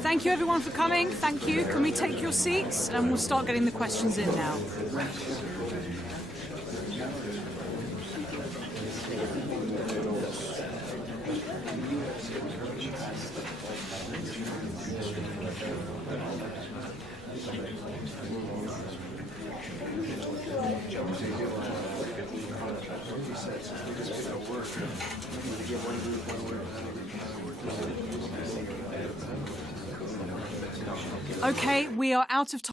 Thank you everyone for coming. Thank you. Can we take your seats and we'll start getting the questions in now. Okay, we are out of time.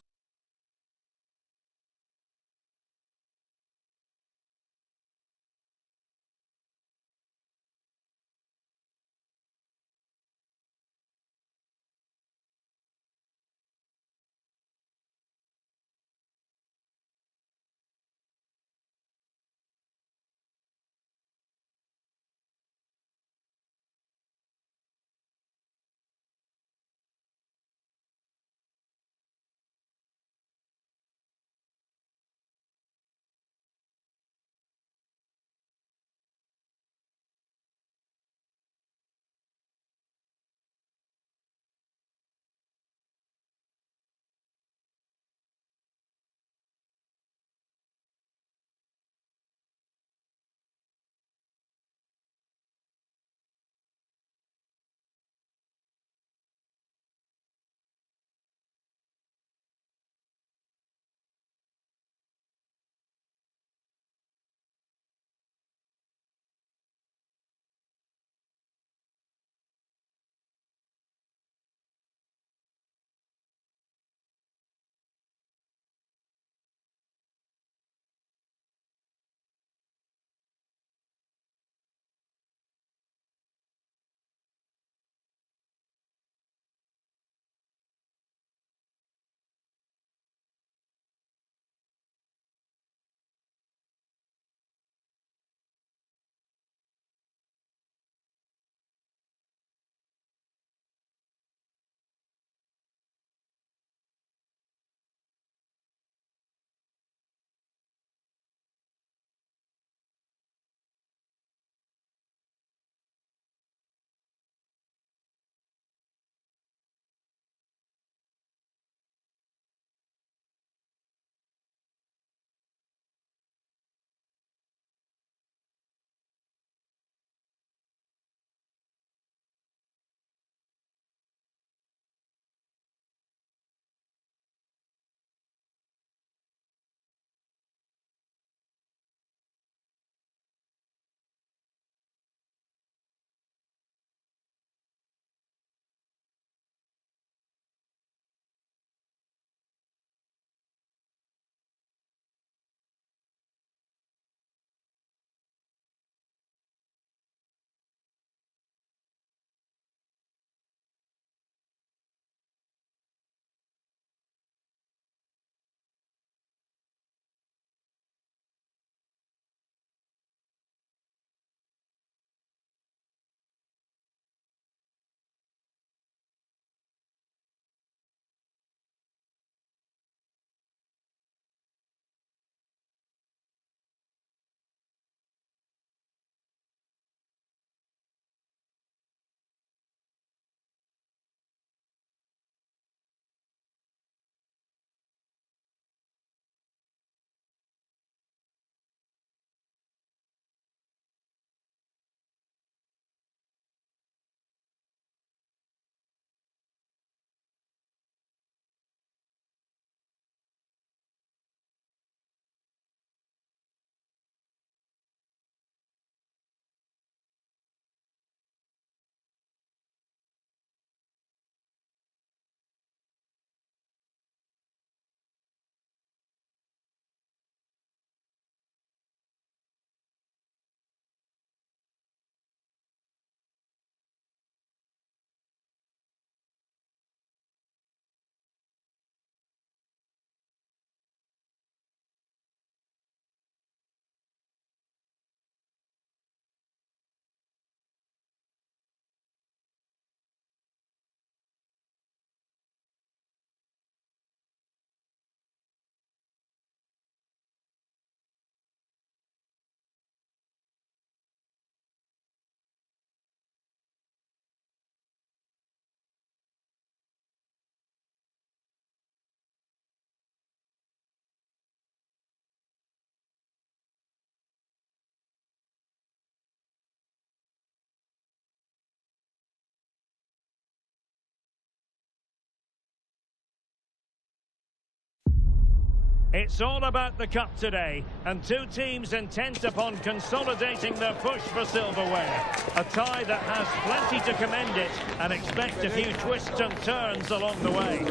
It's all about the cup today, and two teams intent upon consolidating their push for silverware. A tie that has plenty to commend it, and expect a few twists and turns along the way.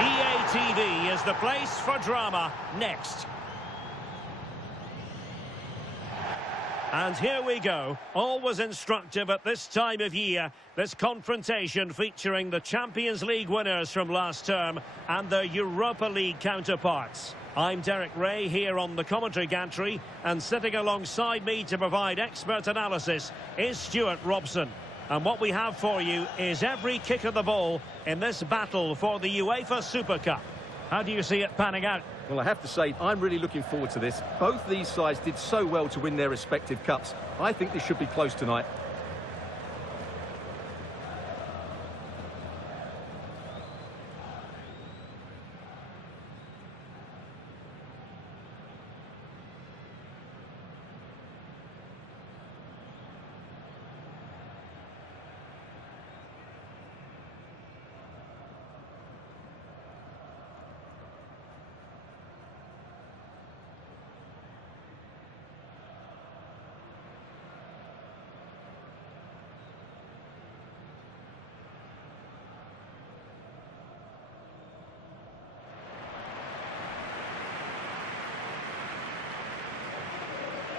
EA TV is the place for drama. Next. And here we go. Always instructive at this time of year. This confrontation featuring the Champions League winners from last term and their Europa League counterparts. I'm Derek Ray here on the commentary gantry, and sitting alongside me to provide expert analysis is Stuart Robson. And what we have for you is every kick of the ball in this battle for the UEFA Super Cup. How do you see it panning out? Well, I have to say, I'm really looking forward to this. Both these sides did so well to win their respective cups. I think this should be close tonight.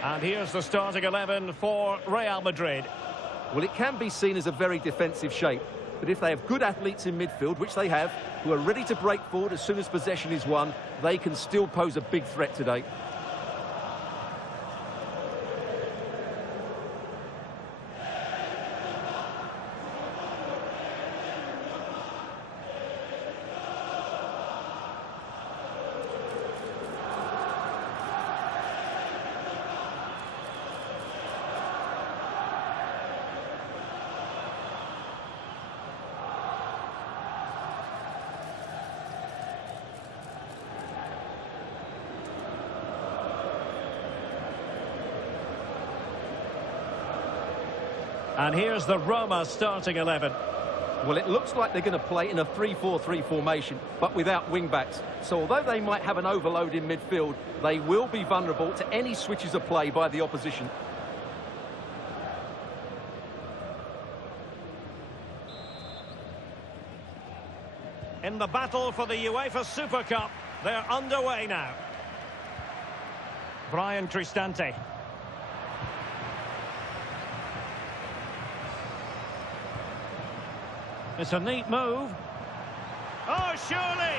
And here's the starting 11 for Real Madrid. Well, it can be seen as a very defensive shape, but if they have good athletes in midfield, which they have, who are ready to break forward as soon as possession is won, they can still pose a big threat today. And here's the Roma starting 11. Well, it looks like they're going to play in a 3-4-3 formation, but without wing-backs. So although they might have an overload in midfield, they will be vulnerable to any switches of play by the opposition. In the battle for the UEFA Super Cup, they're underway now. Brian Cristante. It's a neat move. Oh, surely!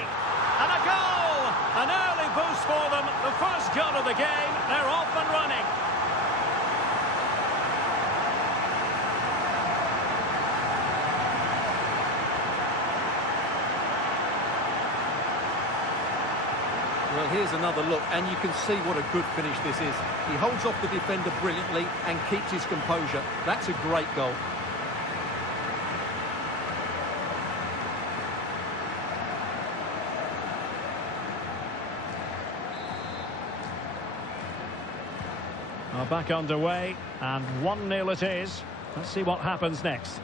And a goal! An early boost for them. The first goal of the game. They're off and running. Well, here's another look, and you can see what a good finish this is. He holds off the defender brilliantly and keeps his composure. That's a great goal. Well, back underway, and 1-0 it is. Let's see what happens next.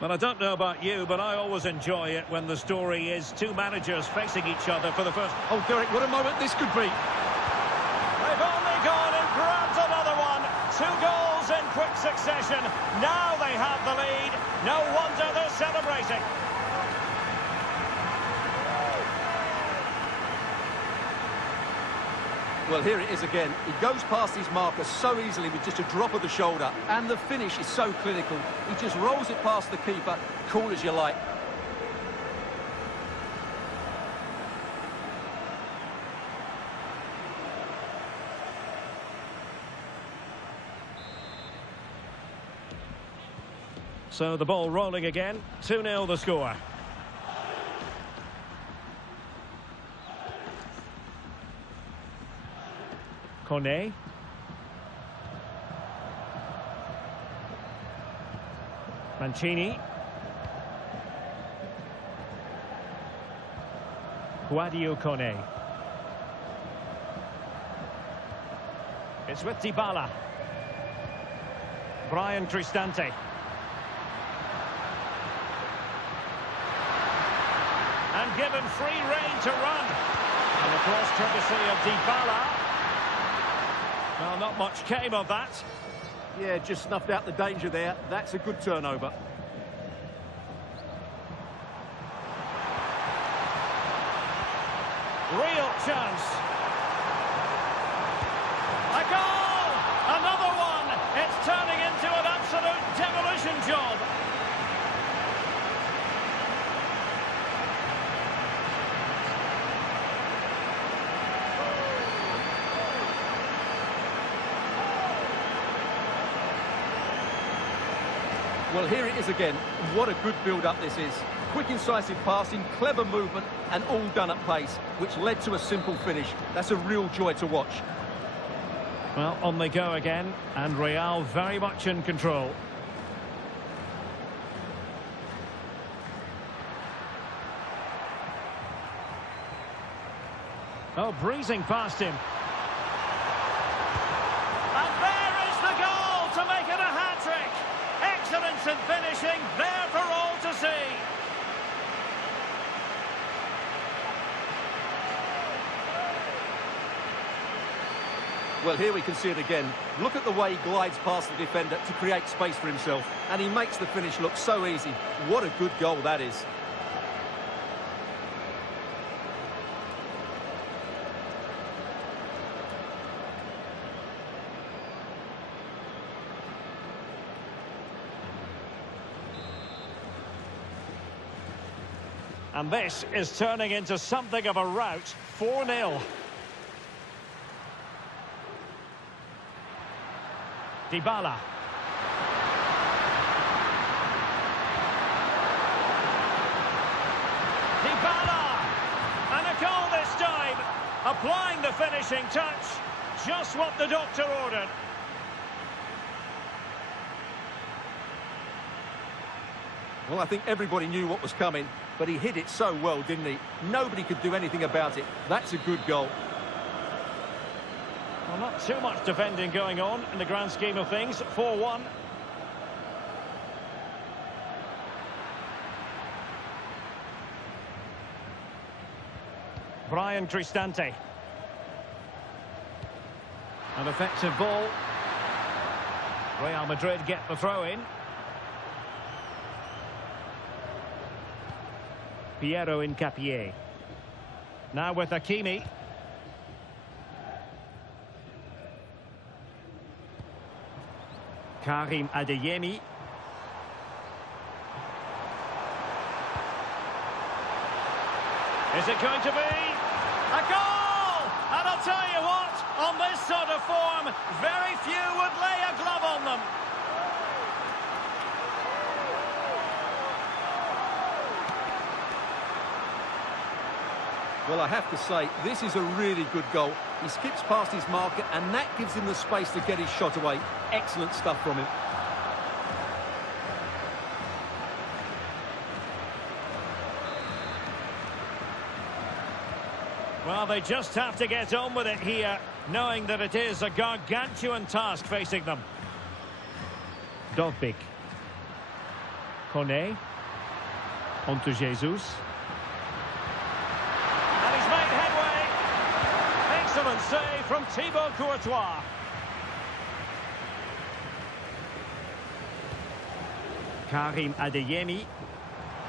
Well, I don't know about you, but I always enjoy it when the story is two managers facing each other for the first... Oh, Derek, what a moment this could be. They've only gone and grabbed another one. 2 goals in quick succession. Now they have the lead. No wonder they're celebrating. Well, here it is again. He goes past his marker so easily with just a drop of the shoulder. And the finish is so clinical. He just rolls it past the keeper, cool as you like. So the ball rolling again. 2-0 the score. Kone. Mancini. Guadio Kone. It's with Dybala. Brian Cristante. and given free rein to run. And the cross courtesy of Dybala. Well, not much came of that. Yeah, just snuffed out the danger there. That's a good turnover. Real chance. A goal! Another one! It's turning into an absolute demolition job. Well, here it is again. What a good build-up this is. Quick, incisive passing, clever movement, and all done at pace, which led to a simple finish. That's a real joy to watch. Well, on they go again, and Real very much in control. Oh, breezing past him. And there is the goal to make it a hat-trick. Excellence in finishing, there for all to see. Well, here we can see it again. Look at the way he glides past the defender to create space for himself. And he makes the finish look so easy. What a good goal that is. And this is turning into something of a rout. 4-0. Dybala. Dybala! And a goal this time. Applying the finishing touch. Just what the doctor ordered. Well, I think everybody knew what was coming, but he hit it so well, didn't he? Nobody could do anything about it. That's a good goal. Well, not too much defending going on in the grand scheme of things. 4-1. Brian Cristante. An effective ball. Real Madrid get the throw in. Piero Incapié. Now with Hakimi. Karim Adeyemi. Is it going to be a goal? And I'll tell you what, on this sort of form, very few would lay a glove on them. Well, I have to say, this is a really good goal. He skips past his marker, and that gives him the space to get his shot away. Excellent stuff from him. Well, they just have to get on with it here, knowing that it is a gargantuan task facing them. Dovbik. Kone. On to Jesus. And he's made headway. Excellent save from Thibaut Courtois. Karim Adeyemi.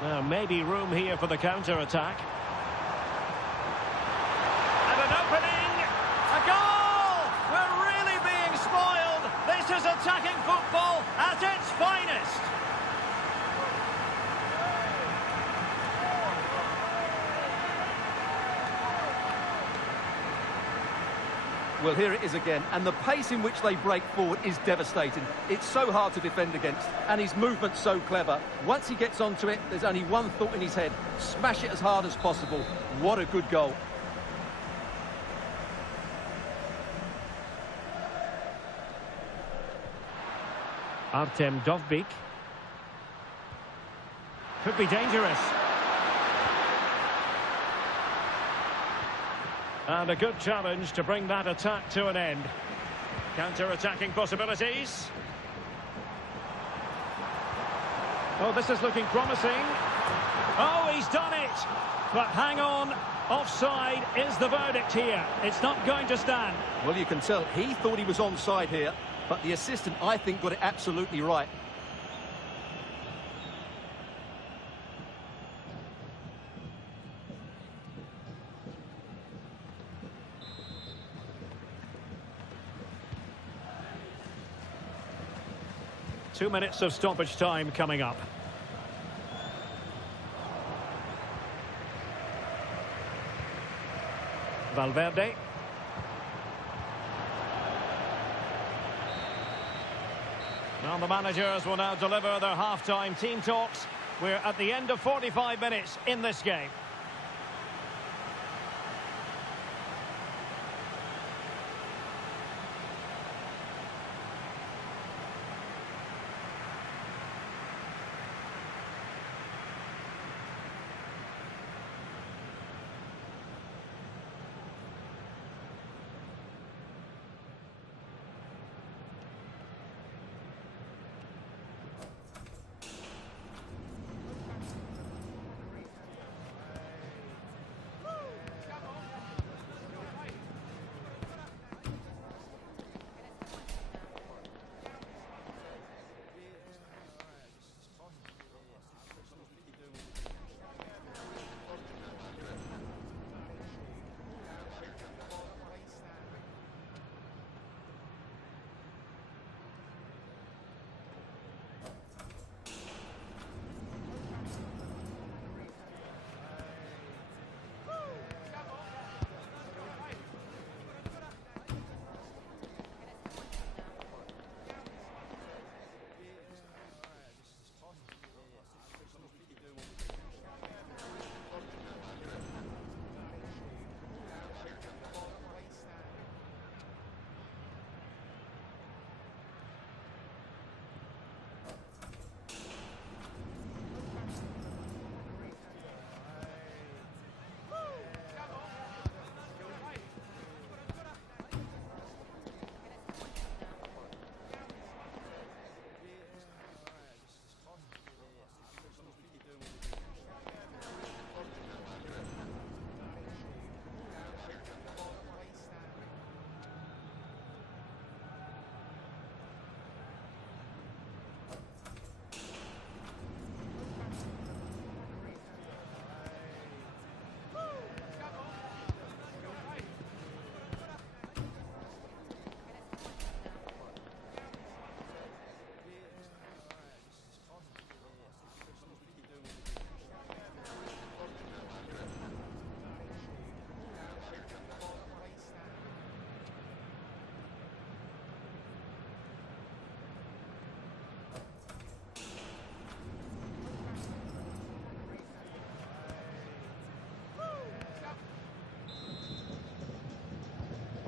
Well, maybe room here for the counter-attack. A goal! We're really being spoiled. This is attacking football at its finest. Well, here it is again, and the pace in which they break forward is devastating. It's so hard to defend against, and his movement's so clever. Once he gets onto it, there's only one thought in his head: smash it as hard as possible. What a good goal. Artem Dovbik. Could be dangerous. And a good challenge to bring that attack to an end. Counter-attacking possibilities. Oh, this is looking promising. Oh, he's done it! But hang on, offside is the verdict here. It's not going to stand. Well, you can tell he thought he was onside here, but the assistant, I think, got it absolutely right. Two minutes of stoppage time coming up. Valverde. Well, the managers will now deliver their half-time team talks. We're at the end of 45 minutes in this game.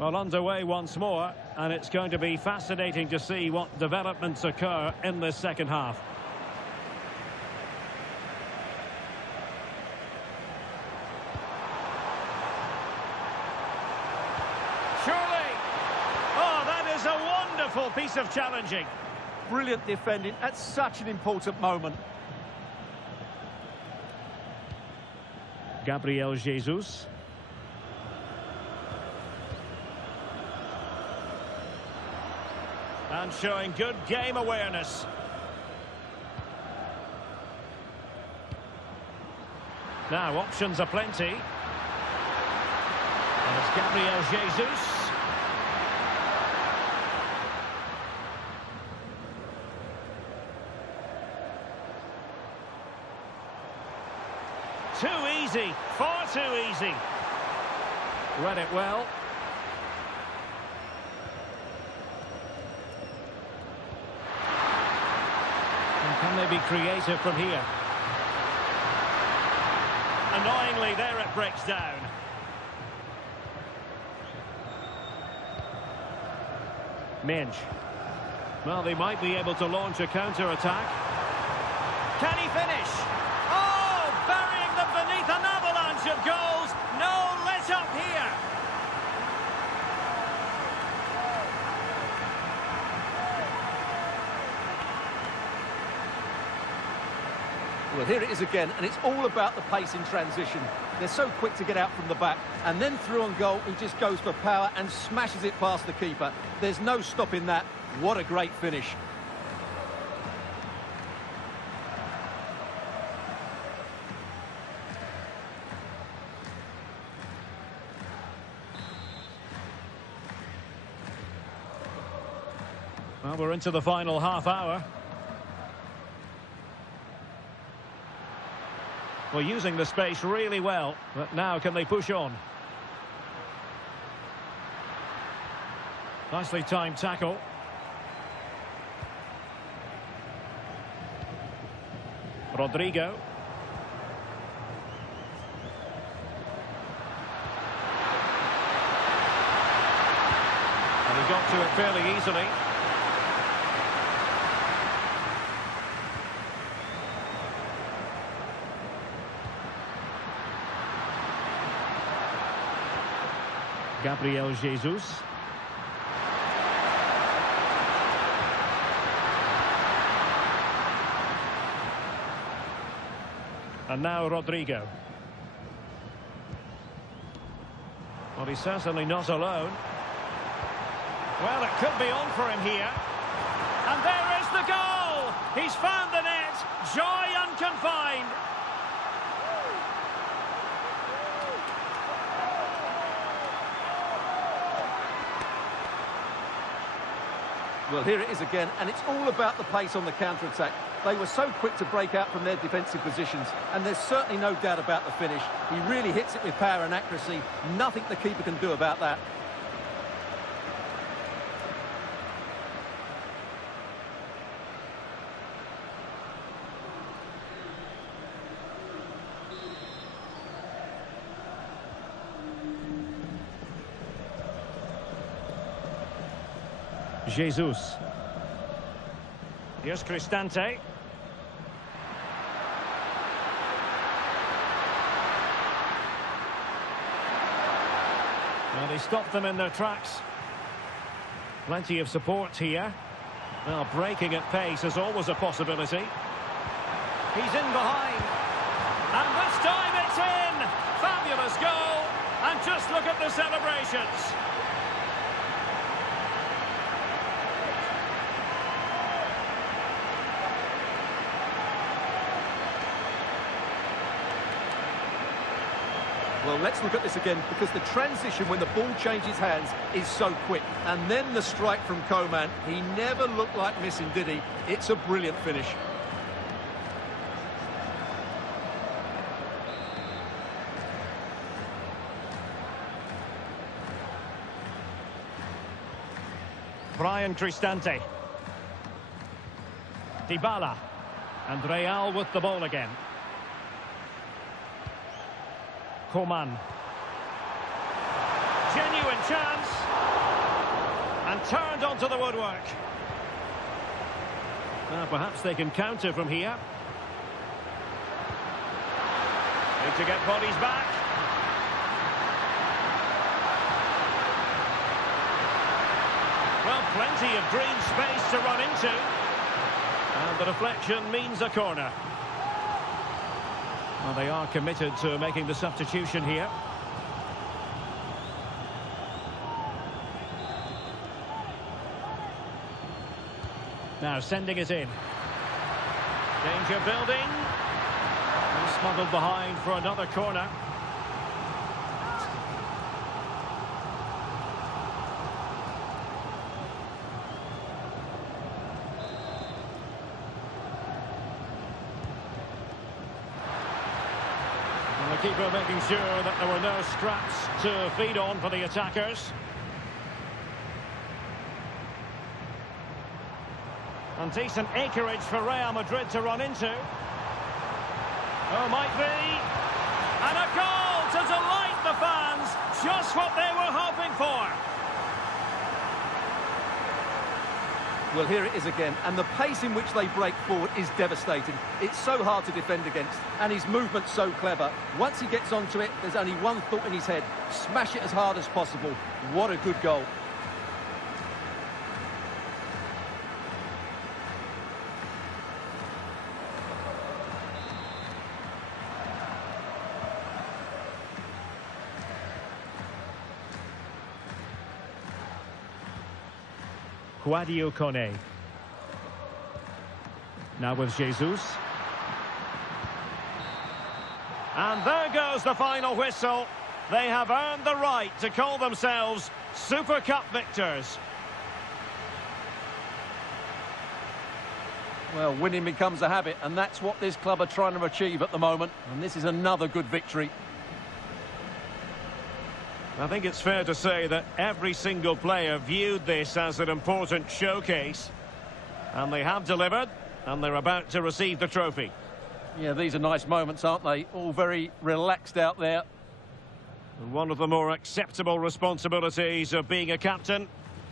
Well, underway once more, and it's going to be fascinating to see what developments occur in this second half. Surely! Oh, that is a wonderful piece of challenging. Brilliant defending at such an important moment. Gabriel Jesus. And showing good game awareness. Now, options are plenty. And it's Gabriel Jesus. Too easy, far too easy. Read it well. Can they be creative from here? Annoyingly, there it breaks down. Minge. Well, they might be able to launch a counter-attack. Can he finish? Oh, burying them beneath an avalanche of goals. No let-up here. Well, here it is again, and it's all about the pace in transition. They're so quick to get out from the back, and then through on goal, he just goes for power and smashes it past the keeper. There's no stopping that. What a great finish. Well, we're into the final half hour. We're using the space really well, but now can they push on? Nicely timed tackle. Rodrigo. And he got to it fairly easily. Gabriel Jesus. And now Rodrigo. Well, he's certainly not alone. Well, it could be on for him here. And there is the goal! He's found the net. Joy unconfined. Well, here it is again, and it's all about the pace on the counter-attack. They were so quick to break out from their defensive positions, and there's certainly no doubt about the finish. He really hits it with power and accuracy. Nothing the keeper can do about that. Jesus. Here's Cristante. Well, they stopped them in their tracks. Plenty of support here. Well, breaking at pace is always a possibility. He's in behind. And this time it's in! Fabulous goal! And just look at the celebrations. Well, let's look at this again, because the transition when the ball changes hands is so quick. And then the strike from Coman. He never looked like missing, did he? It's a brilliant finish. Brian Cristante. Dybala. And Real with the ball again. Coman. Genuine chance. And turned onto the woodwork. Perhaps they can counter from here. Need to get bodies back. Well, plenty of green space to run into. And the deflection means a corner. Well, they are committed to making the substitution here. Now sending it in. Danger building. And smuggled behind for another corner. The keeper making sure that there were no scraps to feed on for the attackers. And decent acreage for Real Madrid to run into. Oh, might be. And a goal to delight the fans. Just what they were hoping for. Well, here it is again, and the pace in which they break forward is devastating. It's so hard to defend against, and his movement's so clever. Once he gets onto it, there's only one thought in his head: smash it as hard as possible. What a good goal. Sadio Kone. Now with Jesus. And there goes the final whistle. They have earned the right to call themselves Super Cup victors. Well, winning becomes a habit, and that's what this club are trying to achieve at the moment. And this is another good victory. I think it's fair to say that every single player viewed this as an important showcase. And they have delivered, and they're about to receive the trophy. Yeah, these are nice moments, aren't they? All very relaxed out there. And one of the more acceptable responsibilities of being a captain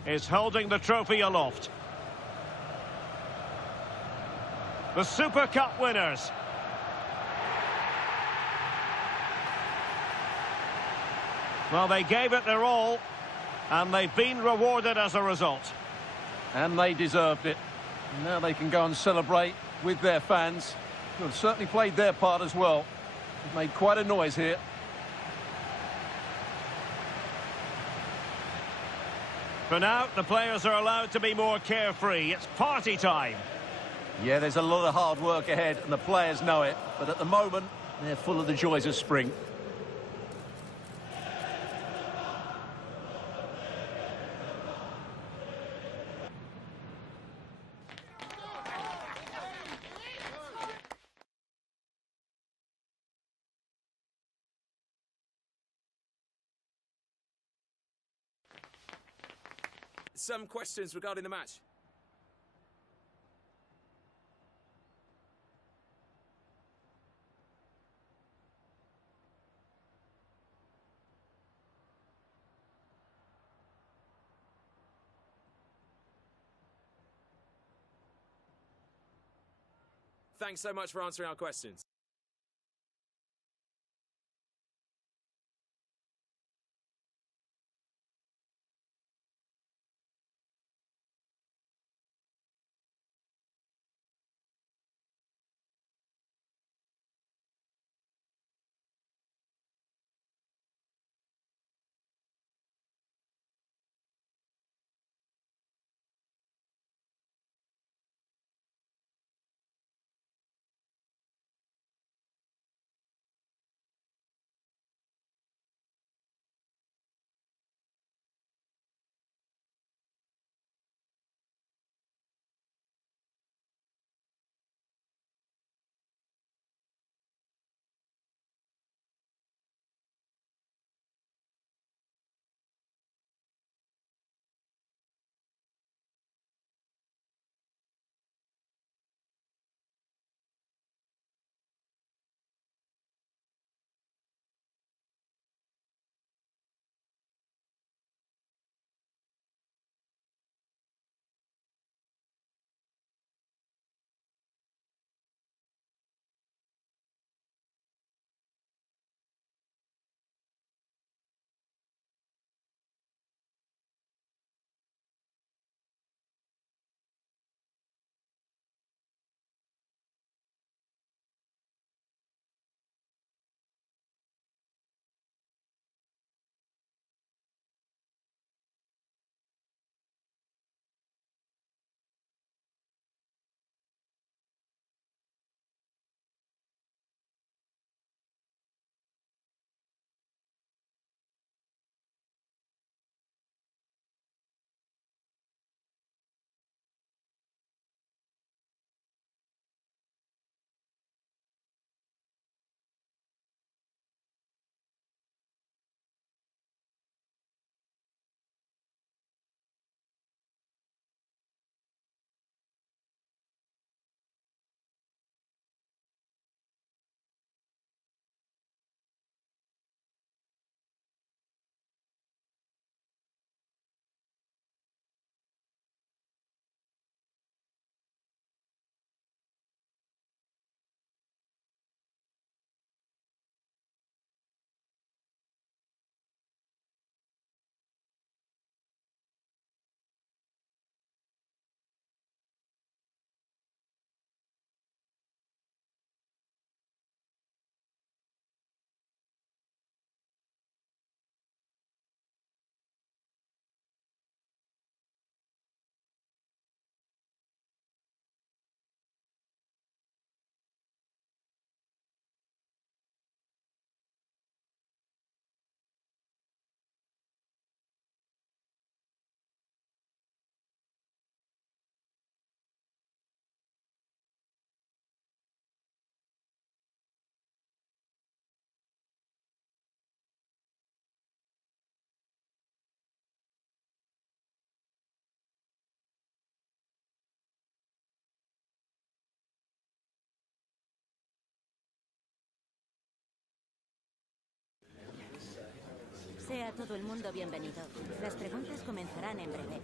is holding the trophy aloft. The Super Cup winners. Well, they gave it their all, and they've been rewarded as a result. And they deserved it. Now they can go and celebrate with their fans, who have certainly played their part as well. They've made quite a noise here. For now, the players are allowed to be more carefree. It's party time. Yeah, there's a lot of hard work ahead, and the players know it. But at the moment, they're full of the joys of spring. Some questions regarding the match. Thanks so much for answering our questions. a todo el mundo bienvenido. Las preguntas comenzarán en breve.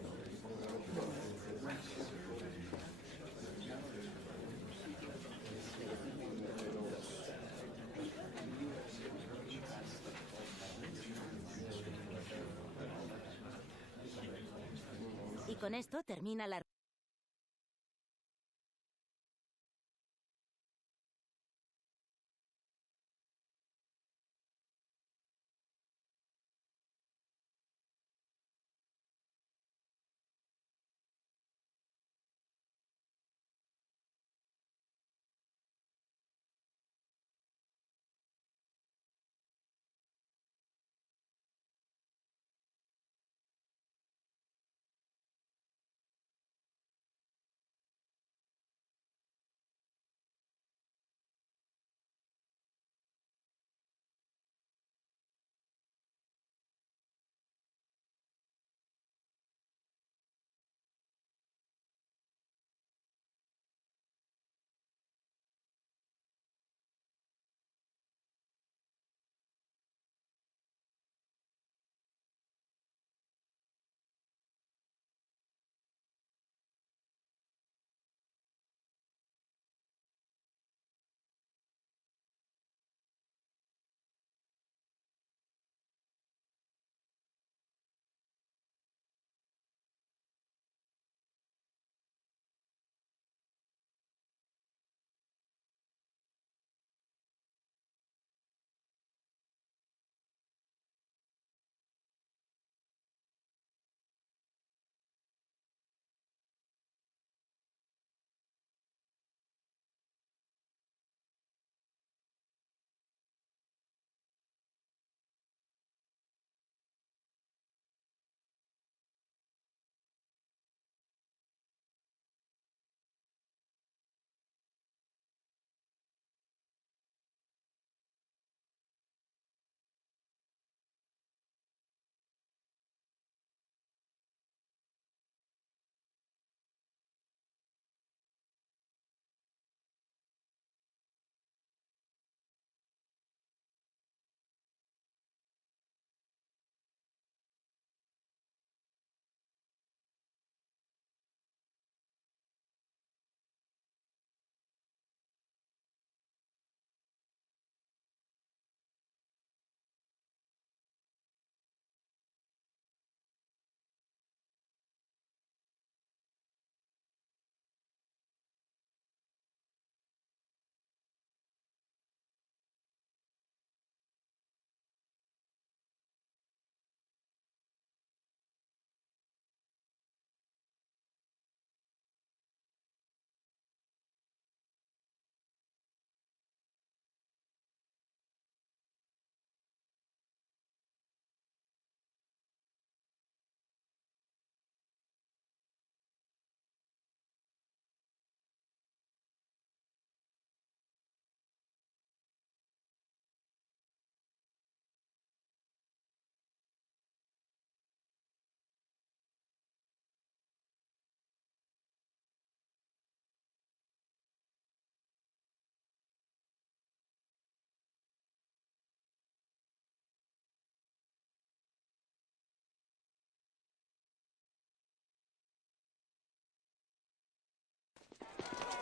Y con esto termina la...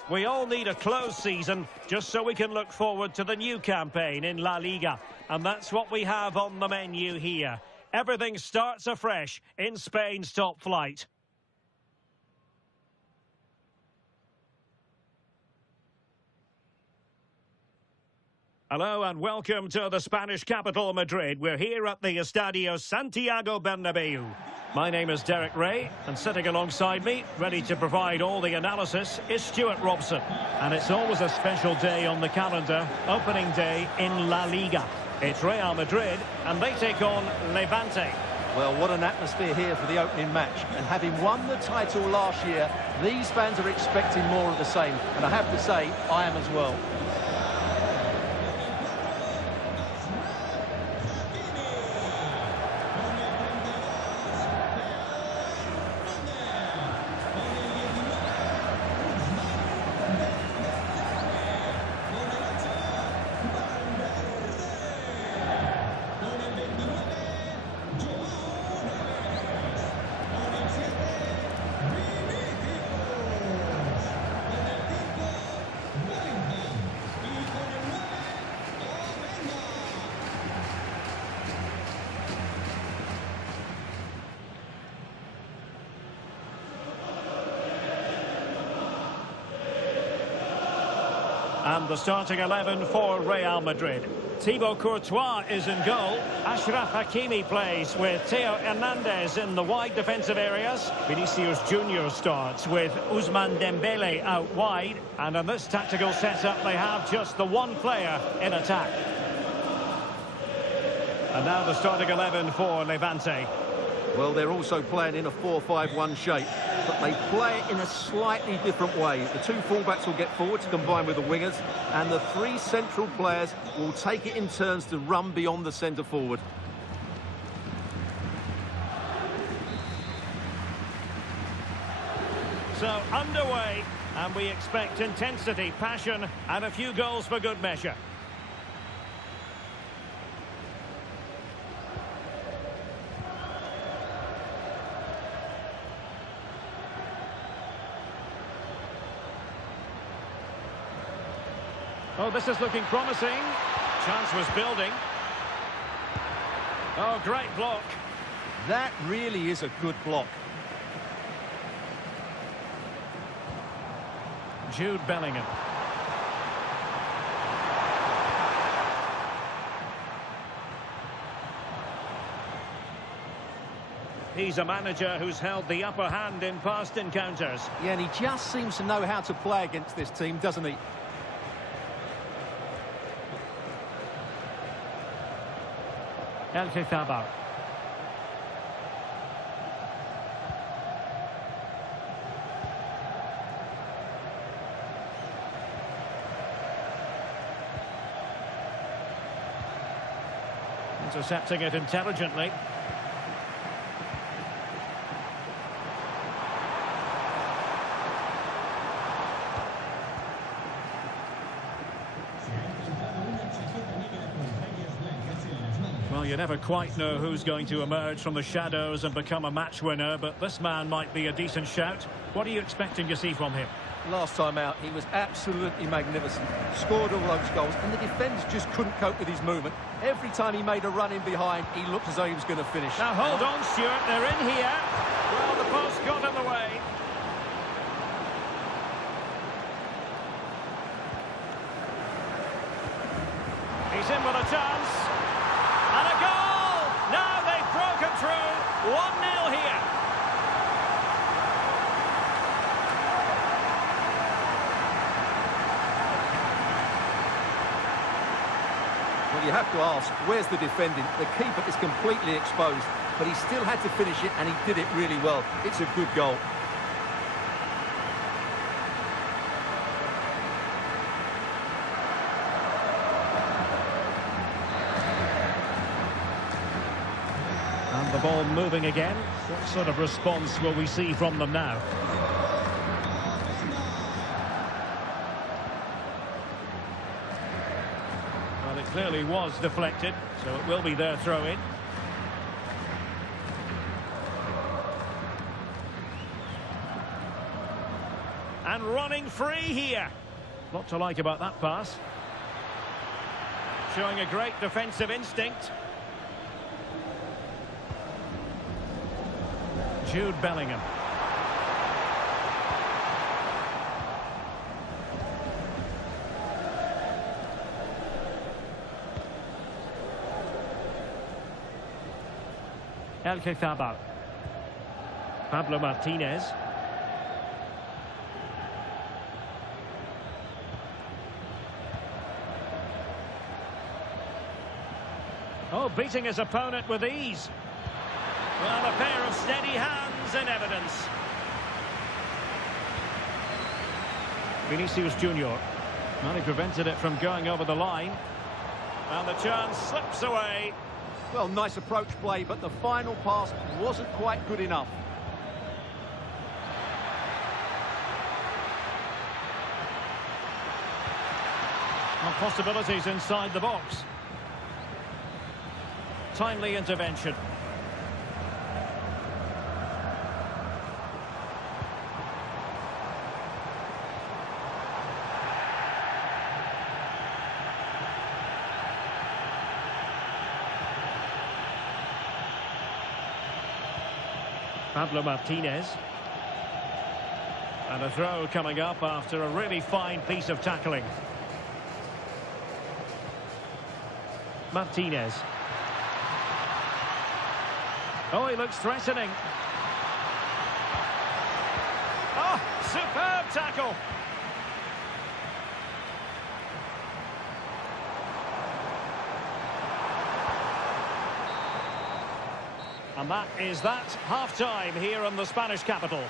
We all need a close season just so we can look forward to the new campaign in La Liga. And that's what we have on the menu here. Everything starts afresh in Spain's top flight. Hello and welcome to the Spanish capital, Madrid. We're here at the Estadio Santiago Bernabeu. My name is Derek Ray, and sitting alongside me, ready to provide all the analysis, is Stuart Robson. And it's always a special day on the calendar, opening day in La Liga. It's Real Madrid, and they take on Levante. Well, what an atmosphere here for the opening match. And having won the title last year, these fans are expecting more of the same. And I have to say, I am as well. And the starting 11 for Real Madrid. Thibaut Courtois is in goal. Achraf Hakimi plays with Theo Hernandez in the wide defensive areas. Vinicius Junior starts with Ousmane Dembele out wide. And in this tactical setup, they have just the one player in attack. And now the starting 11 for Levante. Well, they're also playing in a 4-5-1 shape, but they play it in a slightly different way. The two fullbacks will get forward to combine with the wingers, and the three central players will take it in turns to run beyond the centre forward. So underway, and we expect intensity, passion, and a few goals for good measure. Oh, this is looking promising. Chance was building. Oh, great block. That really is a good block. Jude Bellingham. He's a manager who's held the upper hand in past encounters. Yeah, and he just seems to know how to play against this team, doesn't he? El-Khathaba. Intercepting it intelligently. Well, you never quite know who's going to emerge from the shadows and become a match winner, but this man might be a decent shout. What are you expecting to see from him? Last time out, he was absolutely magnificent. Scored all those goals, and the defenders just couldn't cope with his movement. Every time he made a run in behind, he looked as though he was going to finish. Now, hold on, Stuart. They're in here. Well, the post got in the way. He's in with a chance. And a goal! Now they've broken through. 1-0 here. Well, you have to ask, where's the defending? The keeper is completely exposed, but he still had to finish it, and he did it really well. It's a good goal. And the ball moving again. What sort of response will we see from them now? Well, it clearly was deflected, so it will be their throw-in. And running free here. Lot to like about that pass. Showing a great defensive instinct. Jude Bellingham. El-Khathaba. Pablo Martinez. Oh, beating his opponent with ease. Well, a pair of steady hands in evidence. Vinicius Junior. Well, he prevented it from going over the line. And the chance slips away. Well, nice approach play, but the final pass wasn't quite good enough. Well, possibilities inside the box. Timely intervention. Pablo Martinez. And a throw coming up after a really fine piece of tackling. Martinez. Oh, he looks threatening. Oh, superb tackle. And that is that. Half-time here in the Spanish capital.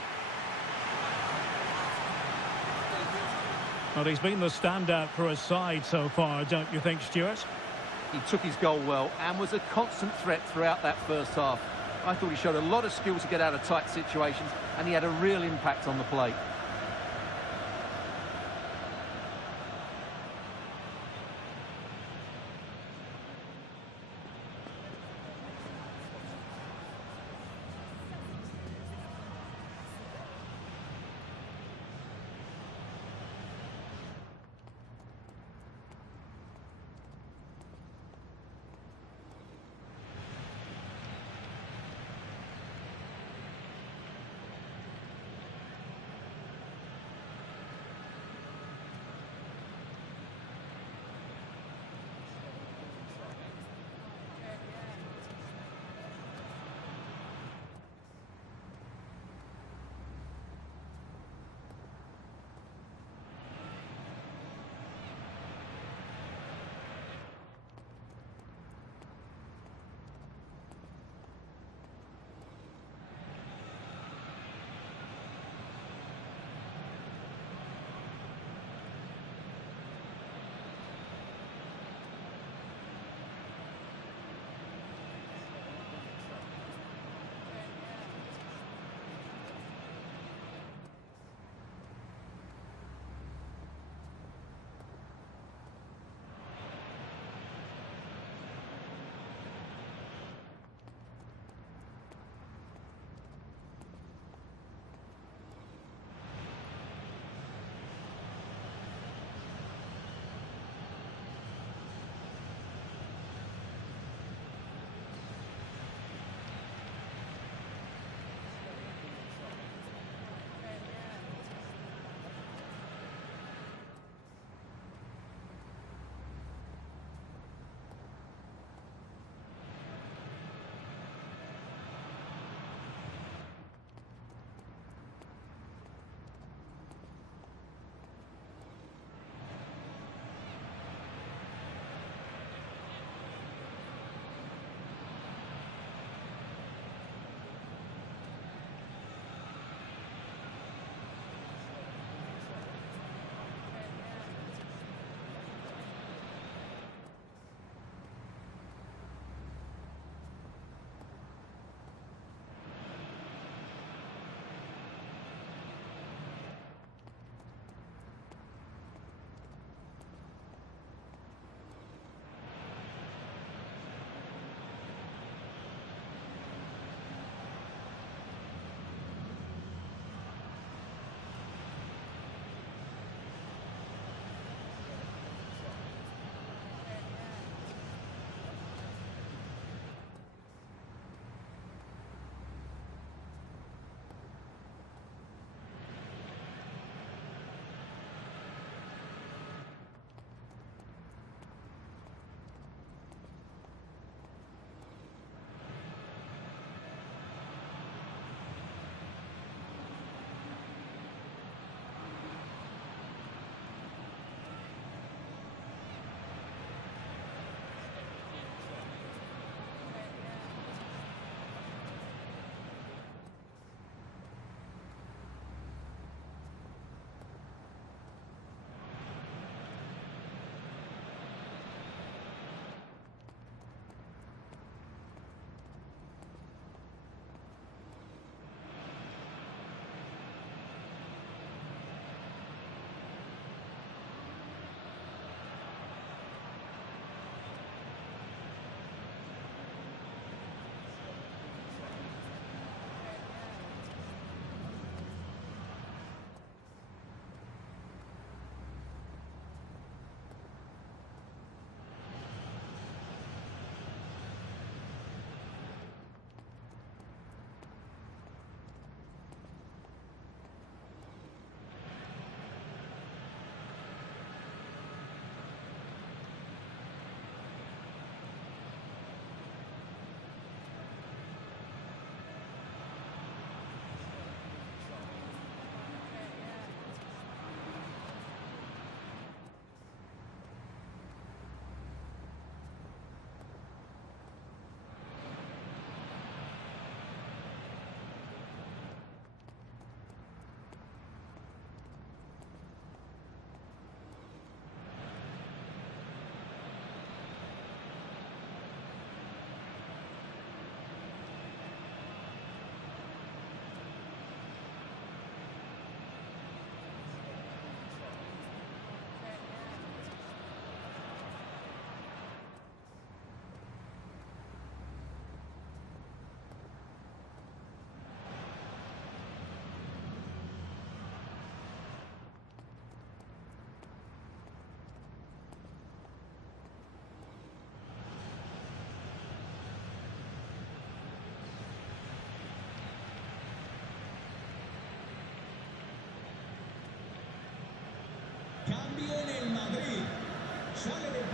Well, he's been the standout for his side so far, don't you think, Stuart? He took his goal well and was a constant threat throughout that first half. I thought he showed a lot of skill to get out of tight situations, and he had a real impact on the plate.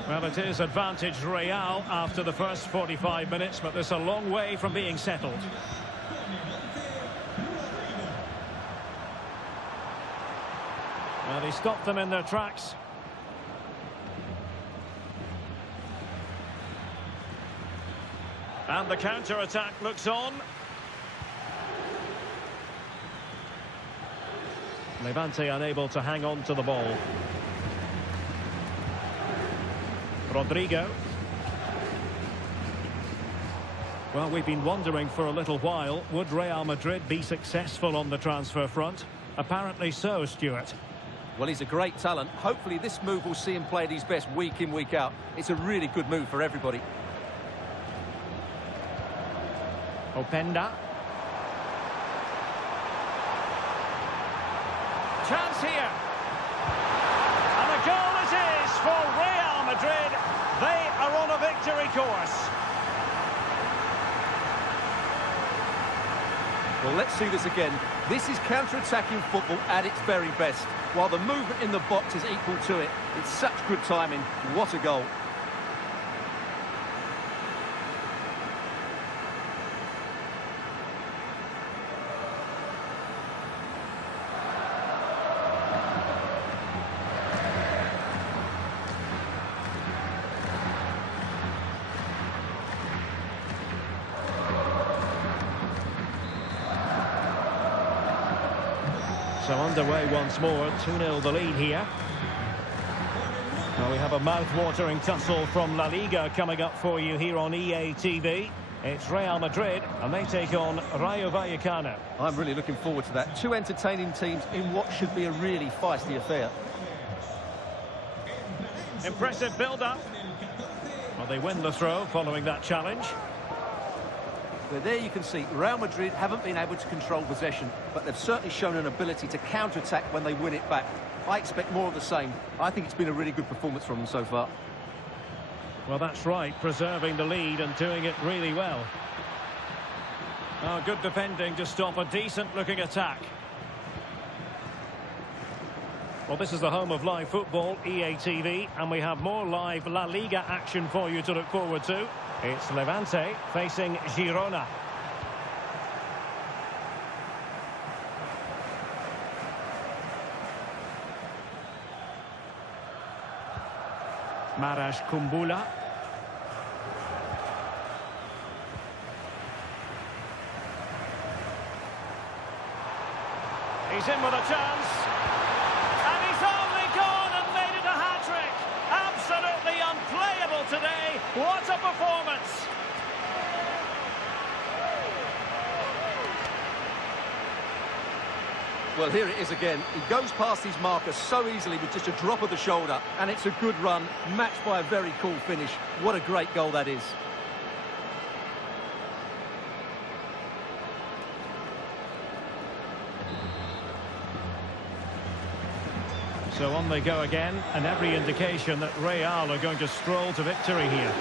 Well, it is advantage Real after the first 45 minutes, but there's a long way from being settled. Well, he stopped them in their tracks. And the counter-attack looks on. Levante unable to hang on to the ball. Rodrigo. Well, we've been wondering for a little while, would Real Madrid be successful on the transfer front? Apparently so, Stuart. Well, he's a great talent. Hopefully this move will see him play at his best week in, week out. It's a really good move for everybody. Openda. Chance here. And a goal it is for Real Madrid. They are on a victory course. Well, let's see this again. This is counter-attacking football at its very best. While the movement in the box is equal to it, it's such good timing. What a goal. So underway once more, 2-0 the lead here. Well, we have a mouth-watering tussle from La Liga coming up for you here on EA TV. It's Real Madrid, and they take on Rayo Vallecano. I'm really looking forward to that. Two entertaining teams in what should be a really feisty affair. Impressive build-up. Well, they win the throw following that challenge. But there you can see Real Madrid haven't been able to control possession, but they've certainly shown an ability to counter-attack when they win it back. I expect more of the same. I think it's been a really good performance from them so far. Well, that's right, preserving the lead and doing it really well. Oh, good defending to stop a decent-looking attack. Well, this is the home of live football, EA TV, and we have more live La Liga action for you to look forward to. It's Levante facing Girona. Marash Kumbula. He's in with a chance. And he's only gone and made it a hat-trick. Absolutely unplayable today. What a performance. Well, here it is again. He goes past his marker so easily with just a drop of the shoulder, and it's a good run, matched by a very cool finish. What a great goal that is. So on they go again, and every indication that Real are going to stroll to victory here.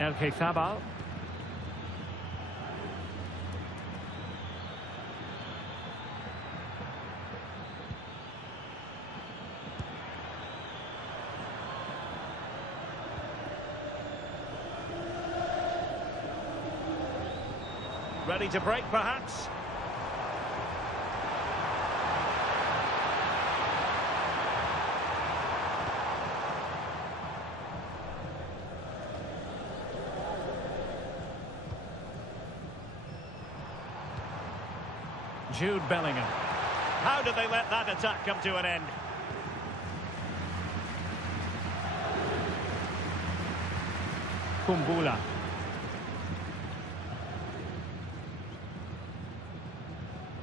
El Quezabal. Ready to break, perhaps? Jude Bellingham. How did they let that attack come to an end? Kumbula.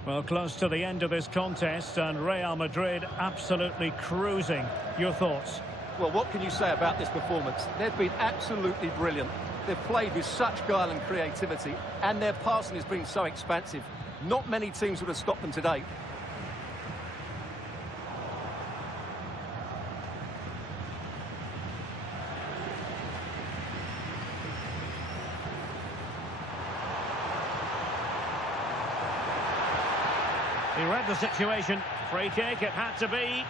Well, close to the end of this contest, and Real Madrid absolutely cruising. Your thoughts? Well, what can you say about this performance? They've been absolutely brilliant. They've played with such guile and creativity, and their passing has been so expansive. Not many teams would have stopped them today. He read the situation. Free kick, it had to be.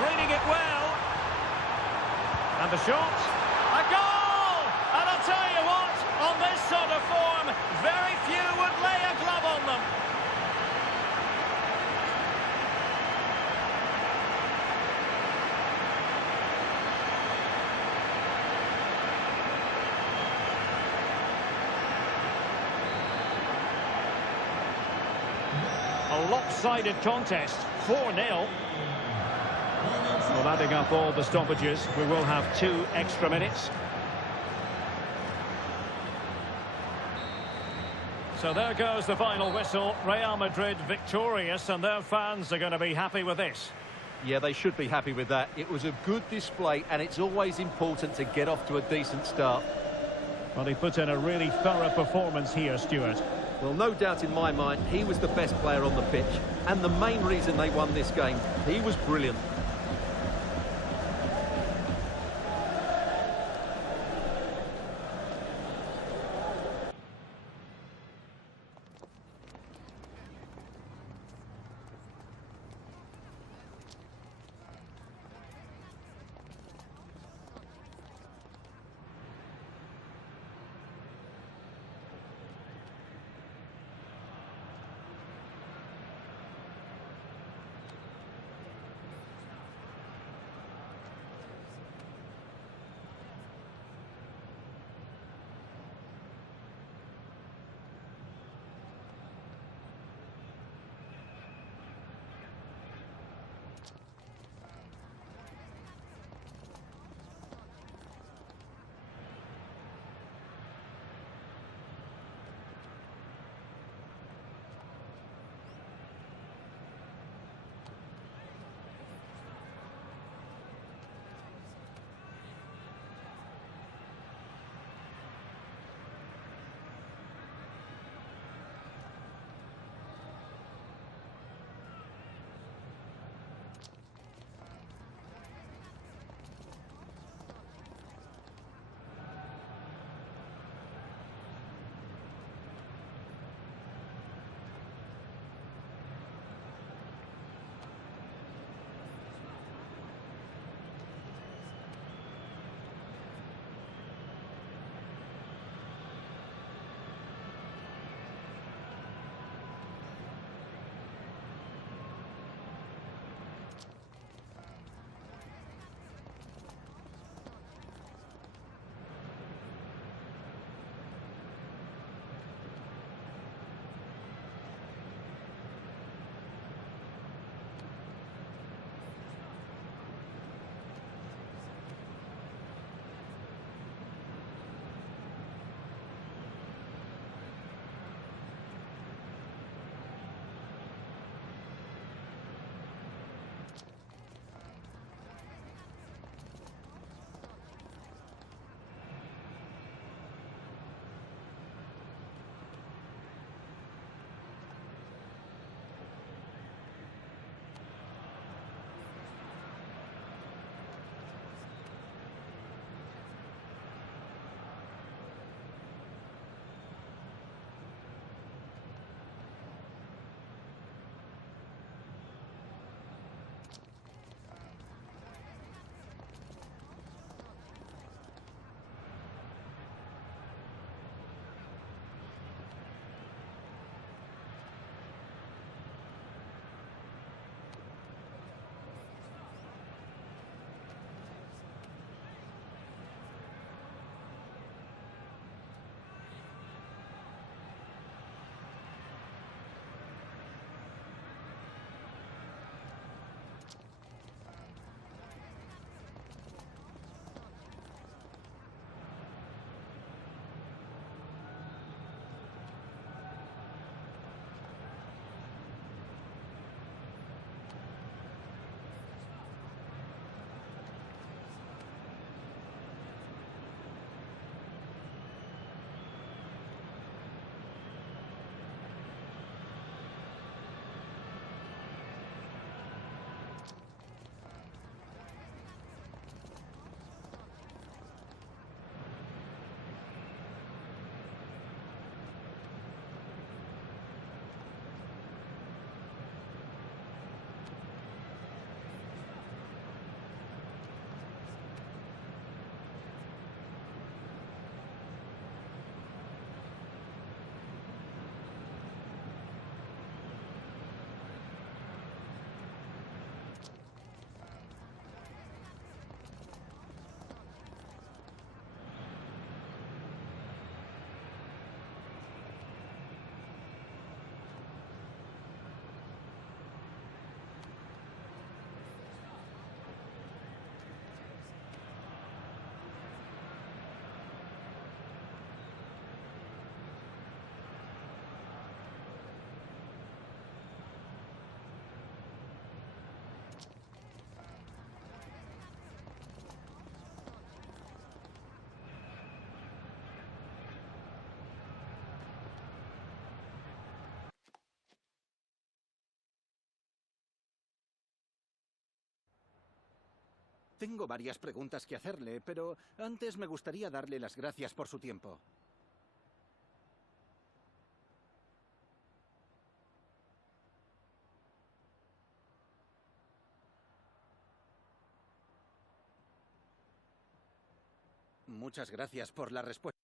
Reading it well. And the shot. A goal! And I'll tell you what, on this sort of form, very few would lay a glove on them. A lopsided contest, 4-0. Well, adding up all the stoppages, we will have 2 extra minutes. So there goes the final whistle. Real Madrid victorious, and their fans are going to be happy with this. Yeah, they should be happy with that. It was a good display, and it's always important to get off to a decent start. Well, he put in a really thorough performance here, Stuart. Well, no doubt in my mind, he was the best player on the pitch, and the main reason they won this game. He was brilliant. Tengo varias preguntas que hacerle, pero antes me gustaría darle las gracias por su tiempo. Muchas gracias por la respuesta.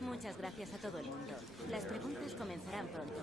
Muchas gracias a todo el mundo. Las preguntas comenzarán pronto.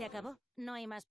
¿Se acabó? No hay más.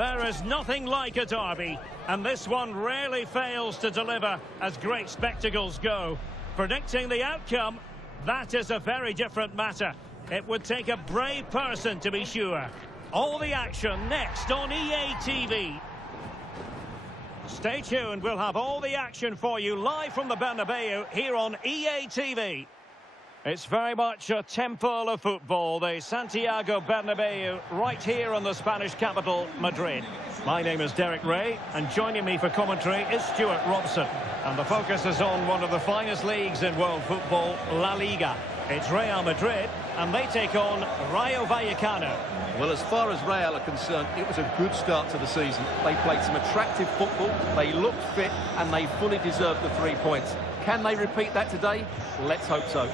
There is nothing like a derby, and this one rarely fails to deliver as great spectacles go. Predicting the outcome, that is a very different matter. It would take a brave person to be sure. All the action next on EA TV. Stay tuned, we'll have all the action for you live from the Bernabeu here on EA TV. It's very much a temple of football, the Santiago Bernabeu, right here in the Spanish capital, Madrid. My name is Derek Ray, and joining me for commentary is Stuart Robson. And the focus is on one of the finest leagues in world football, La Liga. It's Real Madrid, and they take on Rayo Vallecano. Well, as far as Real are concerned, it was a good start to the season. They played some attractive football, they looked fit, and they fully deserved the 3 points. Can they repeat that today? Let's hope so.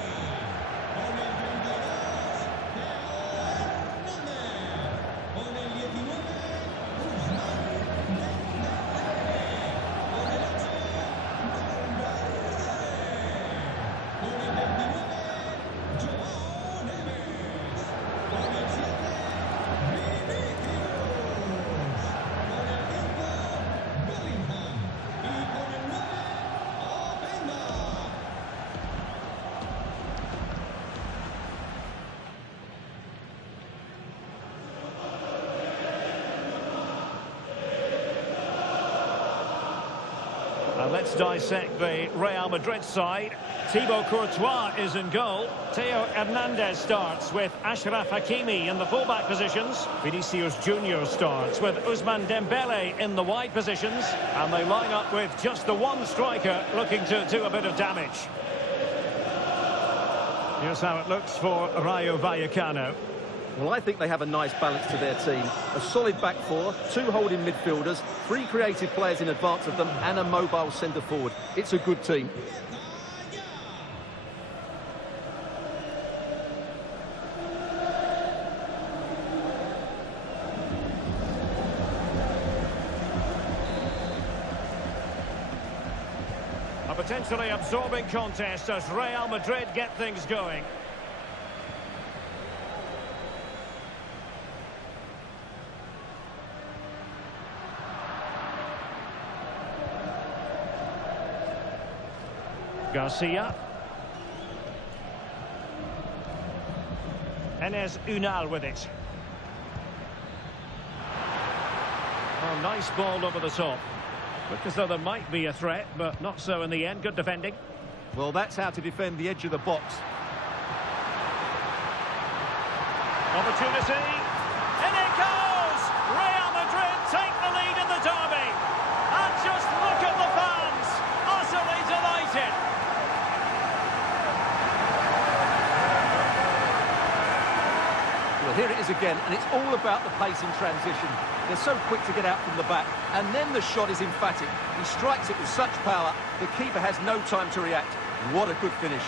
Let's dissect the Real Madrid side. Thibaut Courtois is in goal. Theo Hernandez starts with Achraf Hakimi in the fullback positions. Vinicius Junior starts with Ousmane Dembele in the wide positions. And they line up with just the one striker looking to do a bit of damage. Here's how it looks for Rayo Vallecano. Well, I think they have a nice balance to their team. A solid back four, 2 holding midfielders, 3 creative players in advance of them, and a mobile centre-forward. It's a good team. A potentially absorbing contest as Real Madrid get things going. Garcia. Enes Unal with it. Oh, nice ball over the top. Looked as though there might be a threat, but not so in the end. Good defending. Well, that's how to defend the edge of the box. Opportunity. In it goes! Real Madrid take the lead in the derby. And just look at the fans. Utterly delighted. Well, here it is again, and it's all about the pace in transition. They're so quick to get out from the back, and then the shot is emphatic. He strikes it with such power, the keeper has no time to react. What a good finish.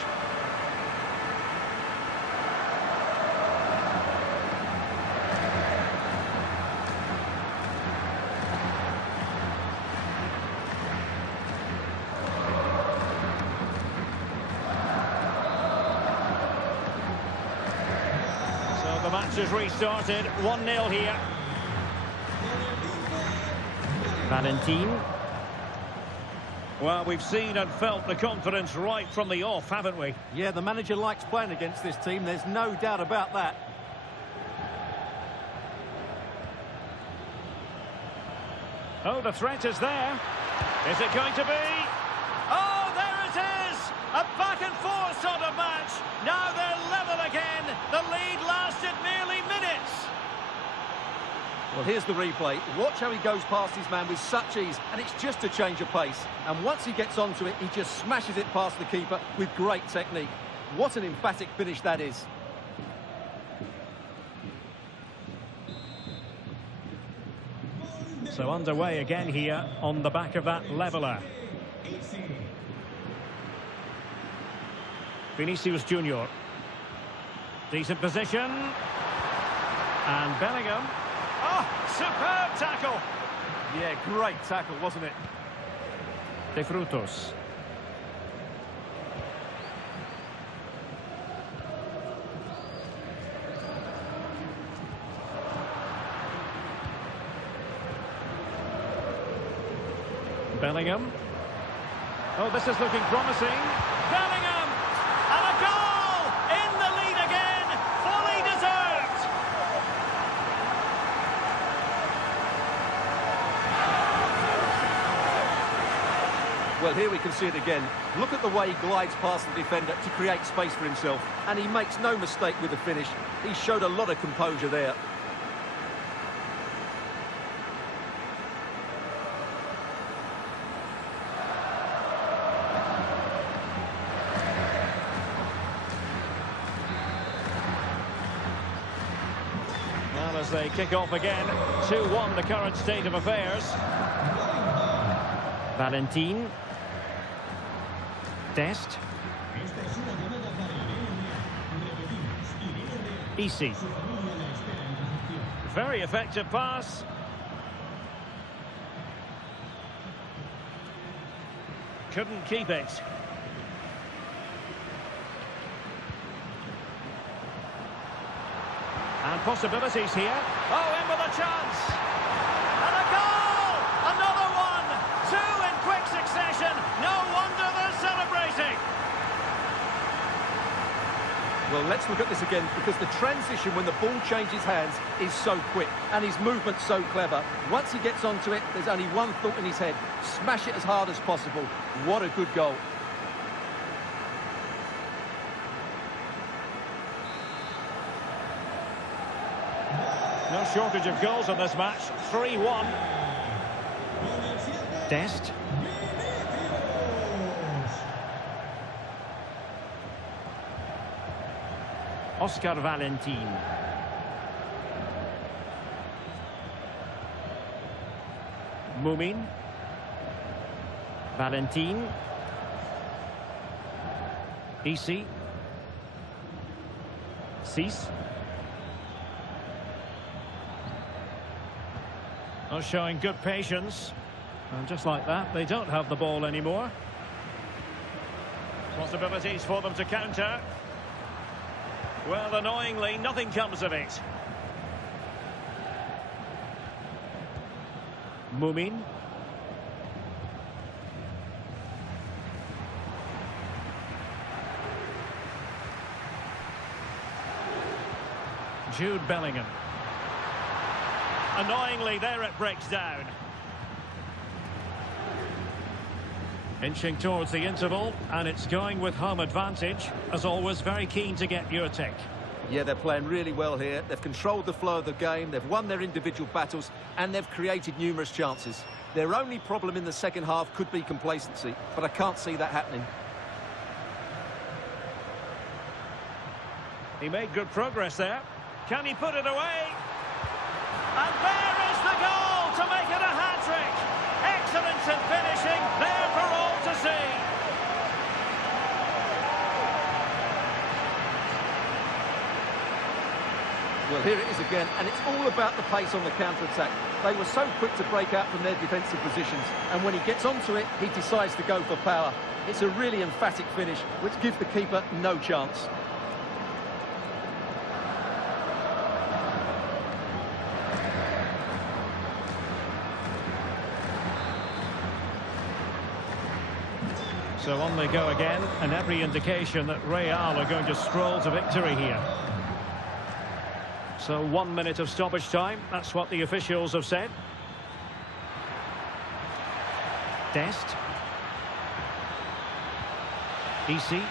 The match has restarted, 1-0 here. Valentin. Well, we've seen and felt the confidence right from the off, haven't we? Yeah, the manager likes playing against this team, there's no doubt about that. Oh, the threat is there. Is it going to be? Oh, there it is! A back-and-forth sort of match. Now they're level again. The lead lasted merely minutes. Well, here's the replay. Watch how he goes past his man with such ease, and it's just a change of pace. And once he gets onto it, he just smashes it past the keeper with great technique. What an emphatic finish that is. So underway again here on the back of that leveller. Vinicius Junior. Decent position. And Bellingham. Oh, superb tackle. Yeah, great tackle, wasn't it? De Frutos. Bellingham. Oh, this is looking promising. Bellingham! And a goal! In the lead again! Fully deserved! Well, here we can see it again. Look at the way he glides past the defender to create space for himself. And he makes no mistake with the finish. He showed a lot of composure there. Well, as they kick off again, 2-1 the current state of affairs. Valentin. Dest. Easy. Very effective pass. Couldn't keep it. And possibilities here. Oh, in with a chance. And a goal! Another one! Two in quick succession. No wonder they're celebrating. Well, let's look at this again, because the transition when the ball changes hands is so quick, and his movement's so clever. Once he gets onto it, there's only one thought in his head: smash it as hard as possible. What a good goal. No shortage of goals in this match. 3-1. Dest. Oscar Valentin. Mumin. Valentin. Easy. Cease. Oh, showing good patience. And just like that, they don't have the ball anymore. Possibilities for them to counter. Well, annoyingly, nothing comes of it. Mumin. Jude Bellingham. Annoyingly, there it breaks down. Inching towards the interval, and it's going with home advantage. As always, very keen to get your take. Yeah, they're playing really well here. They've controlled the flow of the game, they've won their individual battles, and they've created numerous chances. Their only problem in the second half could be complacency, but I can't see that happening. He made good progress there. Can he put it away? And there is the goal to make it a hat-trick. Excellence in finishing, there for all to see. Well, here it is again, and it's all about the pace on the counter-attack. They were so quick to break out from their defensive positions, and when he gets onto it, he decides to go for power. It's a really emphatic finish, which gives the keeper no chance. So on they go again, and every indication that Real are going to stroll to victory here. So 1 minute of stoppage time, that's what the officials have said. Dest. Easy.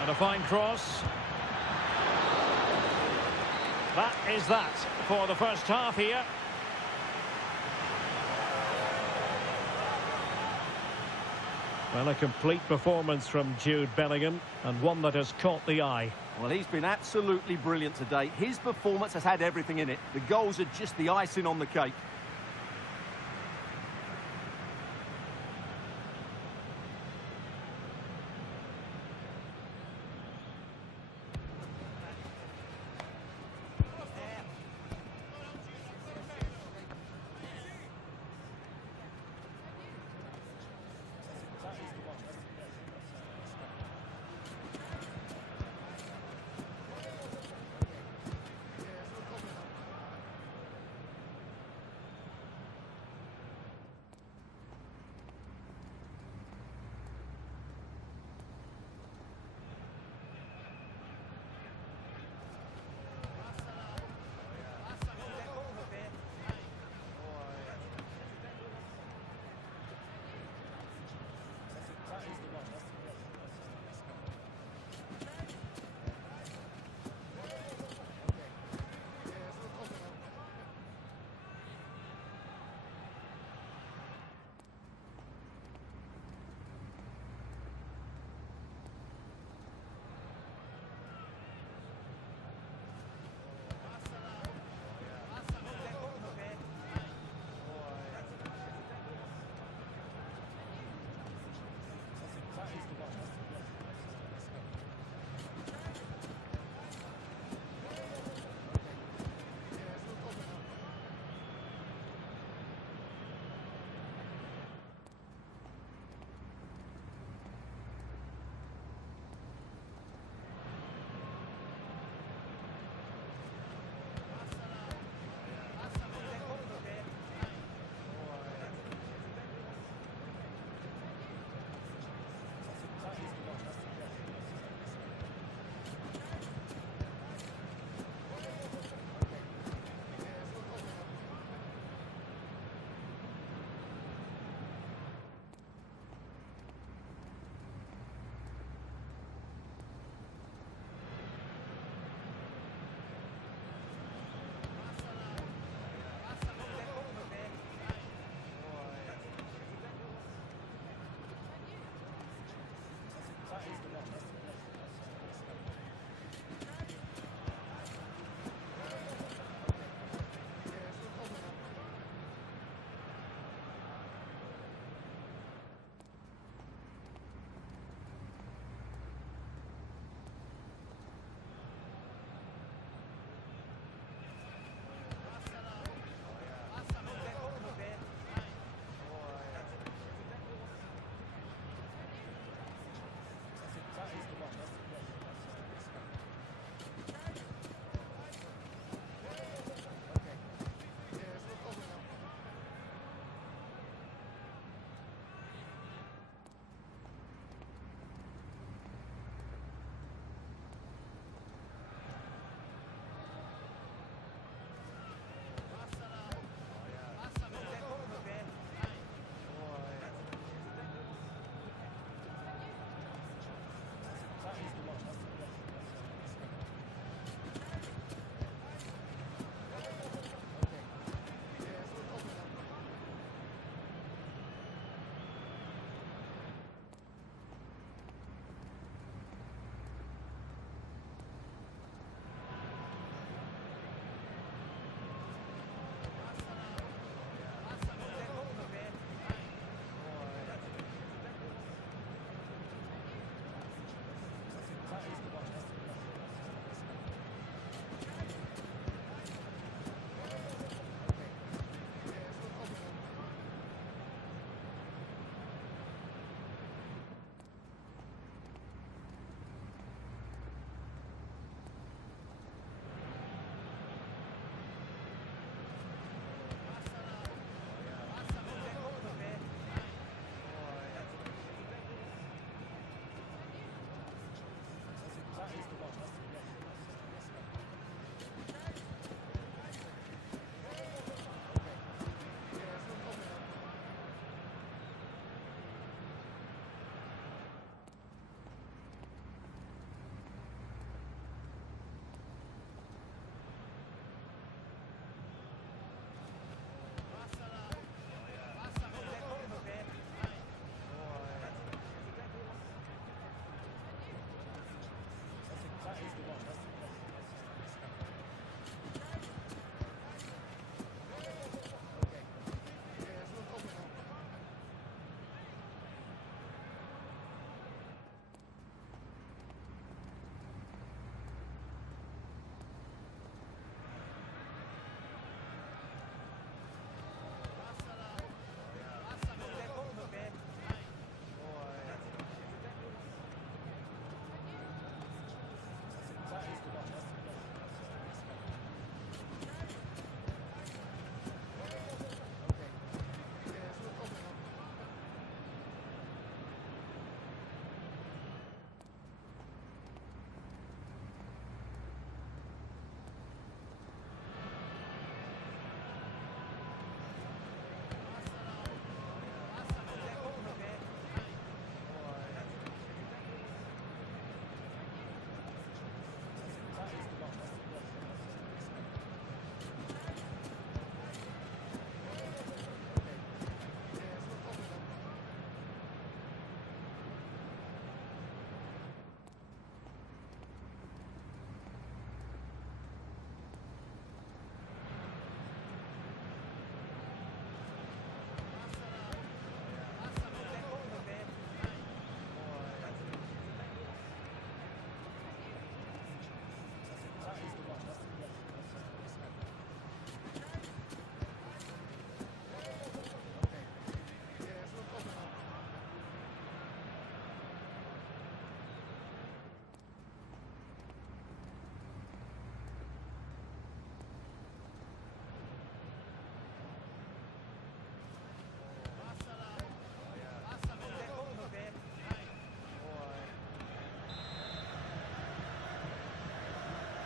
And a fine cross. That is that for the first half here. Well, a complete performance from Jude Bellingham, and one that has caught the eye. Well, he's been absolutely brilliant today. His performance has had everything in it. The goals are just the icing on the cake.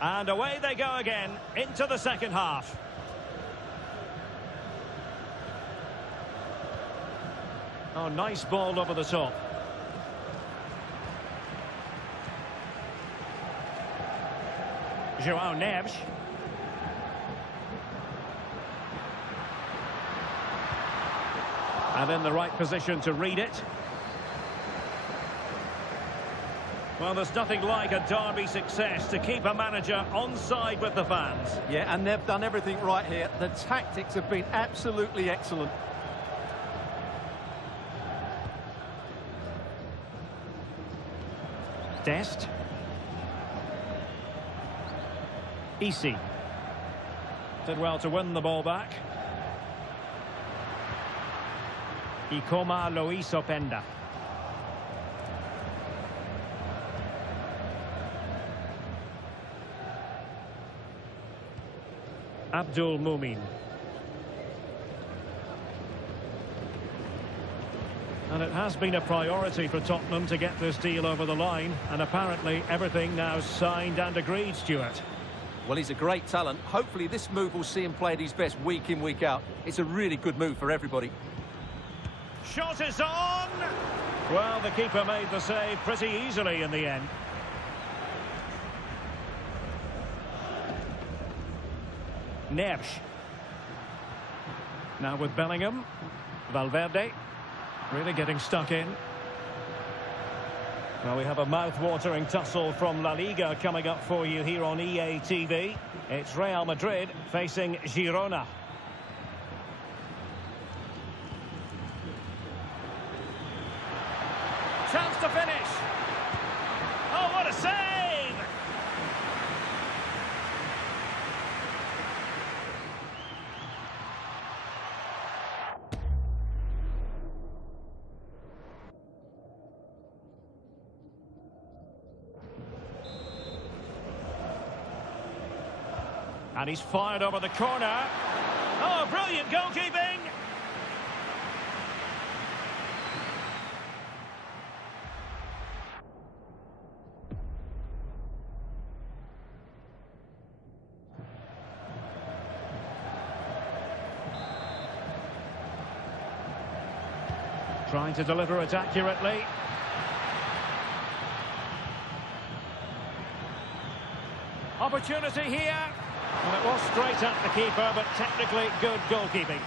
And away they go again into the second half. Oh, nice ball over the top. João Neves. And in the right position to read it. Well, there's nothing like a derby success to keep a manager on side with the fans. Yeah, and they've done everything right here. The tactics have been absolutely excellent. Dest. Easy. Did well to win the ball back. Ikoma Luis Openda. Abdul Mumin. And it has been a priority for Tottenham to get this deal over the line, and apparently everything now signed and agreed, Stuart. Well, he's a great talent. Hopefully this move will see him play at his best week in, week out. It's a really good move for everybody. Shot is on! Well, the keeper made the save pretty easily in the end. Neves. Now with Bellingham. Valverde. Really getting stuck in. Well, we have a mouth-watering tussle from La Liga coming up for you here on EA TV. It's Real Madrid facing Girona. Chance to finish. Oh, what a save! And he's fired over the corner. Oh, brilliant goalkeeping! Trying to deliver it accurately. Opportunity here. And it was straight at the keeper, but technically good goalkeeping.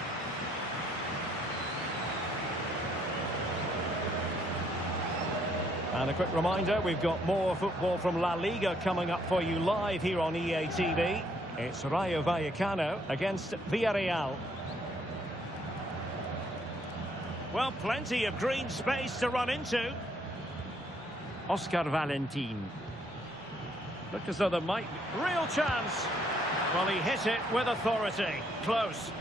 And a quick reminder, we've got more football from La Liga coming up for you live here on EA TV. It's Rayo Vallecano against Villarreal. Well, plenty of green space to run into. Oscar Valentin. Looked as though there might be real chance. Well, he hit it with authority. Close.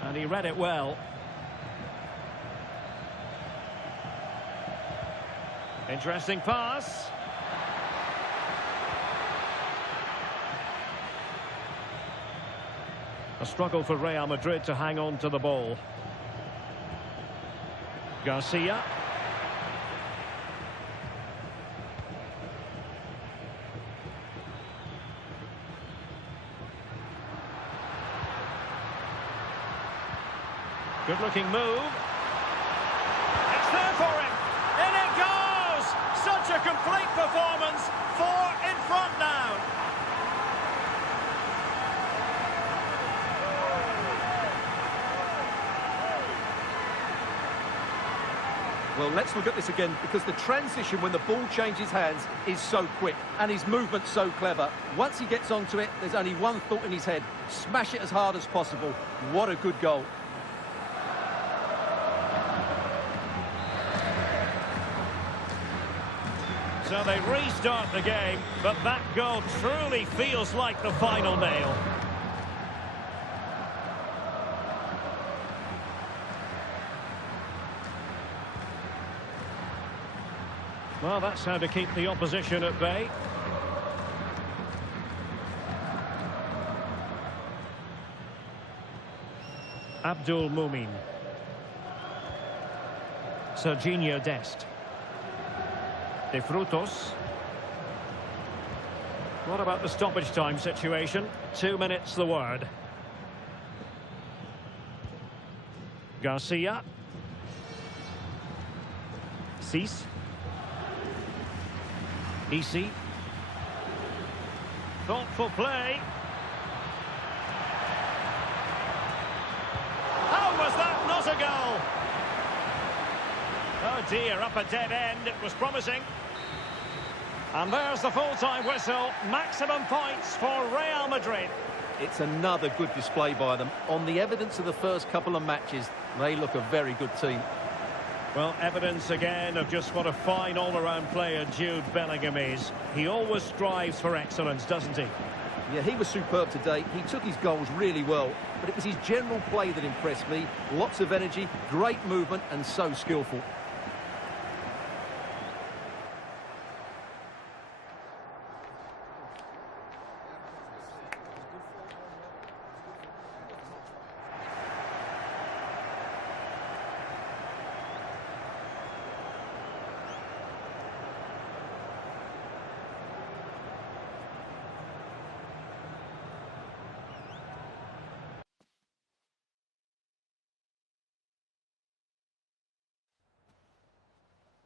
And he read it well. Interesting pass. A struggle for Real Madrid to hang on to the ball. Garcia. Good-looking move. It's there for him. In it goes! Such a complete performance. 4 in front now. Well, let's look at this again, because the transition when the ball changes hands is so quick, and his movement's so clever. Once he gets onto it, there's only one thought in his head: smash it as hard as possible. What a good goal. So they restart the game, but that goal truly feels like the final nail. Well, that's how to keep the opposition at bay. Abdul Mumin. Serginho Dest. De Frutos. What about the stoppage time situation? 2 minutes the word. Garcia. Cease. Easy. Thoughtful play. How was that not a goal? Oh dear, up a dead end. It was promising. And there's the full-time whistle. Maximum points for Real Madrid. It's another good display by them. On the evidence of the first couple of matches, they look a very good team. Well, evidence again of just what a fine all-around player Jude Bellingham is. He always strives for excellence, doesn't he? Yeah, he was superb today. He took his goals really well, but it was his general play that impressed me. Lots of energy, great movement, and so skillful.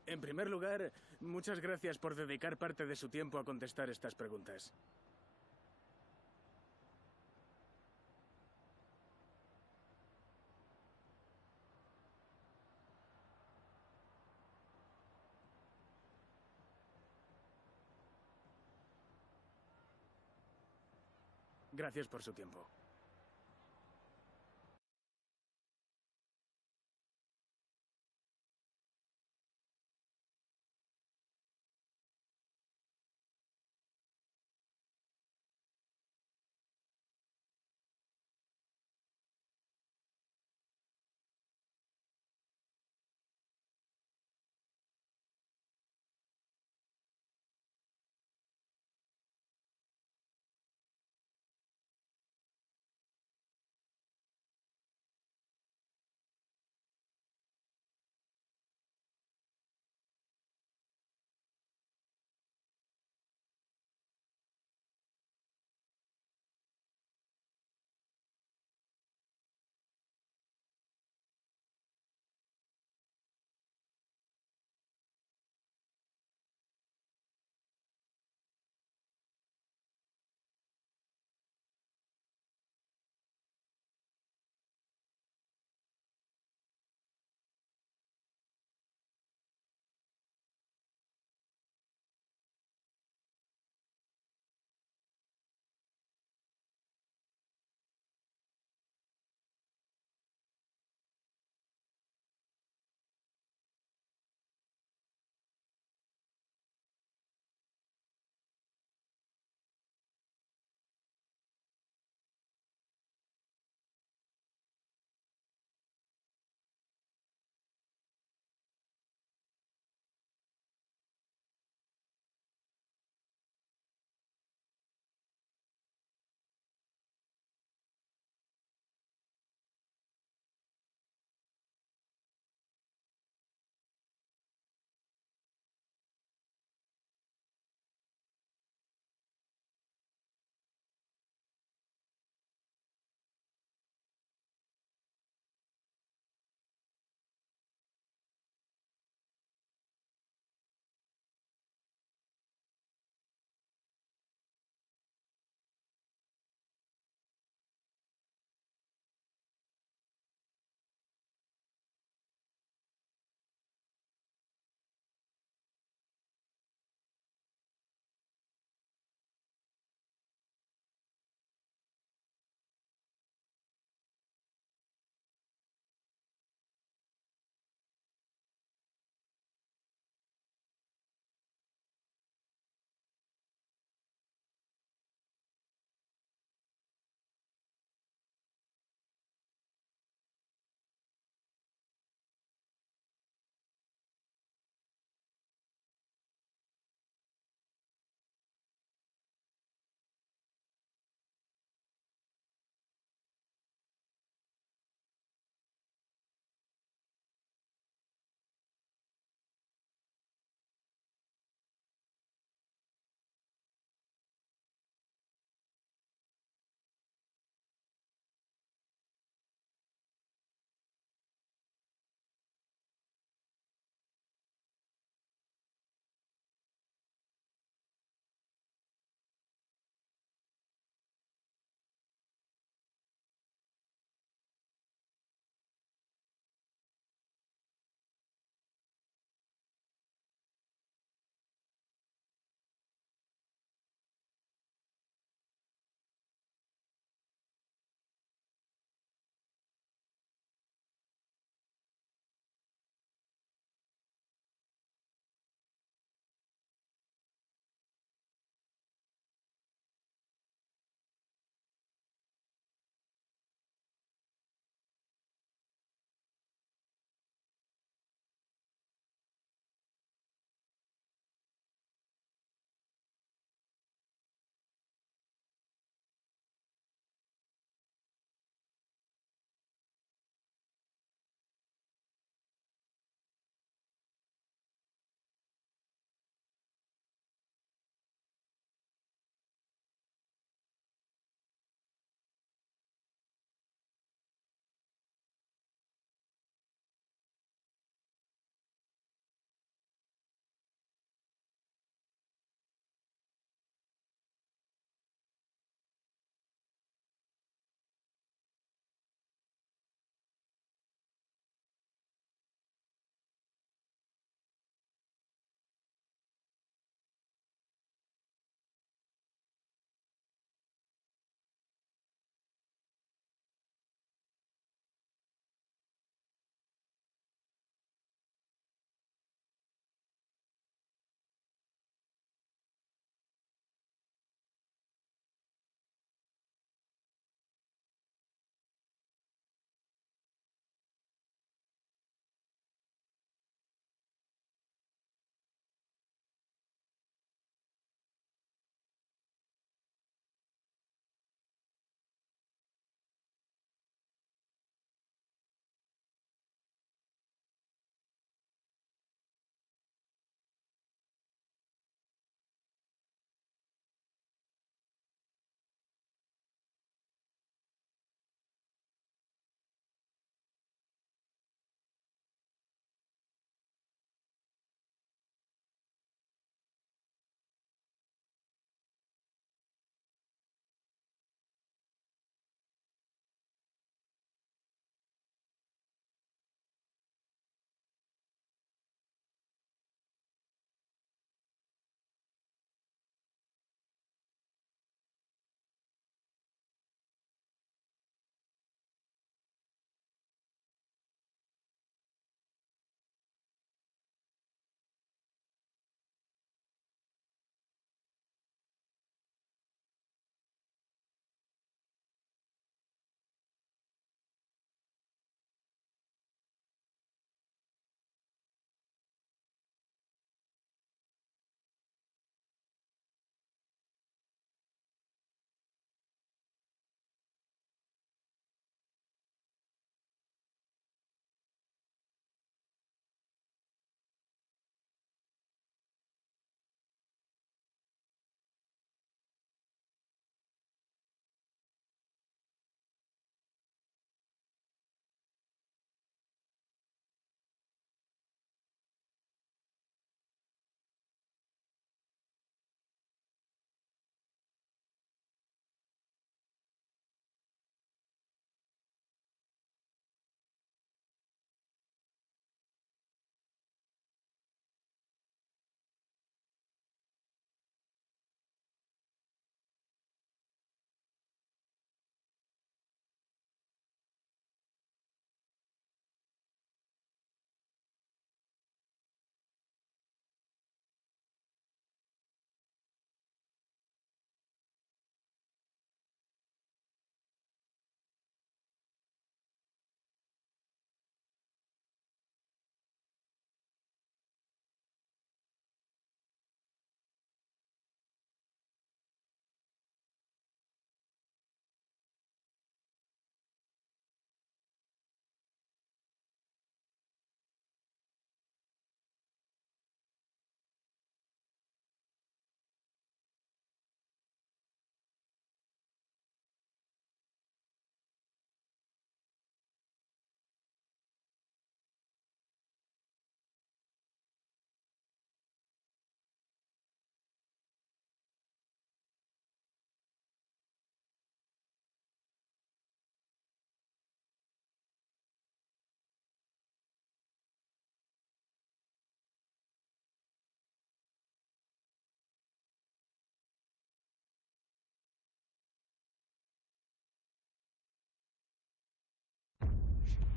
En primer lugar, muchas gracias por dedicar parte de su tiempo a contestar estas preguntas. Gracias por su tiempo.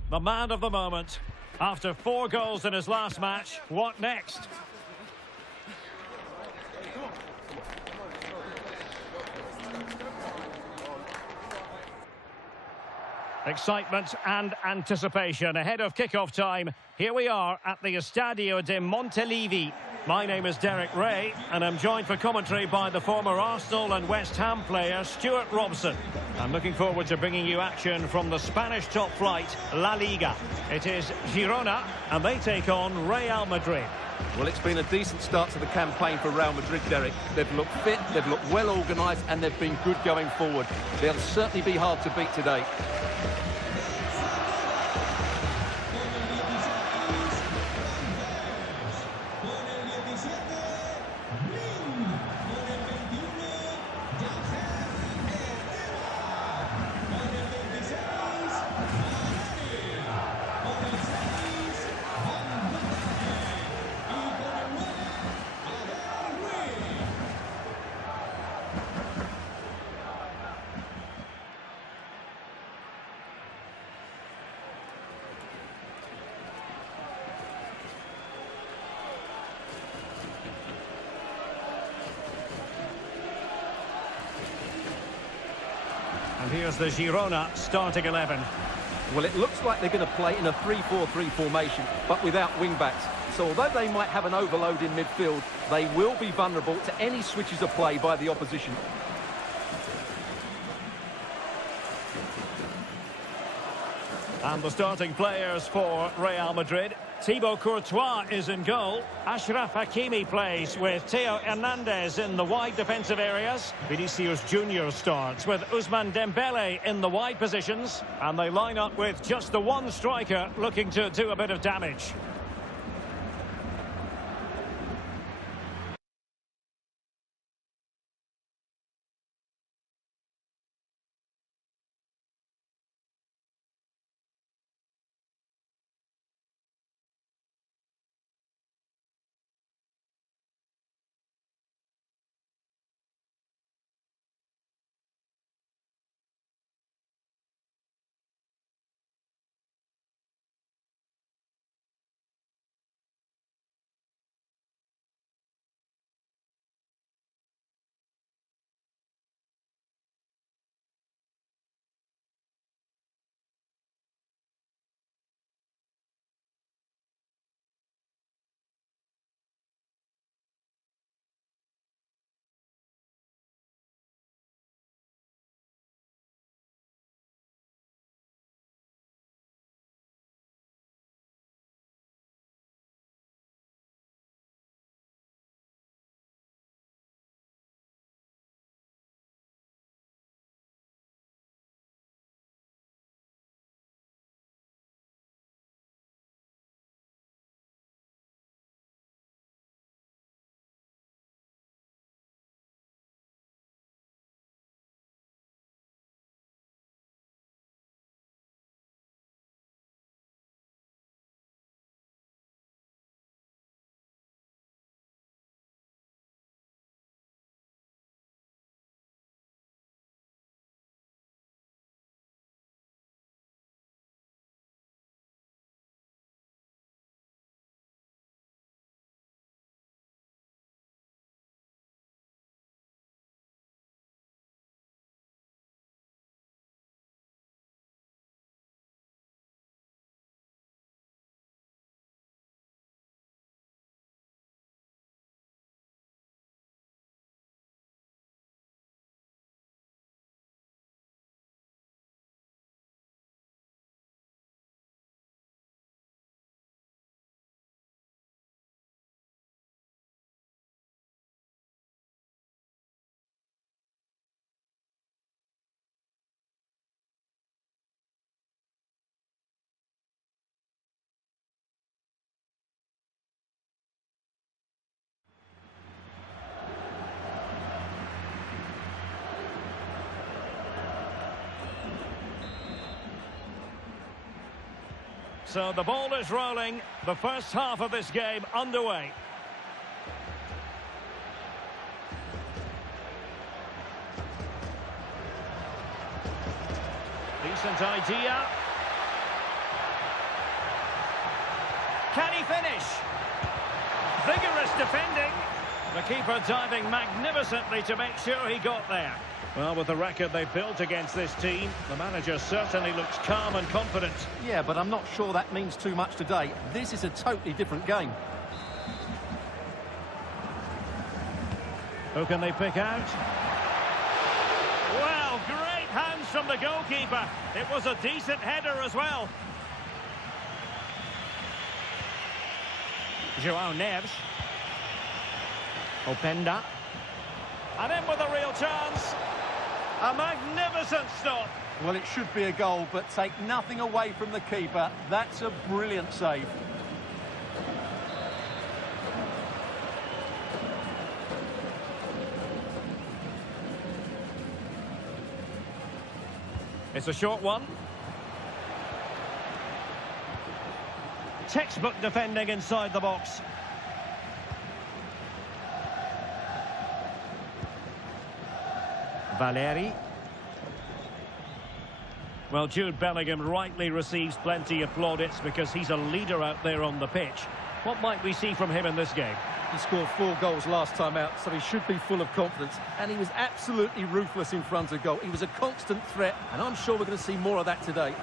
the man of the moment. After 4 goals in his last match, what next? Excitement and anticipation ahead of kick-off time. Here we are at the Estadio de Montilivi. My name is Derek Ray, and I'm joined for commentary by the former Arsenal and West Ham player Stuart Robson. I'm looking forward to bringing you action from the Spanish top flight, La Liga. It is Girona, and they take on Real Madrid. Well, it's been a decent start to the campaign for Real Madrid, Derek. They've looked fit, they've looked well organised, and they've been good going forward. They'll certainly be hard to beat today. And here's the Girona starting 11. Well, it looks like they're going to play in a 3-4-3 formation, but without wing-backs. So although they might have an overload in midfield, they will be vulnerable to any switches of play by the opposition. And the starting players for Real Madrid. Thibaut Courtois is in goal. Achraf Hakimi plays with Theo Hernandez in the wide defensive areas. Vinicius Junior starts with Ousmane Dembele in the wide positions. And they line up with just the one striker looking to do a bit of damage. So the ball is rolling. The first half of this game underway. Decent idea. Can he finish? Vigorous defending. The keeper diving magnificently to make sure he got there. Well, with the record they've built against this team, the manager certainly looks calm and confident. Yeah, but I'm not sure that means too much today. This is a totally different game. Who can they pick out? Well, great hands from the goalkeeper. It was a decent header as well. Joao Neves. Openda. And in with a real chance. A magnificent stop. Well, it should be a goal, but take nothing away from the keeper. That's a brilliant save. It's a short one. Textbook defending inside the box. Valeri. Well, Jude Bellingham rightly receives plenty of plaudits because he's a leader out there on the pitch. What might we see from him in this game? He scored 4 goals last time out, so he should be full of confidence. And he was absolutely ruthless in front of goal. He was a constant threat, and I'm sure we're going to see more of that today.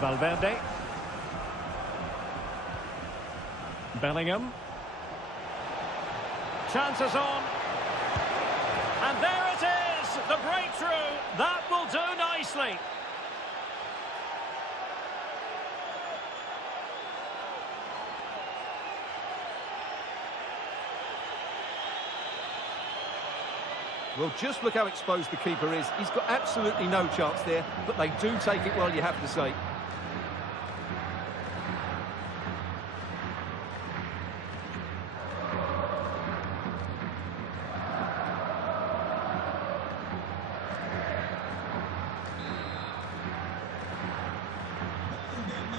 Valverde. Bellingham. Chances on. And there it is! The breakthrough! That will do nicely. Well, just look how exposed the keeper is. He's got absolutely no chance there, but they do take it well, you have to say.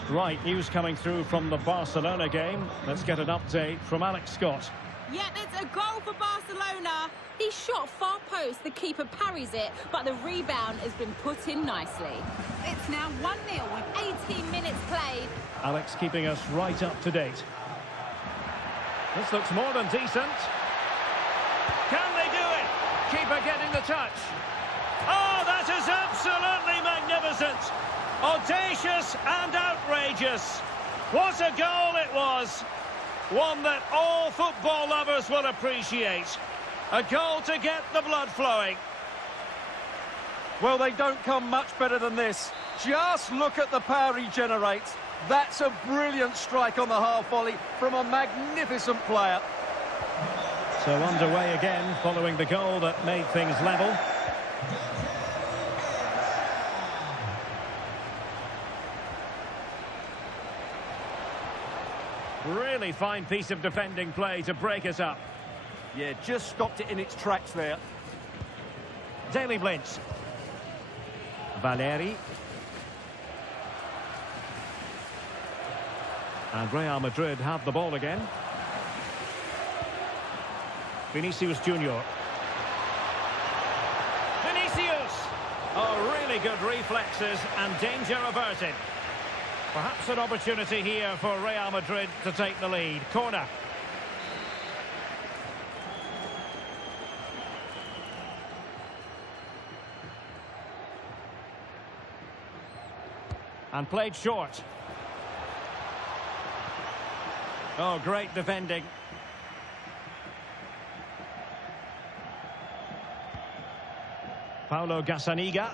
Right, news coming through from the Barcelona game. Let's get an update from Alex Scott. Yep, it's a goal for Barcelona. He shot far post, the keeper parries it, but the rebound has been put in nicely. It's now 1-0 with 18 minutes played. Alex keeping us right up to date. This looks more than decent. Can they do it? Keeper getting the touch. Oh, that is absolutely magnificent. Audacious and outrageous. What a goal it was. One that all football lovers will appreciate. A goal to get the blood flowing. Well, they don't come much better than this. Just look at the power he generates. That's a brilliant strike on the half volley from a magnificent player. So underway again following the goal that made things level. Really fine piece of defending play to break us up. Yeah, just stopped it in its tracks there. Daily Blitz. Valeri. And Real Madrid have the ball again. Vinicius Junior. Vinicius! Oh, really good reflexes and danger averted. Perhaps an opportunity here for Real Madrid to take the lead. Corner. And played short. Oh, great defending. Paulo Gazzaniga.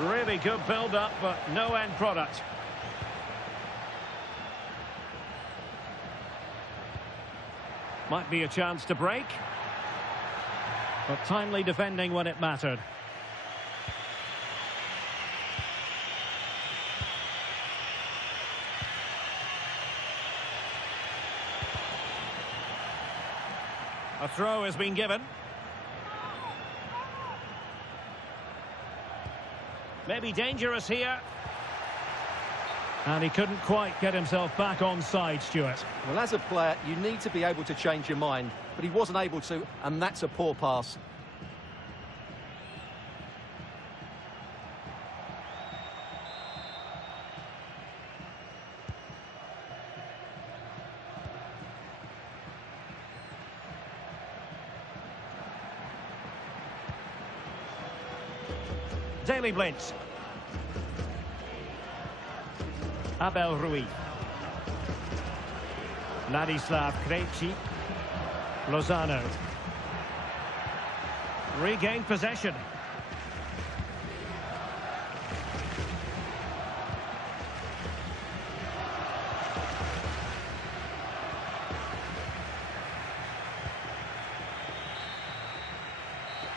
Really good build-up, but no end product. Might be a chance to break. But timely defending when it mattered. A throw has been given. Maybe dangerous here. And he couldn't quite get himself back on side, Stuart. Well, as a player, you need to be able to change your mind, but he wasn't able to, and that's a poor pass. Daily Blitz. Abel Ruiz. Ladislav Krejci. Lozano. Regained possession.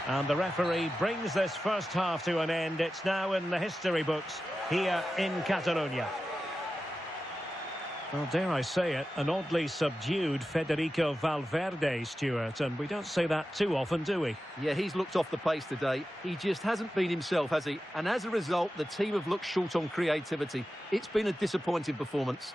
And the referee brings this first half to an end. It's now in the history books here in Catalonia. Well, dare I say it, an oddly subdued Federico Valverde, Stuart, and we don't say that too often, do we? Yeah, he's looked off the pace today. He just hasn't been himself, has he? And as a result, the team have looked short on creativity. It's been a disappointing performance.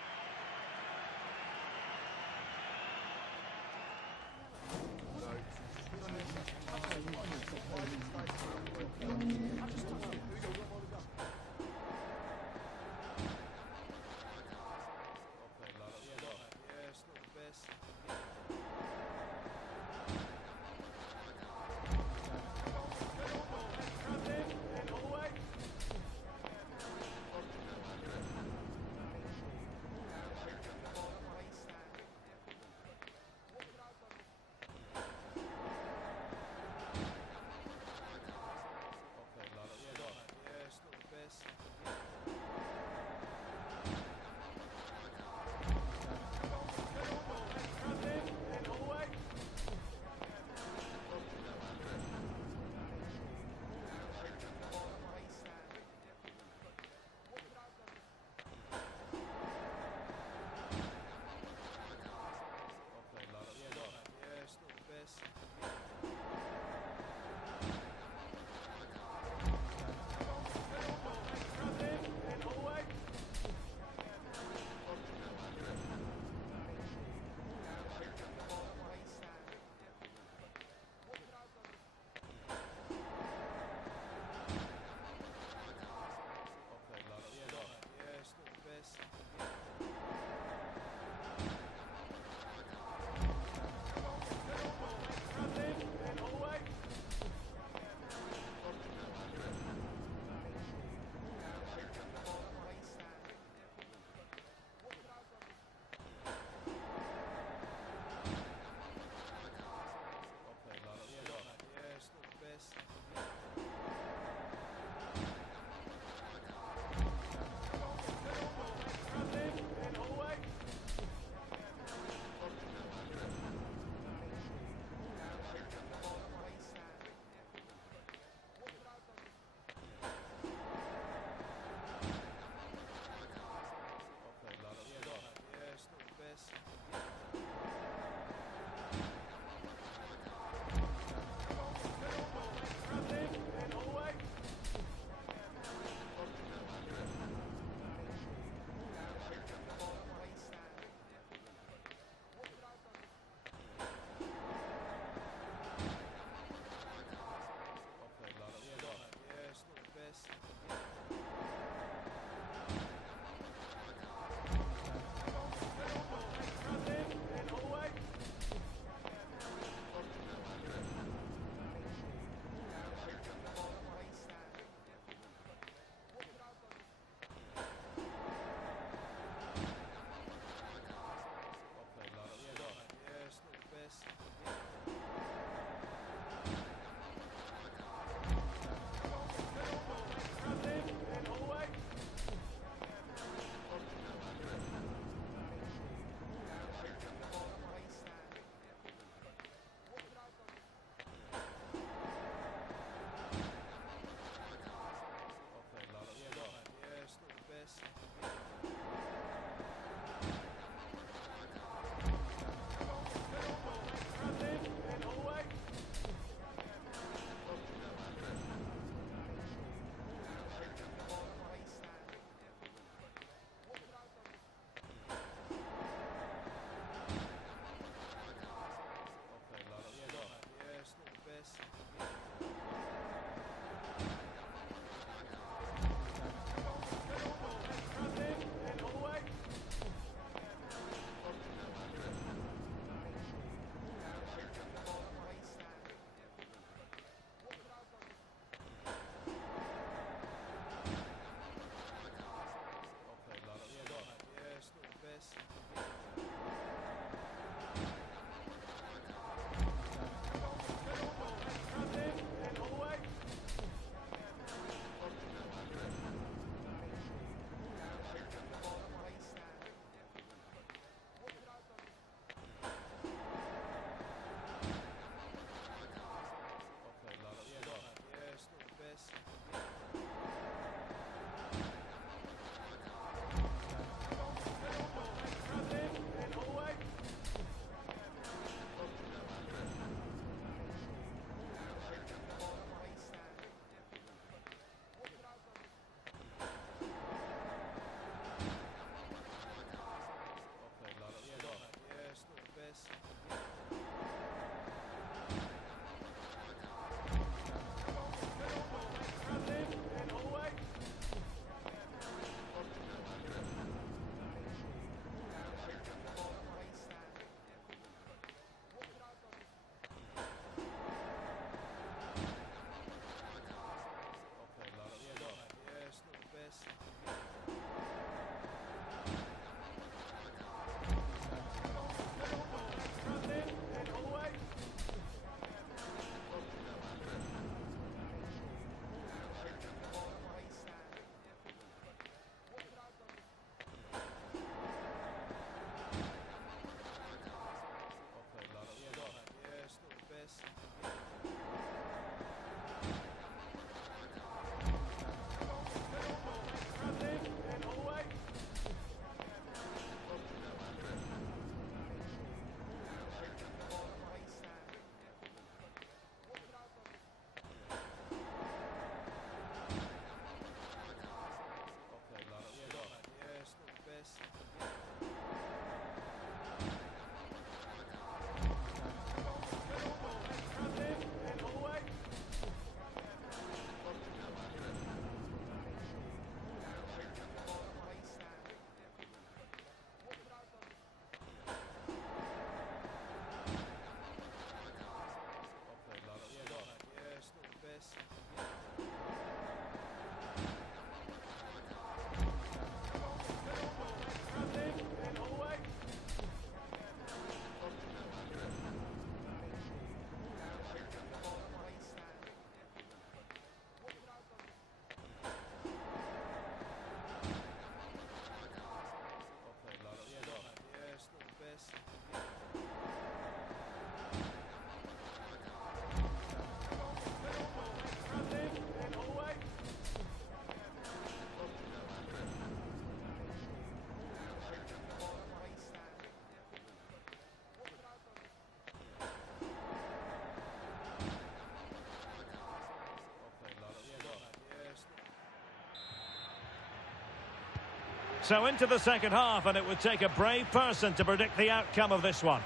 So into the second half, and it would take a brave person to predict the outcome of this one.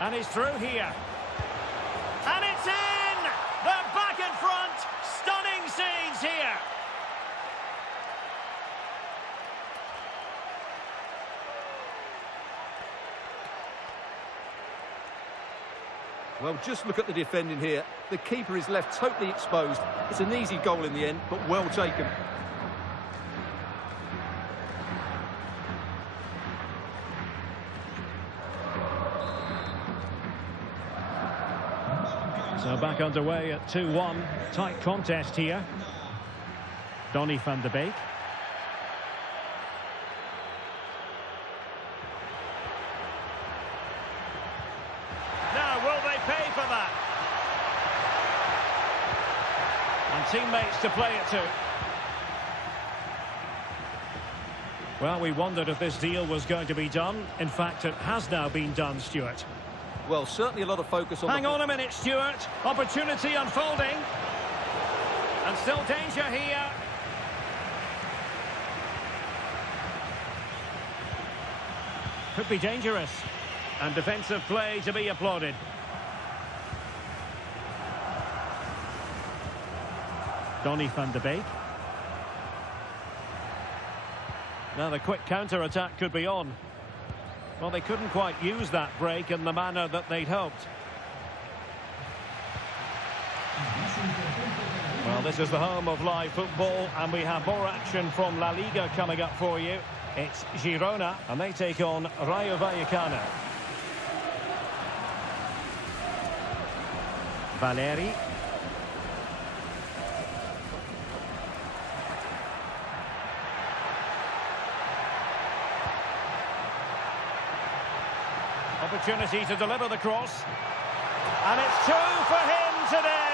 And he's through here. And it's in! They're back in front! Stunning scenes here! Well, just look at the defending here. The keeper is left totally exposed. It's an easy goal in the end, but well taken. So back underway at 2-1. Tight contest here. Donny van de Beek. Now, will they pay for that? And teammates to play it to. Well, we wondered if this deal was going to be done. In fact, it has now been done, Stuart. Well, certainly a lot of focus on... Hang on a minute, Stuart. Opportunity unfolding. And still danger here. Could be dangerous. And defensive play to be applauded. Donny van de Beek. Now the quick counter-attack could be on. Well, they couldn't quite use that break in the manner that they'd hoped. Well, this is the home of live football, and we have more action from La Liga coming up for you. It's Girona, and they take on Rayo Vallecano. Valeri. Opportunity to deliver the cross. And it's two for him today.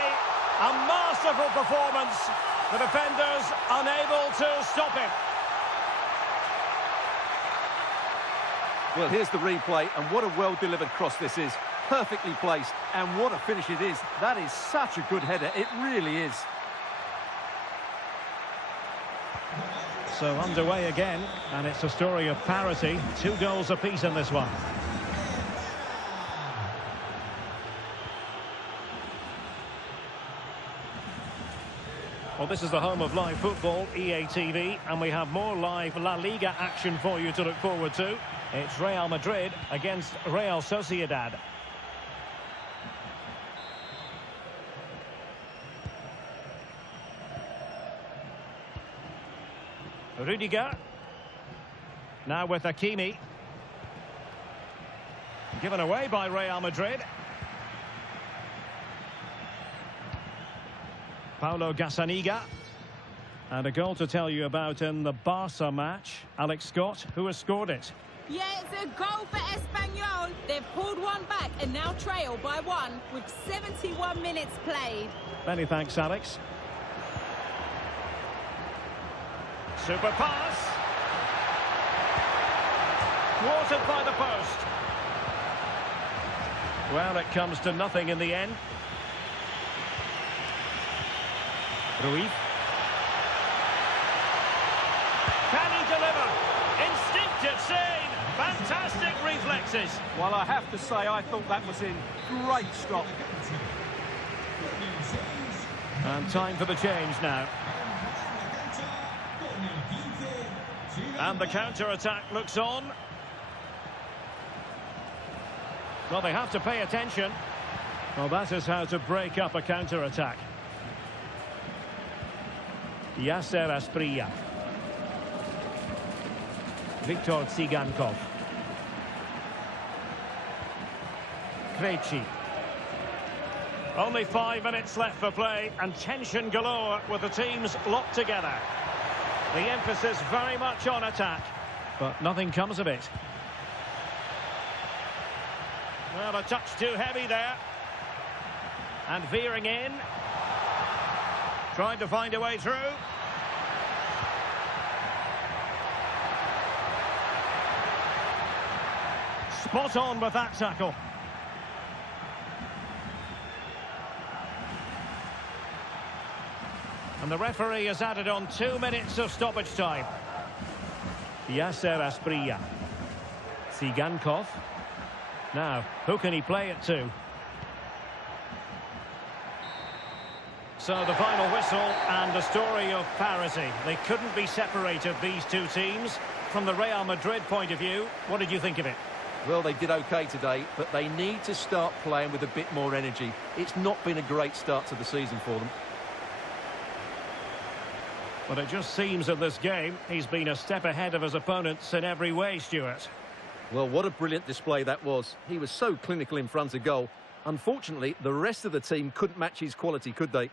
A masterful performance. The defenders unable to stop him. Well, here's the replay, and what a well-delivered cross this is. Perfectly placed, and what a finish it is. That is such a good header. It really is. So underway again, and it's a story of parity. 2 goals apiece in this one. Well, this is the home of live football, EA TV, and we have more live La Liga action for you to look forward to. It's Real Madrid against Real Sociedad. Rudiger. Now with Hakimi. Given away by Real Madrid. Paulo Gazzaniga. And a goal to tell you about in the Barca match. Alex Scott, who has scored it. Yeah, it's a goal for Espanyol. They've pulled one back and now trail by 1 with 71 minutes played. Many thanks, Alex. Super pass. Thwarted by the post. Well, it comes to nothing in the end. Ruiz. Can he deliver? Instinctive save. Fantastic reflexes. Well, I have to say, I thought that was in. Great stop. And time for the change now. And the counter-attack looks on. Well, they have to pay attention. Well, that is how to break up a counter-attack. Yasser Asprilla. Viktor Tsigankov. Krejci. Only 5 minutes left for play, and tension galore with the teams locked together. The emphasis very much on attack. But nothing comes of it. Well, a touch too heavy there. And veering in. Trying to find a way through. Spot on with that tackle. And the referee has added on 2 minutes of stoppage time. Yasser Asprilla. Sigankov. Now, who can he play it to? So the final whistle and a story of parity. They couldn't be separated, these two teams. From the Real Madrid point of view, what did you think of it? Well, they did okay today, but they need to start playing with a bit more energy. It's not been a great start to the season for them. But it just seems in this game, he's been a step ahead of his opponents in every way, Stuart. Well, what a brilliant display that was. He was so clinical in front of goal. Unfortunately, the rest of the team couldn't match his quality, could they?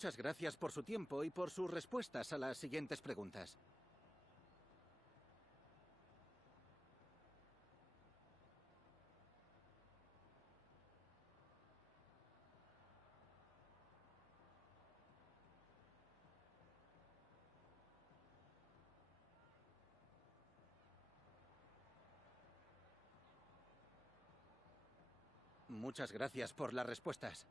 Muchas gracias por su tiempo y por sus respuestas a las siguientes preguntas. Muchas gracias por las respuestas.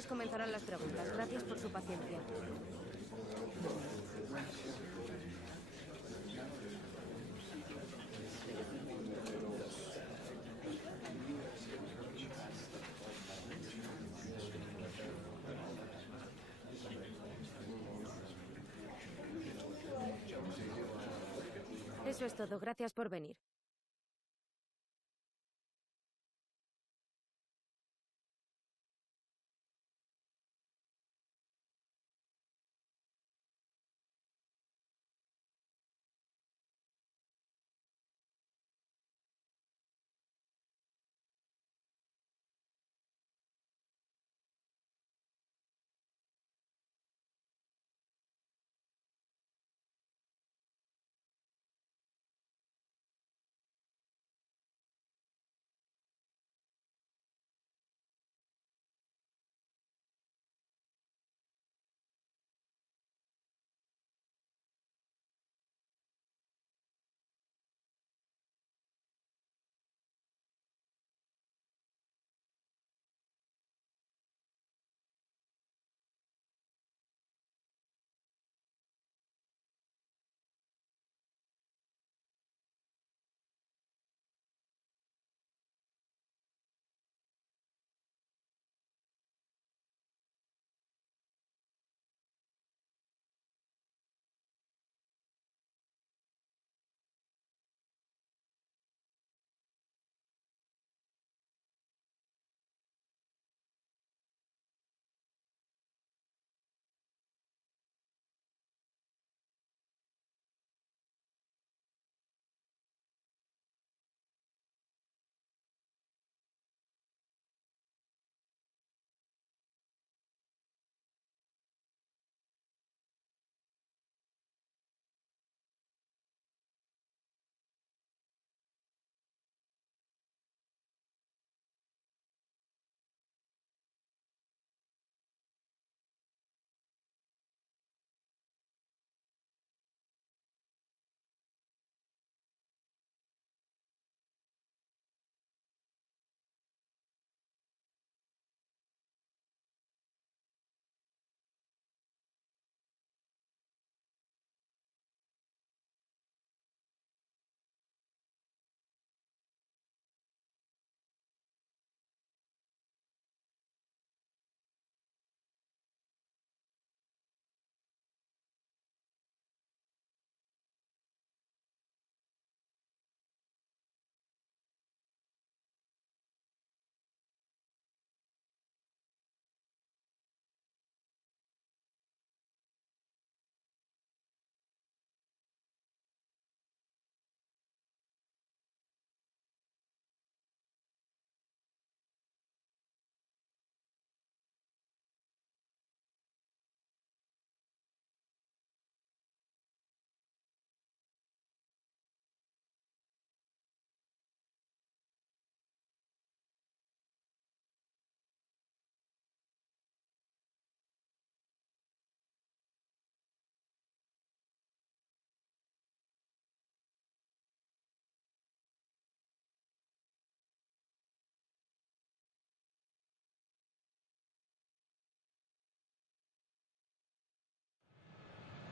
Entonces comenzarán las preguntas. Gracias por su paciencia. Eso es todo. Gracias por venir.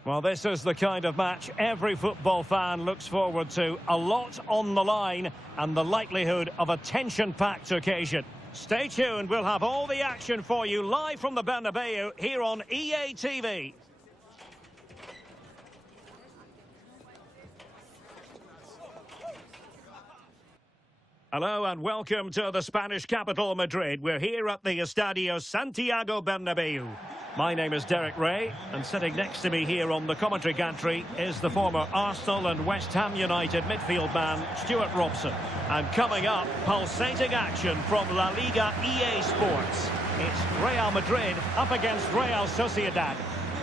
Well, this is the kind of match every football fan looks forward to. A lot on the line and the likelihood of a tension-packed occasion. Stay tuned, we'll have all the action for you live from the Bernabeu here on EA TV. Hello and welcome to the Spanish capital, Madrid. We're here at the Estadio Santiago Bernabeu. My name is Derek Ray, and sitting next to me here on the commentary gantry is the former Arsenal and West Ham United midfield man, Stuart Robson. And coming up, pulsating action from La Liga EA Sports. It's Real Madrid up against Real Sociedad.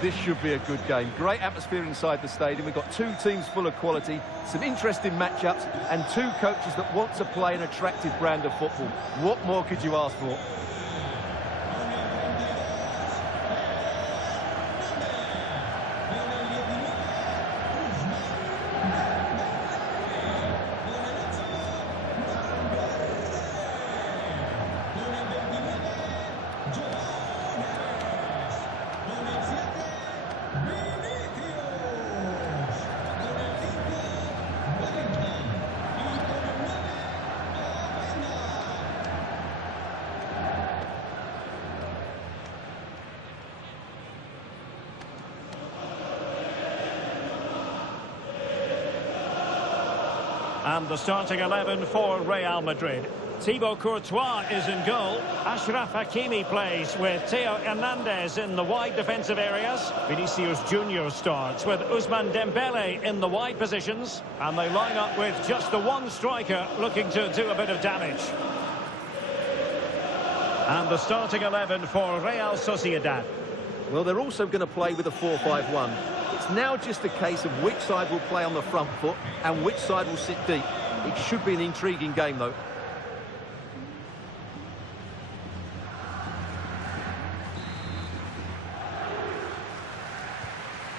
This should be a good game. Great atmosphere inside the stadium. We've got two teams full of quality, some interesting matchups, and two coaches that want to play an attractive brand of football. What more could you ask for? And the starting 11 for Real Madrid. Thibaut Courtois is in goal. Achraf Hakimi plays with Theo Hernandez in the wide defensive areas. Vinicius Junior starts with Ousmane Dembele in the wide positions. And they line up with just the one striker looking to do a bit of damage. And the starting 11 for Real Sociedad. Well, they're also going to play with a 4-5-1. It's now just a case of which side will play on the front foot and which side will sit deep. It should be an intriguing game, though.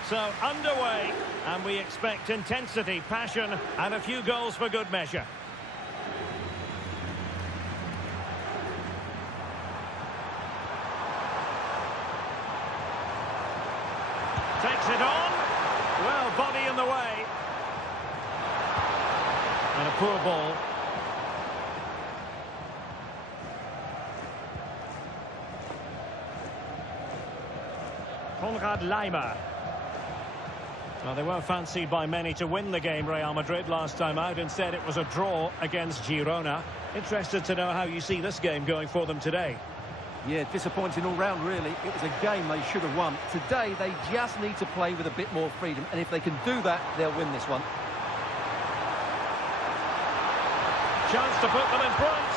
So, underway, and we expect intensity, passion, and a few goals for good measure. Takes it on. Well, body in the way. And a poor ball. Konrad Laimer. Well, they weren't fancied by many to win the game, Real Madrid, last time out. Instead, it was a draw against Girona. Interested to know how you see this game going for them today. Yeah, disappointing all round, really. It was a game they should have won. Today, they just need to play with a bit more freedom, and if they can do that, they'll win this one. Chance to put them in front.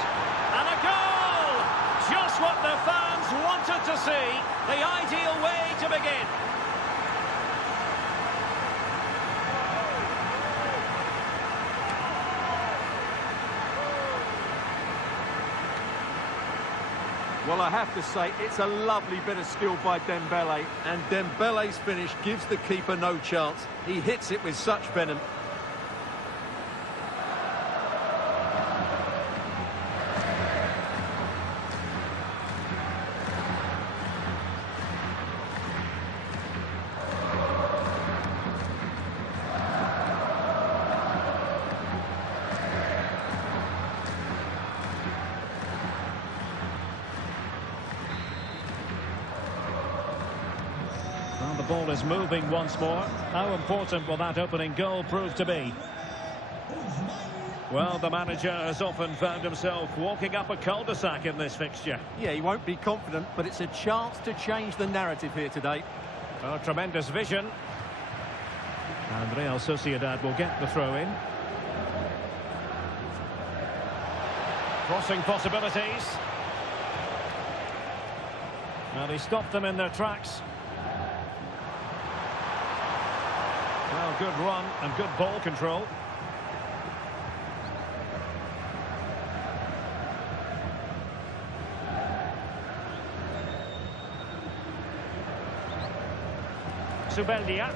And a goal! Just what the fans wanted to see. The ideal way to begin. Well, I have to say, it's a lovely bit of skill by Dembele, and Dembele's finish gives the keeper no chance. He hits it with such venom. Well, the ball is moving once more. How important will that opening goal prove to be? Well, the manager has often found himself walking up a cul-de-sac in this fixture. Yeah, he won't be confident, but it's a chance to change the narrative here today. Oh, tremendous vision. And Real Sociedad will get the throw-in. Crossing possibilities. And he stopped them in their tracks. Well, good run and good ball control. Zubeldia.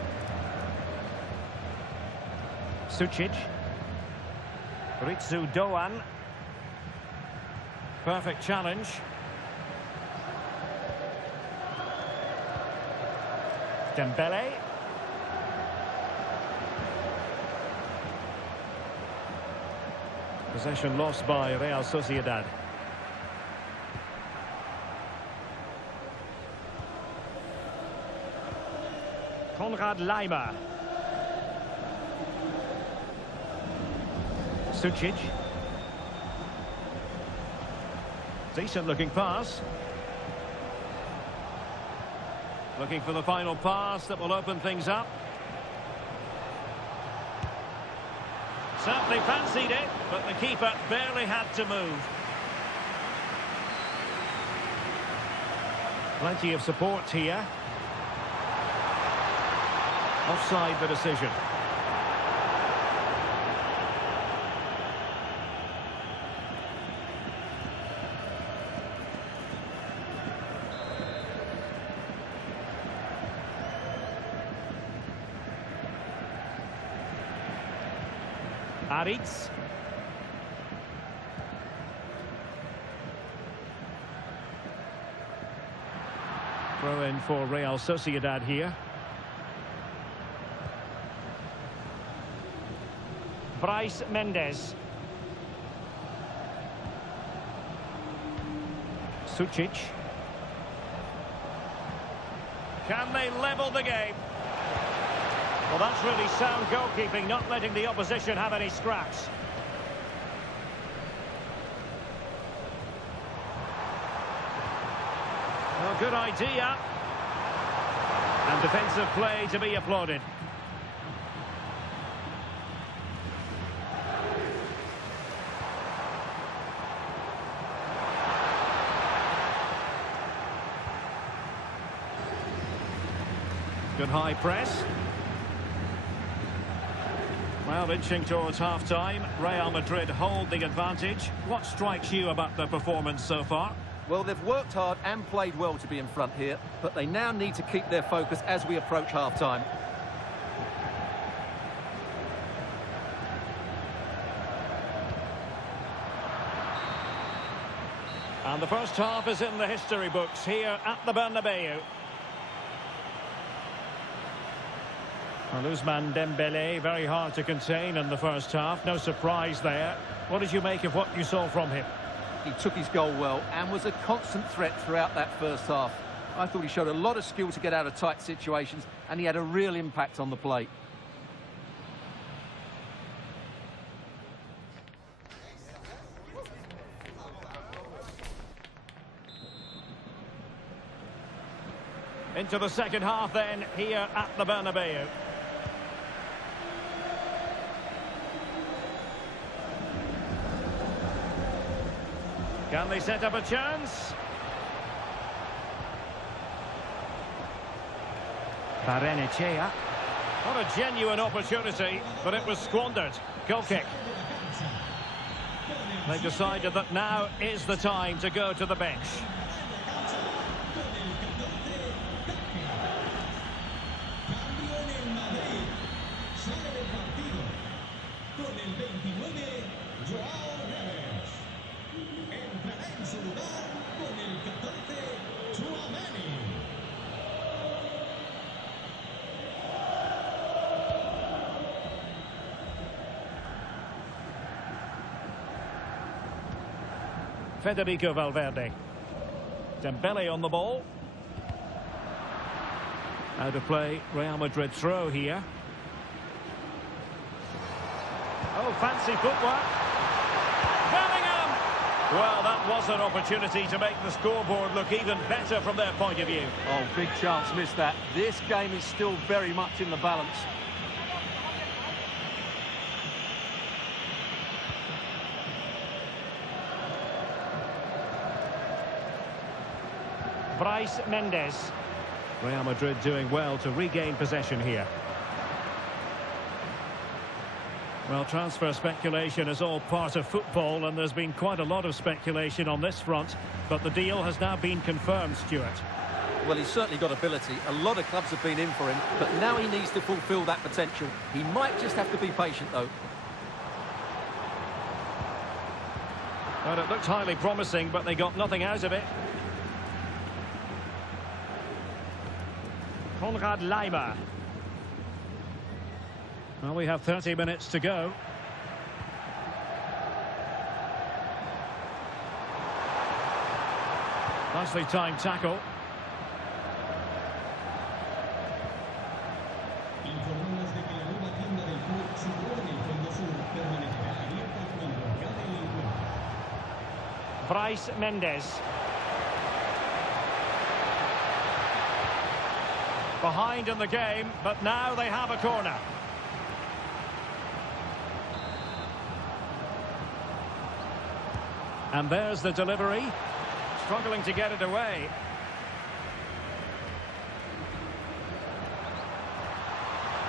Sucic. Ritsu Doan. Perfect challenge. Dembele. Possession lost by Real Sociedad. Konrad Laimer. Sucic. Decent looking pass. Looking for the final pass that will open things up. Certainly fancied it, but the keeper barely had to move. Plenty of support here. Offside the decision. Aritz. Throw in for Real Sociedad here. Bryce Mendes. Sucic. Can they level the game? Well, that's really sound goalkeeping, not letting the opposition have any scraps. Well, good idea. And defensive play to be applauded. Good high press. Well, inching towards half-time. Real Madrid hold the advantage. What strikes you about the performance so far? Well, they've worked hard and played well to be in front here, but they now need to keep their focus as we approach half-time. And the first half is in the history books here at the Bernabeu. Well, Ousmane Dembélé, very hard to contain in the first half. No surprise there. What did you make of what you saw from him? He took his goal well and was a constant threat throughout that first half. I thought he showed a lot of skill to get out of tight situations, and he had a real impact on the plate. Into the second half then, here at the Bernabeu. Can they set up a chance? Barrenechea. What a genuine opportunity, but it was squandered. Goal kick. They decided that now is the time to go to the bench. Federico Valverde. Dembele on the ball. Out of play, Real Madrid throw here. Oh, fancy footwork. Bellingham! Well, that was an opportunity to make the scoreboard look even better from their point of view. Oh, big chance, missed that. This game is still very much in the balance. Bryce Mendes. Real Madrid doing well to regain possession here. Well, transfer speculation is all part of football, and there's been quite a lot of speculation on this front, but the deal has now been confirmed, Stuart. Well, he's certainly got ability. A lot of clubs have been in for him, but now he needs to fulfil that potential. He might just have to be patient, though. Well, it looked highly promising, but they got nothing out of it. Konrad Laimer. Well, we have 30 minutes to go. Nicely timed tackle. Bryce Mendes. Behind in the game, but now they have a corner. And there's the delivery. Struggling to get it away.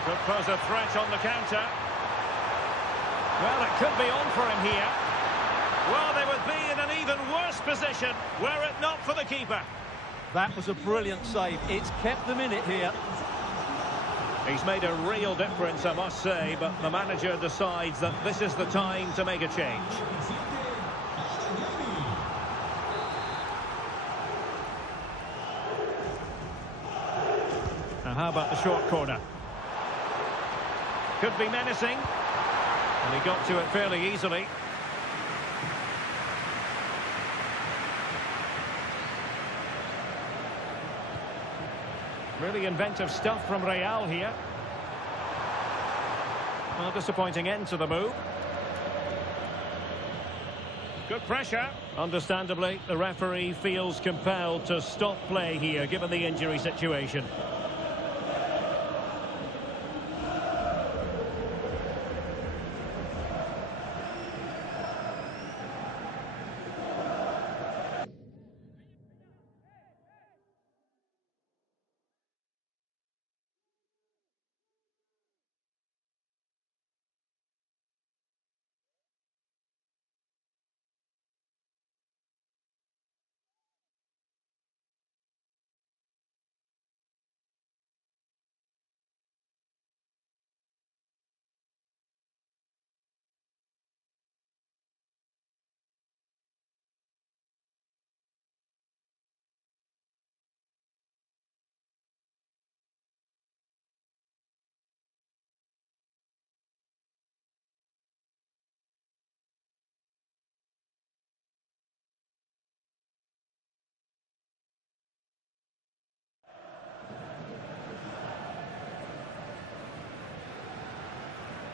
Could pose a threat on the counter. Well, it could be on for him here. Well, they would be in an even worse position were it not for the keeper. That was a brilliant save. It's kept them in it here. He's made a real difference, I must say, but the manager decides that this is the time to make a change. Now, how about the short corner? Could be menacing. And he got to it fairly easily. Really inventive stuff from Real here. Well, disappointing end to the move. Good pressure. Understandably, the referee feels compelled to stop play here, given the injury situation.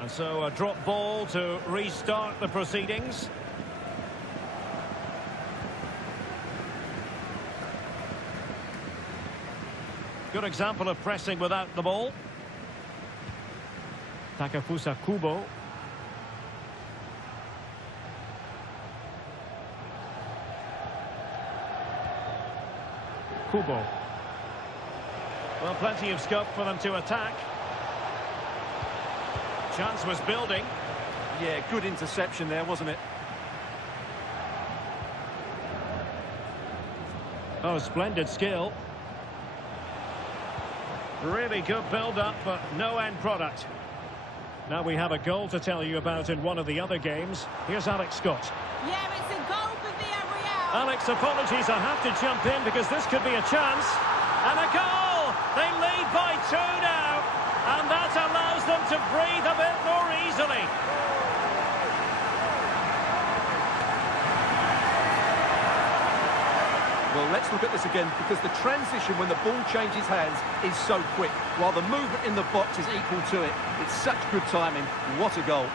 And so a drop ball to restart the proceedings. Good example of pressing without the ball. Takefusa Kubo. Kubo. Well, plenty of scope for them to attack. Chance was building. Yeah, good interception there, wasn't it? Oh, splendid skill. Really good build-up, but no end product. Now we have a goal to tell you about in one of the other games. Here's Alex Scott. Yeah, it's a goal for Villarreal. Alex, apologies, I have to jump in because this could be a chance. And a goal! They lead by 2 now. And that allows them to breathe a bit more easily. Well, let's look at this again, because the transition when the ball changes hands is so quick, while the movement in the box is equal to it. It's such good timing. What a goal.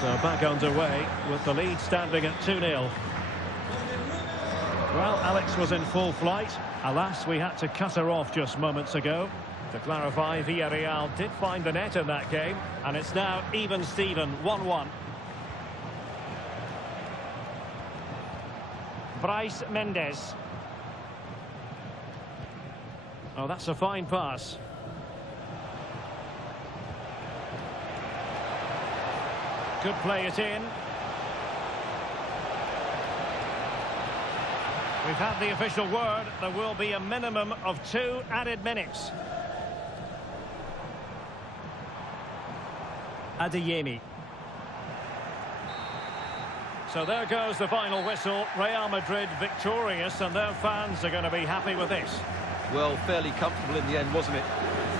So back underway with the lead standing at 2-0. Well, Alex was in full flight. Alas, we had to cut her off just moments ago. To clarify, Villarreal did find the net in that game, and it's now even Steven, 1-1. Bryce Mendes. Oh, that's a fine pass. Could play it in. We've had the official word. There will be a minimum of 2 added minutes. Adeyemi. So there goes the final whistle. Real Madrid victorious, and their fans are going to be happy with this. Well, fairly comfortable in the end, wasn't it?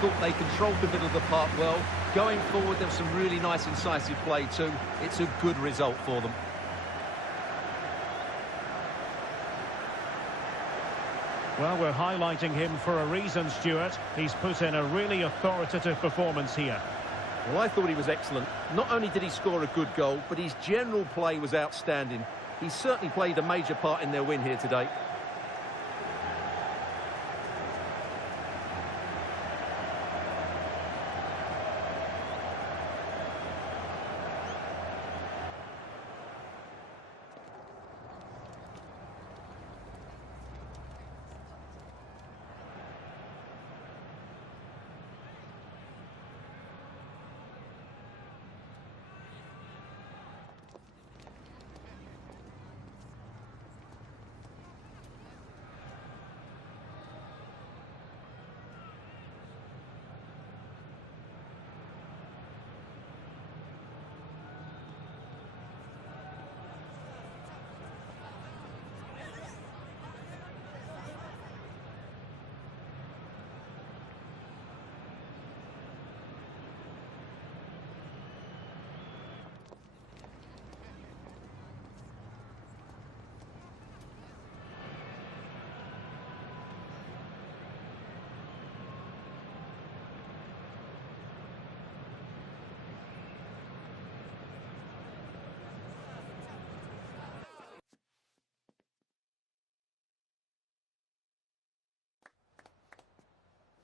Thought they controlled the middle of the park well. Going forward, there was some really nice incisive play too. It's a good result for them. Well, we're highlighting him for a reason, Stuart. He's put in a really authoritative performance here. Well, I thought he was excellent. Not only did he score a good goal, but his general play was outstanding. He certainly played a major part in their win here today.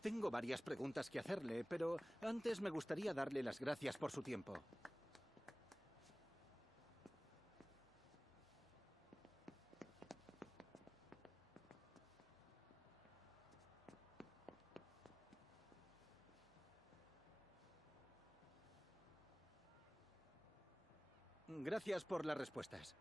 Tengo varias preguntas que hacerle, pero antes me gustaría darle las gracias por su tiempo. Gracias por las respuestas.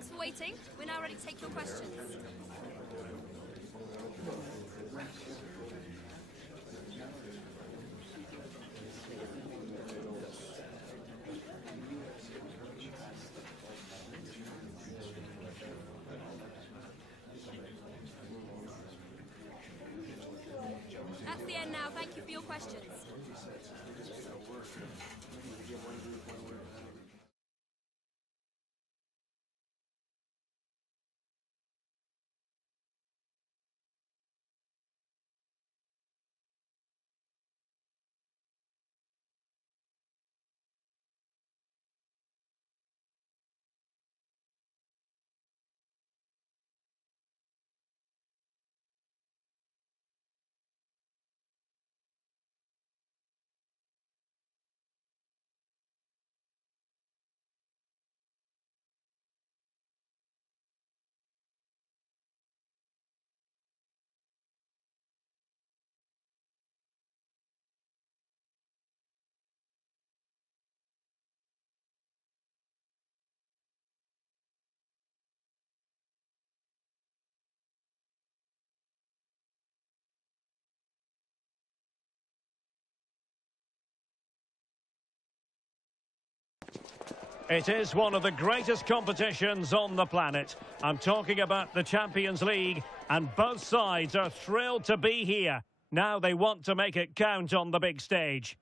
Thanks for waiting. We're now ready to take your questions. That's the end now. Thank you for your questions. It is one of the greatest competitions on the planet. I'm talking about the Champions League, and both sides are thrilled to be here. Now they want to make it count on the big stage.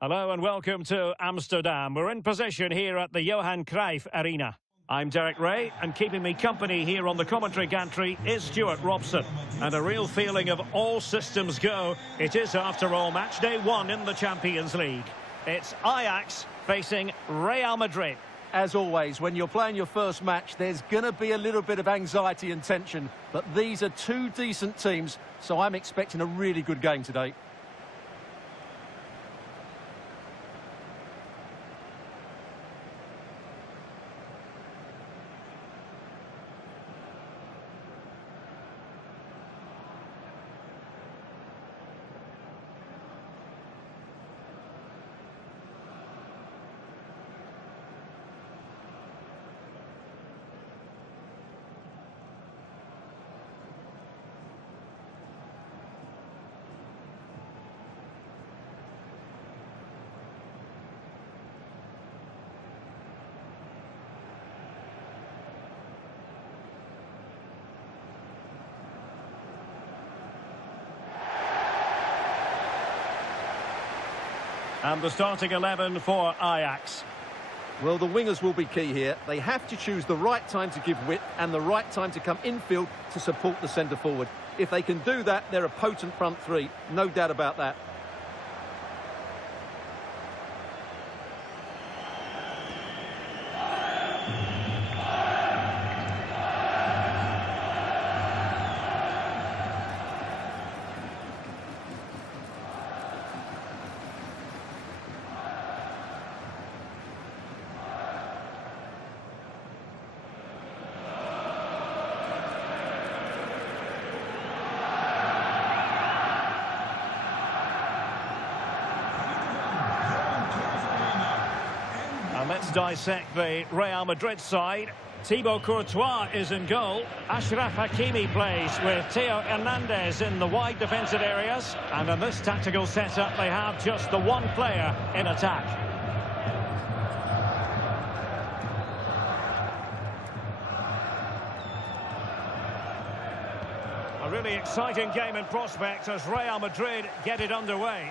Hello and welcome to Amsterdam. We're in position here at the Johan Cruijff Arena. I'm Derek Ray, and keeping me company here on the commentary gantry is Stuart Robson. And a real feeling of all systems go. It is, after all, match day 1 in the Champions League. It's Ajax facing Real Madrid. As always, when you're playing your first match, there's going to be a little bit of anxiety and tension. But these are two decent teams, so I'm expecting a really good game today. And the starting 11 for Ajax. Well, the wingers will be key here. They have to choose the right time to give width and the right time to come infield to support the centre-forward. If they can do that, they're a potent front three. No doubt about that. And let's dissect the Real Madrid side. Thibaut Courtois is in goal. Achraf Hakimi plays with Theo Hernandez in the wide defensive areas. And in this tactical setup, they have just the one player in attack. A really exciting game in prospect as Real Madrid get it underway.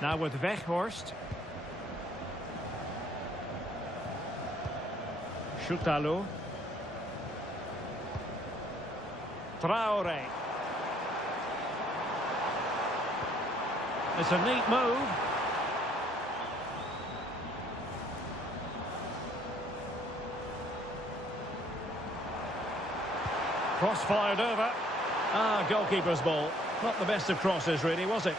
Now with Weghorst. Choutalo. Traoré. It's a neat move. Cross fired over. Goalkeeper's ball. Not the best of crosses, really, was it?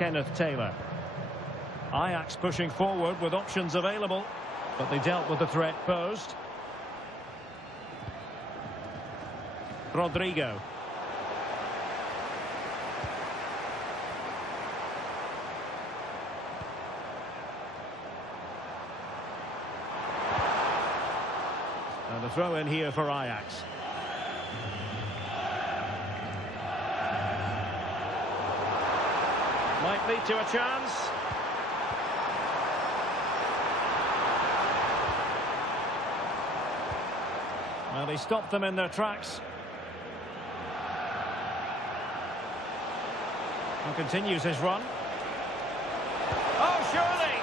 Kenneth Taylor. Ajax pushing forward with options available, but they dealt with the threat posed. Rodrigo. And a throw in here for Ajax. Might lead to a chance. Well, he stopped them in their tracks. And continues his run. Oh, surely!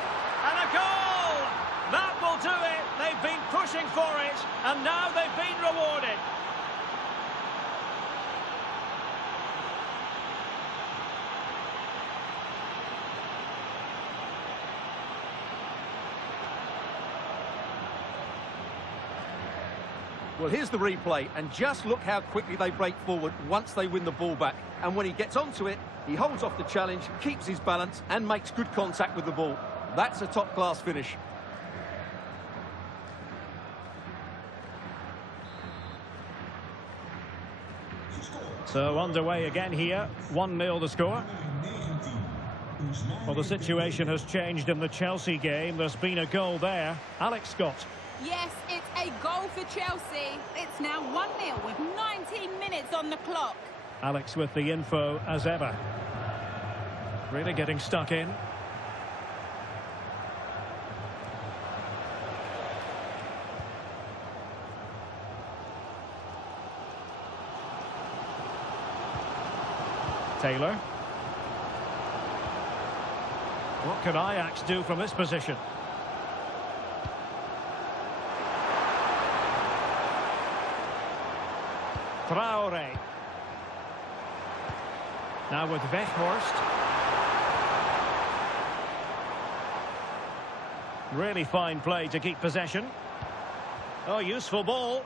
And a goal! That will do it! They've been pushing for it, and now they've been rewarded. Well, here's the replay, and just look how quickly they break forward once they win the ball back. And when he gets onto it, he holds off the challenge, keeps his balance, and makes good contact with the ball. That's a top-class finish. So underway again here, 1-0 the score. Well, the situation has changed in the Chelsea game. There's been a goal there. Alex Scott. Yes, it's a goal for Chelsea. It's now 1-0 with 19 minutes on the clock. Alex with the info as ever. Really getting stuck in. Taylor. What can Ajax do from this position? Traore. Now with Weghorst. Really fine play to keep possession. Oh, useful ball.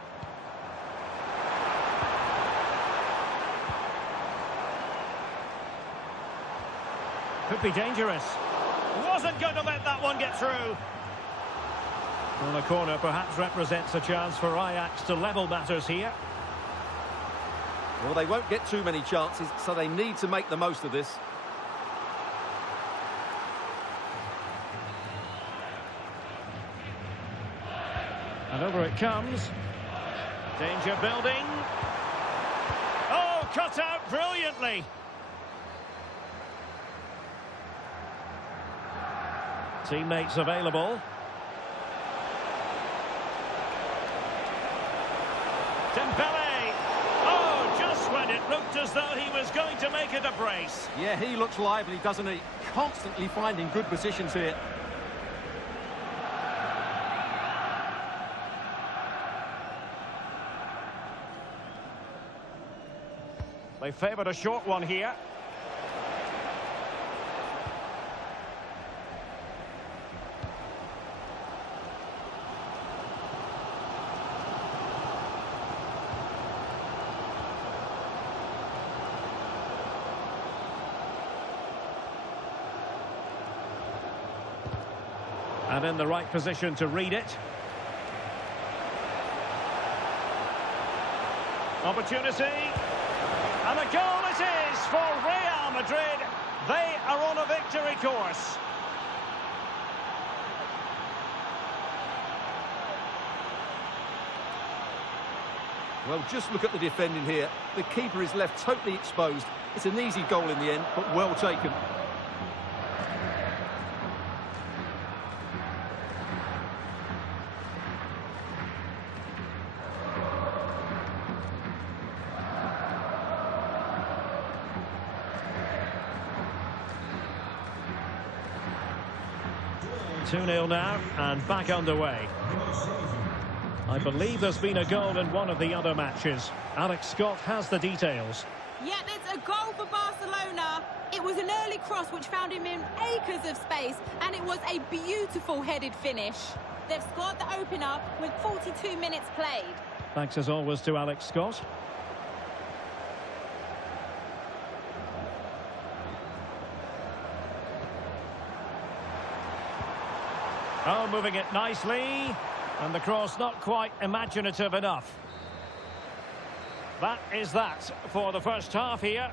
Could be dangerous. Wasn't going to let that one get through. Well, the corner perhaps represents a chance for Ajax to level matters here. Well, they won't get too many chances, so they need to make the most of this. And over it comes. Danger building. Oh, cut out brilliantly. Teammates available. Dembele. Oh, just when it looked as though he was going to make it a brace. Yeah, he looks lively, doesn't he? Constantly finding good positions here. They favoured a short one here. And in the right position to read it. Opportunity. And a goal it is for Real Madrid. They are on a victory course. Well, just look at the defending here. The keeper is left totally exposed. It's an easy goal in the end, but well taken. Two-0 now, and back underway. I believe there's been a goal in one of the other matches. Alex Scott has the details. Yeah, it's a goal for Barcelona. It was an early cross which found him in acres of space, and it was a beautiful headed finish. They've scored the opener with 42 minutes played. Thanks as always to Alex Scott. Oh, moving it nicely. And the cross not quite imaginative enough. That is that for the first half here.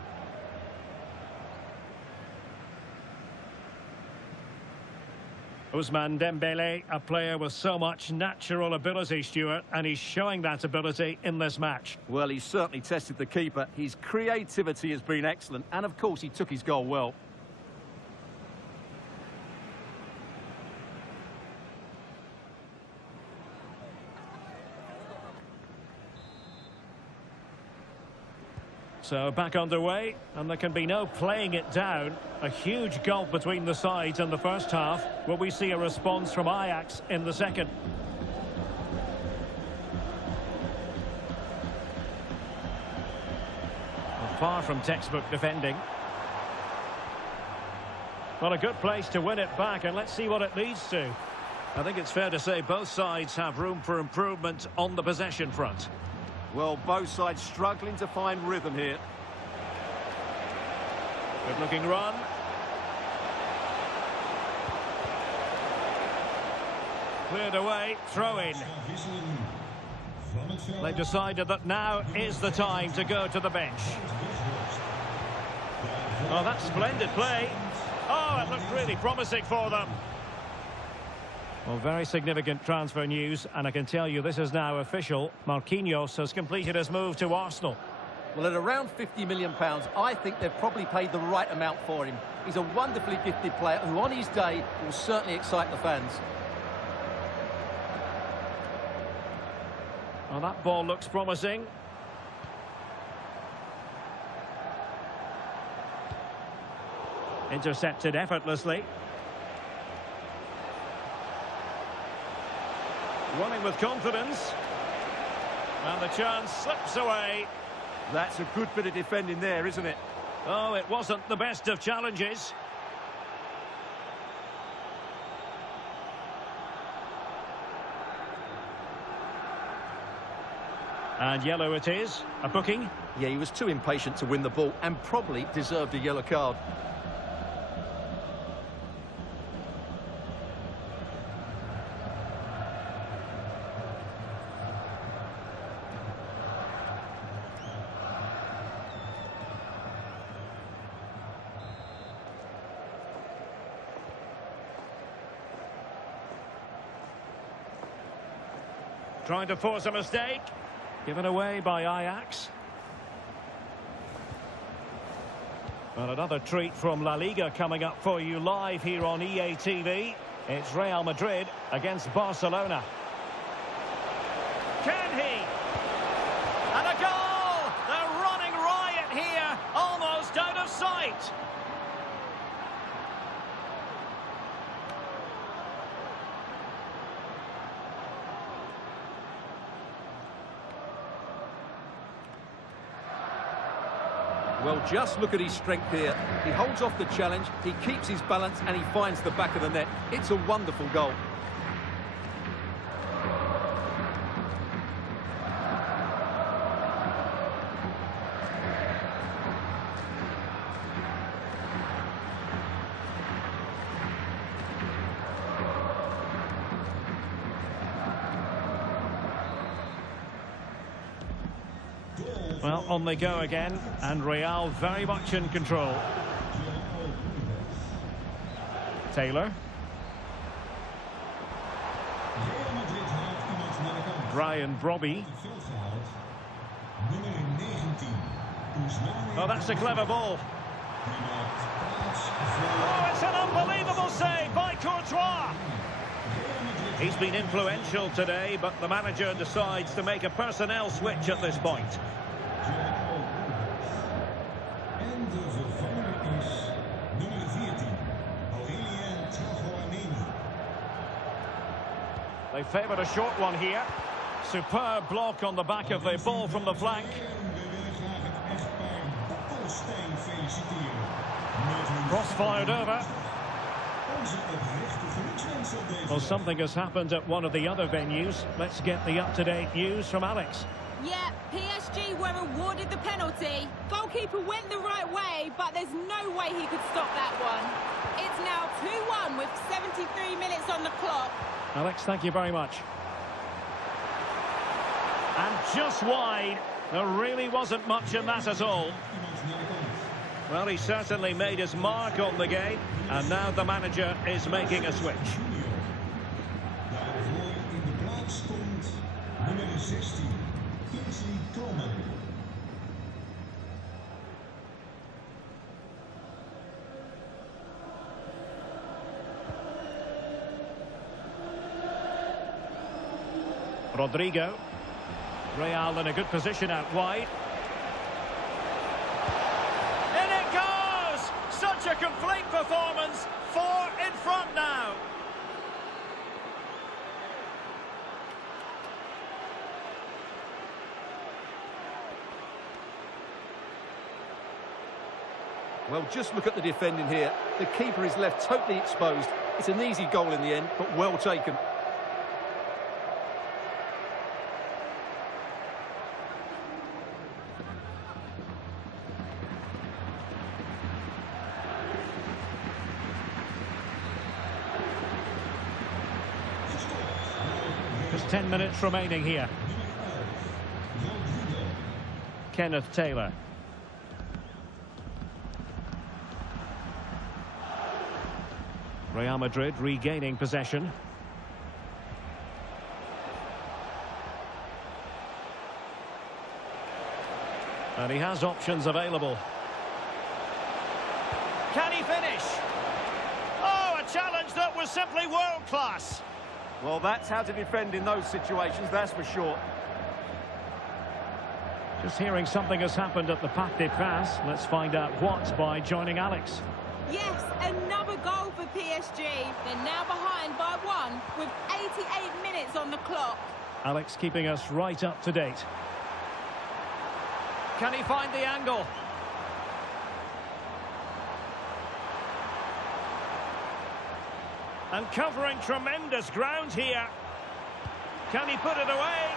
Ousmane Dembele, a player with so much natural ability, Stuart, and he's showing that ability in this match. Well, he's certainly tested the keeper. His creativity has been excellent, and of course he took his goal well. So back underway, and there can be no playing it down. A huge gulf between the sides in the first half. Will we see a response from Ajax in the second? Well, far from textbook defending. Well, a good place to win it back, and let's see what it leads to. I think it's fair to say both sides have room for improvement on the possession front. Well, both sides struggling to find rhythm here. Good looking run. Cleared away, throw in. They've decided that now is the time to go to the bench. Oh, that's splendid play. Oh, it looked really promising for them. Well, very significant transfer news, and I can tell you this is now official. Marquinhos has completed his move to Arsenal. Well, at around £50 million, I think they've probably paid the right amount for him. He's a wonderfully gifted player who, on his day, will certainly excite the fans. Well, that ball looks promising. Intercepted effortlessly. Running with confidence. And the chance slips away. That's a good bit of defending there, isn't it? Oh, it wasn't the best of challenges. And yellow it is. A booking. Yeah, he was too impatient to win the ball and probably deserved a yellow card. Trying to force a mistake. Given away by Ajax. Well, another treat from La Liga coming up for you live here on EA TV. It's Real Madrid against Barcelona. Can he? And a goal! They're running riot here, almost out of sight. Well, just look at his strength here. He holds off the challenge, he keeps his balance, and he finds the back of the net. It's a wonderful goal. Well, on they go again, and Real very much in control. Taylor. Brian Brobby. Oh, that's a clever ball. Oh, it's an unbelievable save by Courtois. He's been influential today, but the manager decides to make a personnel switch at this point. They favoured a short one here. Superb block on the back of the ball from the flank. Cross fired over. Well, something has happened at one of the other venues. Let's get the up-to-date news from Alex. Yeah, PSG were awarded the penalty. Goalkeeper went the right way, but there's no way he could stop that one. It's now 2-1 with 33 minutes on the clock. Alex, thank you very much. And just wide. There really wasn't much in that at all. Well, he certainly made his mark on the game, and now the manager is making a switch. Rodrigo. Real in a good position out wide. In it goes! Such a complete performance. 4 in front now. Well, just look at the defending here. The keeper is left totally exposed. It's an easy goal in the end, but well taken. Just 10 minutes remaining here. Kenneth Taylor. Real Madrid regaining possession. And he has options available. Can he finish? Oh, a challenge that was simply world class. Well, that's how to defend in those situations, that's for sure. Just hearing something has happened at the Parc des Princes. Let's find out what by joining Alex. Yes, another goal for PSG. They're now behind by 1 with 88 minutes on the clock. Alex keeping us right up to date. Can he find the angle? And covering tremendous ground here. Can he put it away?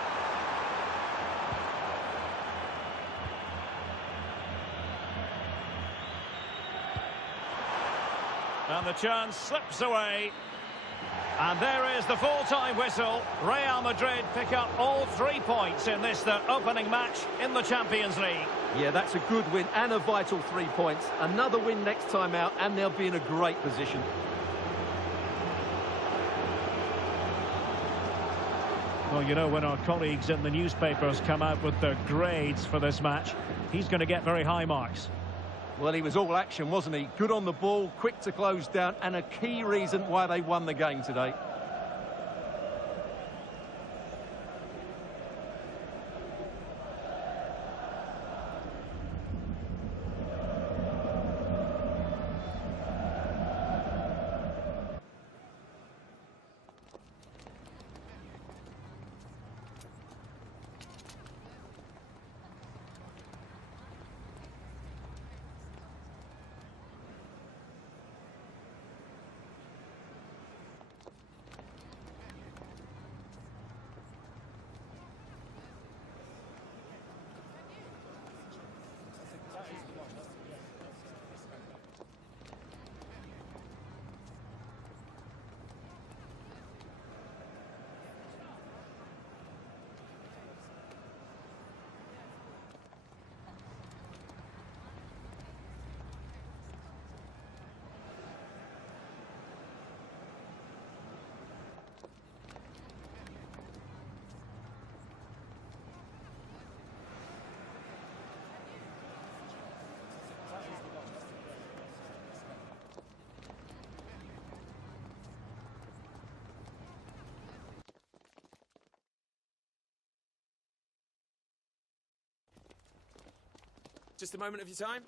And the chance slips away. And there is the full-time whistle. Real Madrid pick up all 3 points in this, their opening match in the Champions League. Yeah, that's a good win and a vital 3 points. Another win next time out, and they'll be in a great position. Well, you know, when our colleagues in the newspapers come out with their grades for this match, he's going to get very high marks. Well, he was all action, wasn't he? Good on the ball, quick to close down, and a key reason why they won the game today. Just a moment of your time.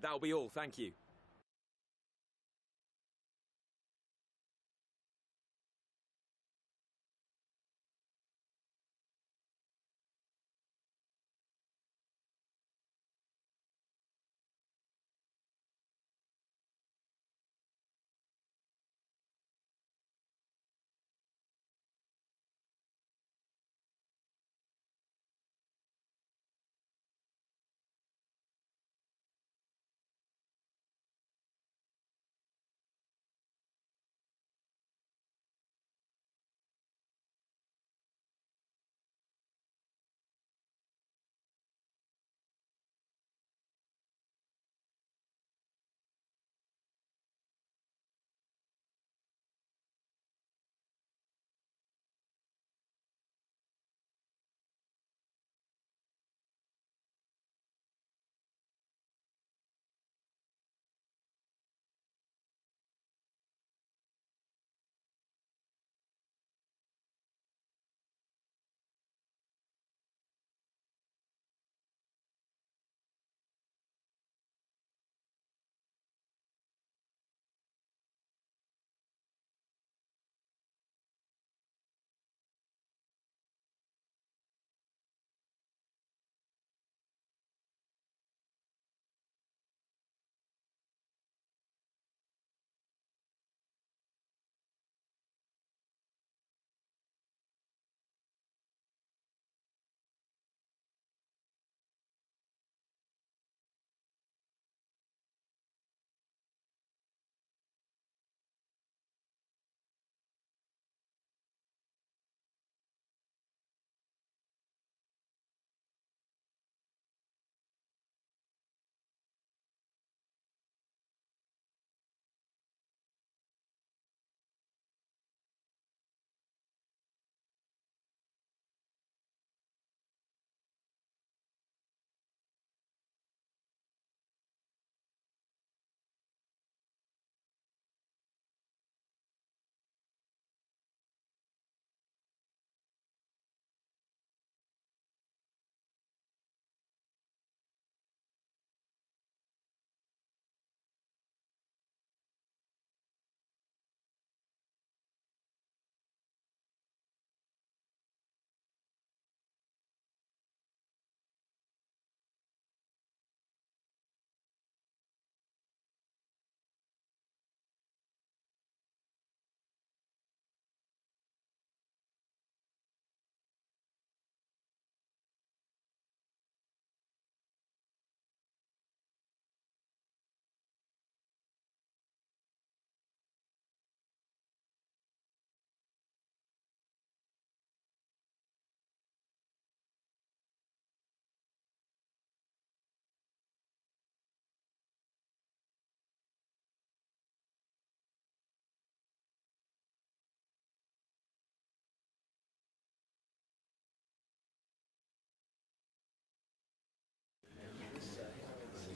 That'll be all, thank you.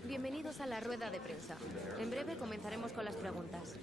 Bienvenidos a la rueda de prensa. En breve comenzaremos con las preguntas.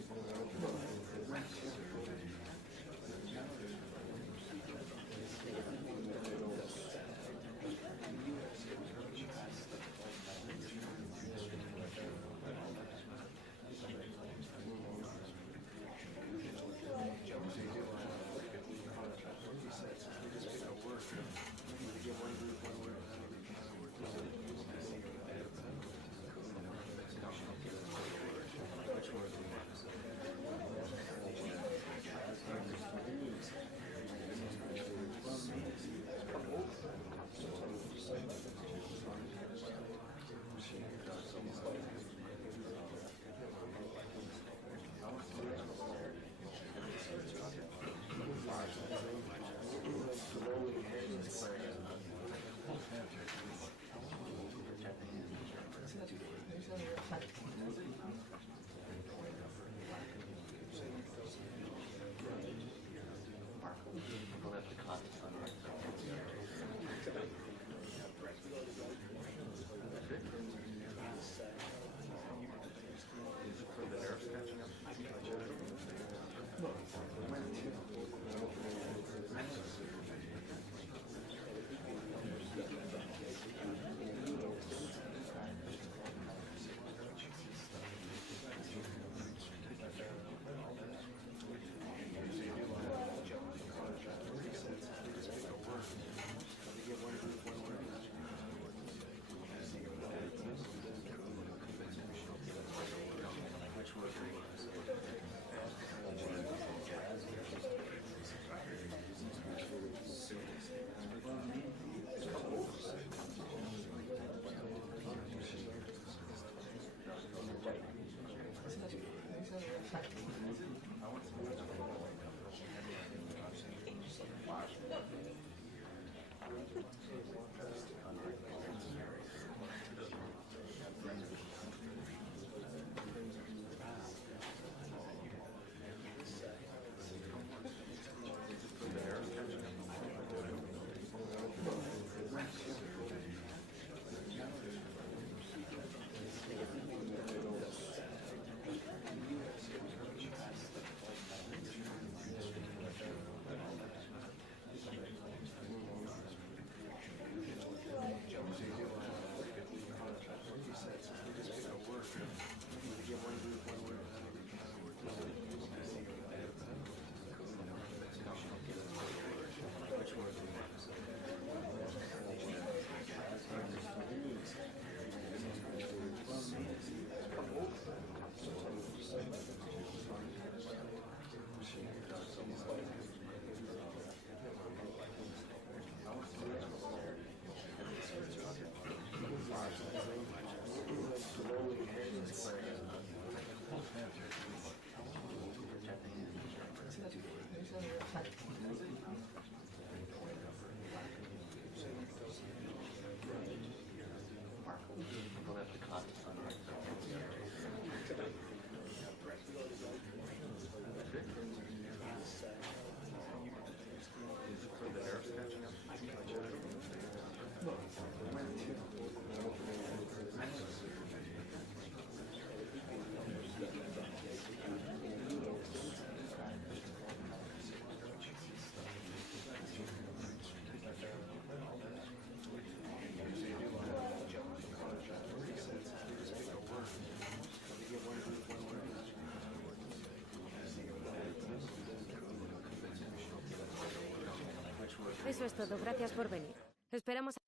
Eso es todo. Gracias por venir. Esperamos a...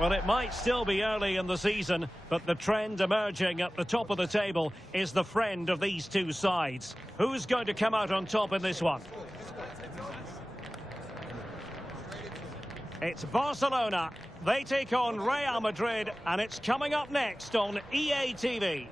Well, it might still be early in the season, but the trend emerging at the top of the table is the friend of these two sides. Who's going to come out on top in this one? It's Barcelona. They take on Real Madrid, and it's coming up next on EA TV.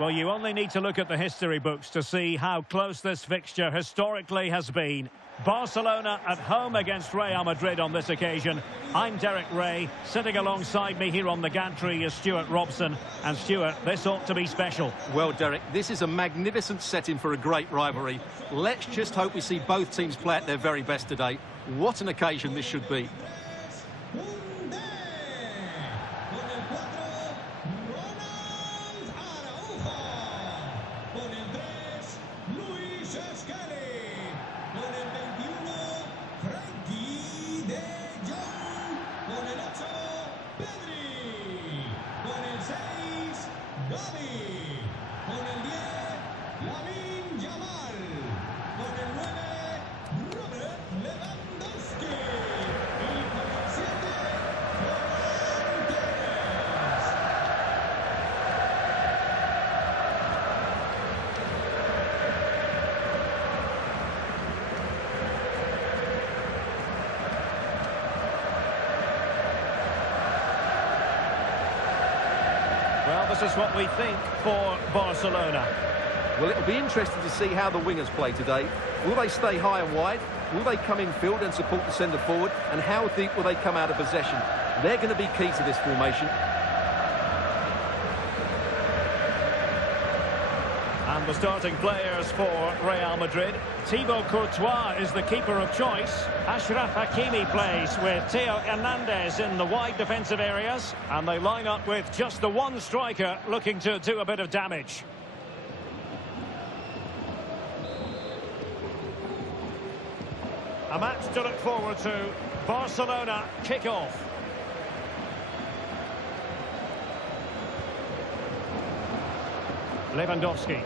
Well, you only need to look at the history books to see how close this fixture historically has been. Barcelona at home against Real Madrid on this occasion. I'm Derek Ray. Sitting alongside me here on the gantry is Stuart Robson. And Stuart, this ought to be special. Well, Derek, this is a magnificent setting for a great rivalry. Let's just hope we see both teams play at their very best today. What an occasion this should be. This is what we think for Barcelona. Well, it'll be interesting to see how the wingers play today. Will they stay high and wide? Will they come in field and support the centre forward? And how deep will they come out of possession? They're going to be key to this formation. And the starting players for Real Madrid. Thibaut Courtois is the keeper of choice. Achraf Hakimi plays with Theo Hernandez in the wide defensive areas. And they line up with just the one striker looking to do a bit of damage. A match to look forward to. Barcelona kick-off. Lewandowski.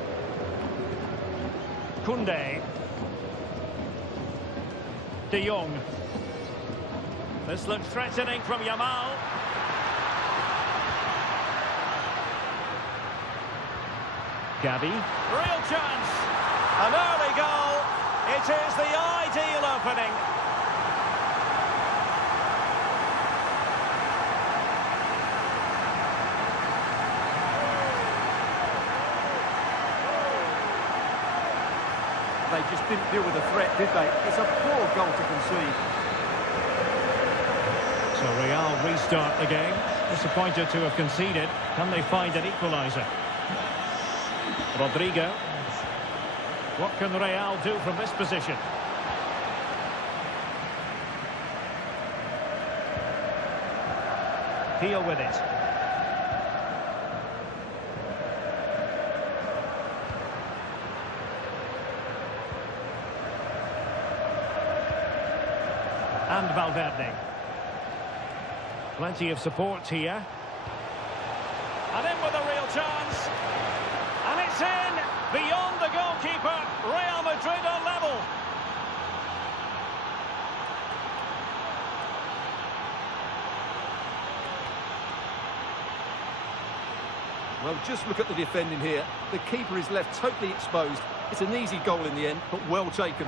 Koundé. De Jong. This looks threatening from Yamal. Gavi. Real chance. An early goal. It is the ideal opening. They just didn't deal with the threat, did they? It's a poor goal to concede. So Real restart the game. Disappointed to have conceded. Can they find an equaliser? Rodrigo. What can Real do from this position? Heel with it. And Valverde. Plenty of support here. And in with a real chance. And it's in! Beyond the goalkeeper, Real Madrid are level. Well, just look at the defending here. The keeper is left totally exposed. It's an easy goal in the end, but well taken.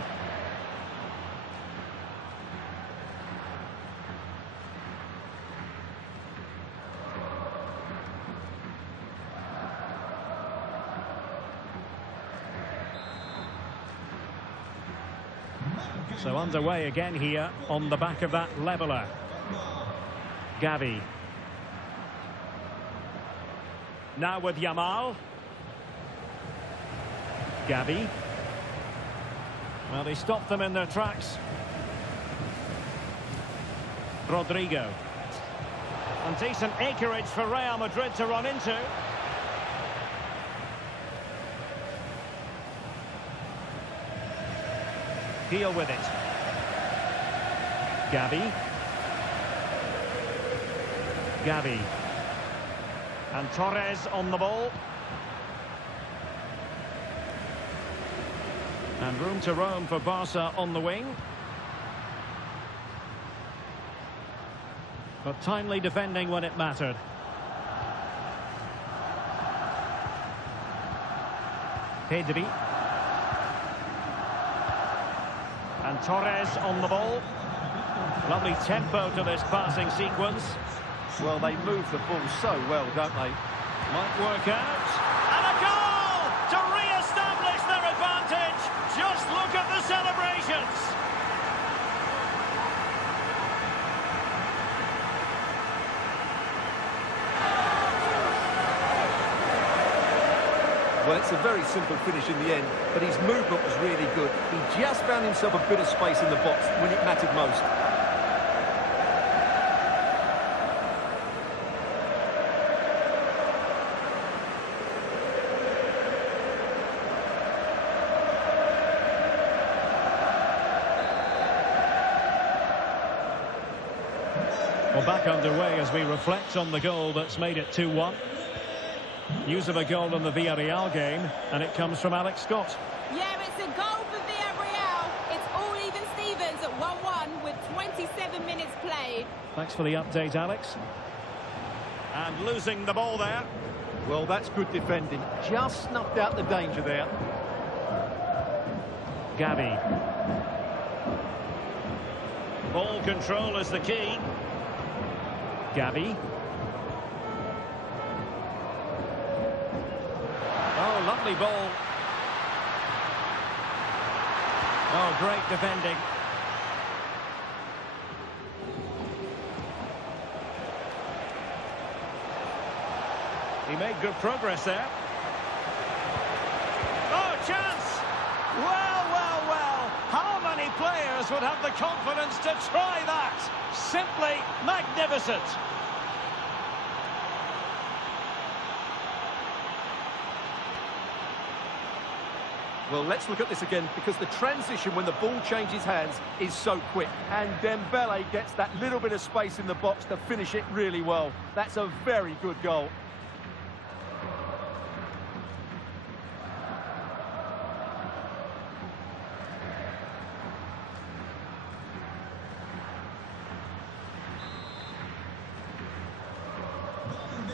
So underway again here on the back of that leveller. Gavi. Now with Yamal. Gavi. Well, they stopped them in their tracks. Rodrigo. And decent acreage for Real Madrid to run into. Heel with it. Gavi. Gavi. And Torres on the ball. And room to roam for Barca on the wing. But timely defending when it mattered. Ybtv. And Torres on the ball. Lovely tempo to this passing sequence. Well, they move the ball so well, don't they? Might work out. And a goal to re-establish their advantage. Just look at the celebrations. Well, it's a very simple finish in the end, but his movement was really good. He just found himself a bit of space in the box when it mattered most. Well, back underway as we reflect on the goal that's made it 2-1. News of a goal in the Villarreal game, and it comes from Alex Scott. Yeah, it's a goal for Villarreal. It's all even Stevens at 1-1 with 27 minutes played. Thanks for the update, Alex. And losing the ball there. Well, that's good defending. Just snuffed out the danger there. Gavi. Ball control is the key. Gavi. Lovely ball. Oh, great defending. He made good progress there. Oh, chance! Well, well, well. How many players would have the confidence to try that? Simply magnificent. Well, let's look at this again, because the transition when the ball changes hands is so quick. And Dembele gets that little bit of space in the box to finish it really well. That's a very good goal.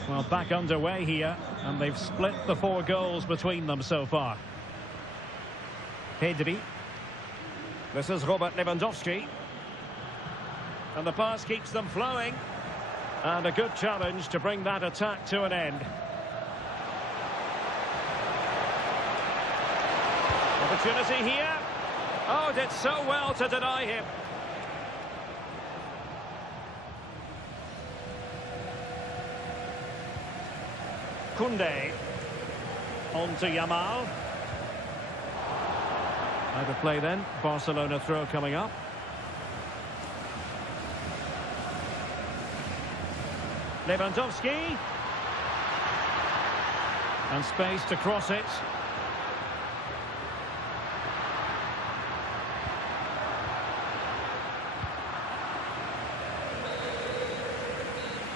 Well, back underway here, and they've split the 4 goals between them so far. Pedri. This is Robert Lewandowski. And the pass keeps them flowing. And a good challenge to bring that attack to an end. Opportunity here. Oh, did so well to deny him. Koundé. On to Yamal. Out of play then. Barcelona throw coming up. Lewandowski. And space to cross it.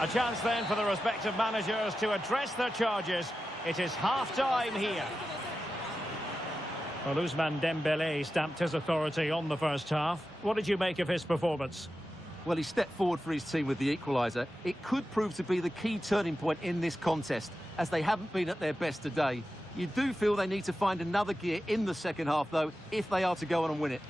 A chance then for the respective managers to address their charges. It is half-time here. Well, Ousmane Dembele stamped his authority on the first half. What did you make of his performance? Well, he stepped forward for his team with the equaliser. It could prove to be the key turning point in this contest, as they haven't been at their best today. You do feel they need to find another gear in the second half, though, if they are to go on and win it.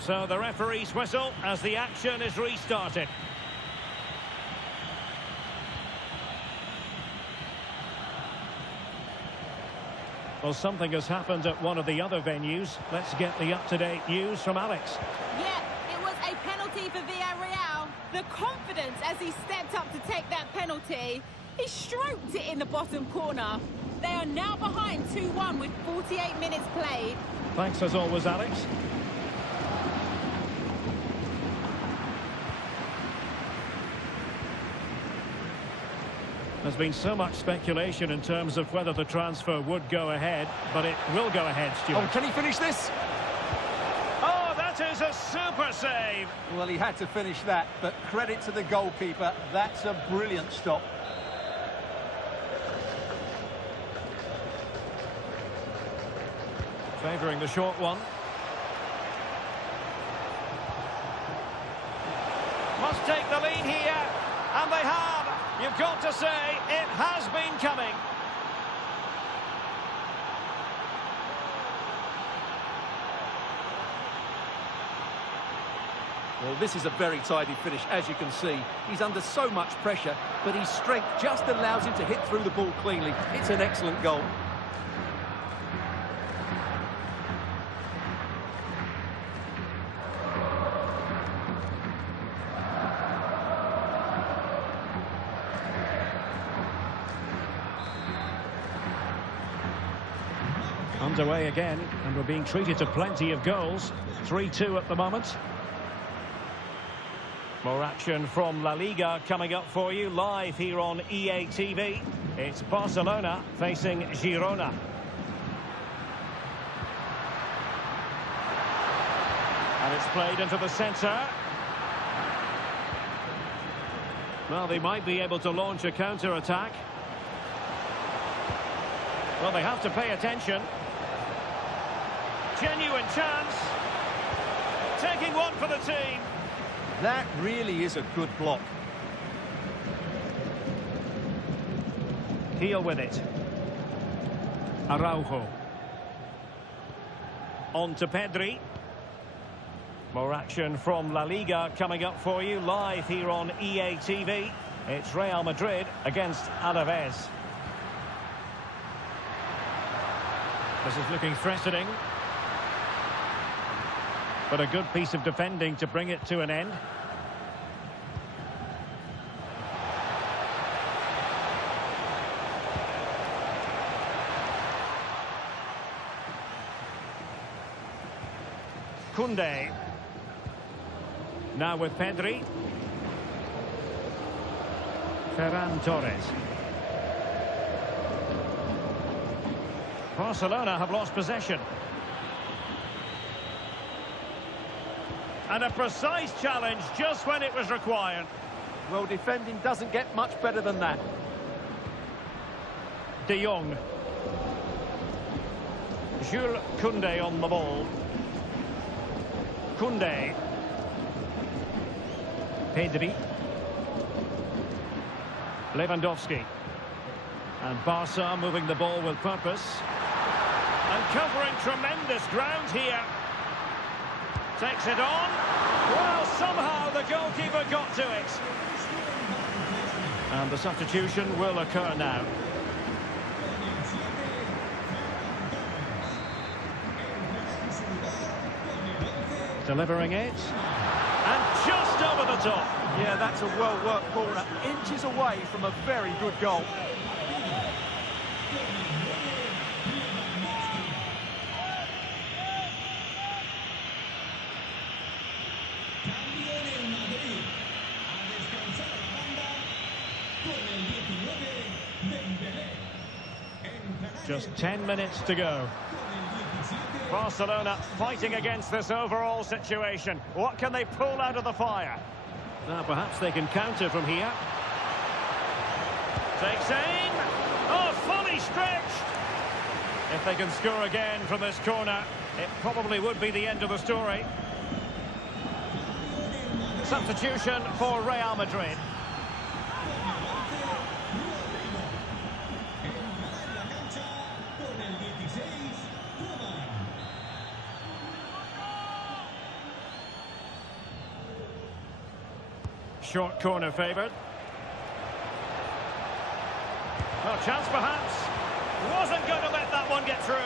So the referee's whistle as the action is restarted. Well, something has happened at one of the other venues. Let's get the up-to-date news from Alex. Yeah, it was a penalty for Villarreal. The confidence as he stepped up to take that penalty, he stroked it in the bottom corner. They are now behind 2-1 with 48 minutes played. Thanks as always, Alex. There's been so much speculation in terms of whether the transfer would go ahead, but it will go ahead, Stuart. Oh, can he finish this? Oh, that is a super save. Well, he had to finish that, but credit to the goalkeeper. That's a brilliant stop. Favouring the short one. Must take the lead here, and they have. You've got to say, it has been coming. Well, this is a very tidy finish, as you can see. He's under so much pressure, but his strength just allows him to hit through the ball cleanly. It's an excellent goal. Underway again, and we're being treated to plenty of goals. 3-2 at the moment. More action from La Liga coming up for you live here on EA TV. It's Barcelona facing Girona. And it's played into the centre. Well, they might be able to launch a counter-attack. Well, they have to pay attention. Genuine chance. Taking one for the team. That really is a good block. Heel with it. Araujo. On to Pedri. More action from La Liga coming up for you live here on EA TV. It's Real Madrid against Alaves. This is looking threatening. But a good piece of defending to bring it to an end. Koundé. Now with Pedri. Ferran Torres. Barcelona have lost possession. And a precise challenge just when it was required. Well, defending doesn't get much better than that. De Jong. Jules Koundé on the ball. Koundé. Pedri. Lewandowski. And Barca moving the ball with purpose. And covering tremendous ground here. Takes it on. Well, somehow the goalkeeper got to it. And the substitution will occur now. Delivering it. And just over the top. Yeah, that's a well-worked corner. Inches away from a very good goal. Just 10 minutes to go. Barcelona fighting against this overall situation. What can they pull out of the fire? Now, perhaps they can counter from here. Takes aim. Oh, fully stretched. If they can score again from this corner, it probably would be the end of the story. Substitution for Real Madrid. Short corner favoured. Well, chance perhaps. Wasn't going to let that one get through.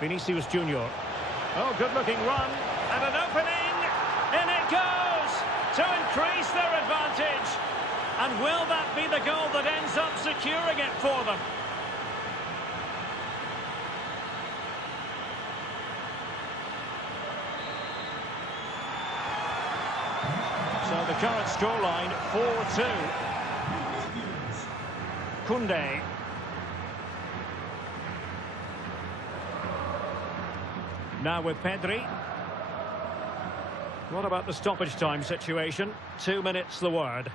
Vinicius Junior. Oh, good-looking run. And an opening. In it goes to increase their advantage. And will that be the goal that ends up securing it for them? current scoreline 4-2. Koundé. Now with Pedri. What about the stoppage time situation? 2 minutes the word.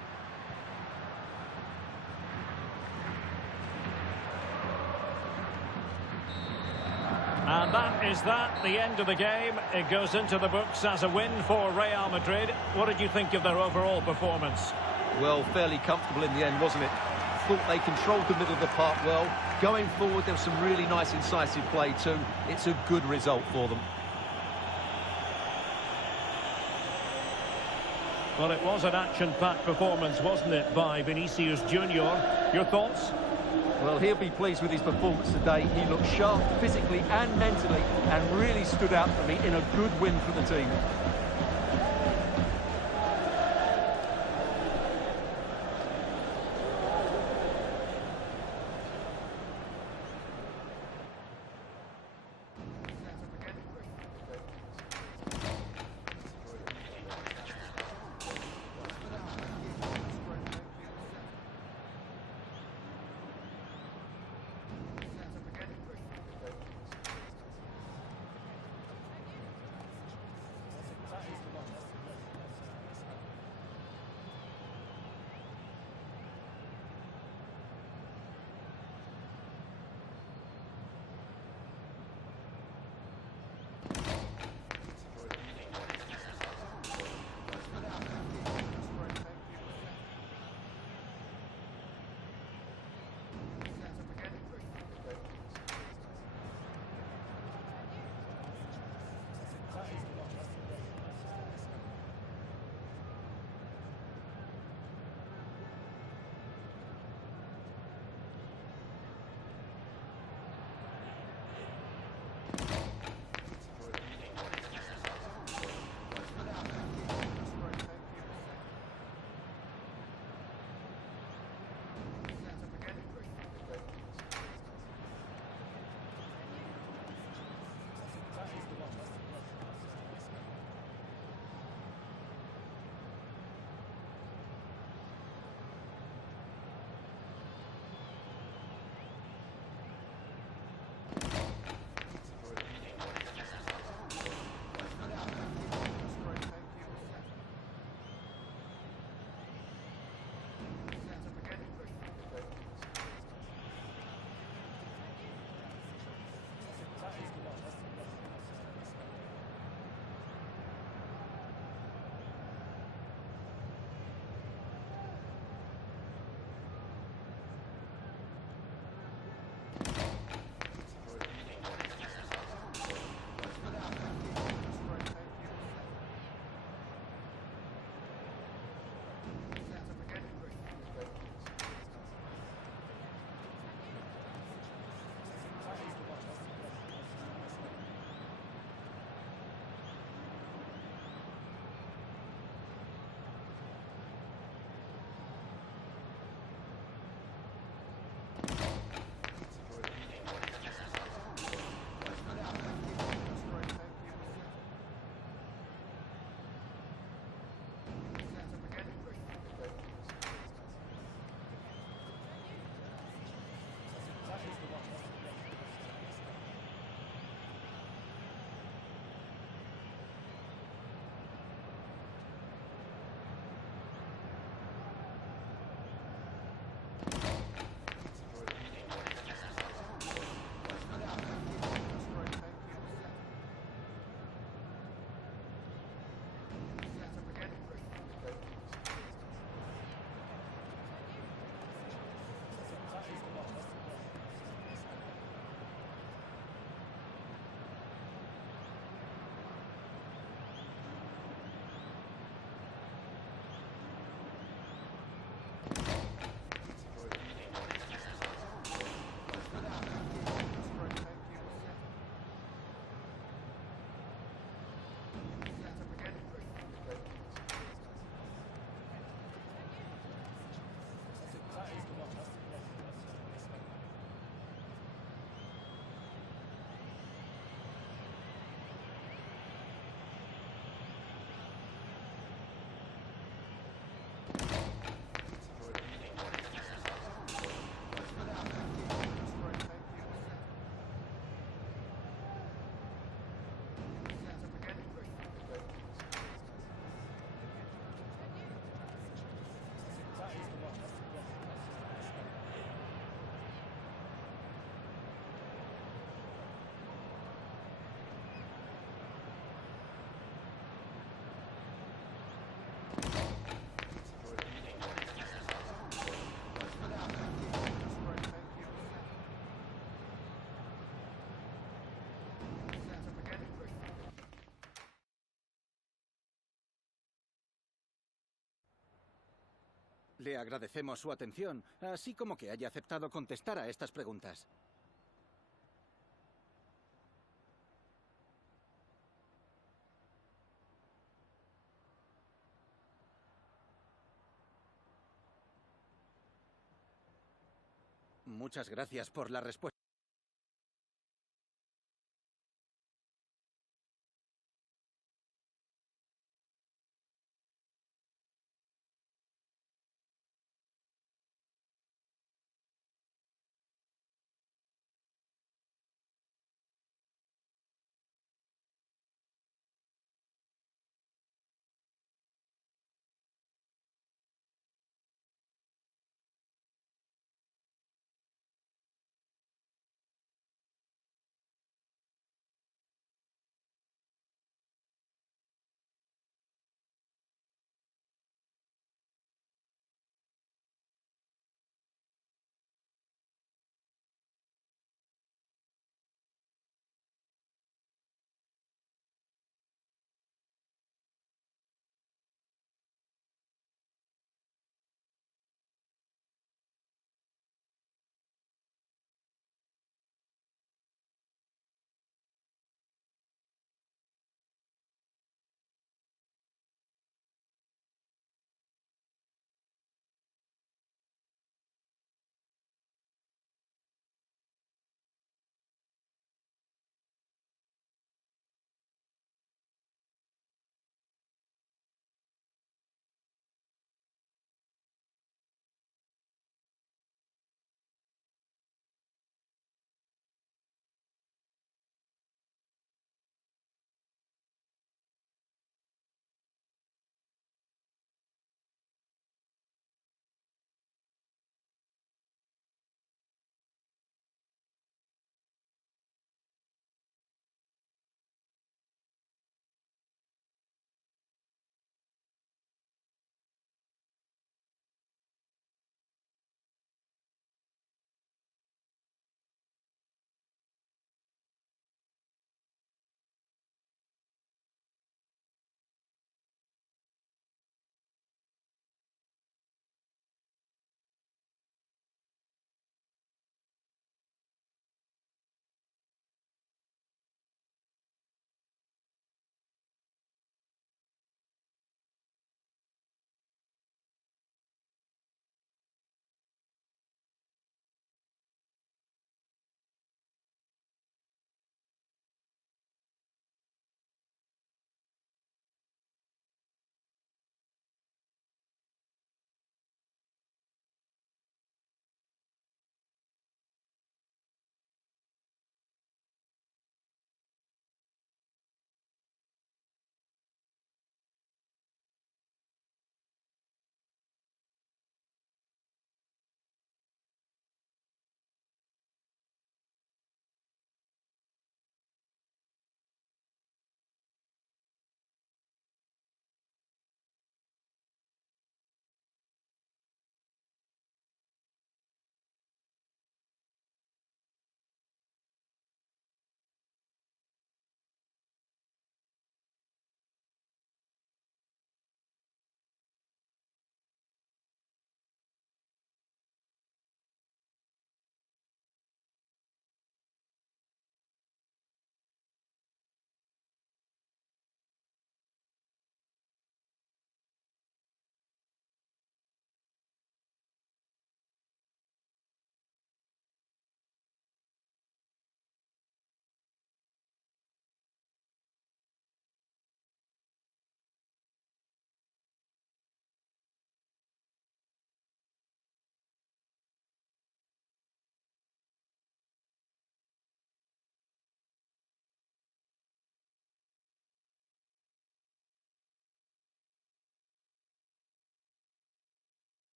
And that is the end of the game. It goes into the books as a win for Real Madrid. What did you think of their overall performance? Well, fairly comfortable in the end, wasn't it? Thought they controlled the middle of the park well. Going forward, there was some really nice incisive play too. It's a good result for them. Well, it was an action-packed performance, wasn't it, by Vinicius Junior? Your thoughts? Well, he'll be pleased with his performance today. He looked sharp physically and mentally and really stood out for me in a good win for the team. Le agradecemos su atención, así como que haya aceptado contestar a estas preguntas. Muchas gracias por la respuesta.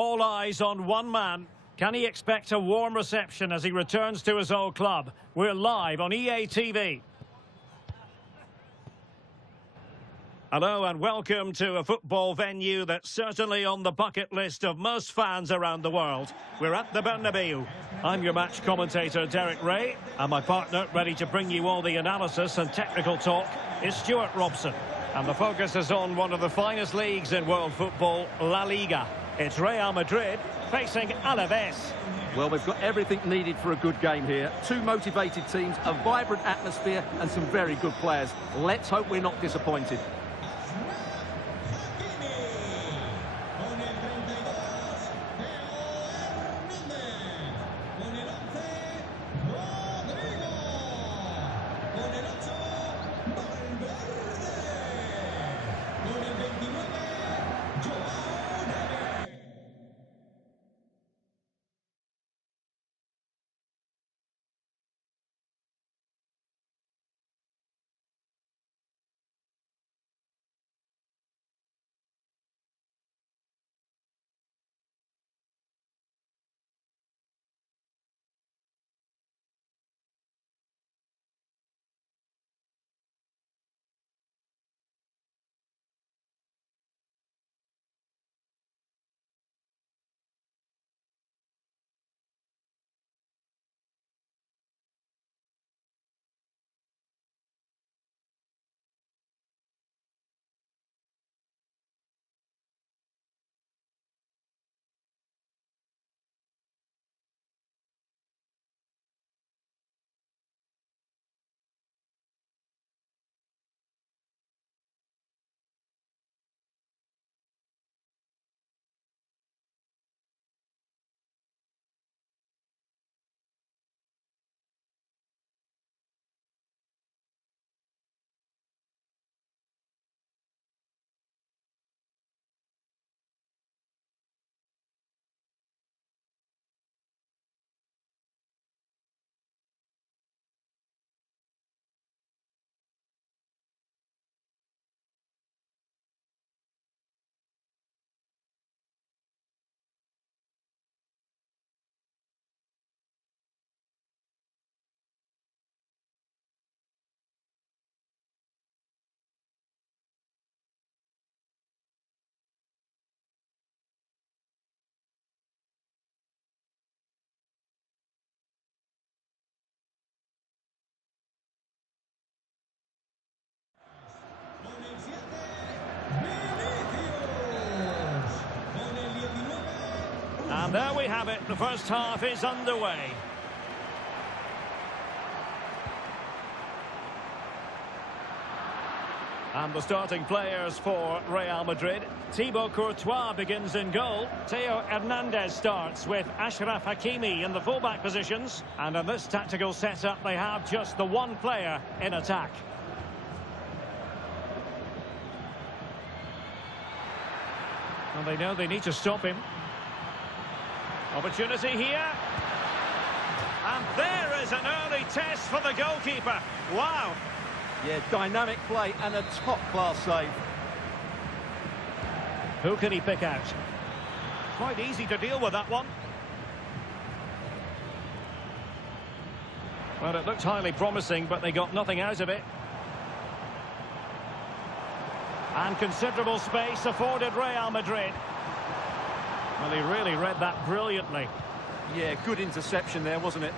All eyes on one man. Can he expect a warm reception as he returns to his old club? We're live on EA TV. Hello and welcome to a football venue that's certainly on the bucket list of most fans around the world. We're at the Bernabeu. I'm your match commentator, Derek Ray, and my partner, ready to bring you all the analysis and technical talk, is Stuart Robson. And the focus is on one of the finest leagues in world football, La Liga. It's Real Madrid facing Alaves. Well, we've got everything needed for a good game here. Two motivated teams, a vibrant atmosphere, and some very good players. Let's hope we're not disappointed. And there we have it, the first half is underway. And the starting players for Real Madrid. Thibaut Courtois begins in goal. Theo Hernandez starts with Achraf Hakimi in the fullback positions. And in this tactical setup, they have just the one player in attack. And they know they need to stop him. Opportunity here. And there is an early test for the goalkeeper. Wow. Yeah, dynamic play and a top-class save. Who can he pick out? Quite easy to deal with that one. Well, it looked highly promising, but they got nothing out of it. And considerable space afforded Real Madrid. Well, he really read that brilliantly. Yeah, good interception there, wasn't it?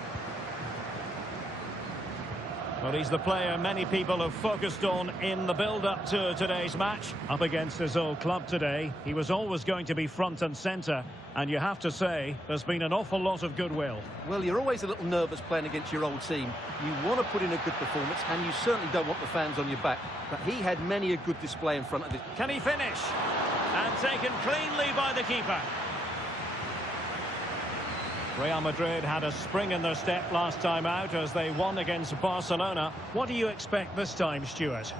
Well, he's the player many people have focused on in the build-up to today's match. Up against his old club today, he was always going to be front and centre. And you have to say, there's been an awful lot of goodwill. Well, you're always a little nervous playing against your old team. You want to put in a good performance, and you certainly don't want the fans on your back. But he had many a good display in front of it. Can he finish? And taken cleanly by the keeper. Real Madrid had a spring in their step last time out as they won against Barcelona. What do you expect this time, Stuart?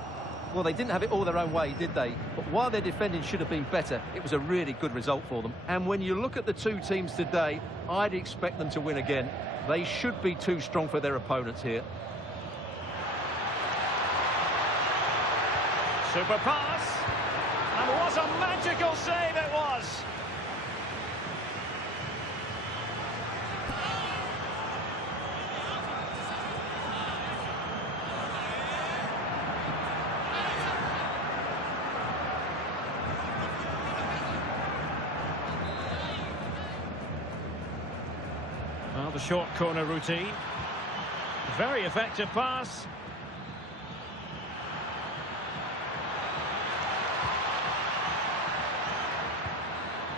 Well, they didn't have it all their own way, did they? But while their defending should have been better, it was a really good result for them. And when you look at the two teams today, I'd expect them to win again. They should be too strong for their opponents here. Super pass. And what a magical save it was. short corner routine. Very effective pass.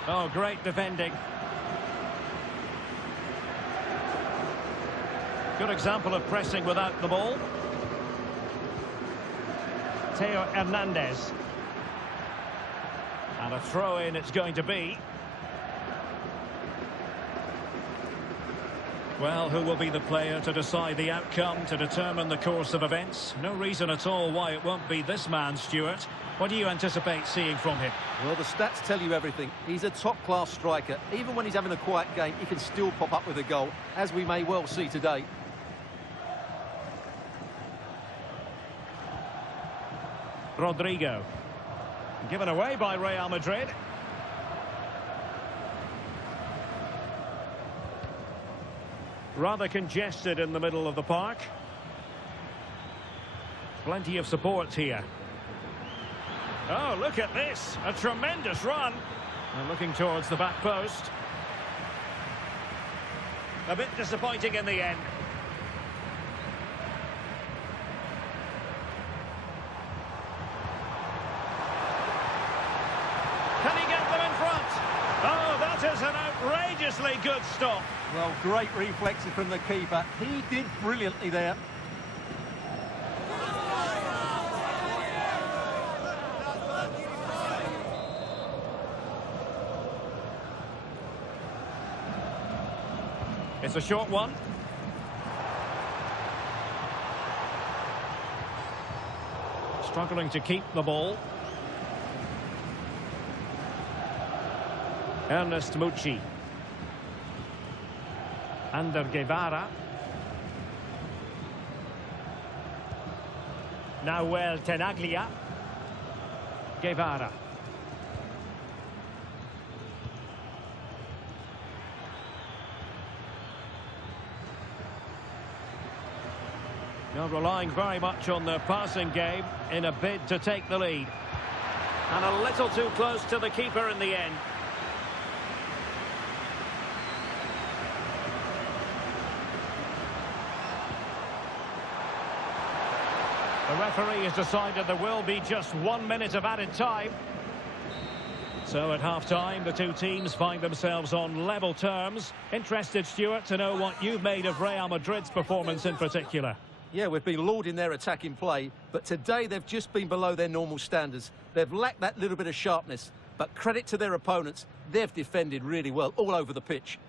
Oh, great defending. Good example of pressing without the ball. Theo Hernandez. And a throw-in it's going to be. Well, who will be the player to decide the outcome, to determine the course of events? No reason at all why it won't be this man, Stuart. What do you anticipate seeing from him? Well, the stats tell you everything. He's a top-class striker. Even when he's having a quiet game, he can still pop up with a goal, as we may well see today. Rodrigo. Given away by Real Madrid. Rather congested in the middle of the park. Plenty of support here. Oh, look at this. A tremendous run. And looking towards the back post. A bit disappointing in the end. Can he get them in front? Oh, that is an outrageously good stop. Well, great reflexes from the keeper. He did brilliantly there. It's a short one. Struggling to keep the ball. Ernest Mucci. Ander Guevara. Nahuel Tenaglia. Guevara. Now relying very much on their passing game in a bid to take the lead. And a little too close to the keeper in the end. The referee has decided there will be just 1 minute of added time. So at half-time, the two teams find themselves on level terms. Interested, Stuart, to know what you've made of Real Madrid's performance in particular. Yeah, we've been lauding their attacking play, but today they've just been below their normal standards. They've lacked that little bit of sharpness, but credit to their opponents, they've defended really well all over the pitch.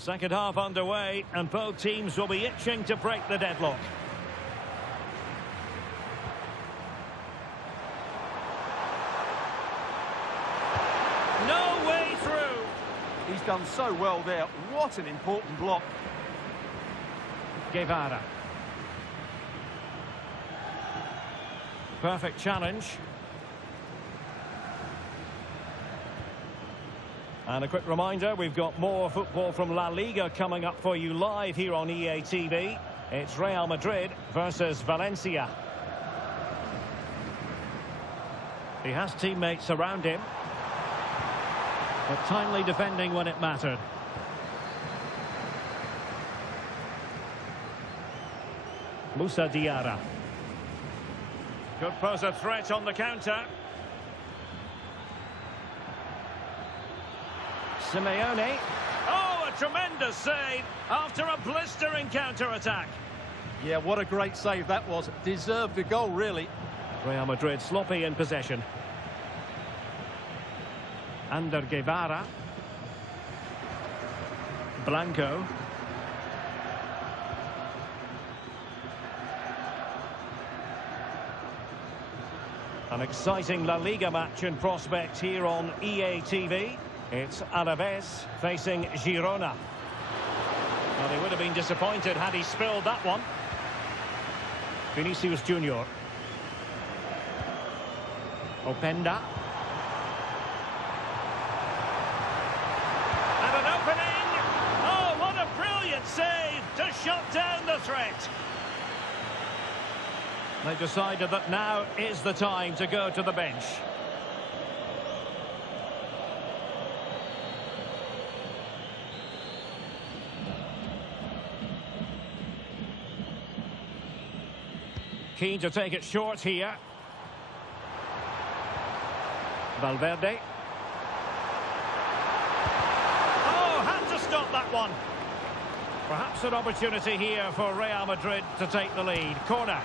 Second half underway, and both teams will be itching to break the deadlock. No way through. He's done so well there. What an important block. Guevara. Perfect challenge. And a quick reminder, we've got more football from La Liga coming up for you live here on EA TV. It's Real Madrid versus Valencia. He has teammates around him, but timely defending when it mattered. Moussa Diarra. Could pose a threat on the counter. Simeone. Oh, a tremendous save after a blistering counter-attack. Yeah, what a great save that was. Deserved a goal, really. Real Madrid sloppy in possession. Ander Guevara. Blanco. An exciting La Liga match in prospect here on EA TV. It's Alaves facing Girona. Well, they would have been disappointed had he spilled that one. Vinicius Junior. Openda. And an opening! Oh, what a brilliant save to shut down the threat! They decided that now is the time to go to the bench. Keen to take it short here. Valverde. Oh, had to stop that one. Perhaps an opportunity here for Real Madrid to take the lead. Corner.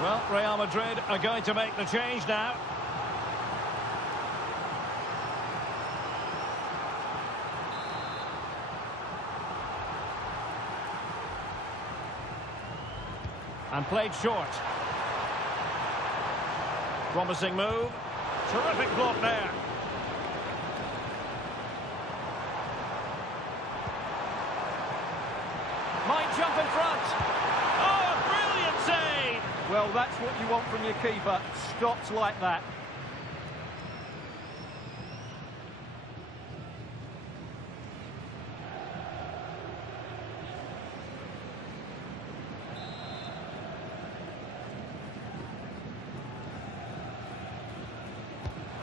Well, Real Madrid are going to make the change now. And played short. Promising move. Terrific block there. Might jump in front. Oh, a brilliant save! Well, that's what you want from your keeper. Stopped like that.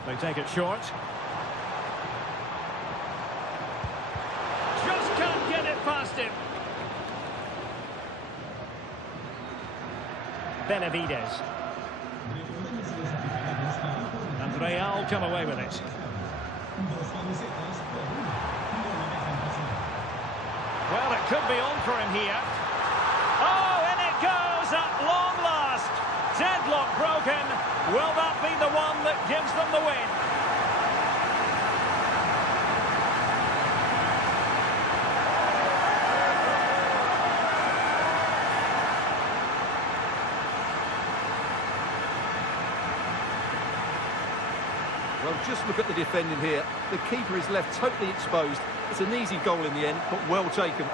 They take it short. Just can't get it past him. Benavides. And Real come away with it. Well, it could be on for him here. Oh, and it goes at long last. Deadlock broken. Will that be the one that gives them the win? Well, just look at the defending here. The keeper is left totally exposed. It's an easy goal in the end, but well taken.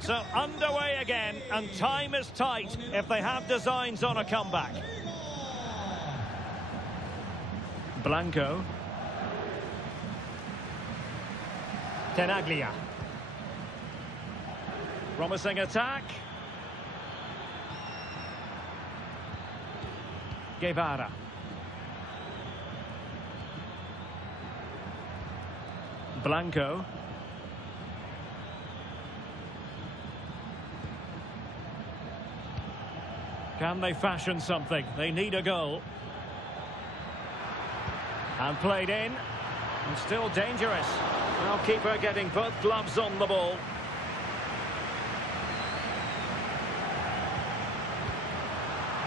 So underway again, and time is tight if they have designs on a comeback. Blanco. Tenaglia. Promising attack. Guevara. Blanco. Can they fashion something? They need a goal. And played in. And still dangerous. Now keeper getting both gloves on the ball.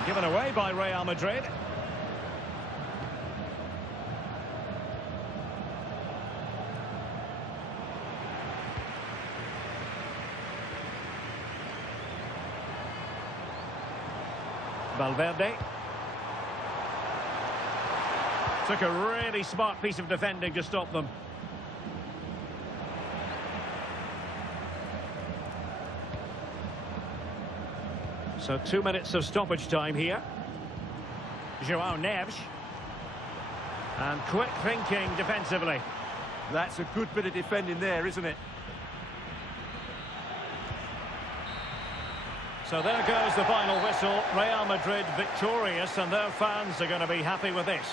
Given away by Real Madrid. Valverde. Took a really smart piece of defending to stop them. So 2 minutes of stoppage time here. João Neves. And quick thinking defensively. That's a good bit of defending there, isn't it? So there goes the final whistle. Real Madrid victorious, and their fans are going to be happy with this.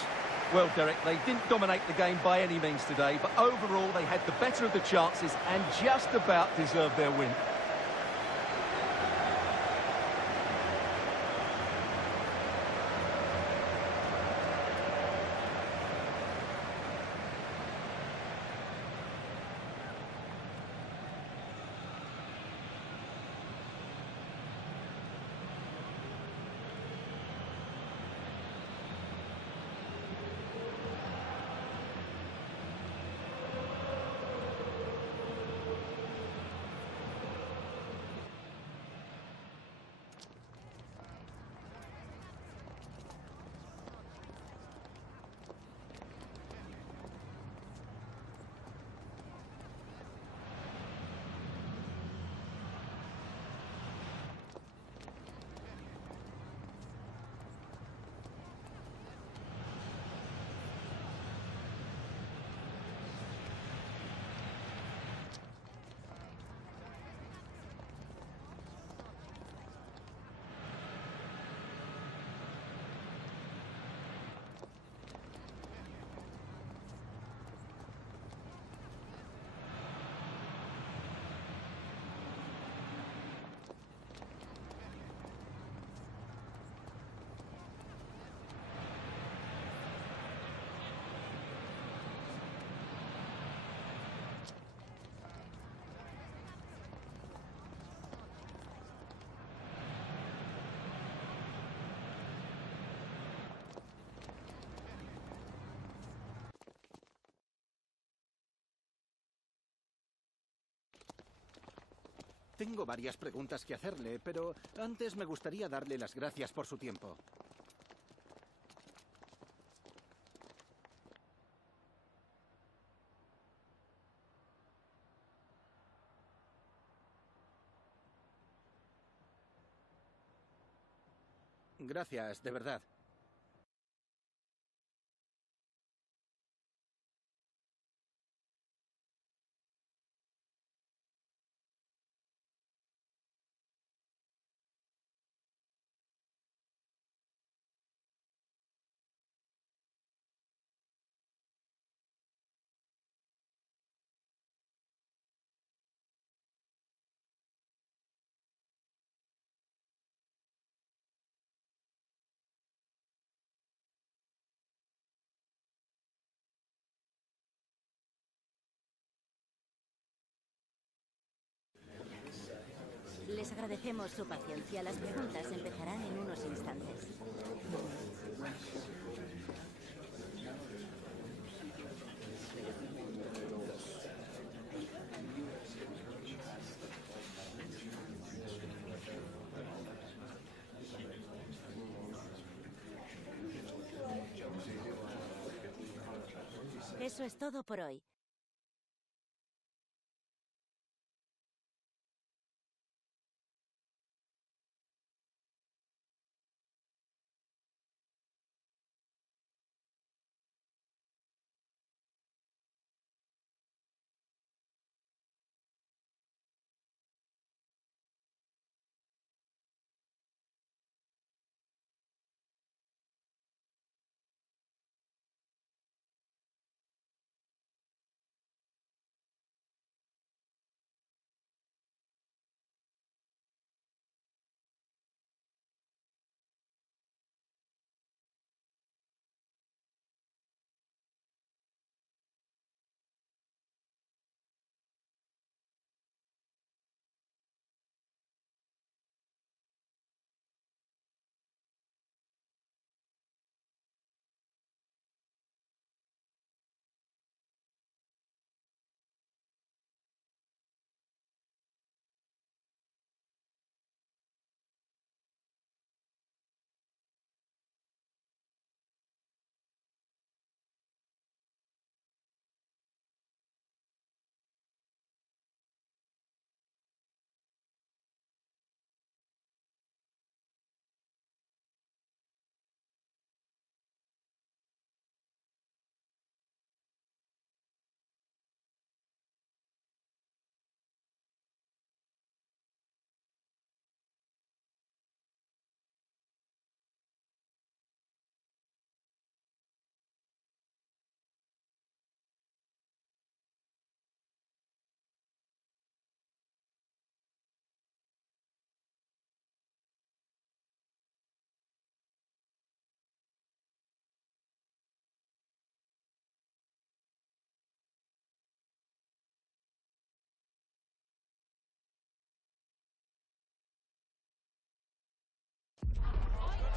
Well, Derek, they didn't dominate the game by any means today, but overall they had the better of the chances and just about deserved their win. Tengo varias preguntas que hacerle, pero antes me gustaría darle las gracias por su tiempo. Gracias, de verdad. Les agradecemos su paciencia. Las preguntas empezarán en unos instantes. Eso es todo por hoy.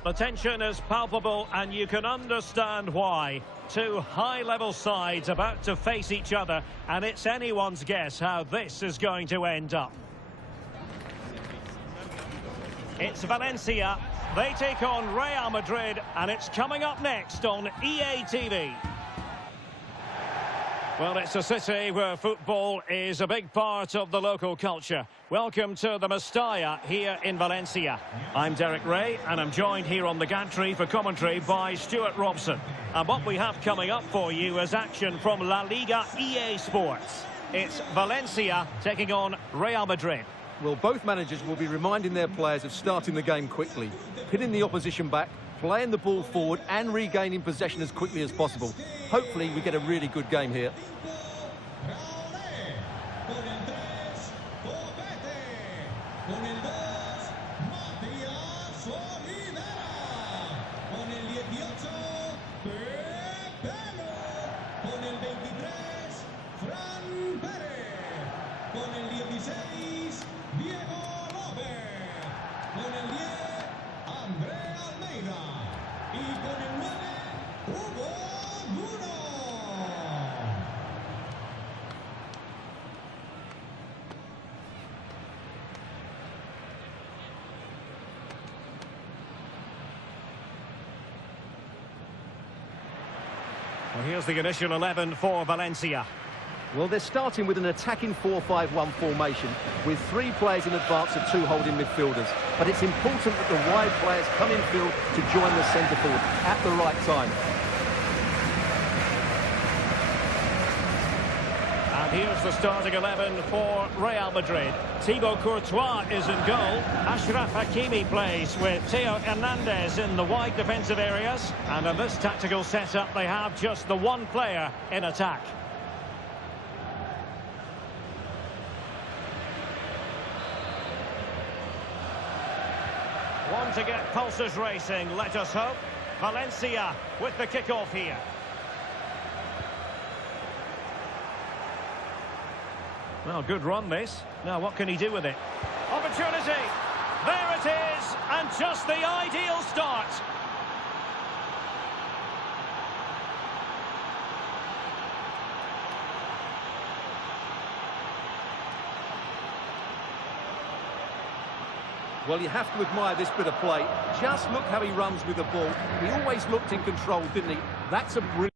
The tension is palpable, and you can understand why. Two high-level sides about to face each other, and it's anyone's guess how this is going to end up. It's Valencia. They take on Real Madrid, and it's coming up next on EA TV. Well, it's a city where football is a big part of the local culture. Welcome to the Mestalla here in Valencia. I'm Derek Ray, and I'm joined here on the gantry for commentary by Stuart Robson. And what we have coming up for you is action from La Liga EA Sports. It's Valencia taking on Real Madrid. Well, both managers will be reminding their players of starting the game quickly, pinning the opposition back, playing the ball forward and regaining possession as quickly as possible. Hopefully we get a really good game here. Well, here's the initial 11 for Valencia. Well, they're starting with an attacking 4-5-1 formation with 3 players in advance of 2 holding midfielders. But it's important that the wide players come in field to join the centre forward at the right time. And here's the starting 11 for Real Madrid. Thibaut Courtois is in goal. Achraf Hakimi plays with Theo Hernandez in the wide defensive areas. And in this tactical setup, they have just the one player in attack. One to get pulses racing, let us hope. Valencia with the kick-off here. Well, good run this. Now what can he do with it? Opportunity! There it is! And just the ideal start. Well, you have to admire this bit of play. Just look how he runs with the ball. He always looked in control, didn't he? That's a brilliant...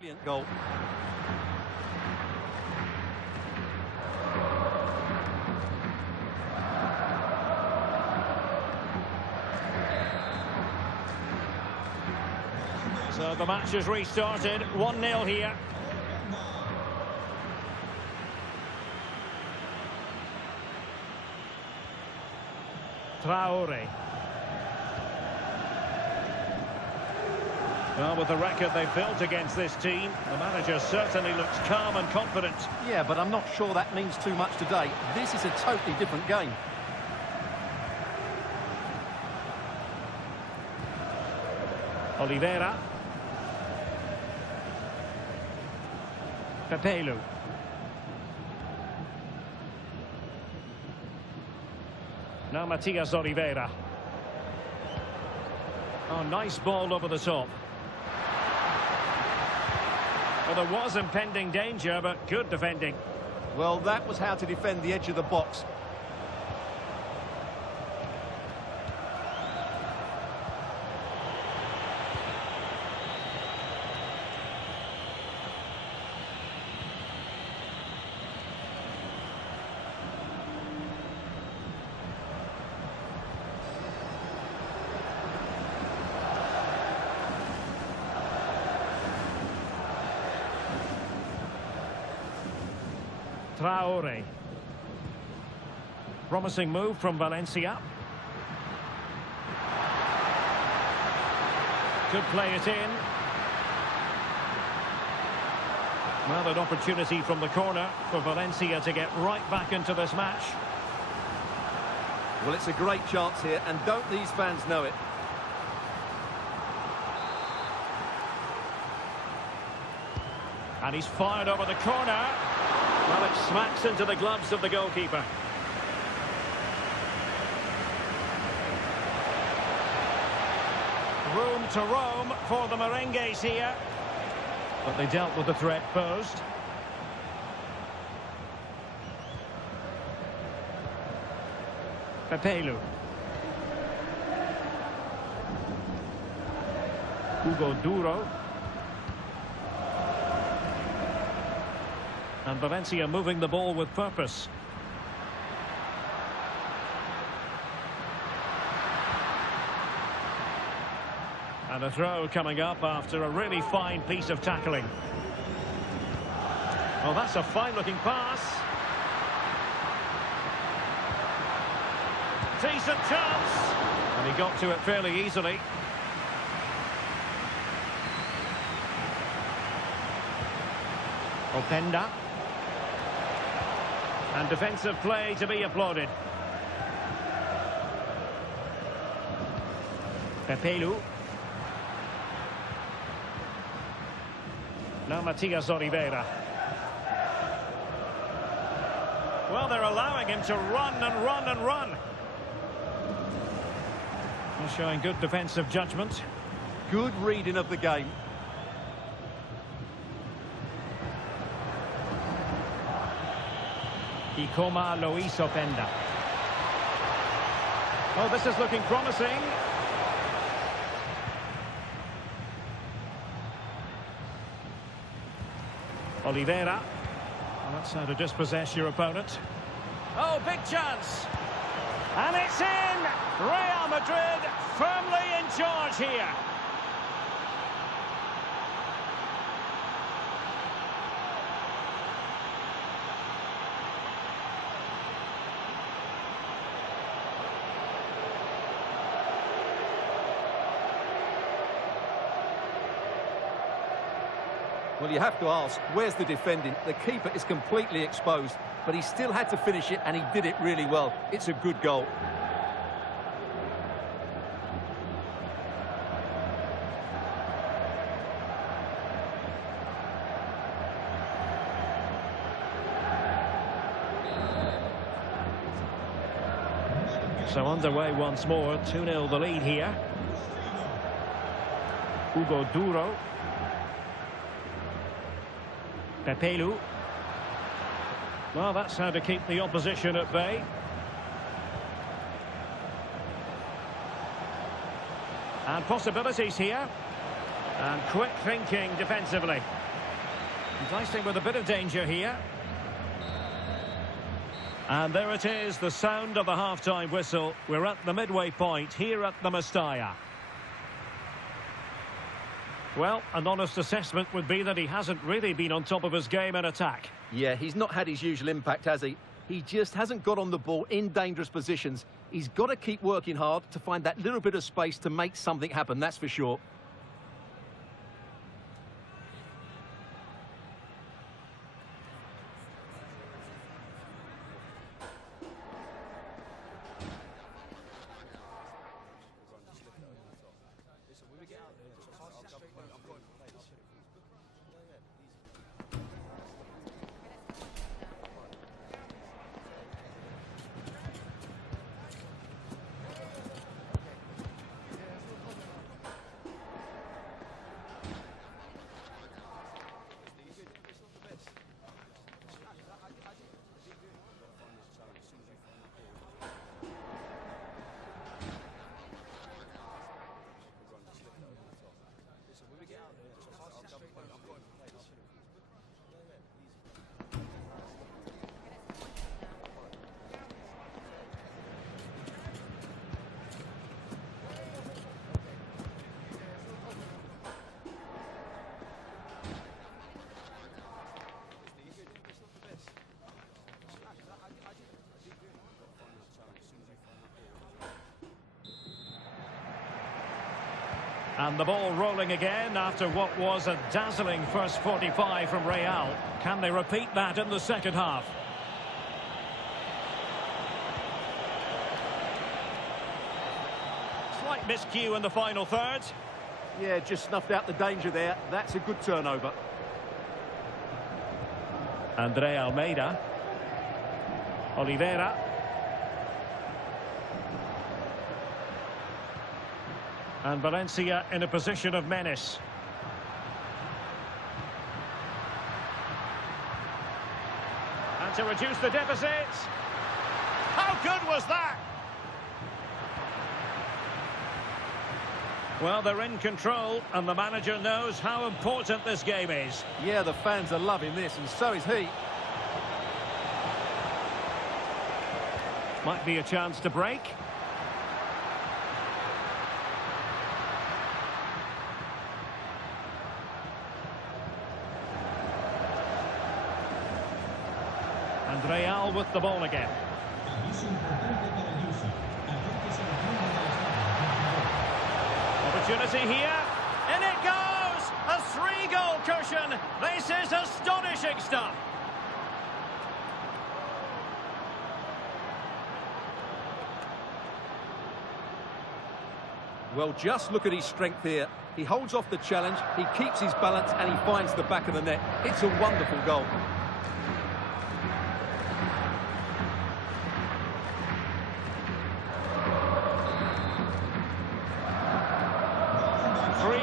Brilliant goal. So the match has restarted. 1-0 here. Traore. Well, with the record they've built against this team, the manager certainly looks calm and confident. Yeah, but I'm not sure that means too much today. This is a totally different game. Oliveira. Pepelu. Now Matias Oliveira. Oh, nice ball over the top. Well, there was impending danger, but good defending. Well, that was how to defend the edge of the box. Traore. Promising move from Valencia. Could play it in. Well, an opportunity from the corner for Valencia to get right back into this match. Well, it's a great chance here, and don't these fans know it? And he's fired over the corner. Well, it smacks into the gloves of the goalkeeper. Room to roam for the Merengues here. But they dealt with the threat posed. Pepelu. Hugo Duro. And Valencia moving the ball with purpose. And a throw coming up after a really fine piece of tackling. Well, that's a fine-looking pass. Decent chance. And he got to it fairly easily. Openda. And defensive play to be applauded. Pepelu. Now Matias Oliveira. Well, they're allowing him to run and run and run. He's showing good defensive judgment. Good reading of the game. Ikoma Luis Openda. Oh, this is looking promising. Oliveira. Well, that's how to dispossess your opponent. Oh, big chance. And it's in! Real Madrid firmly in charge here. Well, you have to ask, where's the defending? The keeper is completely exposed, but he still had to finish it, and he did it really well. It's a good goal. So underway once more, 2-0 the lead here. Hugo Duro. Pepelu. Well, that's how to keep the opposition at bay. And possibilities here. And quick thinking defensively. Dicing with a bit of danger here. And there it is, the sound of the half-time whistle. We're at the midway point here at the Mestalla. Well, an honest assessment would be that he hasn't really been on top of his game in attack. Yeah, he's not had his usual impact, has he? He just hasn't got on the ball in dangerous positions. He's got to keep working hard to find that little bit of space to make something happen, that's for sure. And the ball rolling again after what was a dazzling first 45 from Real. Can they repeat that in the second half? Slight miscue in the final third. Yeah, just snuffed out the danger there. That's a good turnover. Andre Almeida. Oliveira. And Valencia in a position of menace. And to reduce the deficit. How good was that? Well, they're in control, and the manager knows how important this game is. Yeah, the fans are loving this, and so is he. Might be a chance to break. And Real with the ball again. Opportunity here. In it goes! A 3-goal cushion. This is astonishing stuff. Well, just look at his strength here. He holds off the challenge, he keeps his balance, and he finds the back of the net. It's a wonderful goal.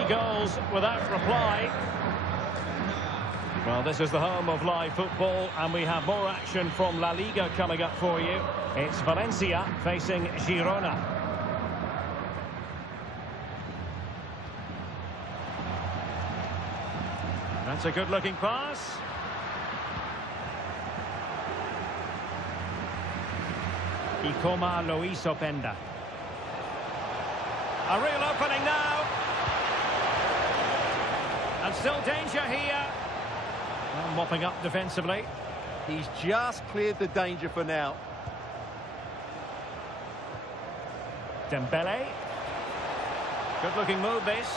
Goals without reply. Well, this is the home of live football, and we have more action from La Liga coming up for you. It's Valencia facing Girona. That's a good-looking pass. Y como lo hizo Penda. A real opening now. And still danger here. Well, mopping up defensively. He's just cleared the danger for now. Dembele. Good-looking move, this.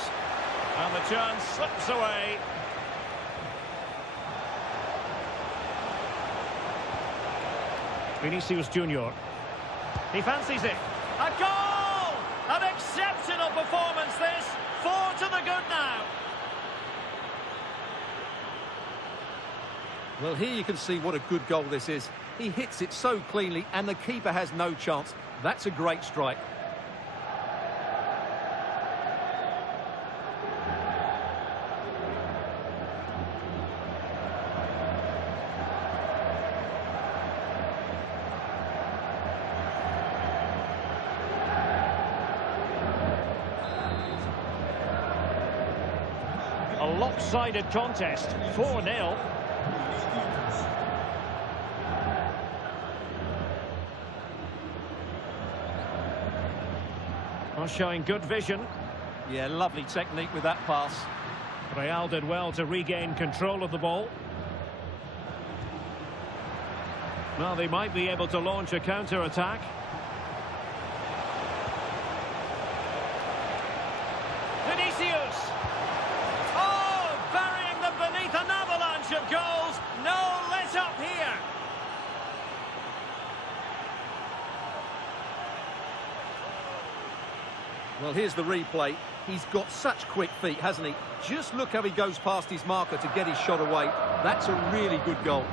And the chance slips away. Vinicius Junior. He fancies it. A goal! An exceptional performance, this. 4 to the good now. Well, here you can see what a good goal this is. He hits it so cleanly, and the keeper has no chance. That's a great strike. lopsided contest, 4-0. Well, showing good vision. Yeah, lovely technique with that pass. Real did well to regain control of the ball. Well, they might be able to launch a counter-attack. Vinicius! Oh, burying them beneath an avalanche of goals. No let-up here. Well, here's the replay. He's got such quick feet, hasn't he? Just look how he goes past his marker to get his shot away. That's a really good goal.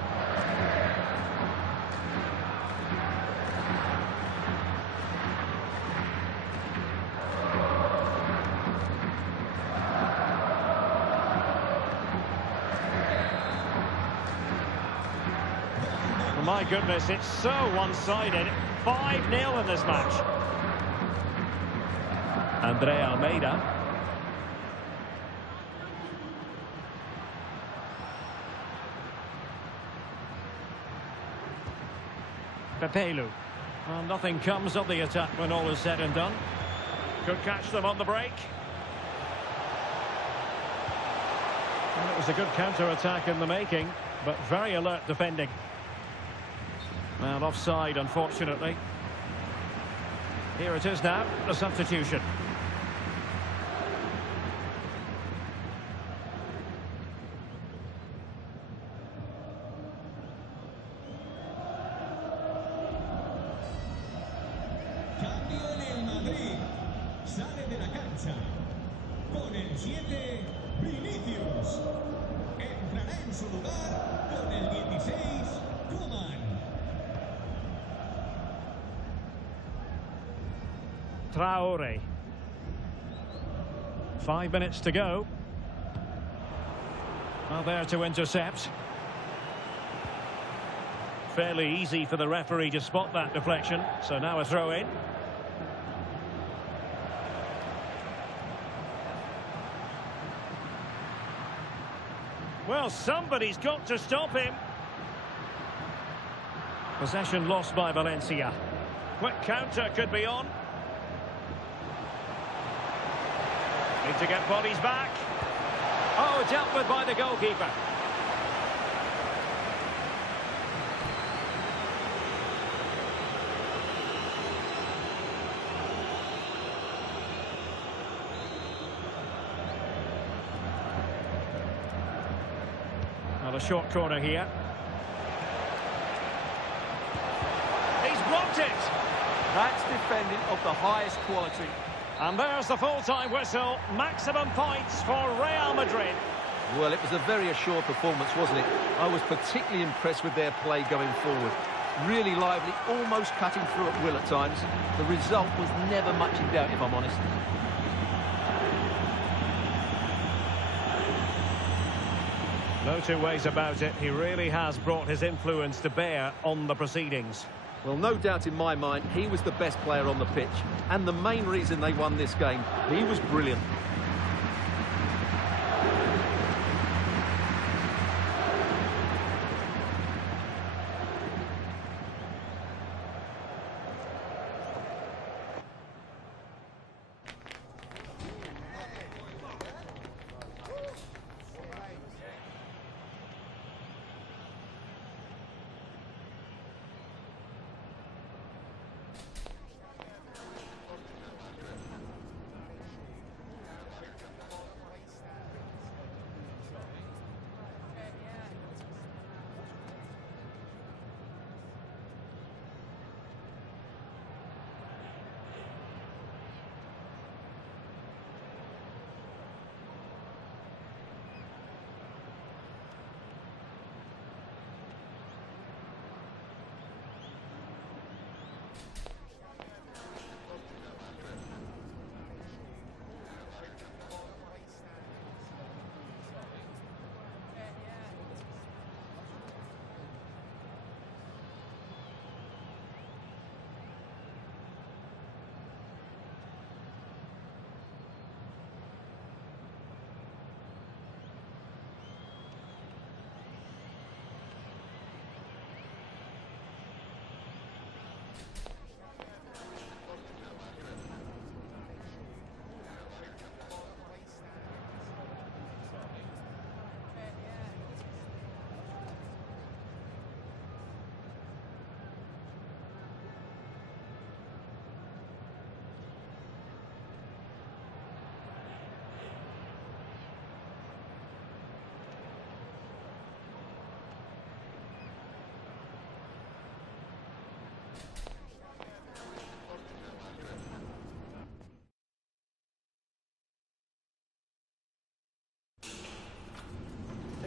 My goodness, it's so one-sided. 5-0 in this match. Andre Almeida. Pepelu. Well, nothing comes of the attack when all is said and done. Could catch them on the break. Well, it was a good counter-attack in the making, but very alert defending. Well, offside, unfortunately. Here it is now, the substitution. Cambio en el Madrid. Sale de la cancha. Con el 7, Vinicius. Entrará en su lugar con el 16, Traore. 5 minutes to go. Well, there to intercept. Fairly easy for the referee to spot that deflection. So now a throw in. Well, somebody's got to stop him. Possession lost by Valencia. Quick counter could be on. Need to get bodies back. Oh, dealt with by the goalkeeper. Well, a short corner here. He's blocked it. That's defending of the highest quality. And there's the full-time whistle. Maximum points for Real Madrid. Well, it was a very assured performance, wasn't it? I was particularly impressed with their play going forward. Really lively, almost cutting through at will at times. The result was never much in doubt, if I'm honest. No two ways about it. He really has brought his influence to bear on the proceedings. Well, no doubt in my mind, he was the best player on the pitch. And the main reason they won this game, he was brilliant.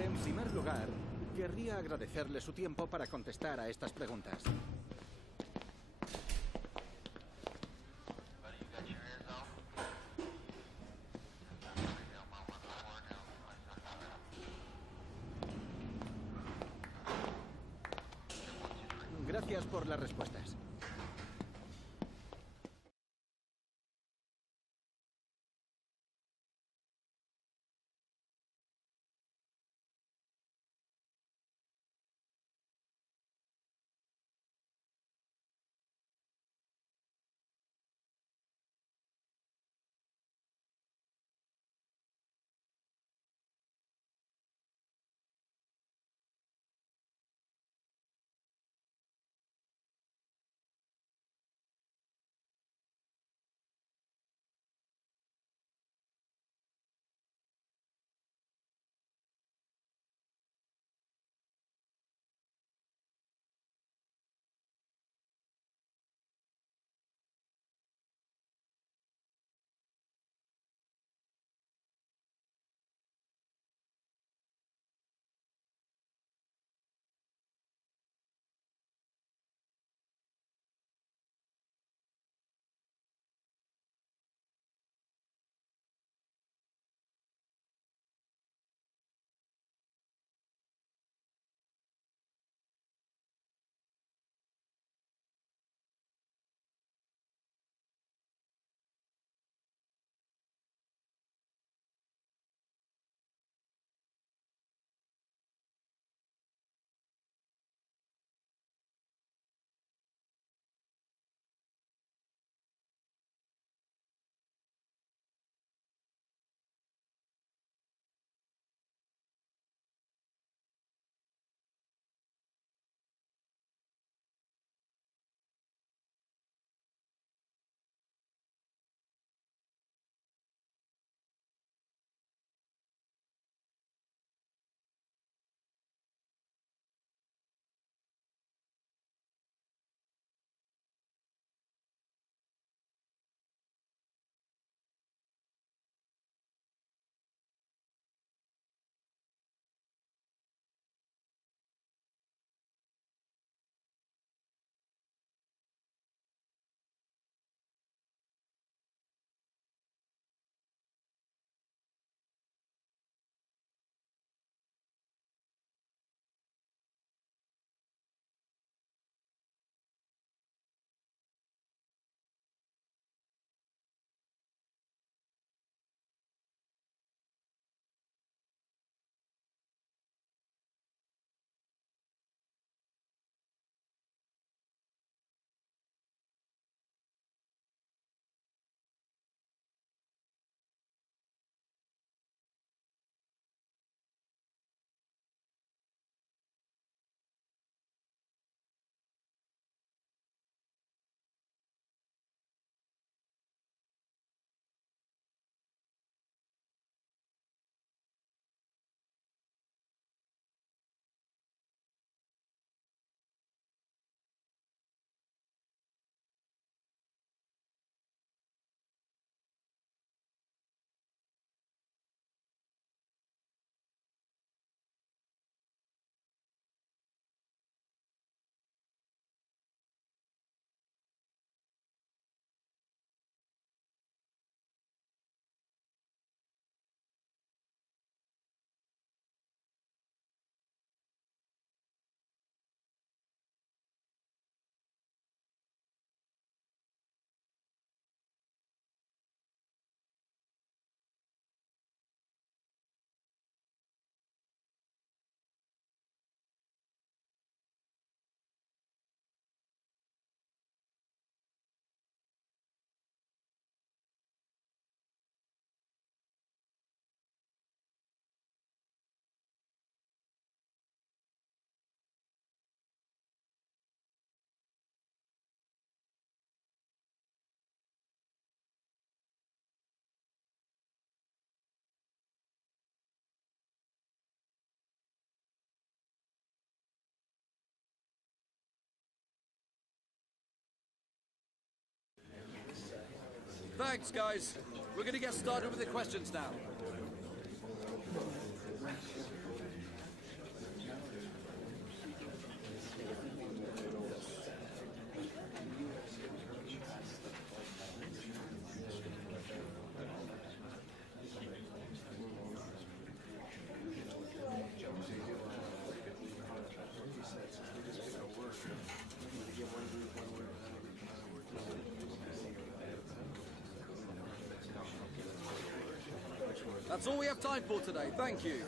En primer lugar, querría agradecerle su tiempo para contestar a estas preguntas. Gracias por las respuestas. Thanks, guys. We're going to get started with the questions now. That's all we have time for today. Thank you.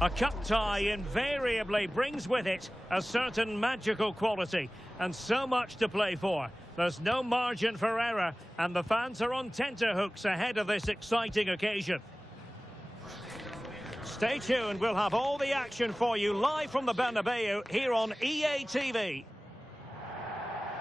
A cup tie invariably brings with it a certain magical quality and so much to play for. There's no margin for error and the fans are on tenterhooks ahead of this exciting occasion. Stay tuned, we'll have all the action for you live from the Bernabeu here on EA TV.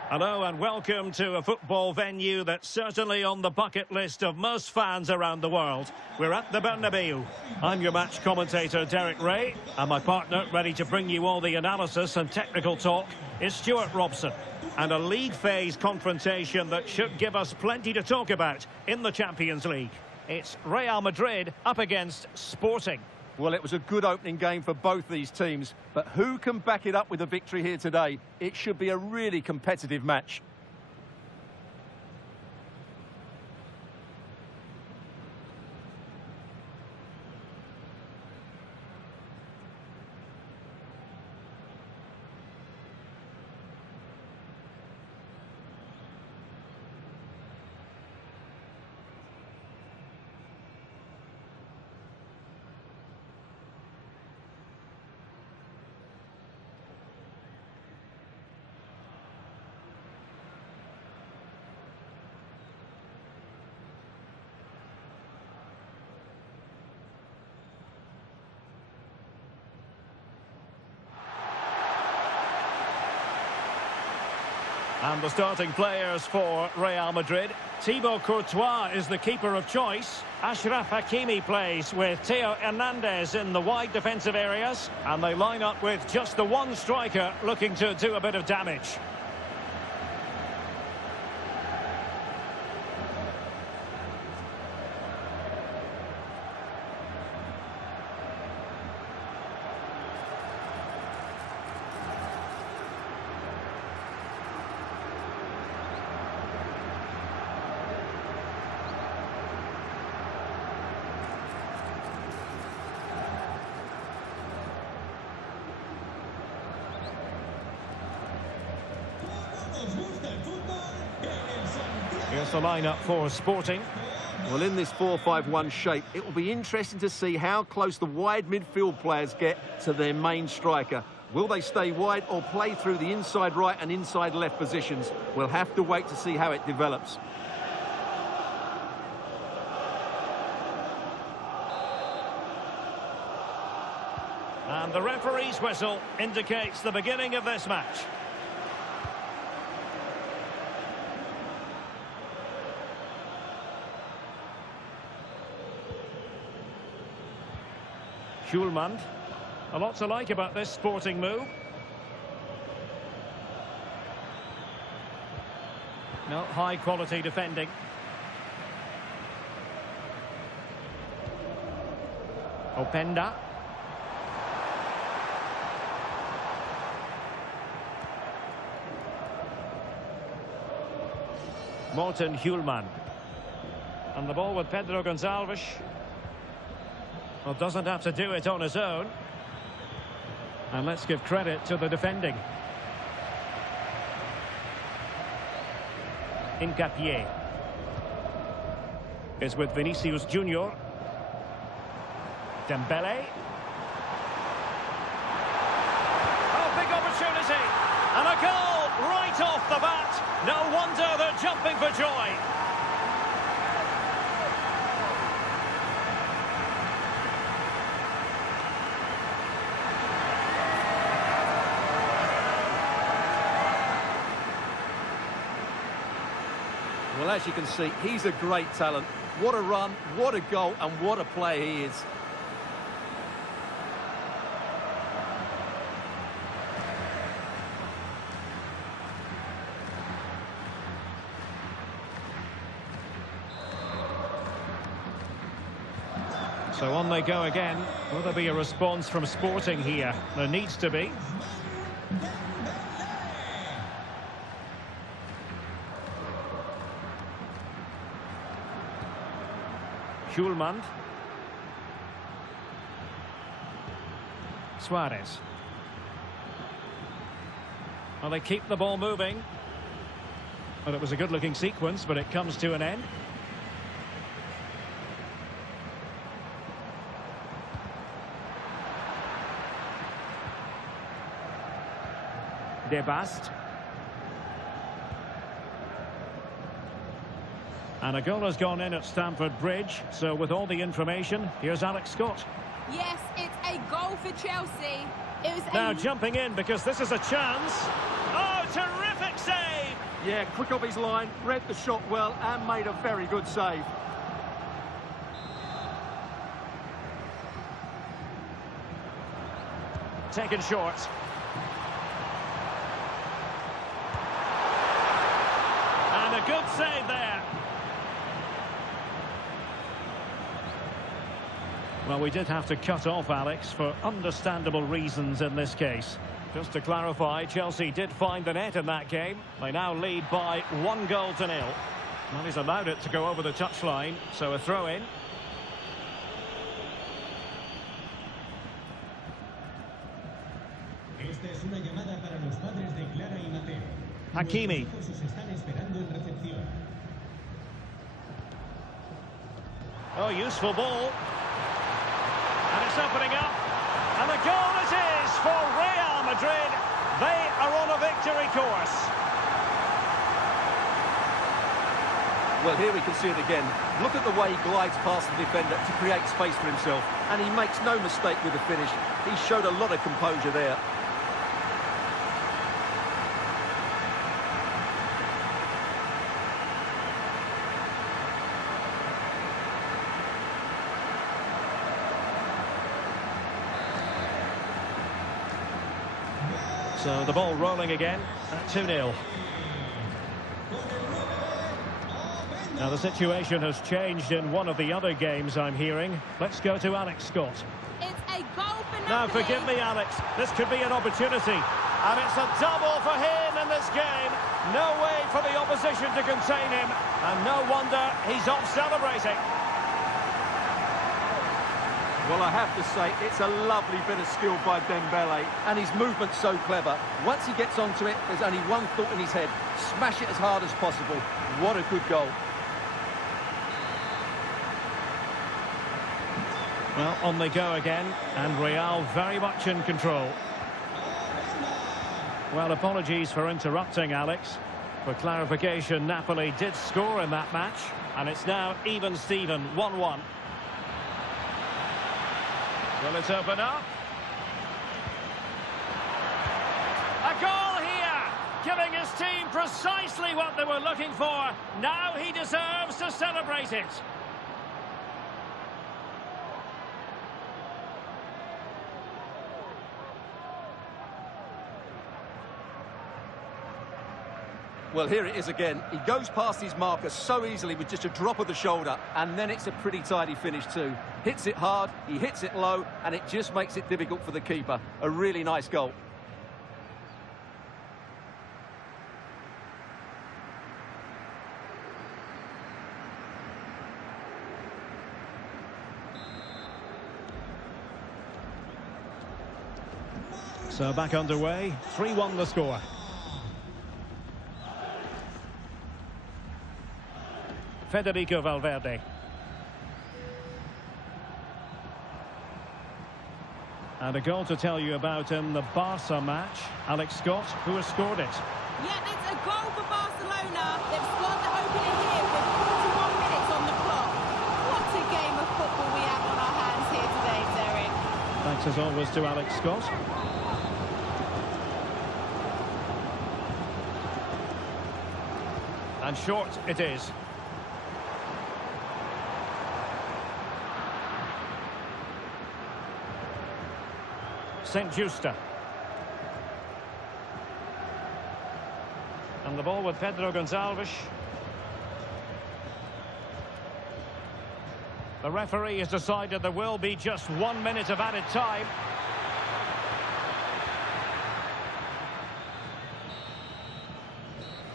Hello and welcome to a football venue that's certainly on the bucket list of most fans around the world. We're at the Bernabeu. I'm your match commentator Derek Ray, and my partner ready to bring you all the analysis and technical talk is Stuart Robson. And a league phase confrontation that should give us plenty to talk about in the Champions League. It's Real Madrid up against Sporting. Well, it was a good opening game for both these teams, but who can back it up with a victory here today? It should be a really competitive match. And the starting players for Real Madrid. Thibaut Courtois is the keeper of choice. Achraf Hakimi plays with Theo Hernandez in the wide defensive areas. And they line up with just the one striker looking to do a bit of damage. Here's the lineup for Sporting. Well, in this 4-5-1 shape, it will be interesting to see how close the wide midfield players get to their main striker. Will they stay wide or play through the inside right and inside left positions? We'll have to wait to see how it develops. And the referee's whistle indicates the beginning of this match. Schulman. A lot to like about this Sporting move. No, high quality defending. Openda. Morten Hjulman. And the ball with Pedro Gonçalves. Well, doesn't have to do it on his own. And let's give credit to the defending. Hincapié is with Vinicius Junior. Dembele. Oh, big opportunity. And a goal right off the bat. No wonder they're jumping for joy. Well, as you can see, he's a great talent. What a run, what a goal, and what a player he is. So on they go again. Will there be a response from Sporting here? There needs to be. Schulman. Suarez. Well, they keep the ball moving. Well, it was a good-looking sequence, but it comes to an end. De Bast. And a goal has gone in at Stamford Bridge. So with all the information, here's Alex Scott. Yes, it's a goal for Chelsea. It was now jumping in because this is a chance. Oh, terrific save! Yeah, quick off his line, read the shot well and made a very good save. Taken short. And a good save there. Well, we did have to cut off Alex for understandable reasons in this case. Just to clarify, Chelsea did find the net in that game. They now lead by 1-0. Well, he's allowed it to go over the touchline, so a throw-in. Esta es una llamada para los padres de Clara y Mateo. Hakimi. Los hijos os están esperando en recepción. Oh, useful ball. And it's opening up. And the goal it is for Real Madrid. They are on a victory course. Well, here we can see it again. Look at the way he glides past the defender to create space for himself. And he makes no mistake with the finish. He showed a lot of composure there. So the ball rolling again at 2-0. Now the situation has changed in one of the other games I'm hearing. Let's go to Alex Scott. It's a goal for Napoli. Now forgive me, Alex, this could be an opportunity. And it's a double for him in this game. No way for the opposition to contain him. And no wonder he's off celebrating. Well, I have to say, it's a lovely bit of skill by Dembele, and his movement's so clever. Once he gets onto it, there's only one thought in his head: smash it as hard as possible. What a good goal. Well, on they go again, and Real very much in control. Well, apologies for interrupting, Alex. For clarification, Napoli did score in that match, and it's now even Steven, 1-1. Will it open up? A goal here, giving his team precisely what they were looking for. Now he deserves to celebrate it. Well, here it is again. He goes past his marker so easily with just a drop of the shoulder, and then it's a pretty tidy finish too. Hits it hard, he hits it low, and it just makes it difficult for the keeper. A really nice goal. So back underway, 3-1 the score. Federico Valverde. And a goal to tell you about in the Barca match. Alex Scott, who has scored it. Yeah, it's a goal for Barcelona. They've scored the opening here with 41 minutes on the clock. What a game of football we have on our hands here today, Derek. Thanks as always to Alex Scott. And short it is. St. Justa. And the ball with Pedro Gonçalves. The referee has decided there will be just 1 minute of added time.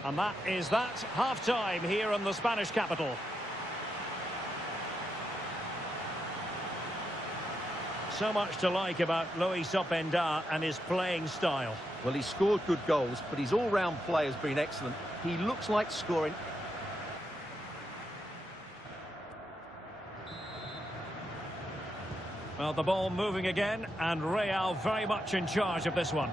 And that is that, half-time here in the Spanish capital. So much to like about Luis Openda and his playing style. Well, he's scored good goals, but his all-round play has been excellent. He looks like scoring. Well, the ball moving again, and Real very much in charge of this one.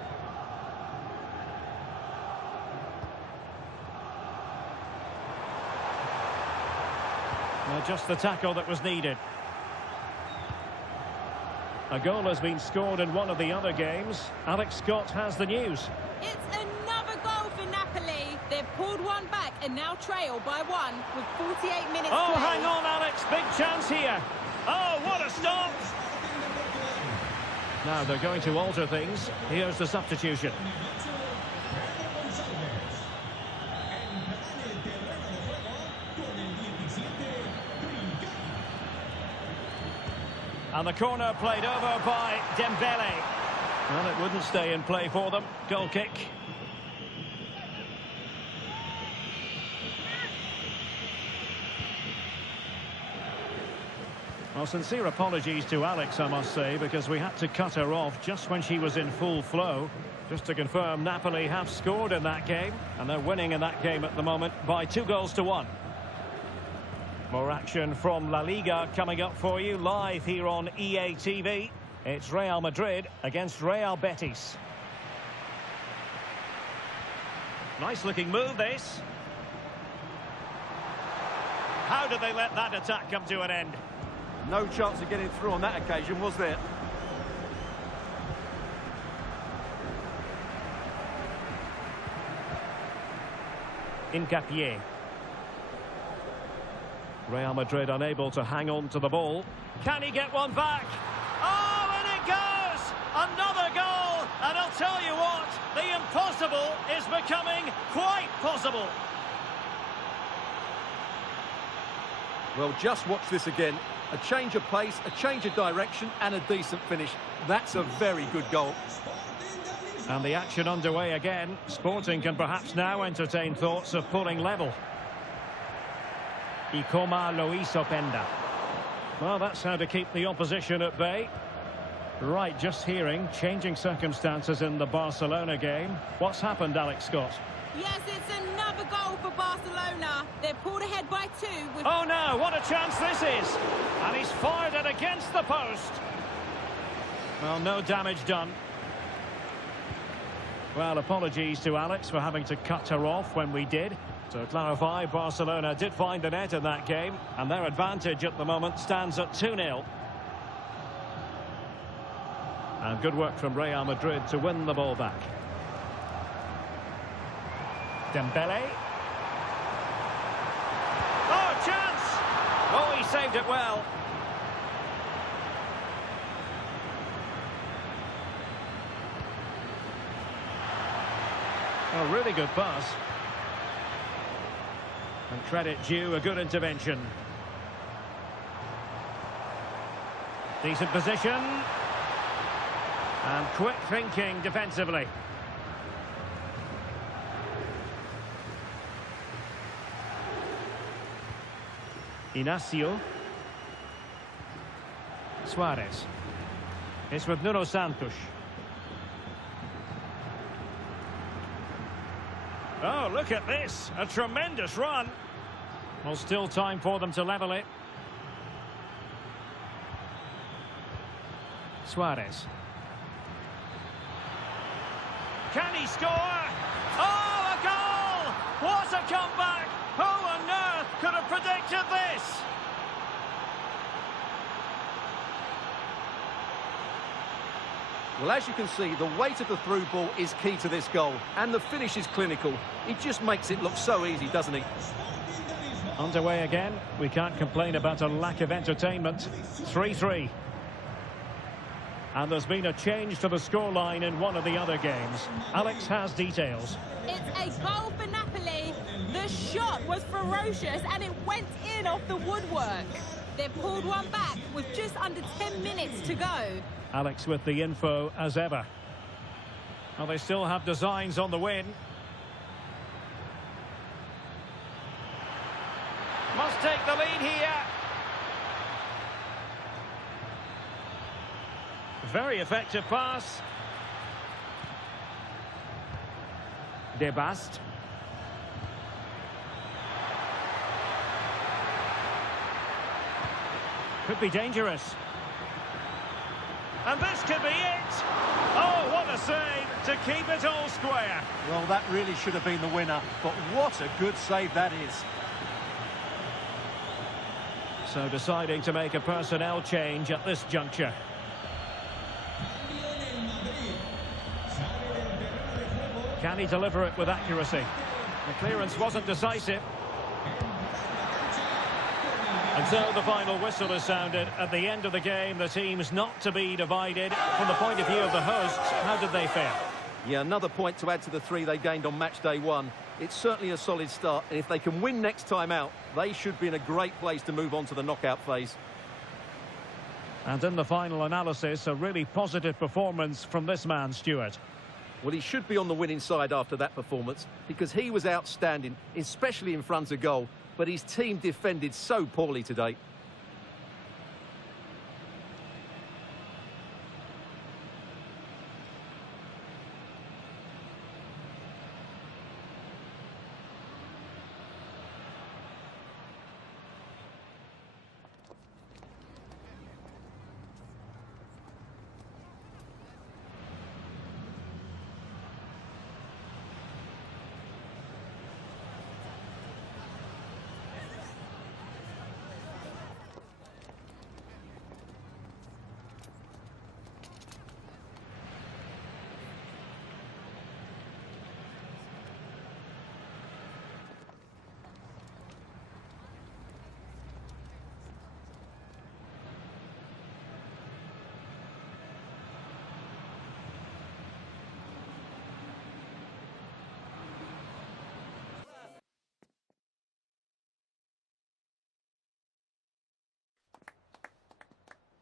Just the tackle that was needed. A goal has been scored in one of the other games. Alex Scott has the news. It's another goal for Napoli. They've pulled one back and now trail by one with 48 minutes Oh, play. hang on, Alex. Big chance here. Oh, what a stop. Now they're going to alter things. Here's the substitution. And the corner played over by Dembele. Well, it wouldn't stay in play for them. Goal kick. Well, sincere apologies to Alex, I must say, because we had to cut her off just when she was in full flow. Just to confirm, Napoli have scored in that game, and they're winning in that game at the moment by 2-1. More action from La Liga coming up for you live here on EA TV. It's Real Madrid against Real Betis. Nice looking move, this. How did they let that attack come to an end? No chance of getting through on that occasion, was there? Hincapié. Real Madrid unable to hang on to the ball. Can he get one back? Oh, and it goes! Another goal! And I'll tell you what, the impossible is becoming quite possible. Well, just watch this again. A change of pace, a change of direction, and a decent finish. That's a very good goal. And the action underway again. Sporting can perhaps now entertain thoughts of pulling level. Y como lo hizo Penda. Well, that's how to keep the opposition at bay. Right, just hearing, changing circumstances in the Barcelona game. What's happened, Alex Scott? Yes, it's another goal for Barcelona. They're pulled ahead by 2 with... Oh no, what a chance this is! And he's fired it against the post. Well, no damage done. Well, apologies to Alex for having to cut her off when we did. To clarify, Barcelona did find the net in that game, and their advantage at the moment stands at 2-0. And good work from Real Madrid to win the ball back. Dembele. Oh, chance! Oh, he saved it well. A really good pass. And credit due, a good intervention. Decent position. And quick thinking defensively. Inacio. Suarez. It's with Nuno Santos. Oh, look at this. A tremendous run. Well, still time for them to level it. Suarez. Can he score? Oh, a goal! What a comeback! Who on earth could have predicted this? Well, as you can see, the weight of the through ball is key to this goal. And the finish is clinical. He just makes it look so easy, doesn't he? Underway again. We can't complain about a lack of entertainment. 3-3. And there's been a change to the scoreline in one of the other games. Alex has details. It's a goal for Napoli. The shot was ferocious and it went in off the woodwork. They've pulled one back with just under 10 minutes to go. Alex with the info as ever. Well, they still have designs on the win. Must take the lead here. Very effective pass. De Bast. Could be dangerous. And this could be it. Oh, what a save to keep it all square. Well, that really should have been the winner, but what a good save that is. So deciding to make a personnel change at this juncture. Can he deliver it with accuracy? The clearance wasn't decisive. Until the final whistle is sounded, at the end of the game, the team's not to be divided. From the point of view of the hosts, how did they fare? Yeah, another point to add to the 3 they gained on match day 1. It's certainly a solid start, and if they can win next time out, they should be in a great place to move on to the knockout phase. And in the final analysis, a really positive performance from this man, Stuart. Well, he should be on the winning side after that performance, because he was outstanding, especially in front of goal, but his team defended so poorly today.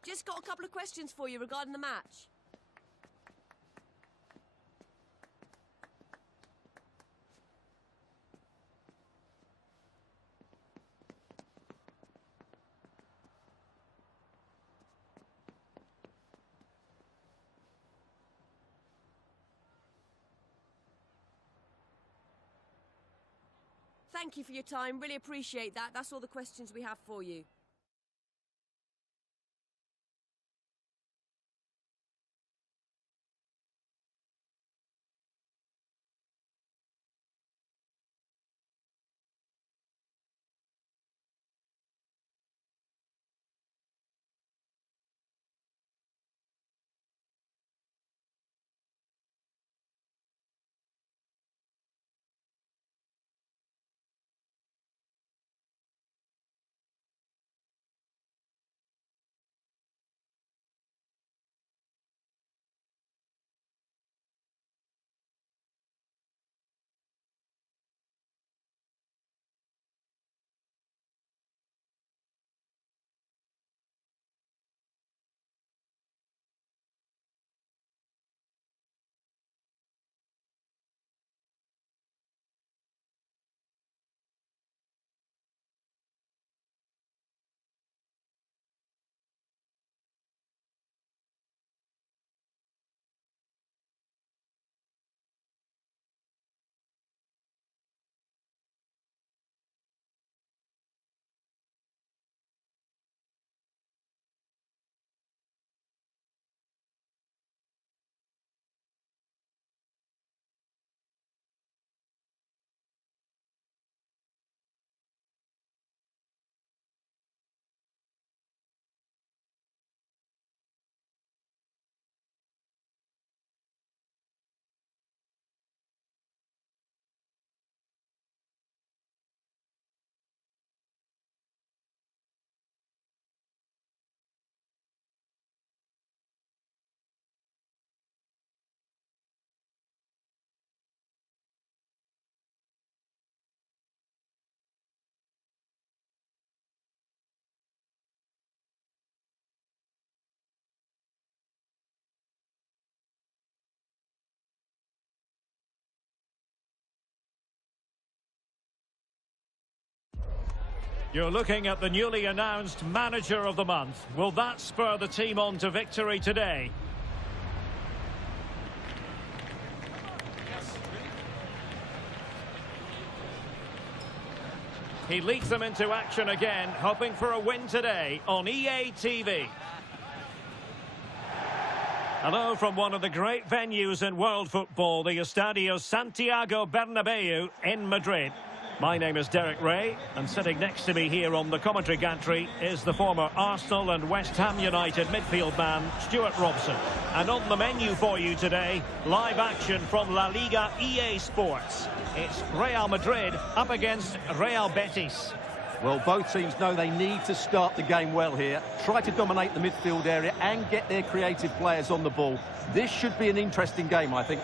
Just got a couple of questions for you regarding the match. Thank you for your time. Really appreciate that. That's all the questions we have for you. You're looking at the newly announced Manager of the Month. Will that spur the team on to victory today? He leads them into action again, hoping for a win today on EA TV. Hello from one of the great venues in world football, the Estadio Santiago Bernabéu in Madrid. My name is Derek Ray, and sitting next to me here on the commentary gantry is the former Arsenal and West Ham United midfield man, Stuart Robson. And on the menu for you today, live action from La Liga EA Sports. It's Real Madrid up against Real Betis. Well, both teams know they need to start the game well here, try to dominate the midfield area and get their creative players on the ball. This should be an interesting game, I think.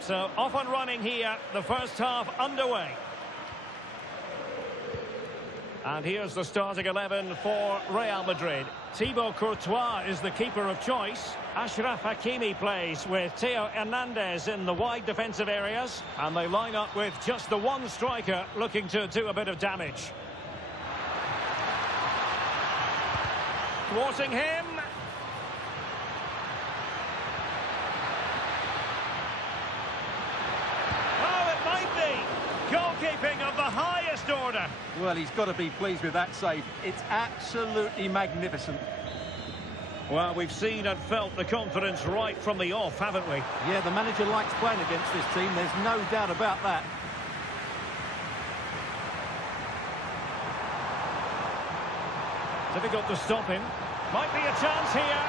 So off and running here, the first half underway. And here's the starting 11 for Real Madrid. Thibaut Courtois is the keeper of choice. Achraf Hakimi plays with Theo Hernandez in the wide defensive areas. And they line up with just the one striker looking to do a bit of damage. Thwarting him. Goalkeeping of the highest order. Well, he's got to be pleased with that save. It's absolutely magnificent. Well, we've seen and felt the confidence right from the off, haven't we? Yeah, the manager likes playing against this team. There's no doubt about that. Difficult to stop him. Might be a chance here.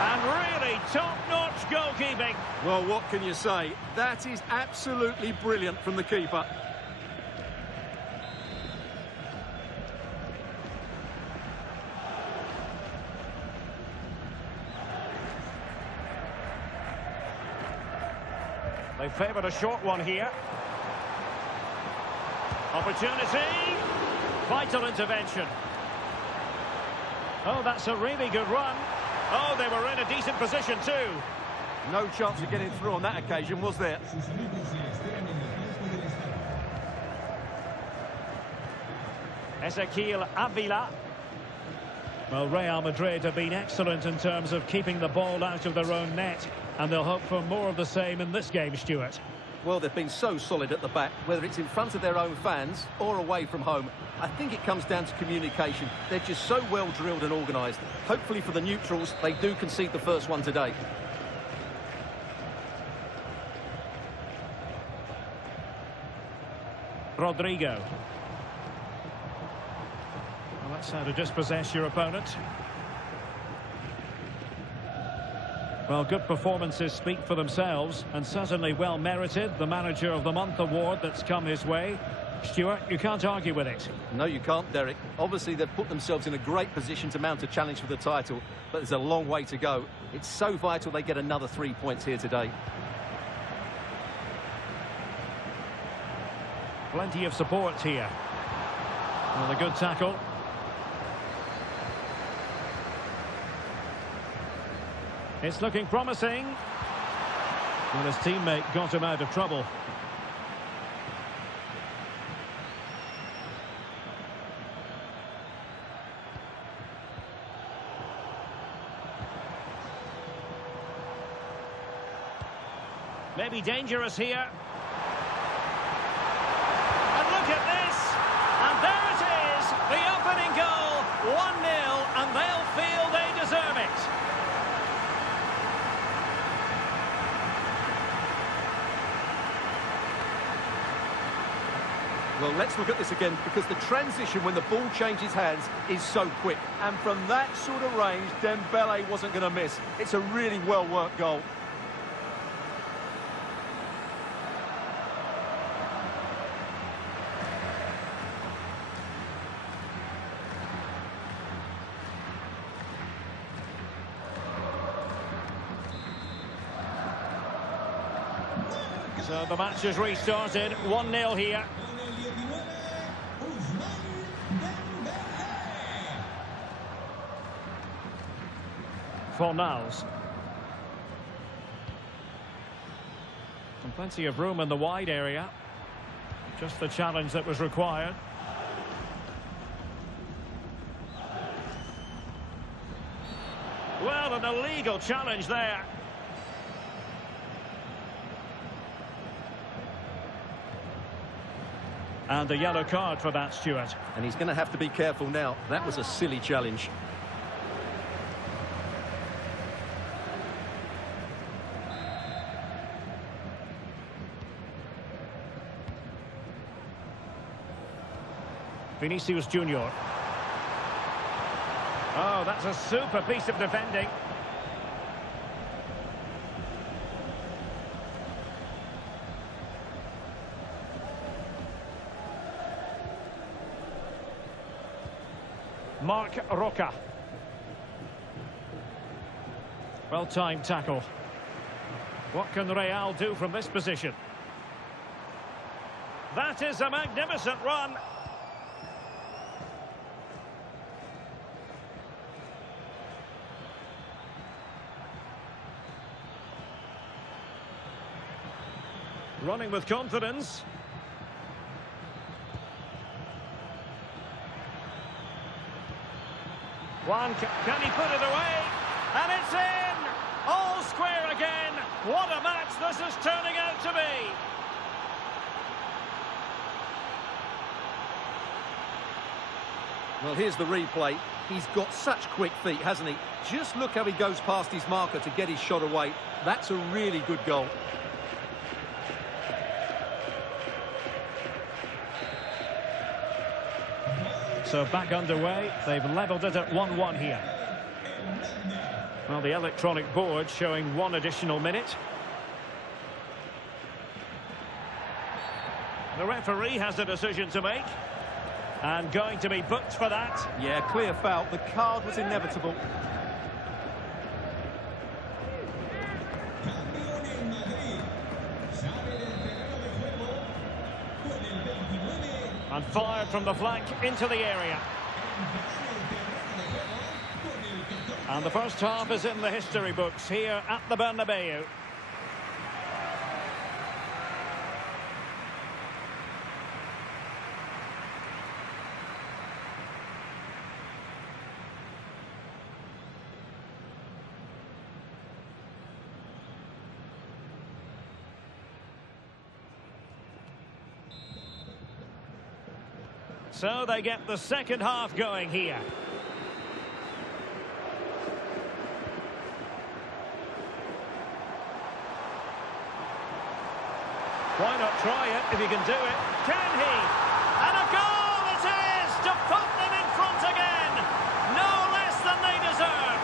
And really top-notch goalkeeping. Well, what can you say? That is absolutely brilliant from the keeper. They favoured a short one here. Opportunity. Vital intervention. Oh, that's a really good run. Oh, they were in a decent position too. No chance of getting through on that occasion, was there? Ezequiel Avila. Well, Real Madrid have been excellent in terms of keeping the ball out of their own net, and they'll hope for more of the same in this game, Stuart. Well, they've been so solid at the back, whether it's in front of their own fans or away from home. I think it comes down to communication. They're just so well drilled and organised. Hopefully for the neutrals, they do concede the first one today. Rodrigo. Well, that's how to dispossess your opponent. Well, good performances speak for themselves, and certainly well merited. The Manager of the Month award that's come his way. Stuart, you can't argue with it. No, you can't, Derek. Obviously, they've put themselves in a great position to mount a challenge for the title, but there's a long way to go. It's so vital they get another 3 points here today. Plenty of support here. Well, a good tackle. It's looking promising. Well, his teammate got him out of trouble. Maybe dangerous here. And look at this. And there it is. The opening goal. 1-0. And they'll feel they deserve it. Well, let's look at this again, because the transition when the ball changes hands is so quick. And from that sort of range, Dembele wasn't going to miss. It's a really well-worked goal. So the match has restarted. 1-0 here. Fornals. Plenty of room in the wide area. Just the challenge that was required. Well, an illegal challenge there. And a yellow card for that, Stuart. And he's going to have to be careful now. That was a silly challenge. Vinicius Junior. Oh, that's a super piece of defending. Marc Roca. Well-timed tackle. What can Real do from this position? That is a magnificent run. Running with confidence. Can he put it away? And it's in! All square again. What a match this is turning out to be. Well, here's the replay. He's got such quick feet, hasn't he? Just look how he goes past his marker to get his shot away. That's a really good goal. So back underway. They've levelled it at 1-1 here. Well, the electronic board showing 1 additional minute. The referee has a decision to make. And going to be booked for that. Yeah, clear foul. The card was inevitable. And fired from the flank into the area. And the first half is in the history books here at the Bernabeu. So they get the second half going here. Why not try it if he can do it? Can he? And a goal it is to put them in front again. No less than they deserve.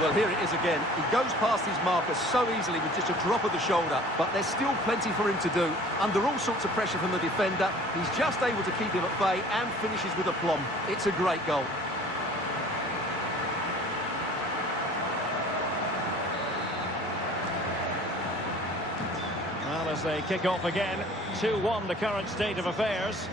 Well, here it is again. He goes past his marker so easily with just a drop of the shoulder, but there's still plenty for him to do. Under all sorts of pressure from the defender, he's just able to keep him at bay and finishes with aplomb. It's a great goal. Well, as they kick off again, 2-1 the current state of affairs.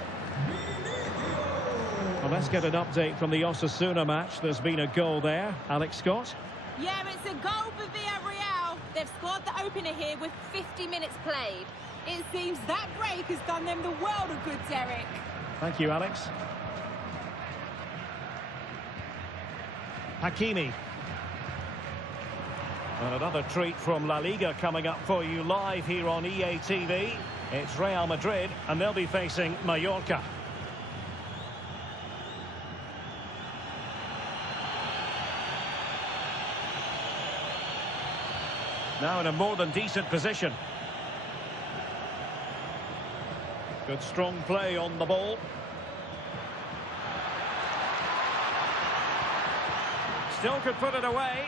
Well, let's get an update from the Osasuna match. There's been a goal there. Alex Scott. Yeah, it's a goal for Villarreal. They've scored the opener here with 50 minutes played. It seems that break has done them the world of good, Derek. Thank you, Alex. Hakimi. And another treat from La Liga coming up for you live here on EA TV. It's Real Madrid, and they'll be facing Mallorca. Now in a more than decent position. Good strong play on the ball. Still could put it away.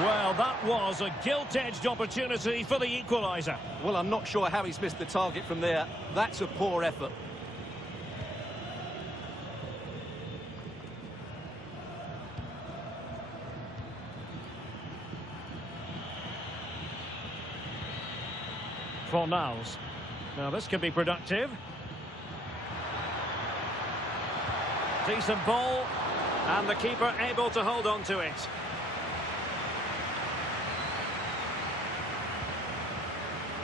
Well, that was a gilt-edged opportunity for the equaliser. Well, I'm not sure how he's missed the target from there. That's a poor effort. Fornals. Now this could be productive. Decent ball. And the keeper able to hold on to it.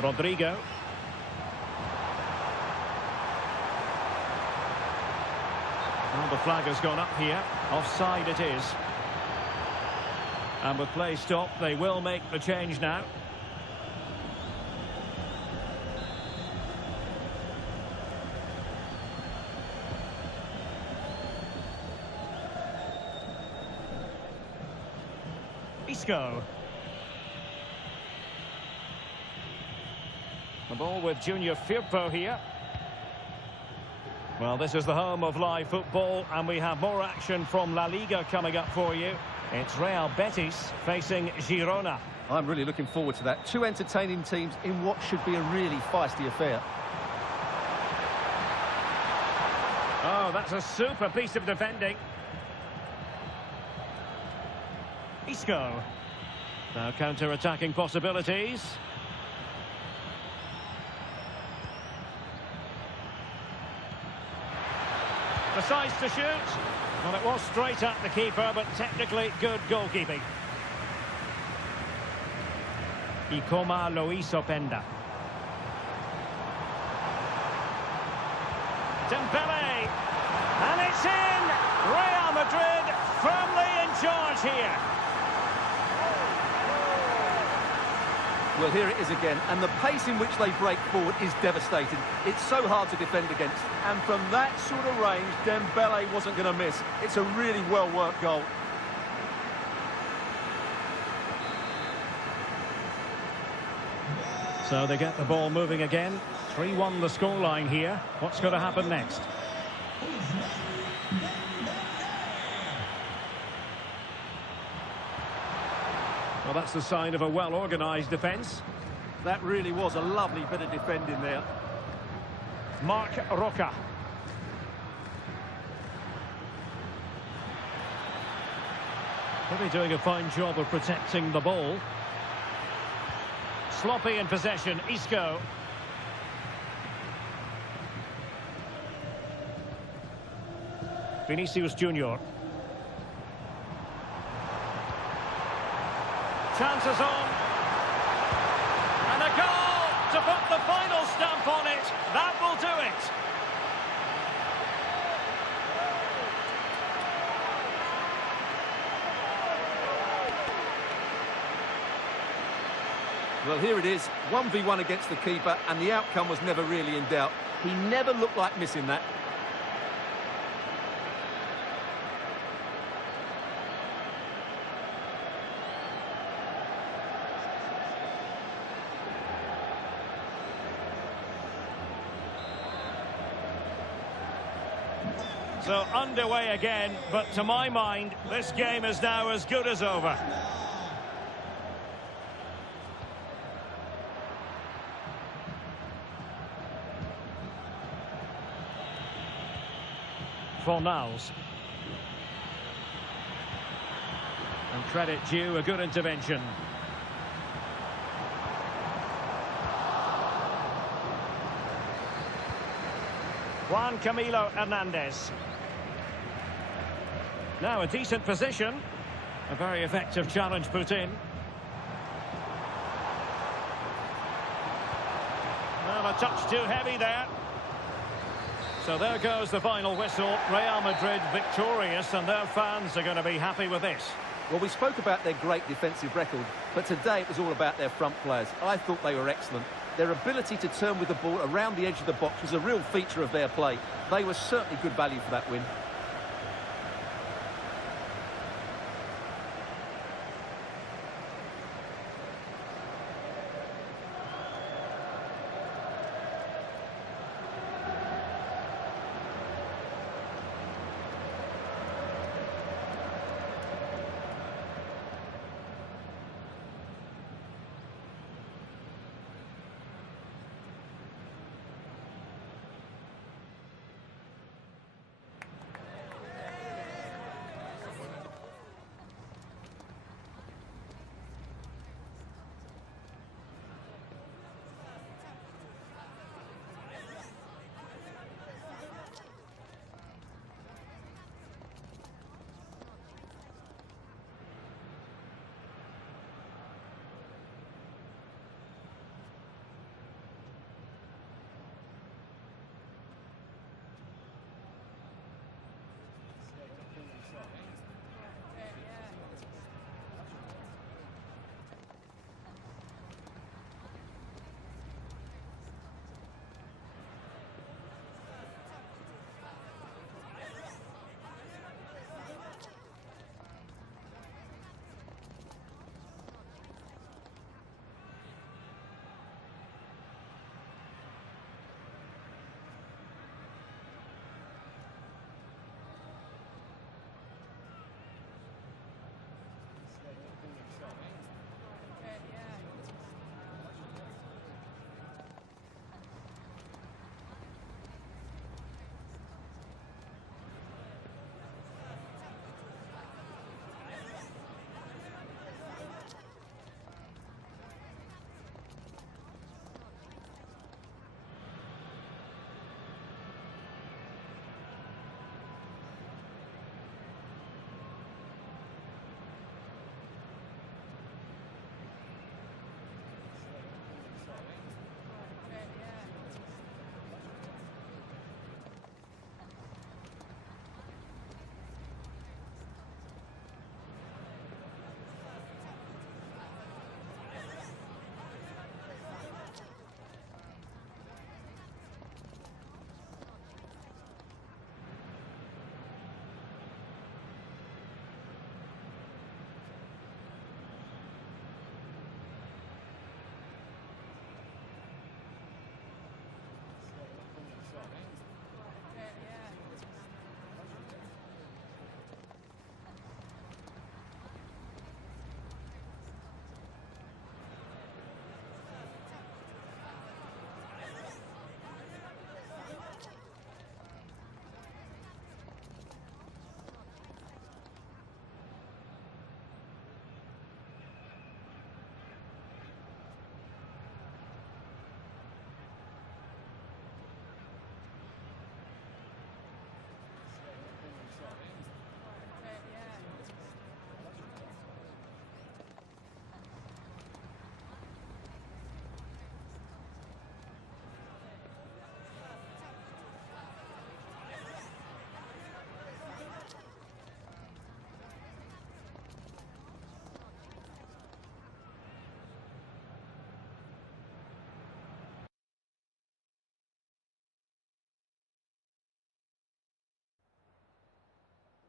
Rodrigo. Well, the flag has gone up here. Offside it is. And with play stopped, they will make the change now. Isco. The ball with Junior Firpo here. Well, this is the home of live football, and we have more action from La Liga coming up for you. It's Real Betis facing Girona. I'm really looking forward to that. Two entertaining teams in what should be a really feisty affair. Oh, that's a super piece of defending. Isco. Now counter-attacking possibilities. Decides to shoot. Well, it was straight at the keeper, but technically good goalkeeping. Y como lo hizo Penda. Dembele. And it's in! Real Madrid firmly in charge here. Well, here it is again, and the pace in which they break forward is devastating. It's so hard to defend against, and from that sort of range, Dembele wasn't going to miss. It's a really well-worked goal. So they get the ball moving again. 3-1 the scoreline here. What's going to happen next? Well, that's the sign of a well-organised defence. That really was a lovely bit of defending there. Marc Roca. Really doing a fine job of protecting the ball. Sloppy in possession, Isco. Vinicius Junior. Chances on. And a goal to put the final stamp on it. That will do it. Well, here it is, 1v1 against the keeper, and the outcome was never really in doubt. He never looked like missing that. So underway again, but to my mind, this game is now as good as over. Fornals. And credit due, a good intervention. Juan Camilo Hernandez. Now a decent position. A very effective challenge put in. Well, a touch too heavy there. So there goes the final whistle. Real Madrid victorious, and their fans are going to be happy with this. Well, we spoke about their great defensive record, but today it was all about their front players. I thought they were excellent. Their ability to turn with the ball around the edge of the box was a real feature of their play. They were certainly good value for that win.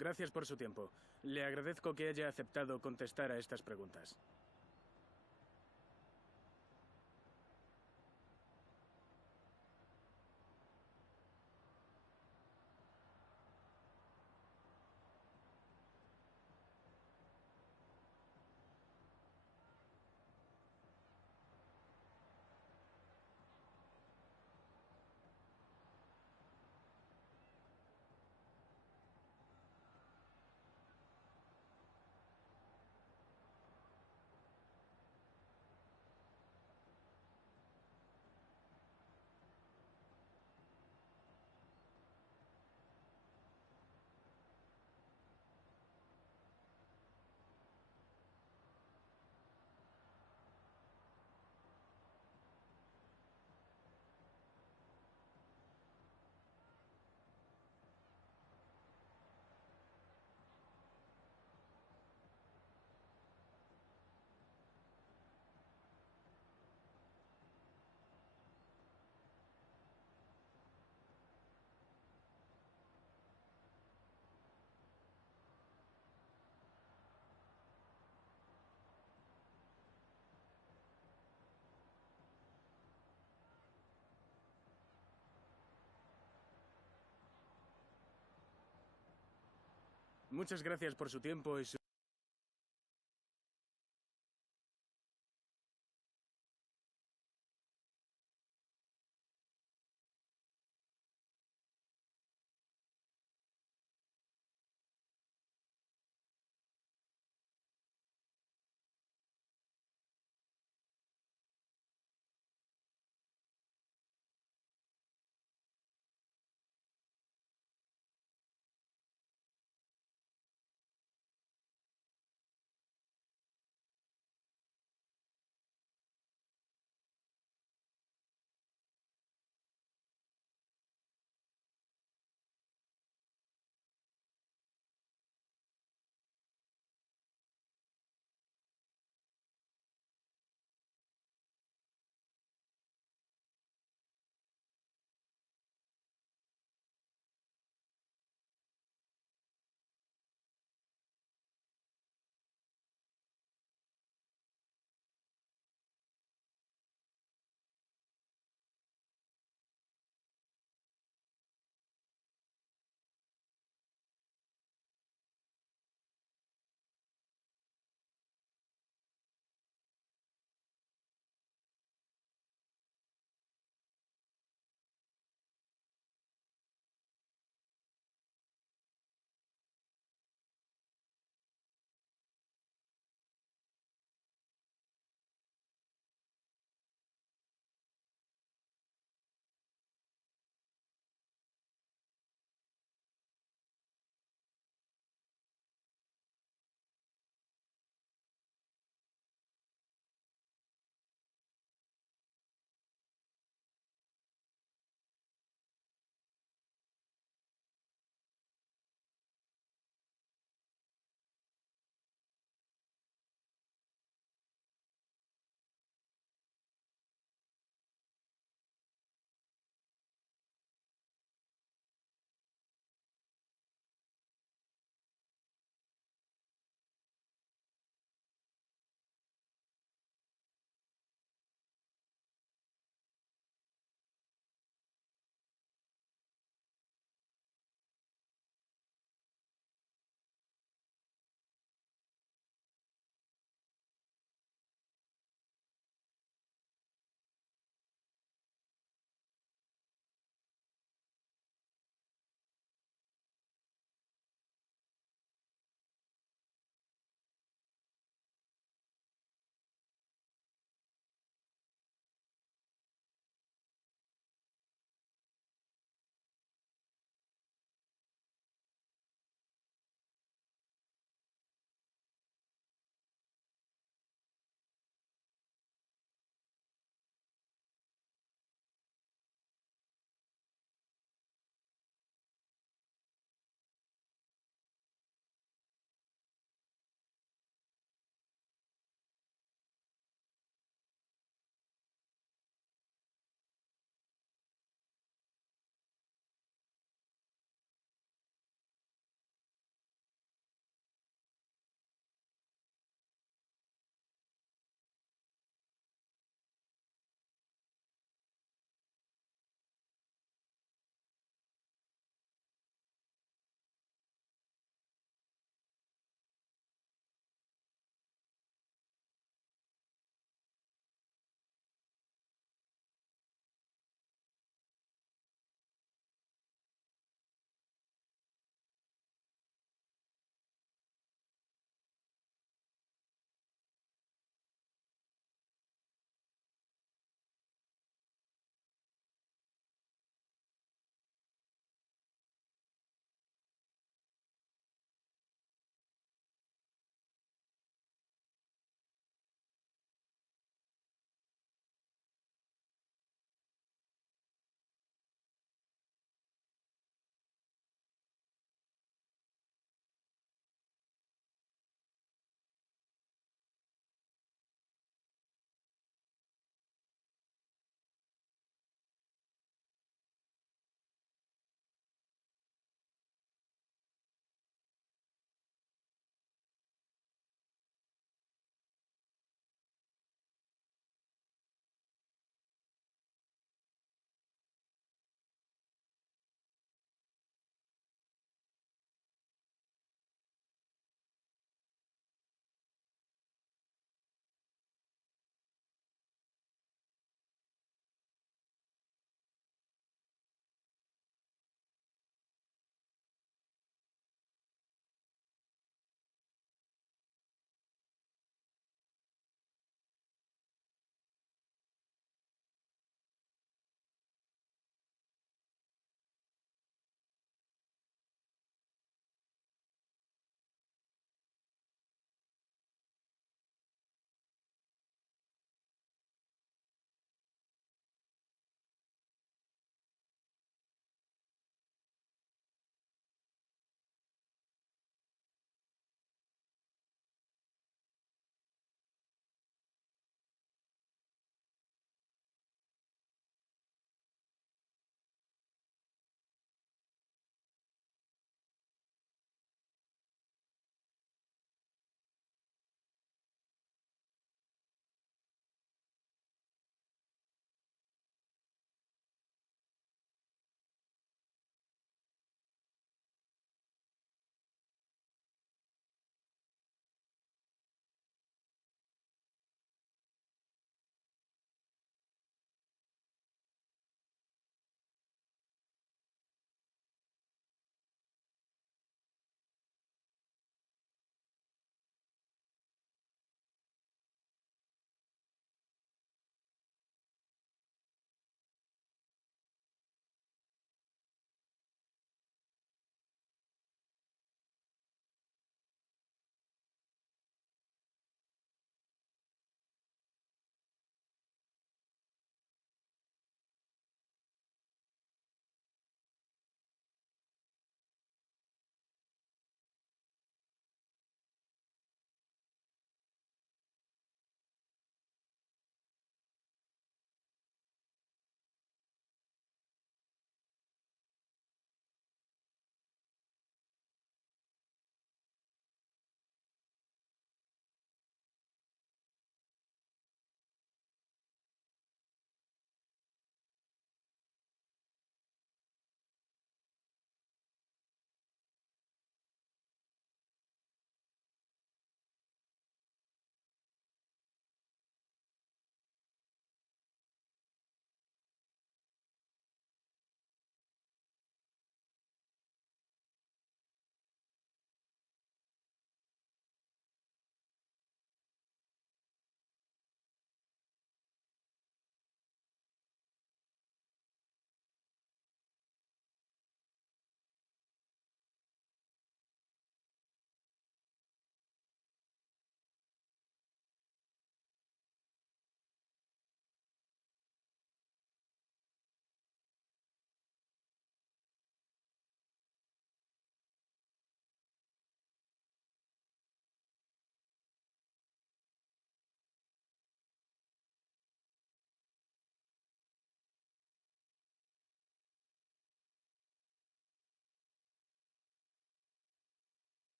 Gracias por su tiempo. Le agradezco que haya aceptado contestar a estas preguntas. Muchas gracias por su tiempo y su...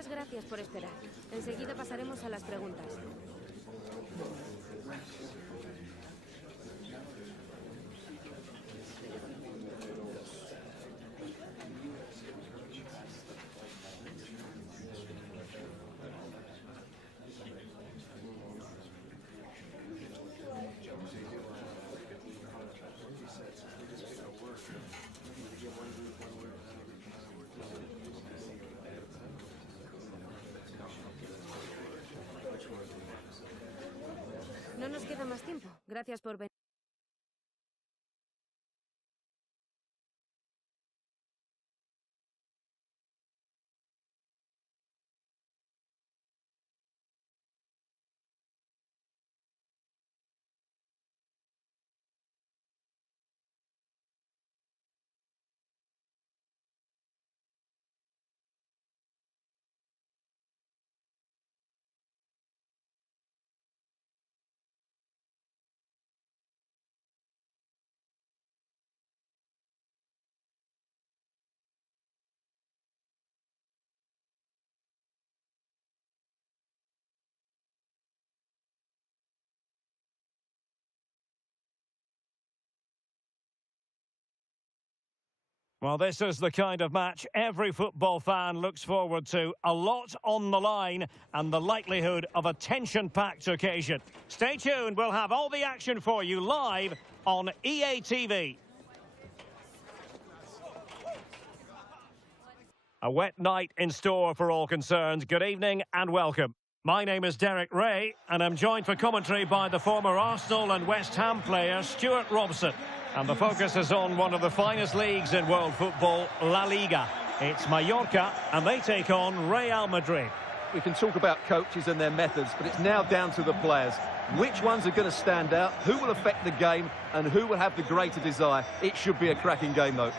Muchas gracias por esperar. Enseguida pasaremos a las preguntas. No nos queda más tiempo. Gracias por venir. Well, this is the kind of match every football fan looks forward to. A lot on the line and the likelihood of a tension-packed occasion. Stay tuned, we'll have all the action for you live on EA TV. A wet night in store for all concerned. Good evening and welcome. My name is Derek Ray and I'm joined for commentary by the former Arsenal and West Ham player Stuart Robson. And the focus is on one of the finest leagues in world football, La Liga. It's Mallorca, and they take on Real Madrid. We can talk about coaches and their methods, but it's now down to the players. Which ones are going to stand out, who will affect the game, and who will have the greater desire? It should be a cracking game, though.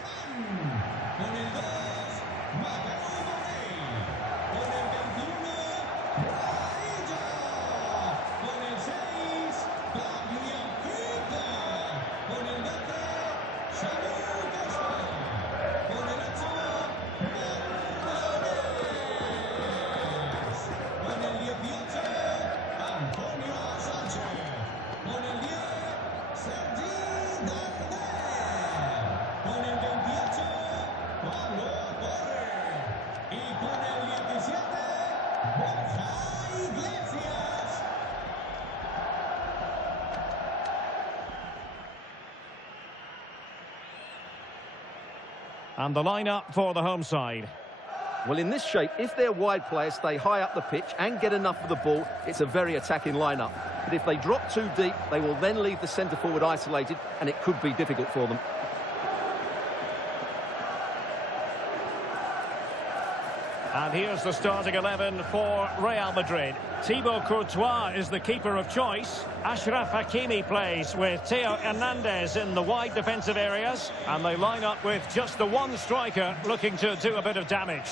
And the lineup for the home side. Well, in this shape, if their wide players stay high up the pitch and get enough of the ball, it's a very attacking lineup. But if they drop too deep, they will then leave the centre-forward isolated, and it could be difficult for them. And here's the starting 11 for Real Madrid. Thibaut Courtois is the keeper of choice. Achraf Hakimi plays with Theo Hernandez in the wide defensive areas. And they line up with just the one striker looking to do a bit of damage.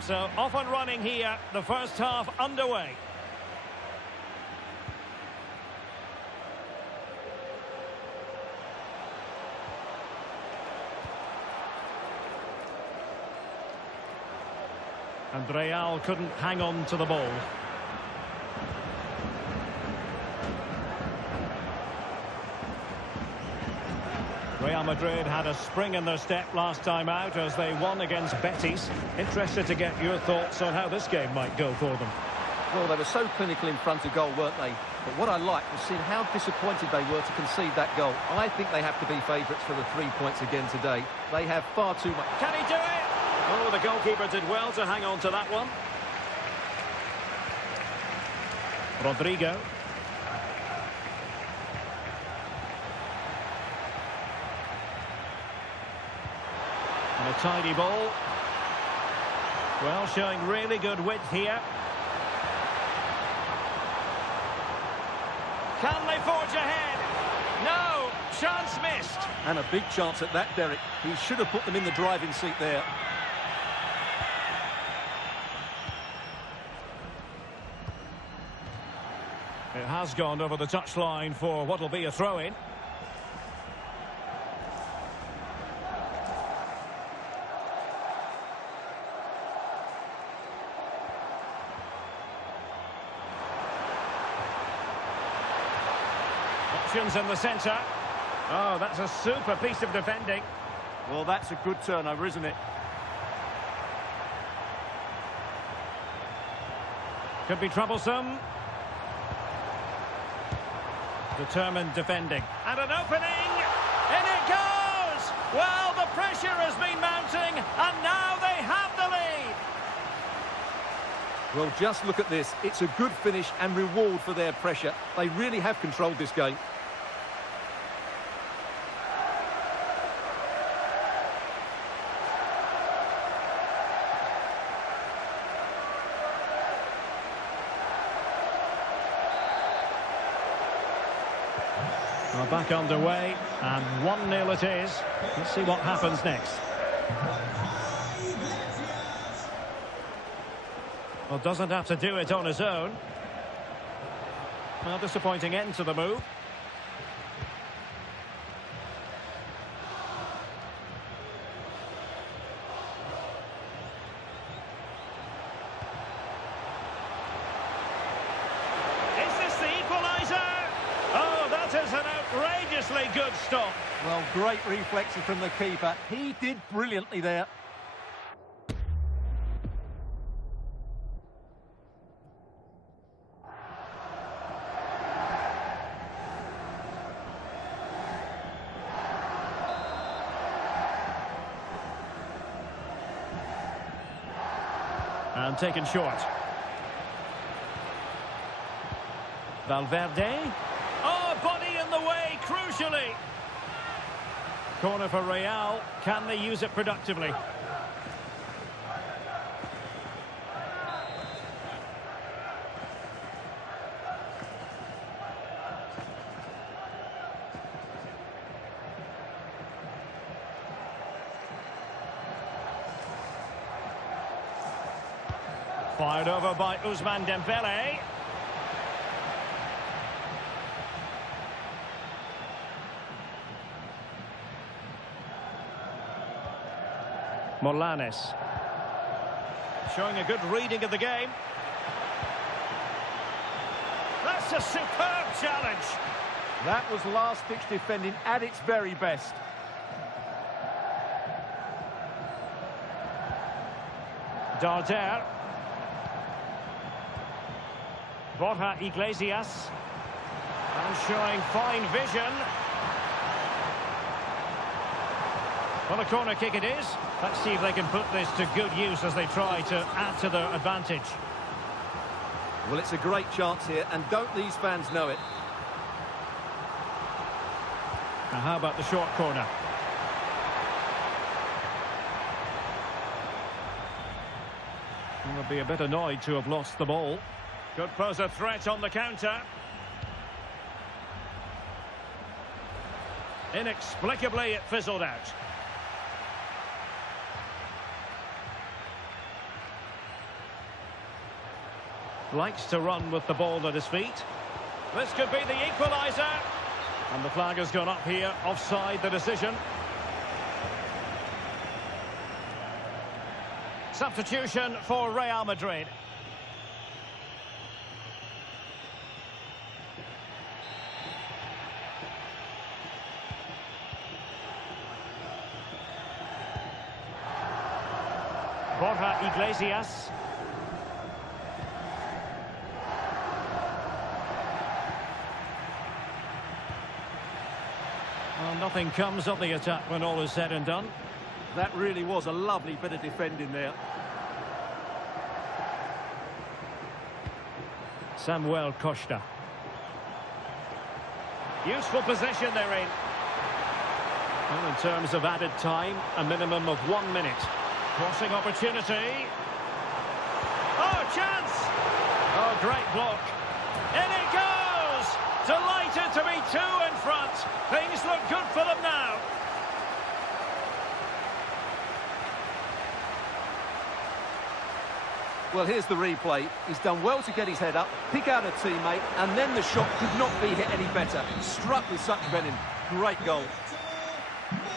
So off and running here, the first half underway. And Real couldn't hang on to the ball. Real Madrid had a spring in their step last time out as they won against Betis. Interested to get your thoughts on how this game might go for them. Well, they were so clinical in front of goal, weren't they? But what I liked was seeing how disappointed they were to concede that goal. I think they have to be favourites for the 3 points again today. They have far too much. Can he do it? Oh, the goalkeeper did well to hang on to that one. Rodrigo. And a tidy ball. Well, showing really good width here. Can they forge ahead? No, chance missed. And a big chance at that, Derek. He should have put them in the driving seat there. It has gone over the touchline for what will be a throw-in. Options in the centre. Oh, that's a super piece of defending. Well, that's a good turnover, isn't it? Could be troublesome. Determined defending. And an opening! In it goes! Well, the pressure has been mounting, and now they have the lead! Well, just look at this. It's a good finish and reward for their pressure. They really have controlled this game. Well, back underway, and 1-0 it is. Let's see what happens next. Well, doesn't have to do it on his own. Well, disappointing end to the move. Is this the equaliser? Oh, that is an outrageously good stop. Well, great reflexes from the keeper. He did brilliantly there. And taken short. Valverde. Oh, body in the way, crucially. Corner for Real. Can they use it productively? Fired over by Ousmane Dembele. Morlanes. Showing a good reading of the game. That's a superb challenge. That was last-ditch defending at its very best. Darder. Borja Iglesias. And showing fine vision. Well, a corner kick it is. Let's see if they can put this to good use as they try to add to their advantage. Well, it's a great chance here, and don't these fans know it? Now, how about the short corner? They'll be a bit annoyed to have lost the ball. Could pose a threat on the counter. Inexplicably, it fizzled out. Likes to run with the ball at his feet. This could be the equaliser. And the flag has gone up here. Offside the decision. Substitution for Real Madrid. Borja Iglesias. Well, nothing comes of the attack when all is said and done. That really was a lovely bit of defending there. Samuel Costa. Useful position they're in. Well, in terms of added time, a minimum of 1 minute. Crossing opportunity. Oh, chance! Oh, great block. In it goes! Delighted to be two in front. Things look good for them now. Well, here's the replay. He's done well to get his head up, pick out a teammate, and then the shot could not be hit any better. Struck with such venom. Great goal.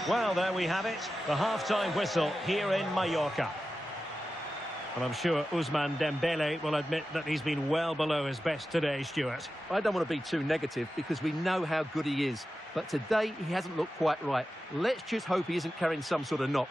Well, there we have it. The half-time whistle here in Mallorca. And I'm sure Ousmane Dembele will admit that he's been well below his best today, Stuart. I don't want to be too negative because we know how good he is. But today, he hasn't looked quite right. Let's just hope he isn't carrying some sort of knock.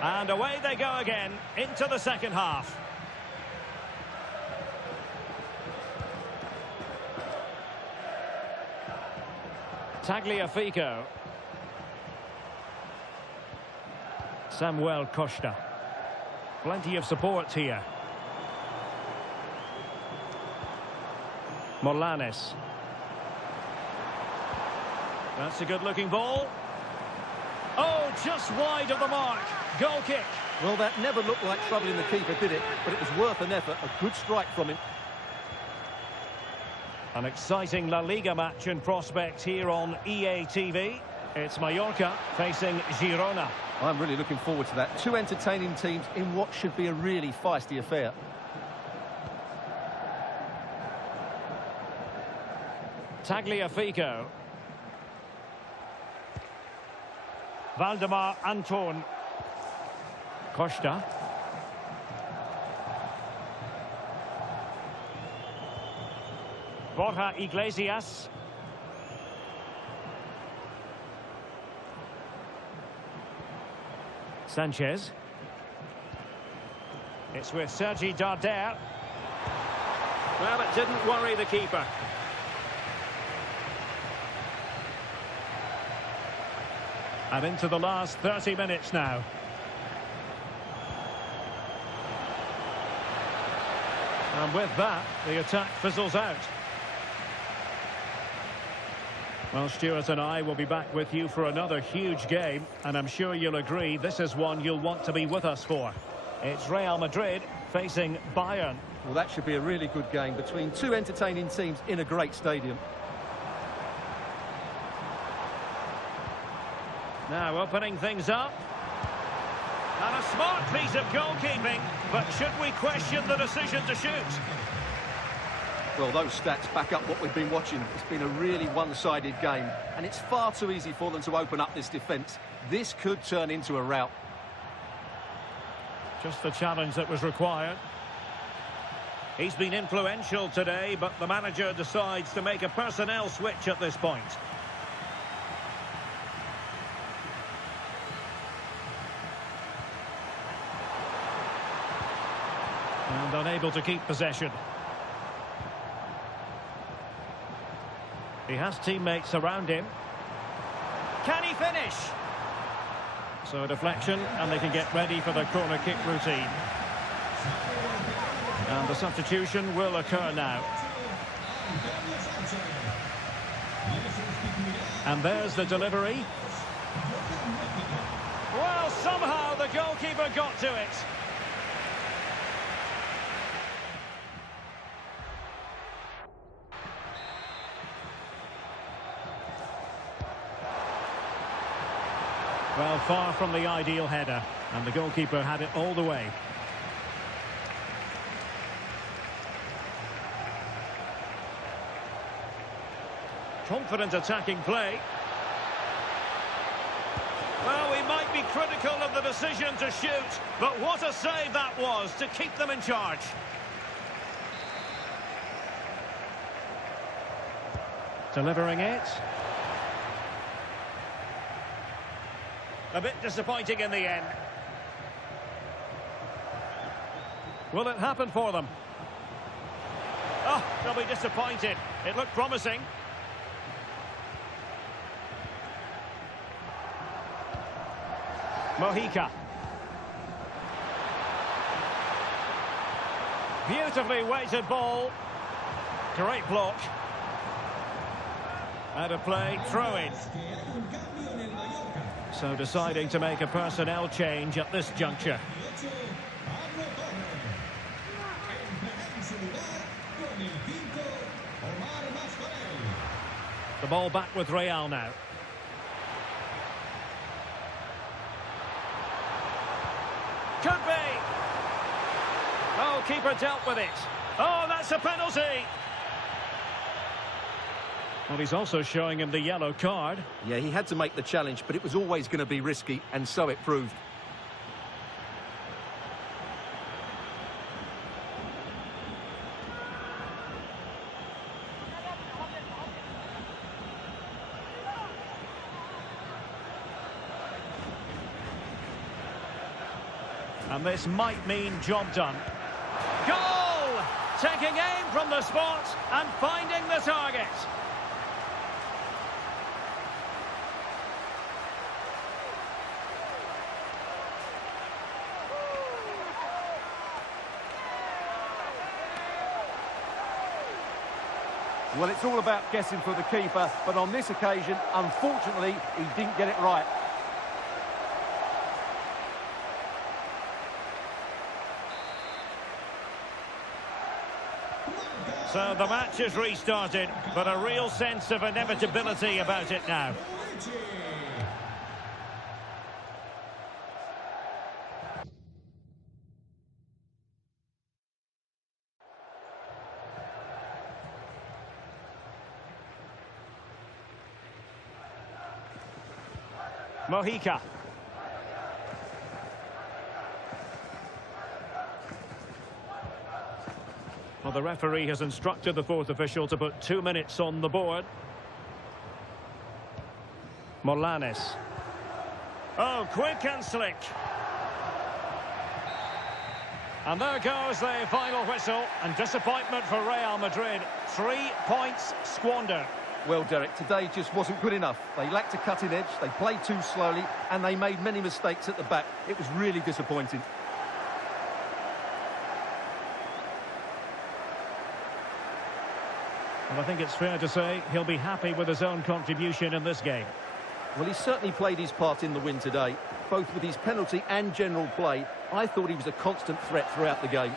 And away they go again into the second half. Tagliafico. Samuel Costa. Plenty of support here. Morlanes. That's a good-looking ball. Oh, just wide of the mark. Goal kick. Well, that never looked like troubling the keeper, did it? But it was worth an effort. A good strike from him. An exciting La Liga match in prospect here on EA TV. It's Mallorca facing Girona. I'm really looking forward to that. Two entertaining teams in what should be a really feisty affair. Tagliafico. Valdemar Anton. Costa. Borja Iglesias. Sanchez. It's with Sergi Darder. Well, it didn't worry the keeper. And into the last 30 minutes now. And with that, the attack fizzles out. Well, Stuart and I will be back with you for another huge game, and I'm sure you'll agree this is one you'll want to be with us for. It's Real Madrid facing Bayern. Well, that should be a really good game between two entertaining teams in a great stadium. Now opening things up. And a smart piece of goalkeeping, but should we question the decision to shoot? Well, those stats back up what we've been watching. It's been a really one-sided game, and it's far too easy for them to open up this defence. This could turn into a rout. Just the challenge that was required. He's been influential today, but the manager decides to make a personnel switch at this point. And unable to keep possession. He has teammates around him. Can he finish? So a deflection, and they can get ready for the corner kick routine. And the substitution will occur now. And there's the delivery. Well, somehow the goalkeeper got to it. Well, far from the ideal header, and the goalkeeper had it all the way. Confident attacking play. Well, we might be critical of the decision to shoot, but what a save that was to keep them in charge. Delivering it. A bit disappointing in the end. Will it happen for them? Oh, they'll be disappointed. It looked promising. Mojica. Beautifully weighted ball. Great block. Out of play, throw in. So deciding to make a personnel change at this juncture. The ball back with Real now. Could be. Oh, keeper dealt with it. Oh, that's a penalty. Well, he's also showing him the yellow card. Yeah, he had to make the challenge, but it was always going to be risky, and so it proved. And this might mean job done. Goal! Taking aim from the spot and finding the target. Well, it's all about guessing for the keeper, but on this occasion, unfortunately, he didn't get it right. So the match is restarted, but a real sense of inevitability about it now. Mojica. Well, the referee has instructed the fourth official to put 2 minutes on the board. Morlanes. Oh, quick and slick. And there goes the final whistle, and disappointment for Real Madrid. 3 points squandered. Well, Derek, today just wasn't good enough. They lacked a cutting edge, they played too slowly, and they made many mistakes at the back. It was really disappointing. Well, I think it's fair to say he'll be happy with his own contribution in this game. Well, he certainly played his part in the win today, both with his penalty and general play. I thought he was a constant threat throughout the game.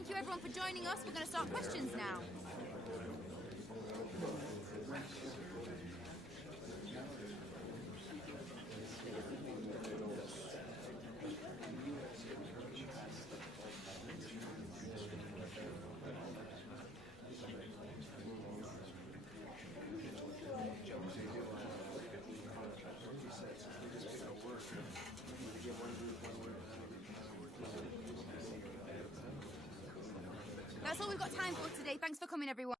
Thank you everyone for joining us. We're going to start questions now. That's all we've got time for today. Thanks for coming, everyone.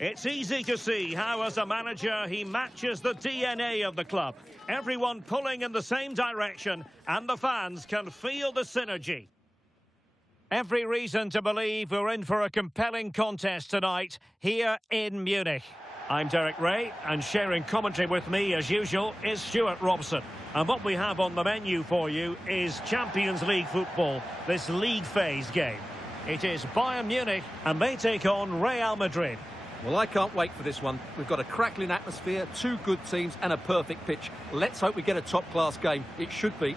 It's easy to see how, as a manager, he matches the DNA of the club. Everyone pulling in the same direction, and the fans can feel the synergy. Every reason to believe we're in for a compelling contest tonight here in Munich. I'm Derek Ray, and sharing commentary with me, as usual, is Stuart Robson. And what we have on the menu for you is Champions League football, this league phase game. It is Bayern Munich, and they take on Real Madrid. Well, I can't wait for this one. We've got a crackling atmosphere, two good teams and a perfect pitch. Let's hope we get a top-class game. It should be.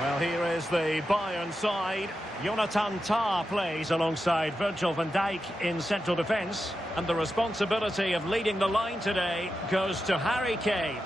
Well, here is the Bayern side. Jonathan Tah plays alongside Virgil van Dijk in central defence. And the responsibility of leading the line today goes to Harry Kane.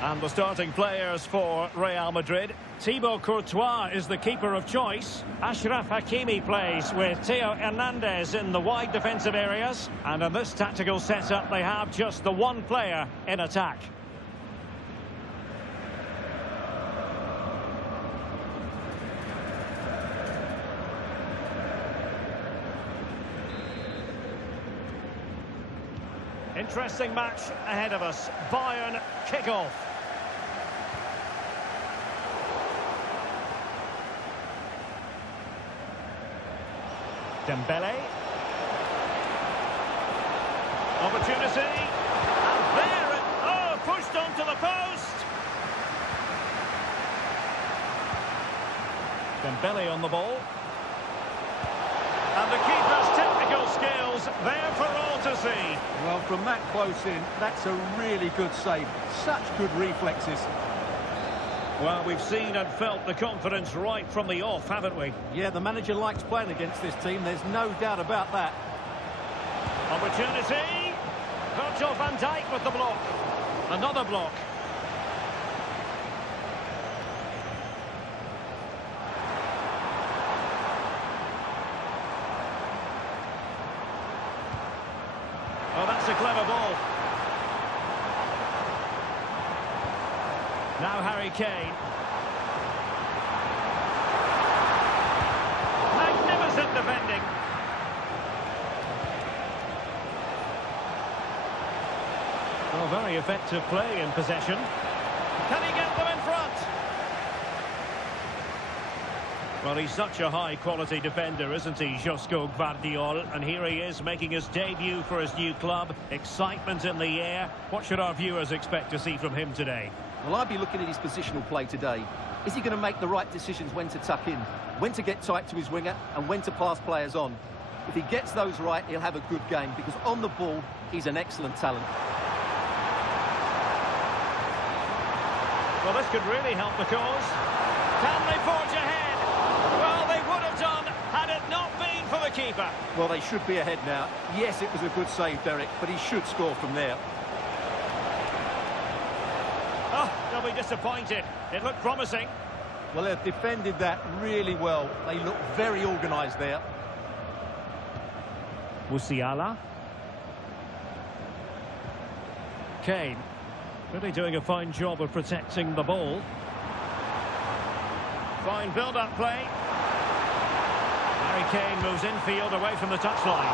And the starting players for Real Madrid. Thibaut Courtois is the keeper of choice. Achraf Hakimi plays with Theo Hernandez in the wide defensive areas. And in this tactical setup, they have just the one player in attack. Interesting match ahead of us. Bayern kick-off. Dembele. Opportunity. And there it... Oh, pushed onto the post. Dembele on the ball. And the keeper's technical skills there for all to see. Well, from that close in, that's a really good save. Such good reflexes. Well, we've seen and felt the confidence right from the off, haven't we? Yeah, the manager likes playing against this team. There's no doubt about that. Opportunity. Virgil van Dijk with the block. Another block. Oh, that's a clever ball. Now Harry Kane. Magnificent defending. Well, very effective play in possession. Can he get them in front? Well, he's such a high-quality defender, isn't he, Josko Gvardiol? And here he is making his debut for his new club. Excitement in the air. What should our viewers expect to see from him today? Well, I'd be looking at his positional play today. Is he going to make the right decisions when to tuck in, when to get tight to his winger, and when to pass players on? If he gets those right, he'll have a good game, because on the ball, he's an excellent talent. Well, this could really help the cause. Can they forge ahead? Well, they would have done had it not been for the keeper. Well, they should be ahead now. Yes, it was a good save, Derek, but he should score from there. Oh, they'll be disappointed. It looked promising. Well, they've defended that really well. They look very organised there. Musiala. Kane. Really doing a fine job of protecting the ball. Fine build-up play. Harry Kane moves infield away from the touchline.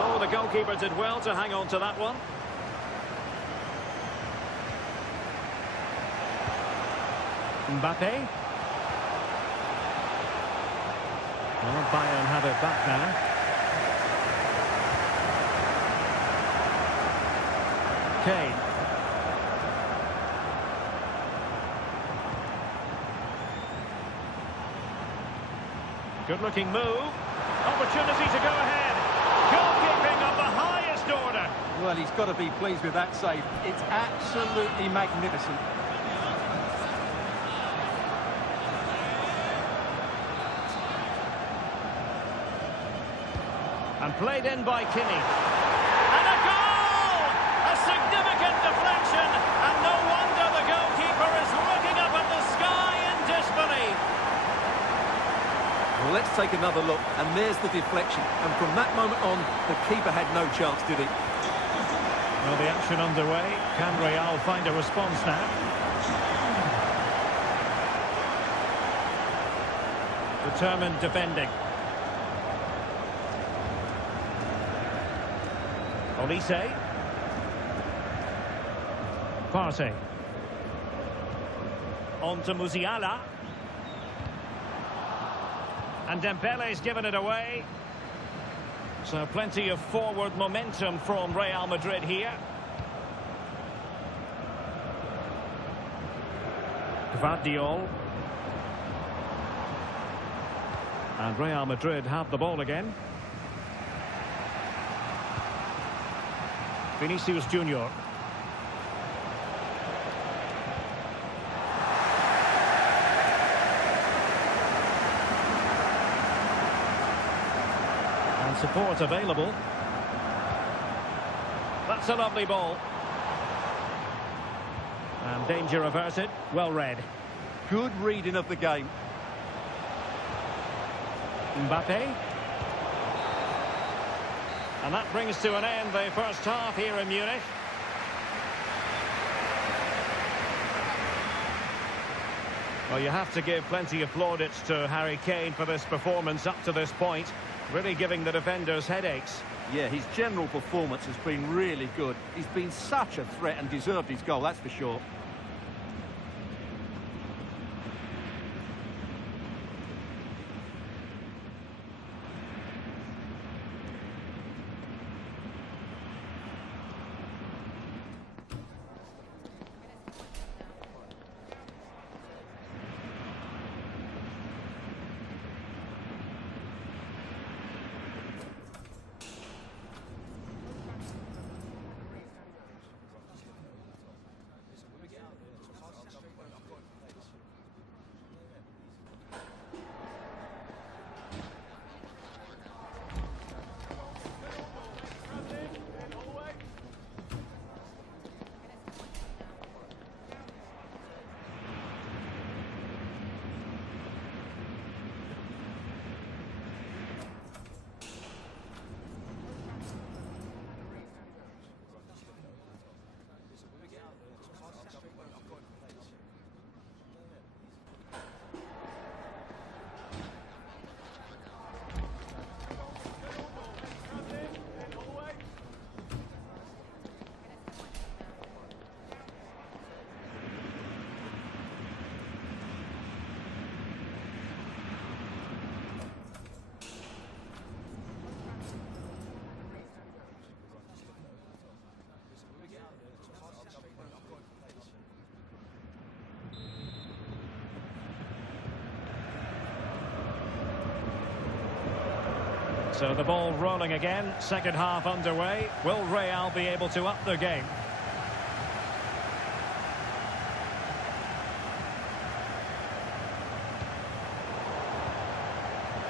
Oh, the goalkeeper did well to hang on to that one. Mbappe. Well, Bayern have it back now. Kane. Good-looking move. Opportunity to go ahead. Goalkeeping of the highest order. Well, he's got to be pleased with that save. It's absolutely magnificent. And played in by Kinney. And a goal! A significant deflection. And no wonder the goalkeeper is looking up at the sky in disbelief. Well, let's take another look. And there's the deflection. And from that moment on, the keeper had no chance, did he? Well, the action underway. Can Real find a response now? Determined defending. Olise. Partey. On to Musiala. And Dembele's given it away. So plenty of forward momentum from Real Madrid here. Gvardiol. And Real Madrid have the ball again. Vinicius Junior. And support available. That's a lovely ball. And danger averted. Well read. Good reading of the game. Mbappe. And that brings to an end the first half here in Munich. Well, you have to give plenty of plaudits to Harry Kane for this performance up to this point. Really giving the defenders headaches. Yeah, his general performance has been really good. He's been such a threat and deserved his goal, that's for sure. So the ball rolling again, second half underway. Will Real be able to up their game?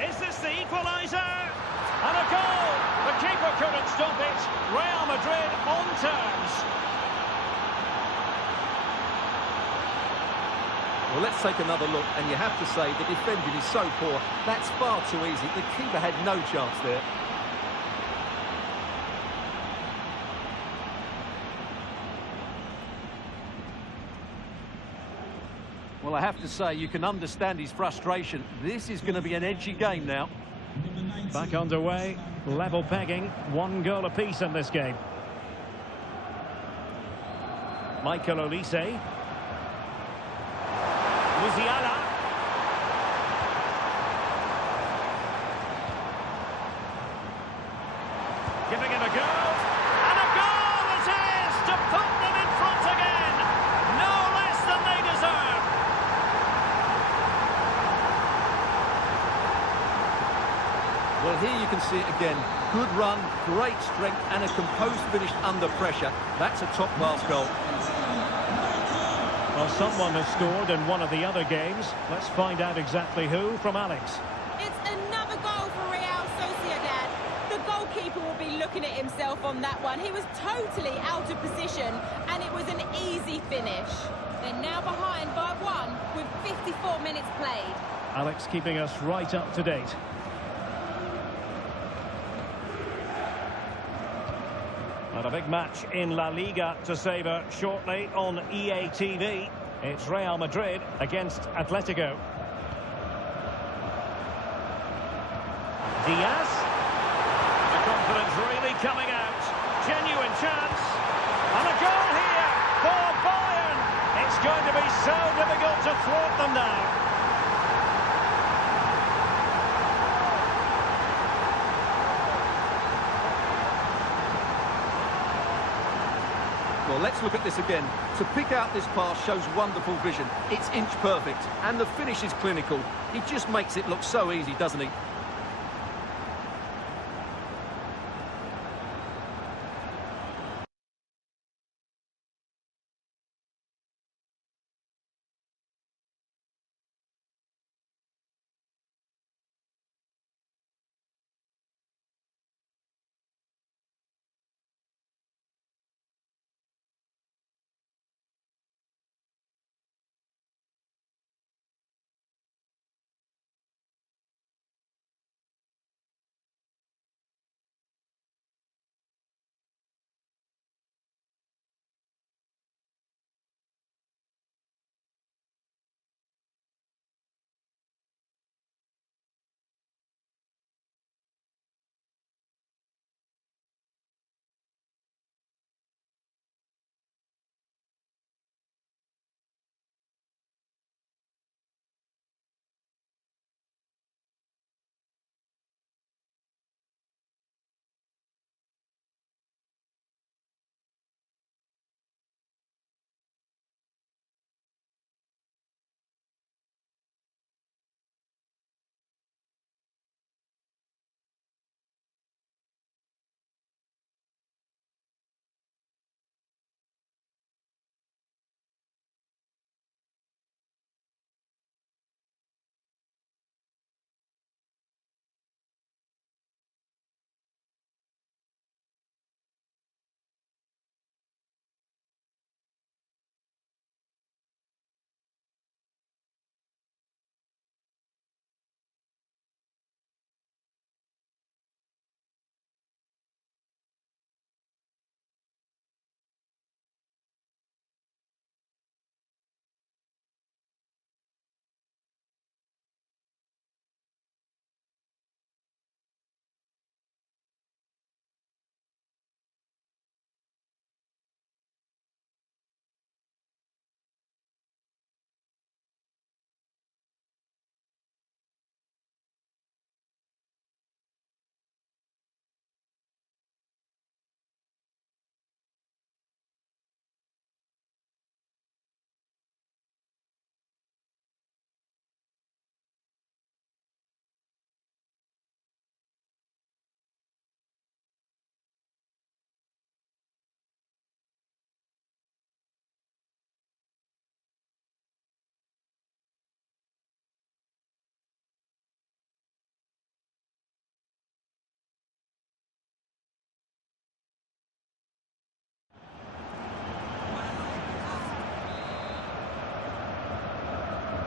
Is this the equaliser? And a goal! The keeper couldn't stop it. Real Madrid on terms. Well, let's take another look, and you have to say the defending is so poor. That's far too easy. The keeper had no chance there. Well, I have to say, you can understand his frustration. This is going to be an edgy game now. Back underway, level pegging, 1 goal apiece in this game. Michael Olise. Musiala. Giving it a go. And a goal it is to put them in front again. No less than they deserve. Well, here you can see it again. Good run, great strength, and a composed finish under pressure. That's a top-class goal. Well, someone has scored in one of the other games. Let's find out exactly who from Alex. It's another goal for Real Sociedad. The goalkeeper will be looking at himself on that one. He was totally out of position, and it was an easy finish. They're now behind by 1 with 54 minutes played. Alex keeping us right up to date. And a big match in La Liga to savour shortly on EA TV. It's Real Madrid against Atletico. Diaz. The confidence really coming out. Genuine chance. And a goal here for Bayern. It's going to be so difficult to thwart them now. Well, let's look at this again. To pick out this pass shows wonderful vision. It's inch perfect, and the finish is clinical. He just makes it look so easy, doesn't he?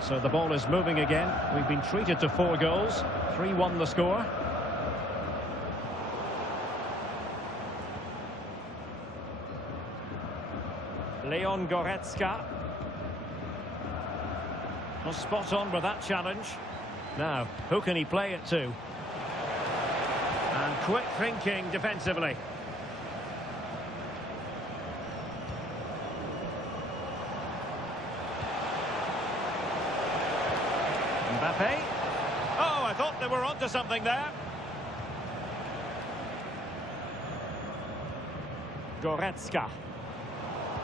So the ball is moving again. We've been treated to 4 goals. 3-1 the score. Leon Goretzka. Well, spot on with that challenge. Now, who can he play it to? And quick thinking defensively. Mbappe. Oh, I thought they were onto something there. Goretzka.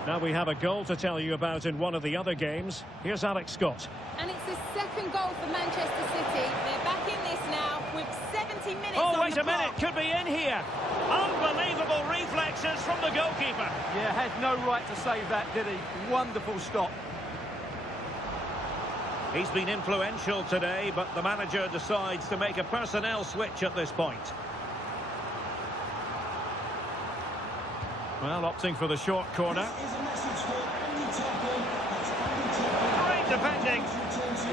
Now we have a goal to tell you about in one of the other games. Here's Alex Scott. And it's the second goal for Manchester City. They're back in this now with 70 minutes on the clock. Oh, wait a minute. Could be in here. Unbelievable reflexes from the goalkeeper. Yeah, had no right to save that, did he? Wonderful stop. He's been influential today, but the manager decides to make a personnel switch at this point. Well, opting for the short corner. Great defending.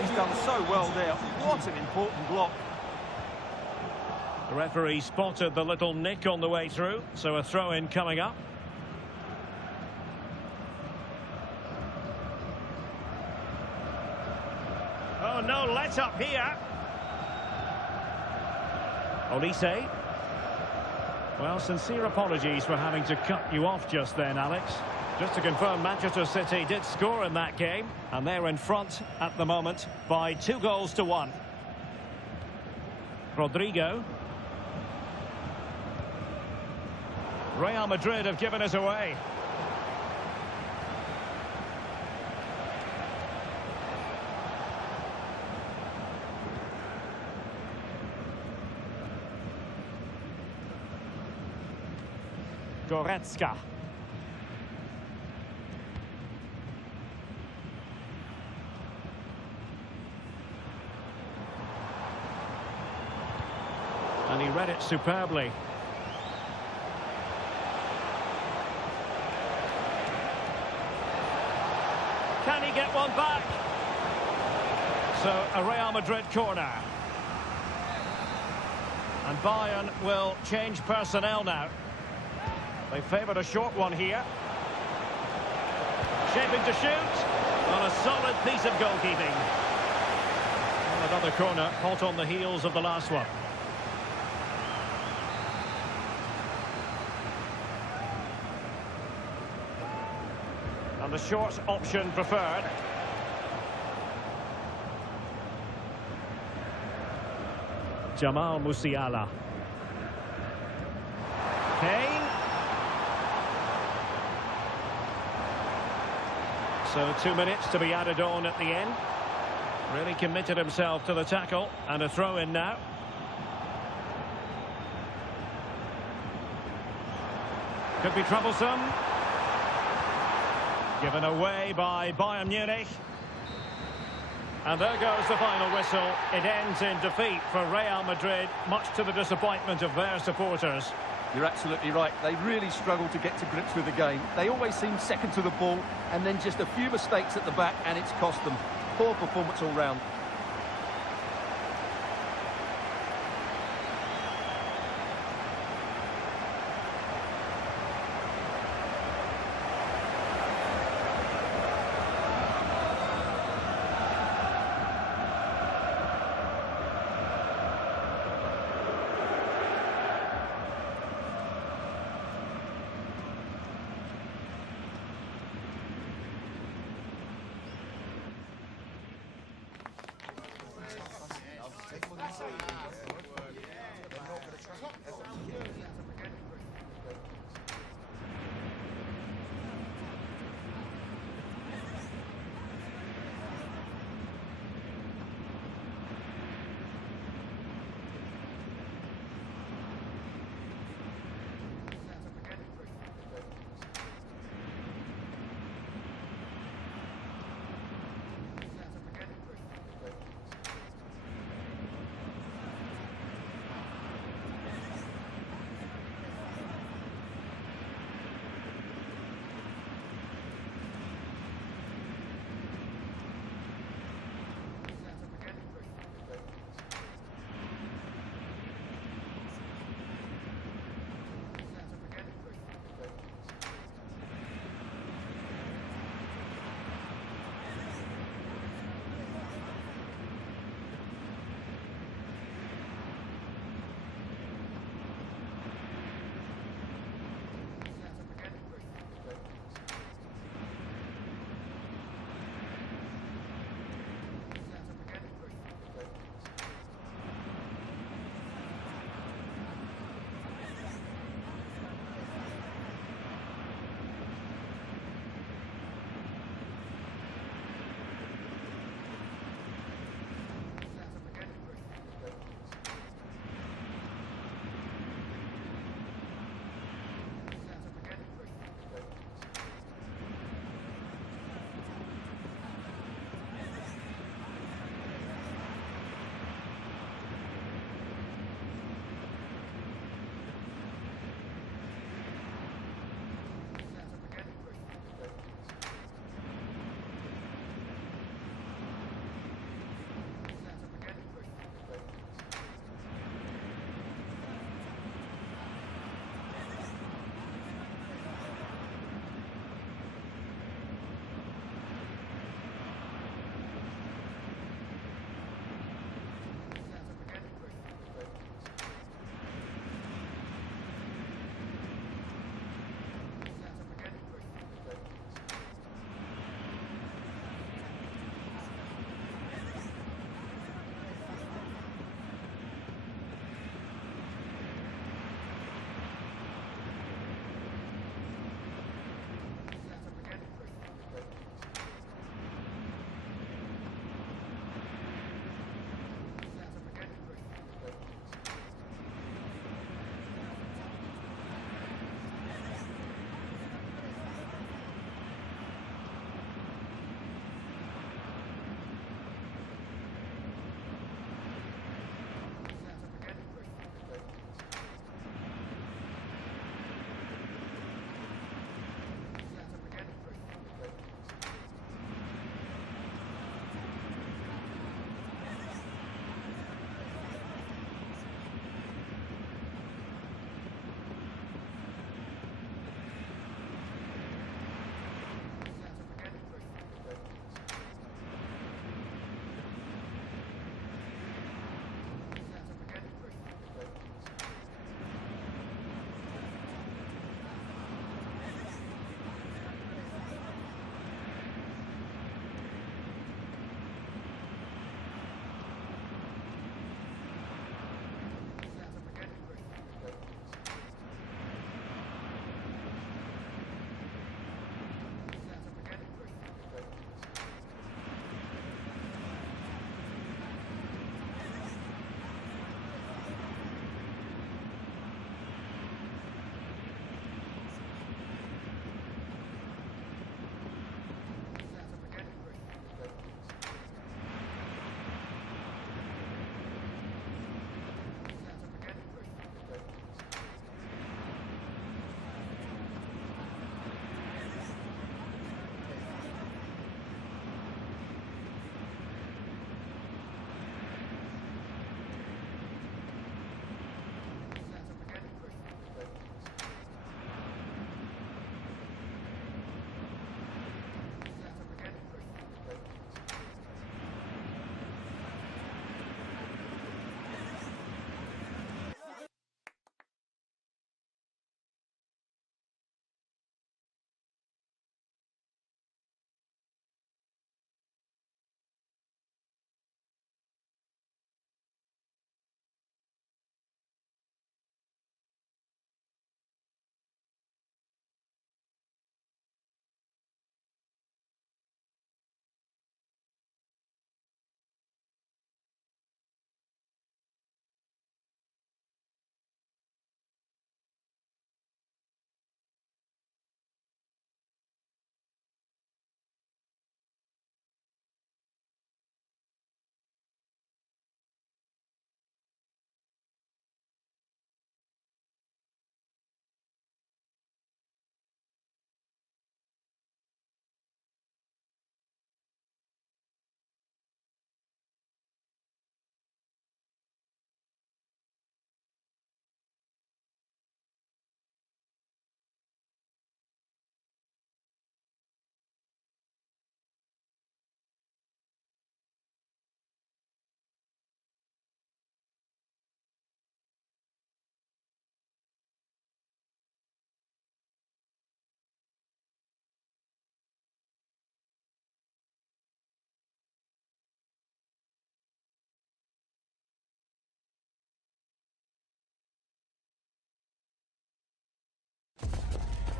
He's done so well there. What an important block. The referee spotted the little nick on the way through, so a throw-in coming up. Oh, no let-up here. Olise. Well, sincere apologies for having to cut you off just then, Alex. Just to confirm, Manchester City did score in that game, and they're in front at the moment by 2-1. Rodrigo. Real Madrid have given us away. Goretzka. And he read it superbly. Can he get one back? So a Real Madrid corner. And Bayern will change personnel now. They favoured a short one here. Shaping to shoot. On a solid piece of goalkeeping. And another corner, hot on the heels of the last one. And the short option preferred. Jamal Musiala. Kane. So 2 minutes to be added on at the end. Really committed himself to the tackle. And a throw in now. Could be troublesome. Given away by Bayern Munich. And there goes the final whistle. It ends in defeat for Real Madrid, much to the disappointment of their supporters. You're absolutely right. They really struggled to get to grips with the game. They always seem second to the ball, and then just a few mistakes at the back, and it's cost them. Poor performance all round.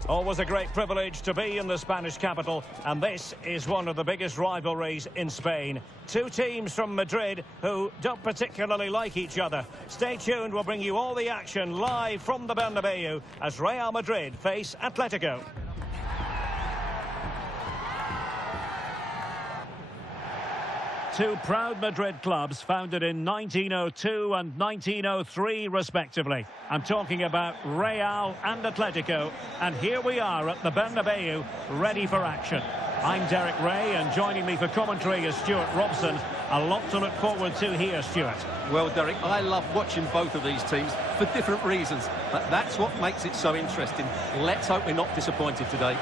Always a great privilege to be in the Spanish capital, and this is one of the biggest rivalries in Spain. Two teams from Madrid who don't particularly like each other. Stay tuned, we'll bring you all the action live from the Bernabeu as Real Madrid face Atletico. Two proud Madrid clubs founded in 1902 and 1903 respectively. I'm talking about Real and Atletico, and here we are at the Bernabeu, ready for action. I'm Derek Ray, and joining me for commentary is Stuart Robson. A lot to look forward to here, Stuart. Well, Derek, I love watching both of these teams for different reasons, but that's what makes it so interesting. Let's hope we're not disappointed today.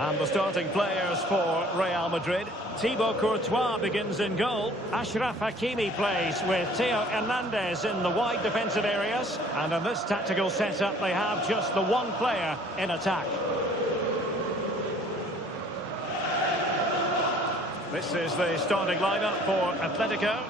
And the starting players for Real Madrid. Thibaut Courtois begins in goal. Achraf Hakimi plays with Theo Hernandez in the wide defensive areas. And in this tactical setup, they have just the one player in attack. This is the starting lineup for Atletico.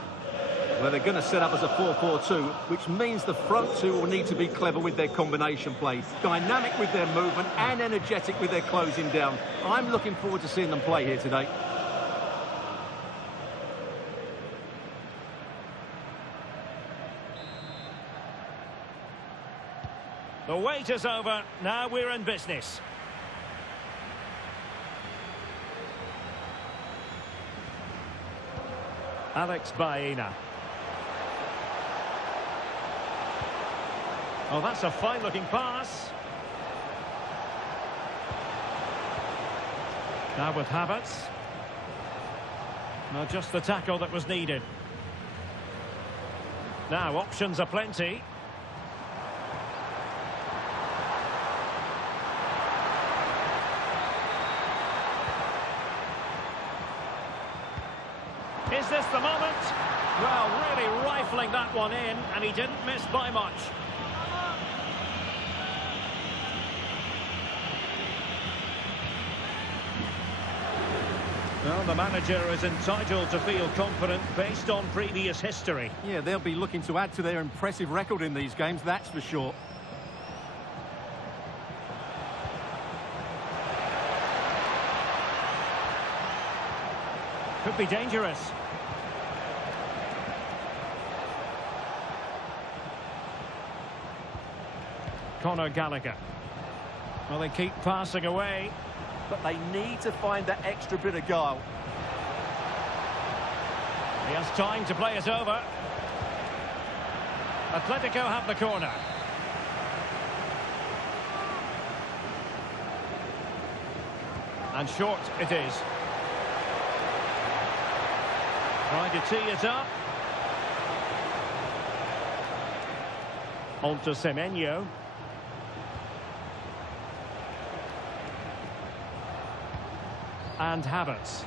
Well, they're going to set up as a 4-4-2, which means the front two will need to be clever with their combination play, dynamic with their movement and energetic with their closing down. I'm looking forward to seeing them play here today. The wait is over. Now we're in business. Alex Baena. Oh, that's a fine-looking pass. Now with Havertz. Not just the tackle that was needed. Now, options are plenty. Is this the moment? Well, really rifling that one in, and he didn't miss by much. Well, the manager is entitled to feel confident based on previous history. Yeah, they'll be looking to add to their impressive record in these games, that's for sure. Could be dangerous. Conor Gallagher. Well, they keep passing away. But they need to find that extra bit of guile. He has time to play it over. Atletico have the corner. And short it is. Trying to tee it up. On to Semenyo. And Havertz.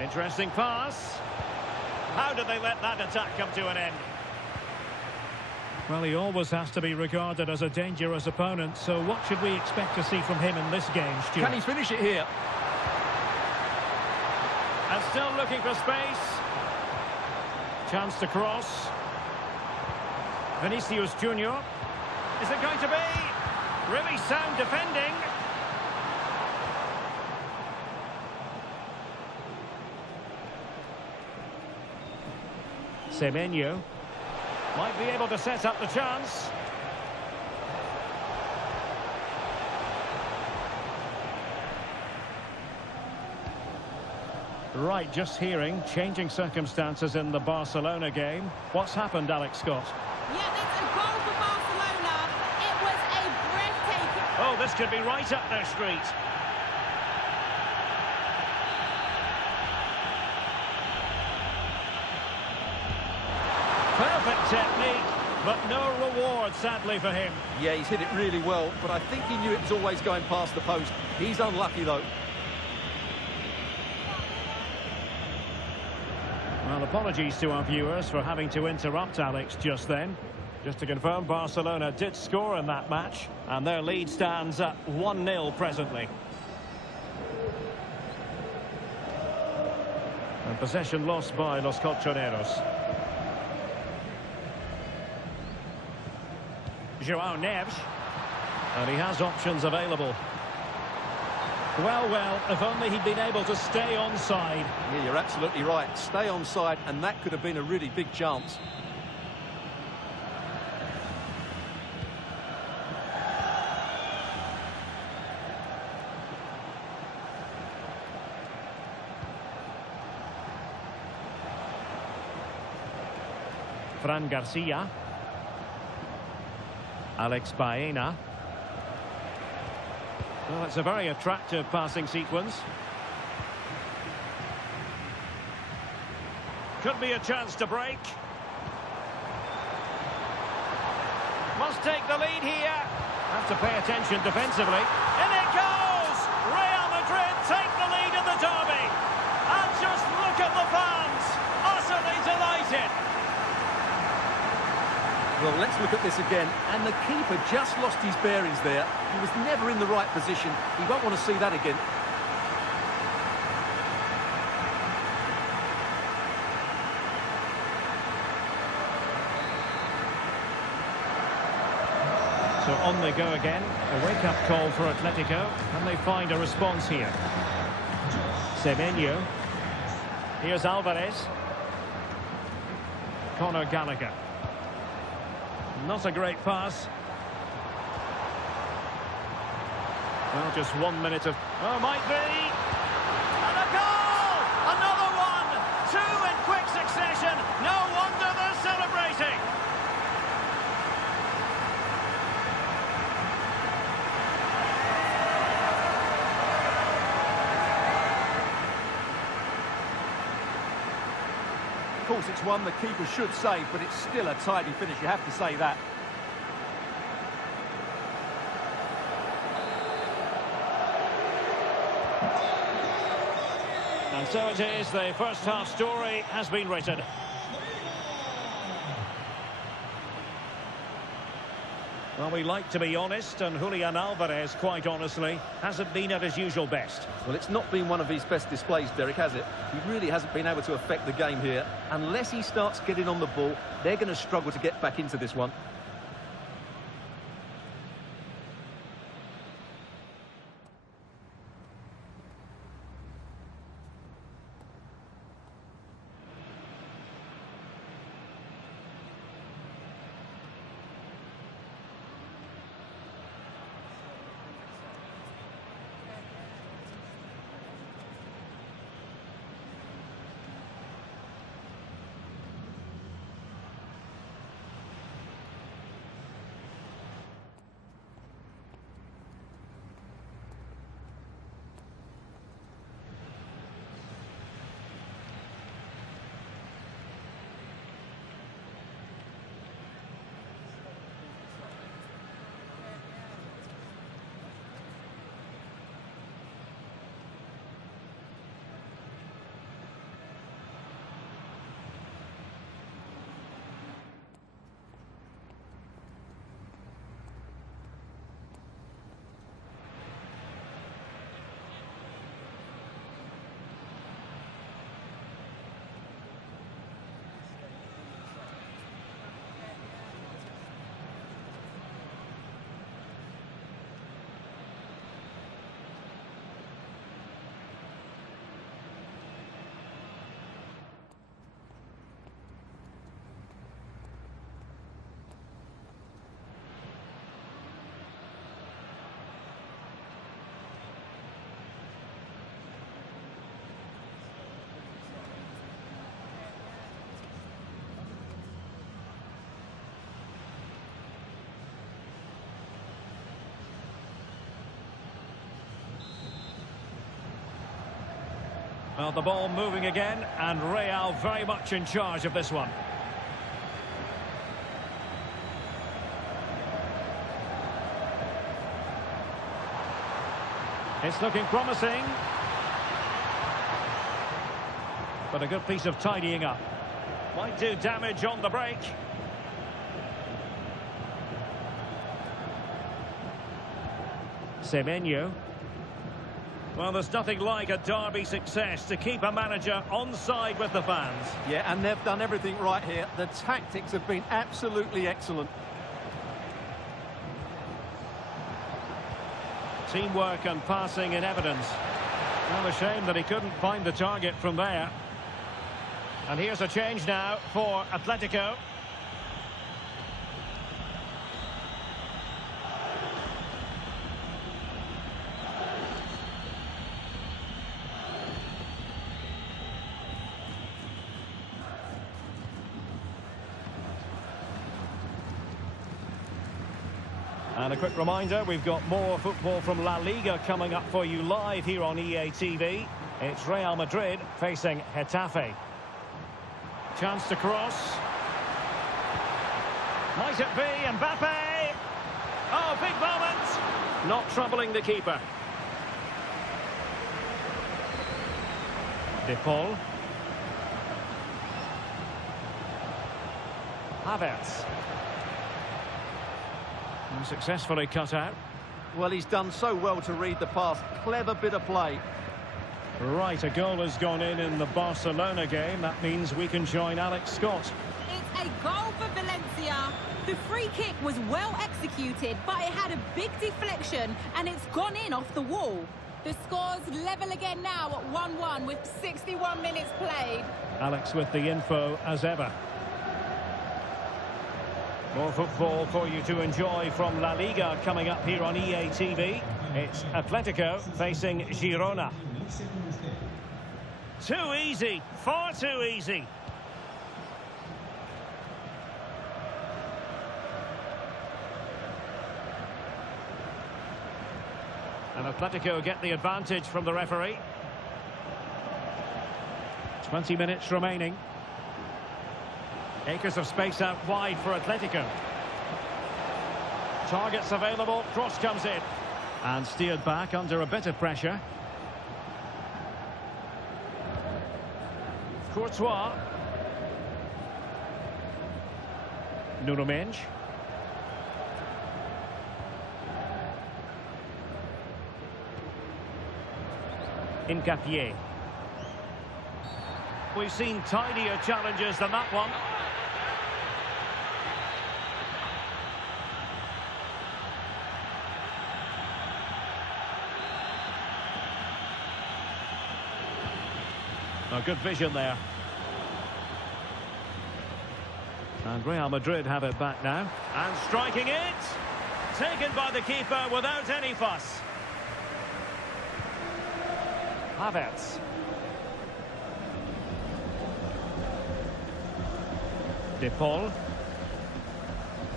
Interesting pass. How did they let that attack come to an end? Well, he always has to be regarded as a dangerous opponent, so what should we expect to see from him in this game, Stuart? Can he finish it here? And still looking for space. Chance to cross. Vinicius Junior. Is it going to be? Really sound defending. Semenyo might be able to set up the chance. Right, just hearing, changing circumstances in the Barcelona game. What's happened, Alex Scott? Yeah, that's a goal for Barcelona. It was a breathtaking... Oh, this could be right up their street. Perfect technique, but no reward, sadly, for him. Yeah, he's hit it really well, but I think he knew it was always going past the post. He's unlucky, though. Well, apologies to our viewers for having to interrupt Alex just then. Just to confirm, Barcelona did score in that match, and their lead stands at 1-0 presently. And possession lost by Los Colchoneros. João Neves. And he has options available. Well, if only he'd been able to stay onside. Yeah, you're absolutely right. Stay onside, and that could have been a really big chance. Fran Garcia. Alex Baena. Well, it's a very attractive passing sequence. Could be a chance to break. Must take the lead here. Have to pay attention defensively. In it goes! Real Madrid take the lead in the derby. And just look at the fans. Utterly delighted. Well, let's look at this again. And the keeper just lost his bearings there. He was never in the right position. He won't want to see that again. So on they go again. A wake-up call for Atletico. And they find a response here. Semenyo. Here's Alvarez. Conor Gallagher. Not a great pass. Well, just 1 minute of... Oh, might be! And a goal! Another one! Two in quick succession. No wonder they're celebrating. Of course, it's one the keeper should save, but it's still a tidy finish. You have to say that. And so it is, the first half story has been written. Well, we like to be honest, and Julian Alvarez, quite honestly, hasn't been at his usual best. Well, it's not been one of his best displays, Derek, has it? He really hasn't been able to affect the game here. Unless he starts getting on the ball, they're going to struggle to get back into this one. Well, the ball moving again, and Real very much in charge of this one. It's looking promising. But a good piece of tidying up. Might do damage on the break. Semenyo. Well, there's nothing like a derby success to keep a manager on side with the fans. Yeah, and they've done everything right here. The tactics have been absolutely excellent. Teamwork and passing in evidence. Well, a shame that he couldn't find the target from there. And here's a change now for Atletico. And a quick reminder, we've got more football from La Liga coming up for you live here on EA TV. It's Real Madrid facing Getafe. Chance to cross. Might it be Mbappe? Oh, big moment. Not troubling the keeper. De Paul. Havertz. Successfully cut out. Well, he's done so well to read the pass. Clever bit of play. Right, a goal has gone in the Barcelona game. That means we can join Alex Scott. It's a goal for Valencia. The free kick was well executed, but it had a big deflection and it's gone in off the wall. The score's level again now at 1-1 with 61 minutes played. Alex with the info as ever. More football for you to enjoy from La Liga coming up here on EA TV. It's Atletico facing Girona. Too easy, far too easy. And Atletico get the advantage from the referee. 20 minutes remaining. Acres of space out wide for Atletico. Targets available, cross comes in. And steered back under a bit of pressure. Courtois. Nuno Mendes. Hincapié. We've seen tidier challenges than that one. A good vision there. And Real Madrid have it back now. And striking it. Taken by the keeper without any fuss. Havertz. De Paul.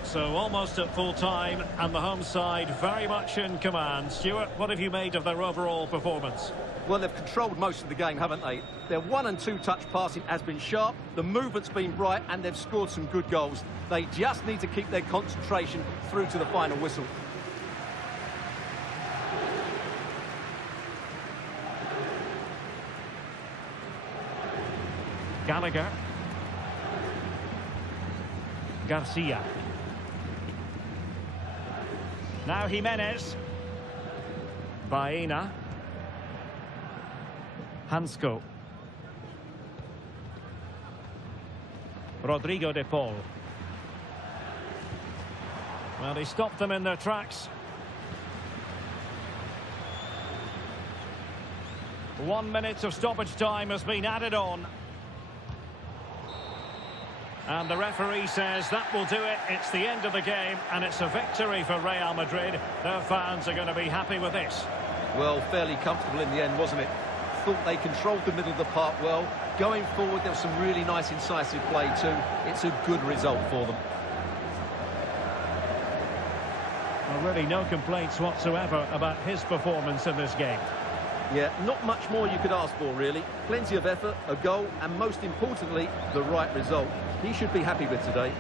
So almost at full time, and the home side very much in command. Stuart, what have you made of their overall performance? Well, they've controlled most of the game, haven't they? Their 1- and 2-touch passing has been sharp, the movement's been bright, and they've scored some good goals. They just need to keep their concentration through to the final whistle. Gallagher. Garcia. Now Jimenez. Baena. Hansko. Rodrigo de Paul. Well, he stopped them in their tracks. 1 minute of stoppage time has been added on. And the referee says that will do it. It's the end of the game, and it's a victory for Real Madrid. Their fans are going to be happy with this. Well, fairly comfortable in the end, wasn't it? Thought they controlled the middle of the park well. Going forward, there was some really nice incisive play too. It's a good result for them. Well, really no complaints whatsoever about his performance in this game. Yeah, not much more you could ask for, really. Plenty of effort, a goal, and most importantly, the right result. He should be happy with today.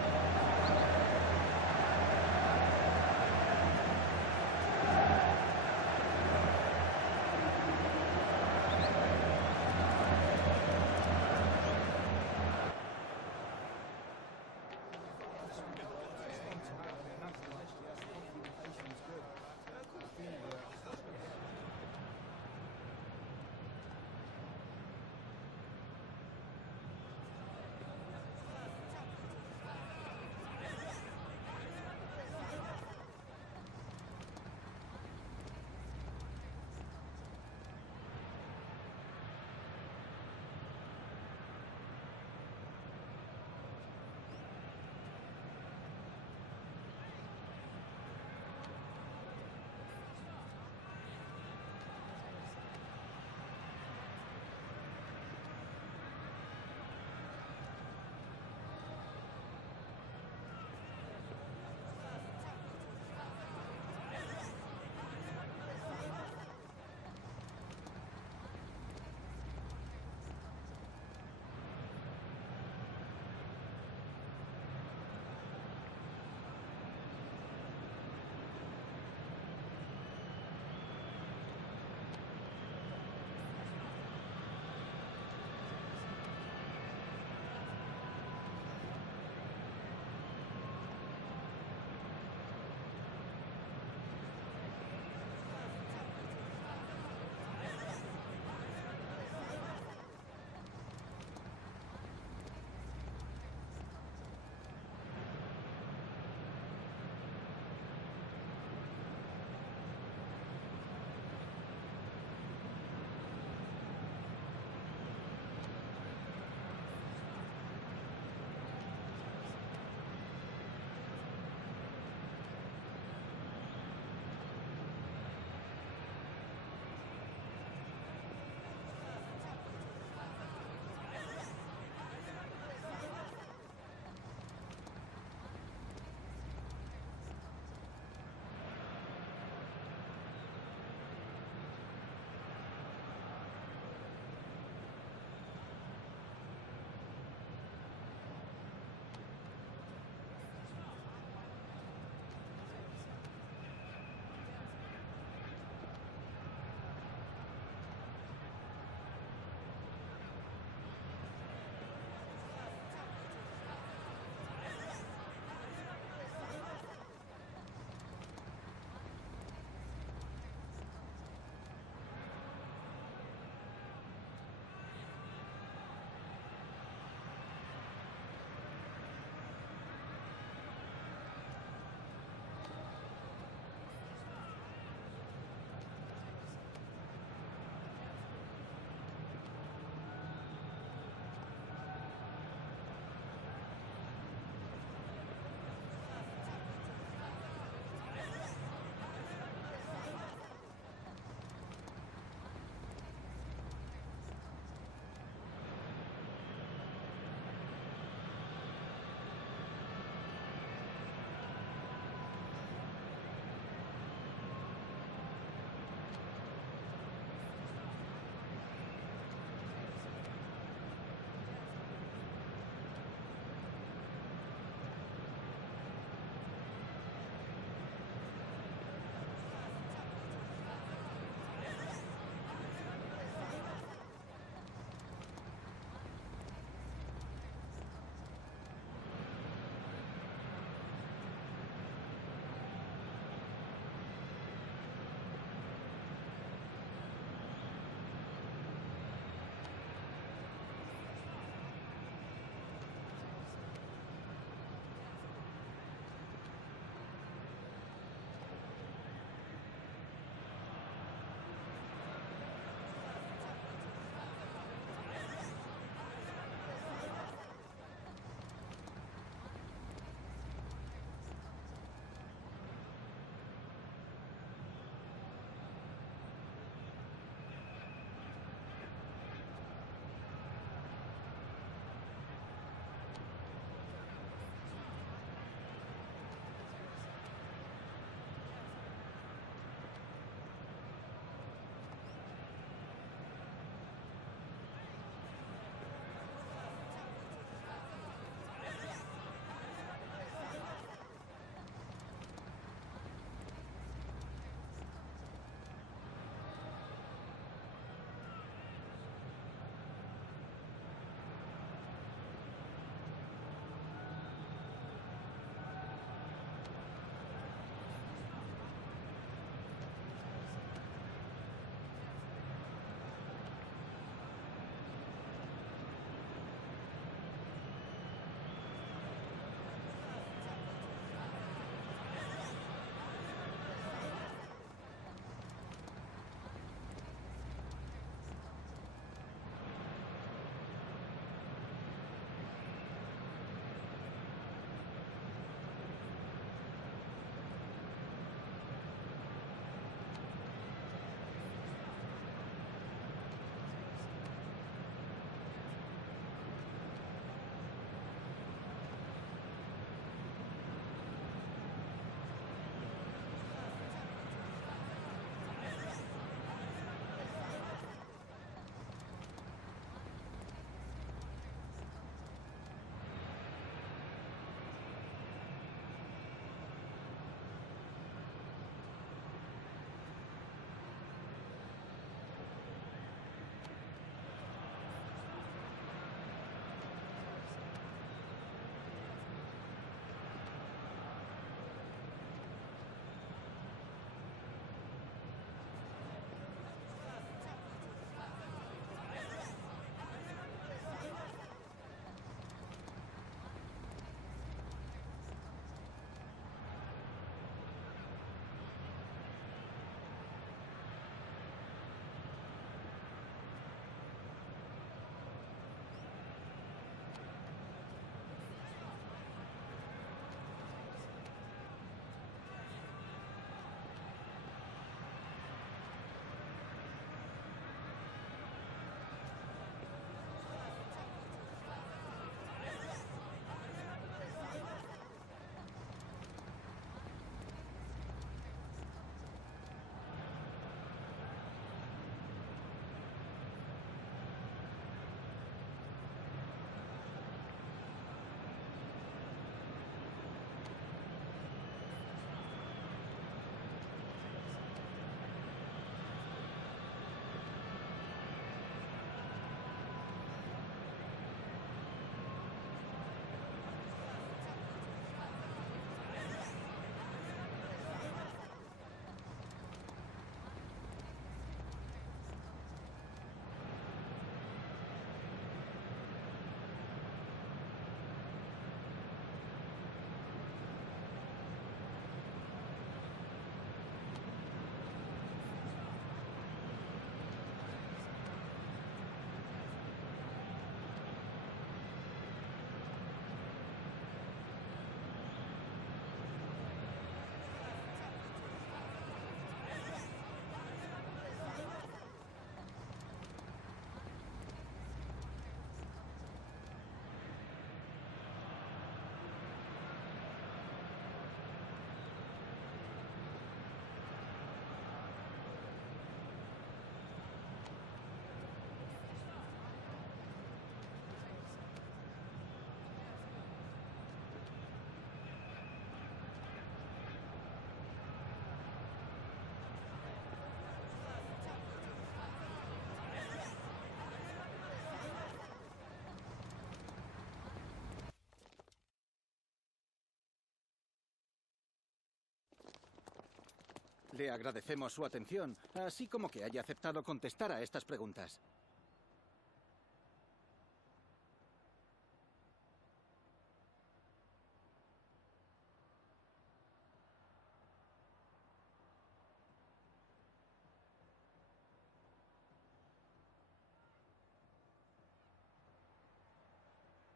Le agradecemos su atención, así como que haya aceptado contestar a estas preguntas.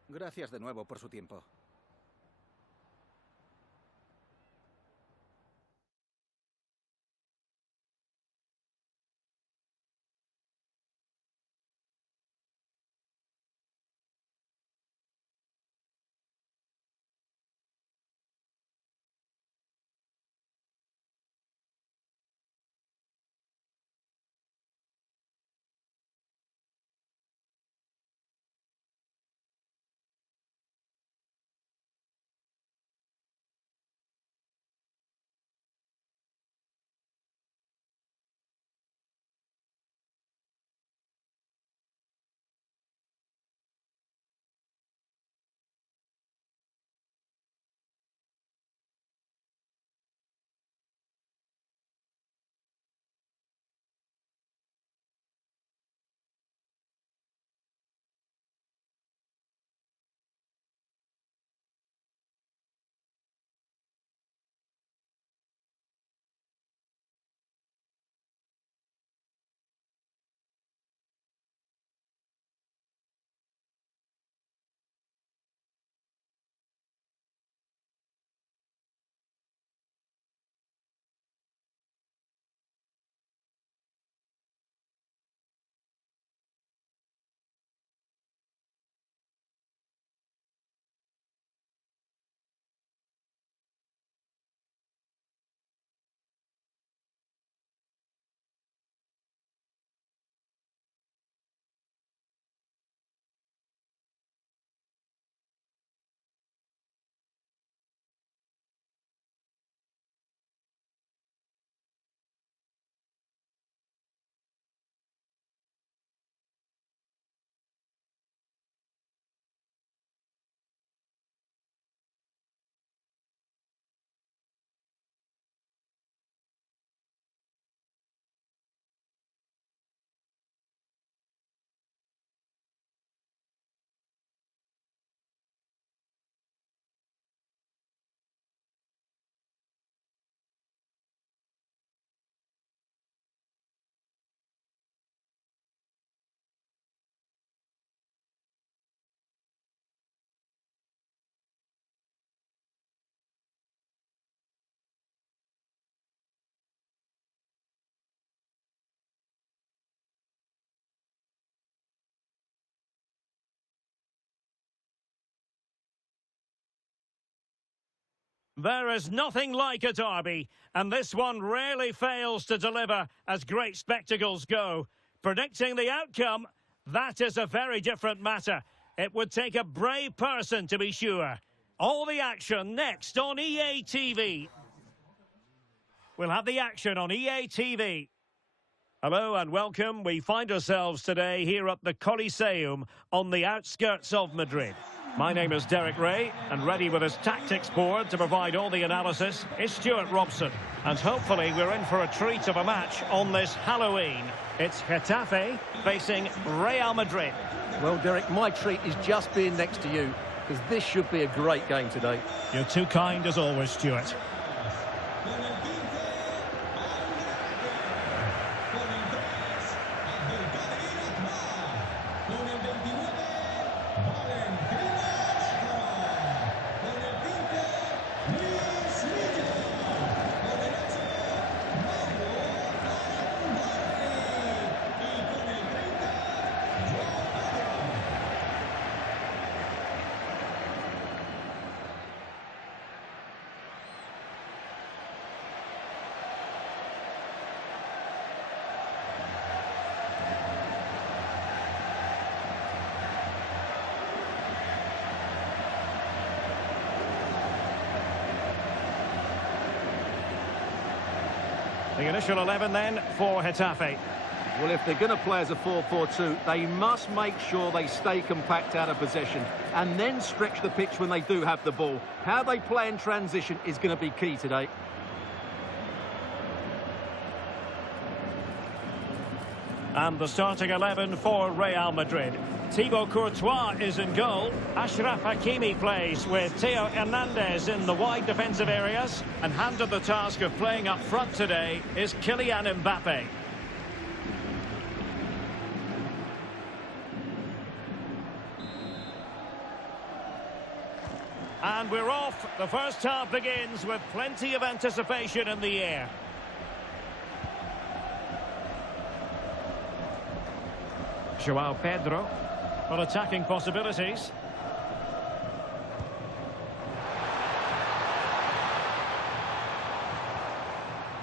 Gracias de nuevo por su tiempo. There is nothing like a derby, and this one rarely fails to deliver as great spectacles go. Predicting the outcome, that is a very different matter. It would take a brave person to be sure. All the action next on EA TV. We'll have the action on EA TV. Hello and welcome. We find ourselves today here at the Coliseum on the outskirts of Madrid. My name is Derek Ray, and ready with his tactics board to provide all the analysis is Stuart Robson. And hopefully we're in for a treat of a match on this Halloween. It's Getafe facing Real Madrid. Well, Derek, my treat is just being next to you, because this should be a great game today. You're too kind as always, Stuart. The initial 11 then for Getafe. Well, if they're going to play as a 4-4-2, they must make sure they stay compact out of possession and then stretch the pitch when they do have the ball. How they play in transition is going to be key today. And the starting 11 for Real Madrid. Thibaut Courtois is in goal. Achraf Hakimi plays with Theo Hernandez in the wide defensive areas. And handed the task of playing up front today is Kylian Mbappe. And we're off. The first half begins with plenty of anticipation in the air. João Pedro. Well, attacking possibilities.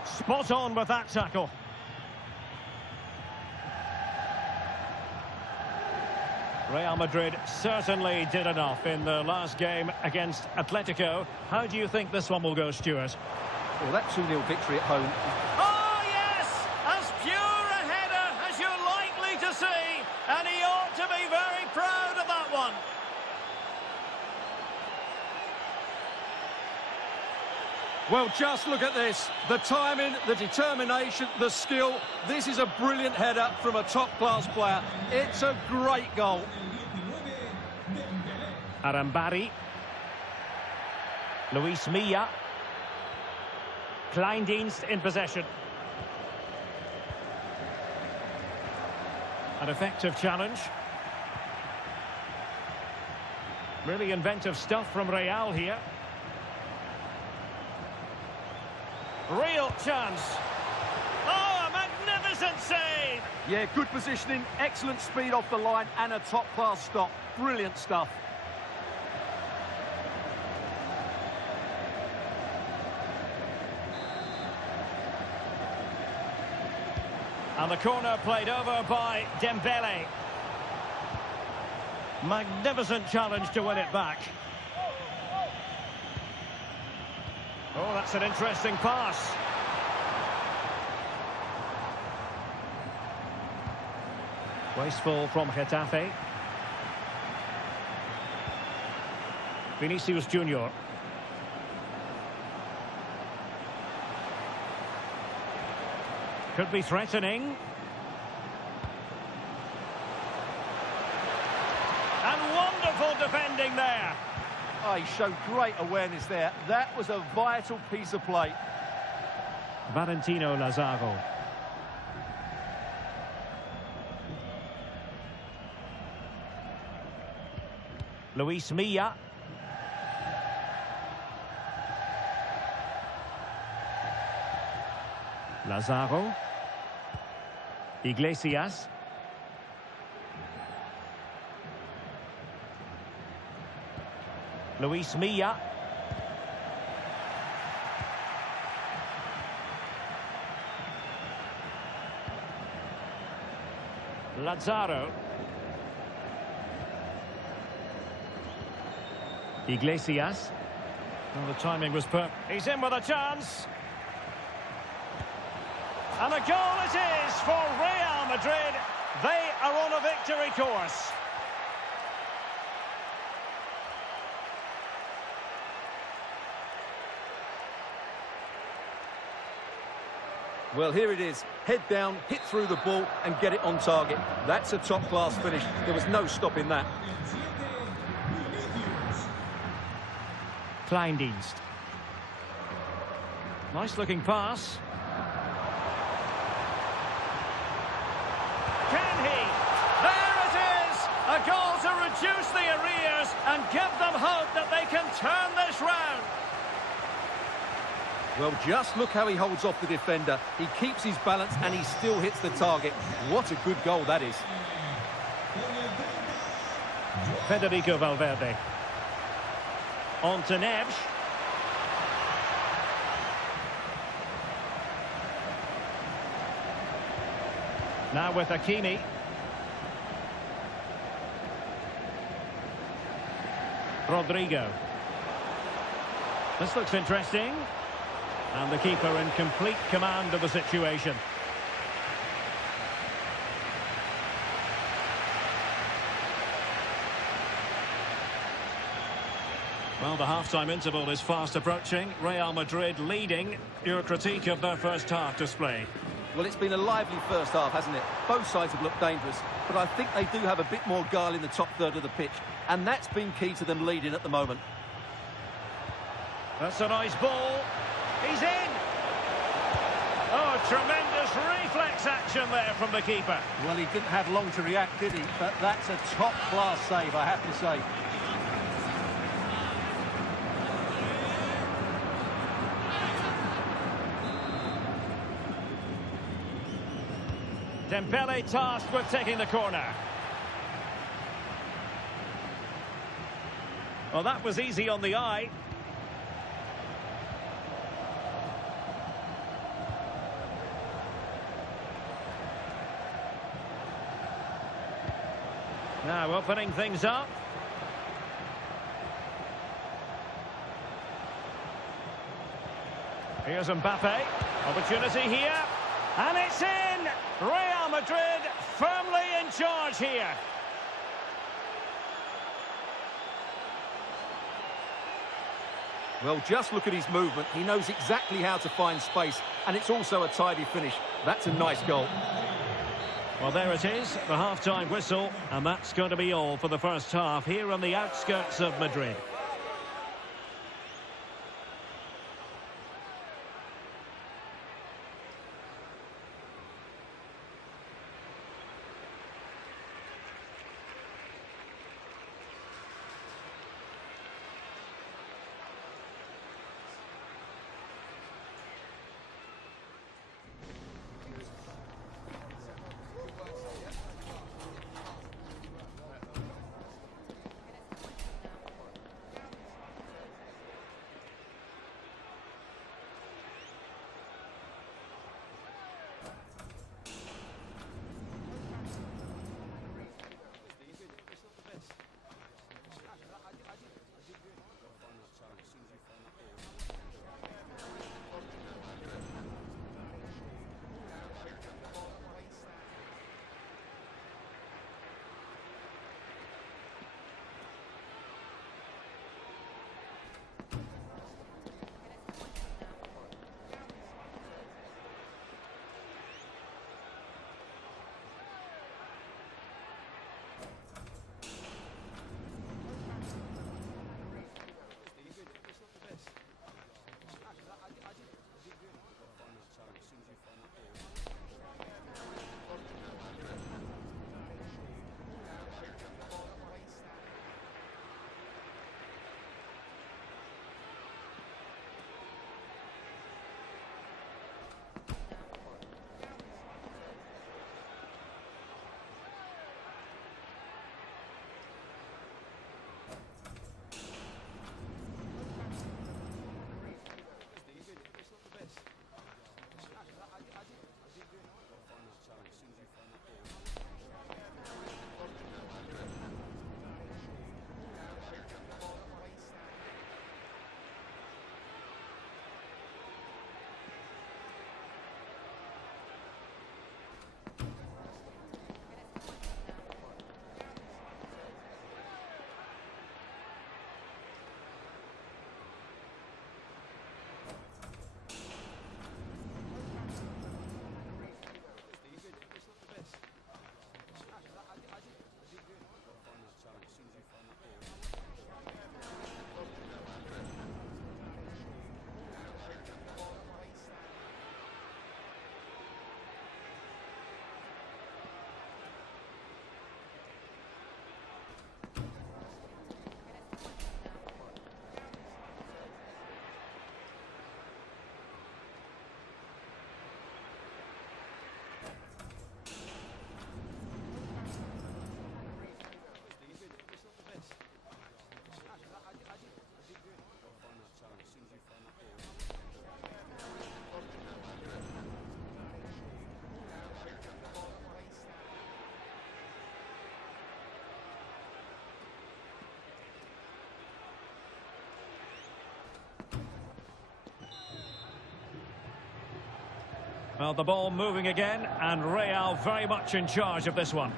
Spot on with that tackle. Real Madrid certainly did enough in the last game against Atletico. How do you think this one will go, Stuart? Well, that 2-0 victory at home. Oh, yes! As pure a header as you're likely to see. And he ought to be very proud of that one. Well, just look at this. The timing, the determination, the skill. This is a brilliant header from a top-class player. It's a great goal. Arambari. Luis Milla. Kleindienst in possession. An effective challenge. Really inventive stuff from Real here. Real chance. Oh, a magnificent save! Yeah, good positioning, excellent speed off the line, and a top-class stop. Brilliant stuff. And the corner played over by Dembele. Magnificent challenge to win it back. Oh, that's an interesting pass. Wasteful from Getafe. Vinicius Junior. Could be threatening. And wonderful defending there. Oh, he showed great awareness there. That was a vital piece of play. Valentino Lazaro. Luis Milla. Lazaro. Iglesias. Luis Milla. Lazaro. Iglesias. Well, the timing was perfect. He's in with a chance. And a goal it is for Real Madrid. They are on a victory course. Well, here it is. Head down, hit through the ball and get it on target. That's a top-class finish. There was no stopping that. Kleindienst. Nice-looking pass. Can he? There it is! A goal to reduce the arrears and give them hope that they can turn this round. Well, just look how he holds off the defender. He keeps his balance and he still hits the target. What a good goal that is. Federico Valverde. On to Neves. Now with Hakimi. Rodrigo. This looks interesting. And the keeper in complete command of the situation. Well, the half-time interval is fast approaching. Real Madrid leading. Your critique of their first half display? Well, it's been a lively first half, hasn't it? Both sides have looked dangerous, but I think they do have a bit more guile in the top third of the pitch, and that's been key to them leading at the moment. That's a nice ball. He's in! Oh, tremendous reflex action there from the keeper. Well, he didn't have long to react, did he? But that's a top-class save, I have to say. Dembele tasked with taking the corner. Well, that was easy on the eye. Now opening things up. Here's Mbappe. Opportunity here. And it's in! Real Madrid firmly in charge here. Well, just look at his movement. He knows exactly how to find space, and it's also a tidy finish. That's a nice goal. Well, there it is, the half-time whistle, and that's going to be all for the first half here on the outskirts of Madrid. Well, the ball moving again, and Real very much in charge of this one.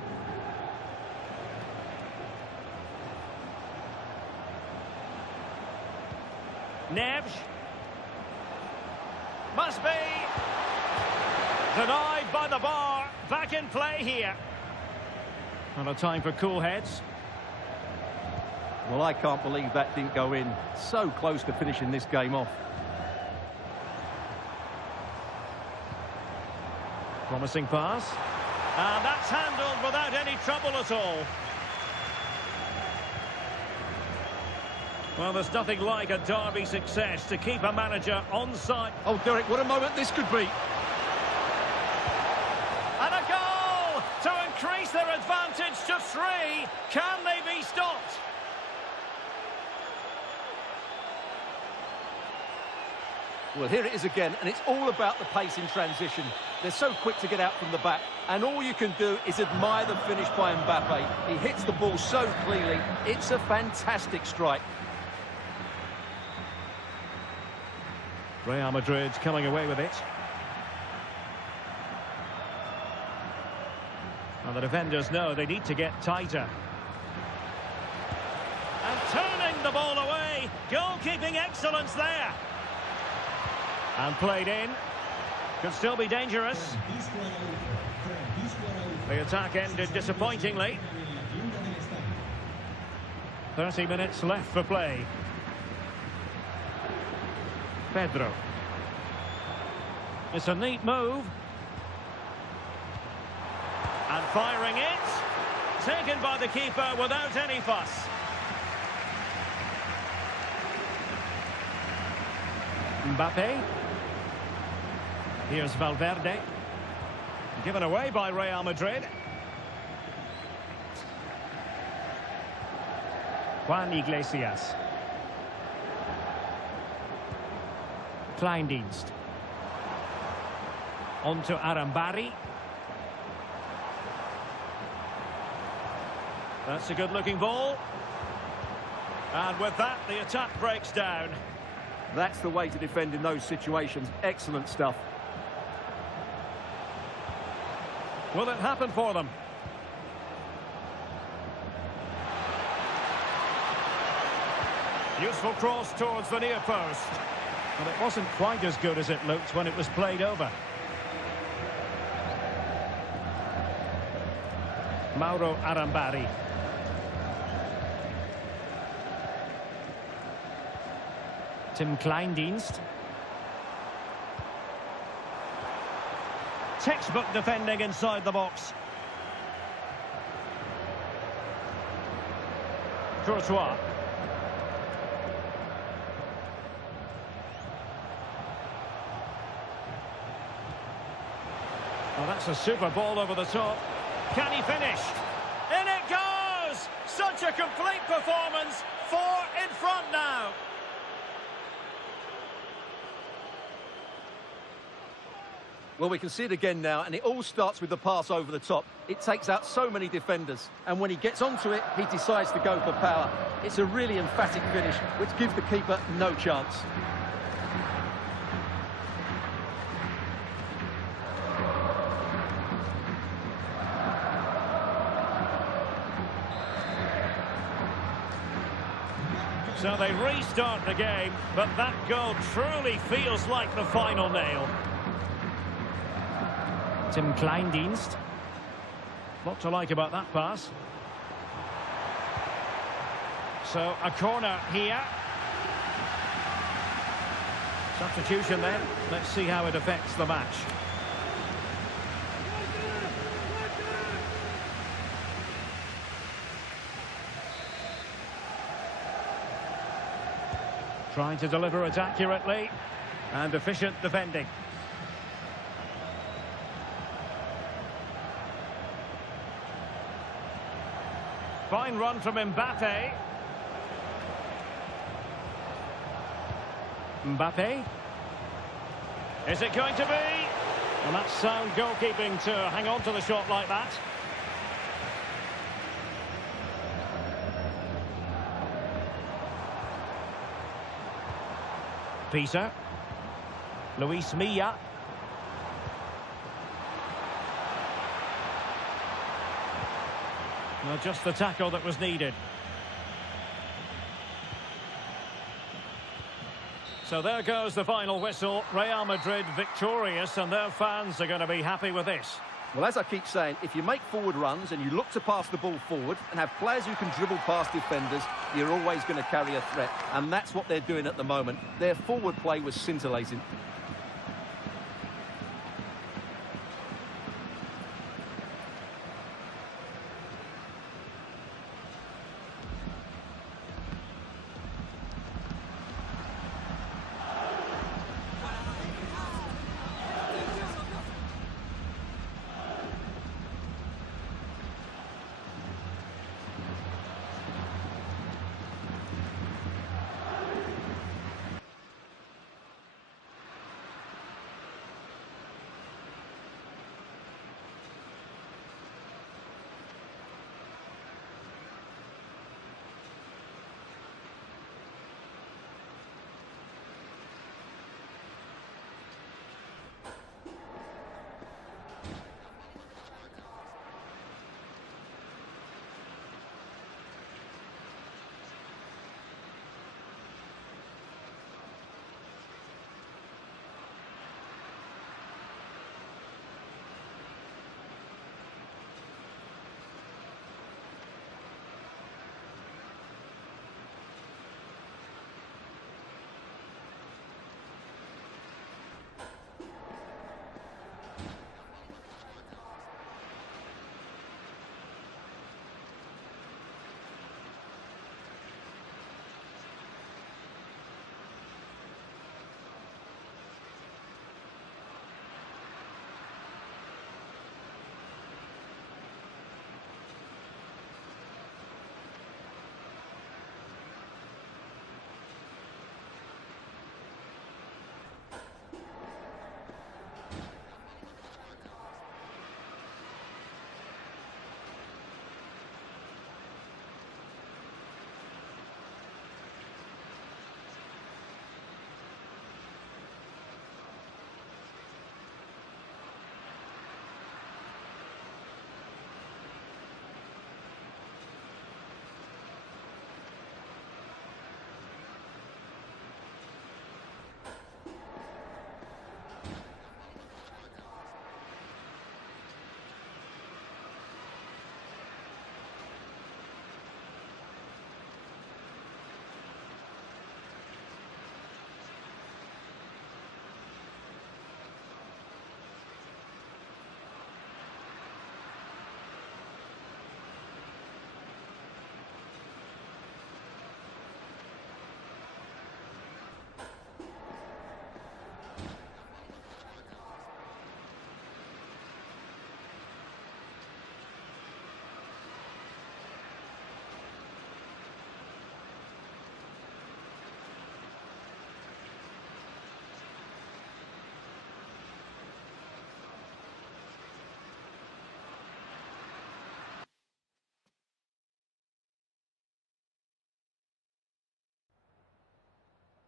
Neves. Must be. Denied by the bar. Back in play here. And a time for cool heads. Well, I can't believe that didn't go in. So close to finishing this game off. Promising pass. And that's handled without any trouble at all. Well, there's nothing like a derby success to keep a manager on side. Oh, Derek, what a moment this could be. And a goal to increase their advantage to 3. Can they be stopped? Well, here it is again, and it's all about the pace in transition. They're so quick to get out from the back, and all you can do is admire the finish by Mbappe. He hits the ball so cleanly. It's a fantastic strike. Real Madrid coming away with it. And the defenders know they need to get tighter. And turning the ball away. Goalkeeping excellence there. And played in. Could still be dangerous. The attack ended disappointingly. 30 minutes left for play. Pedro. It's a neat move. And firing it. Taken by the keeper without any fuss. Mbappe. Here's Valverde. Given away by Real Madrid. Juan Iglesias. Kleindienst. On to Arambari. That's a good-looking ball. And with that, the attack breaks down. That's the way to defend in those situations. Excellent stuff. Will it happen for them? Useful cross towards the near post. But it wasn't quite as good as it looked when it was played over. Mauro Arambari. Tim Kleindienst. Textbook defending inside the box. Courtois. Well, that's a super ball over the top. Can he finish? In it goes! Such a complete performance. 4 in front now. Well, we can see it again now, and it all starts with the pass over the top. It takes out so many defenders, and when he gets onto it, he decides to go for power. It's a really emphatic finish, which gives the keeper no chance. So they restart the game, but that goal truly feels like the final nail. Tim Kleindienst. What to like about that pass. So a corner here. Substitution then. Let's see how it affects the match. Trying to deliver it accurately. And efficient defending. Fine run from Mbappe. Mbappe. Is it going to be? And that's sound goalkeeping to hang on to the shot like that. Peter. Luis Milla. Well, just the tackle that was needed. So there goes the final whistle. Real Madrid victorious, and their fans are going to be happy with this. Well, as I keep saying, if you make forward runs and you look to pass the ball forward and have players who can dribble past defenders, you're always going to carry a threat. And that's what they're doing at the moment. Their forward play was scintillating.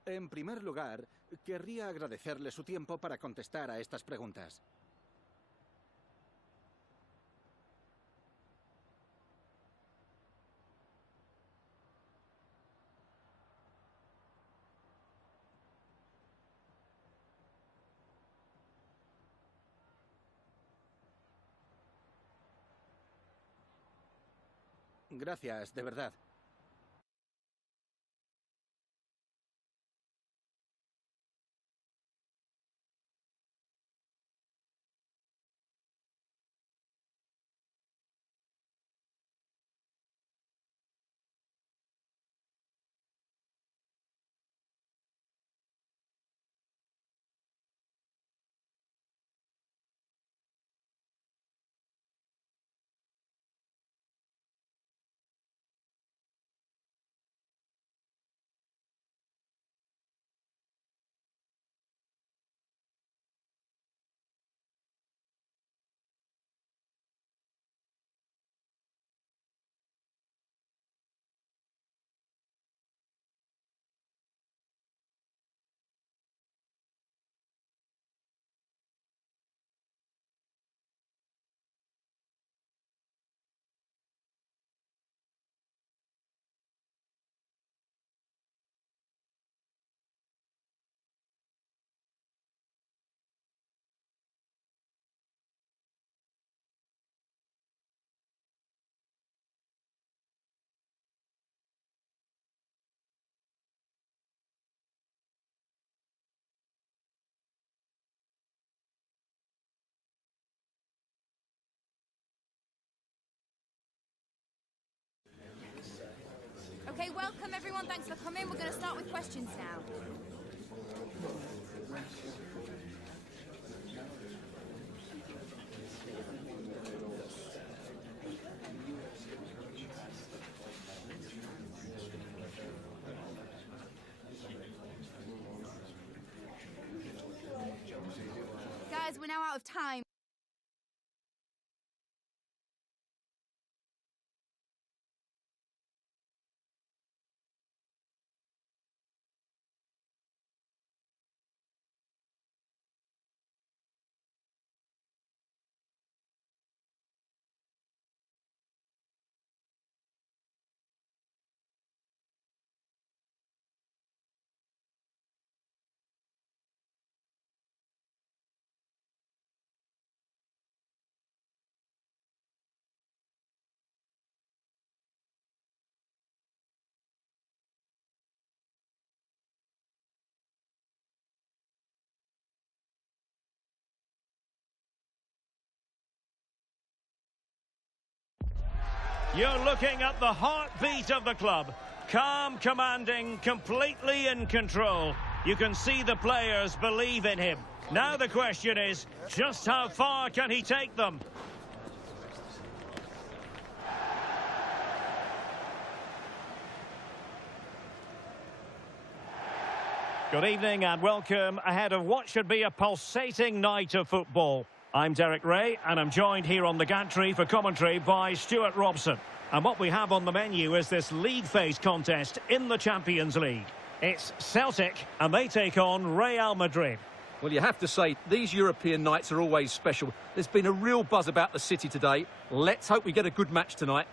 En primer lugar, querría agradecerle su tiempo para contestar a estas preguntas. Gracias, de verdad. Okay, welcome everyone. Thanks for coming. We're going to start with questions now. Guys, we're now out of time. You're looking at the heartbeat of the club. Calm, commanding, completely in control. You can see the players believe in him. Now the question is, just how far can he take them? Good evening and welcome ahead of what should be a pulsating night of football. I'm Derek Ray and I'm joined here on the gantry for commentary by Stuart Robson. And what we have on the menu is this league phase contest in the Champions League. It's Celtic and they take on Real Madrid. Well, you have to say, these European nights are always special. There's been a real buzz about the city today. Let's hope we get a good match tonight.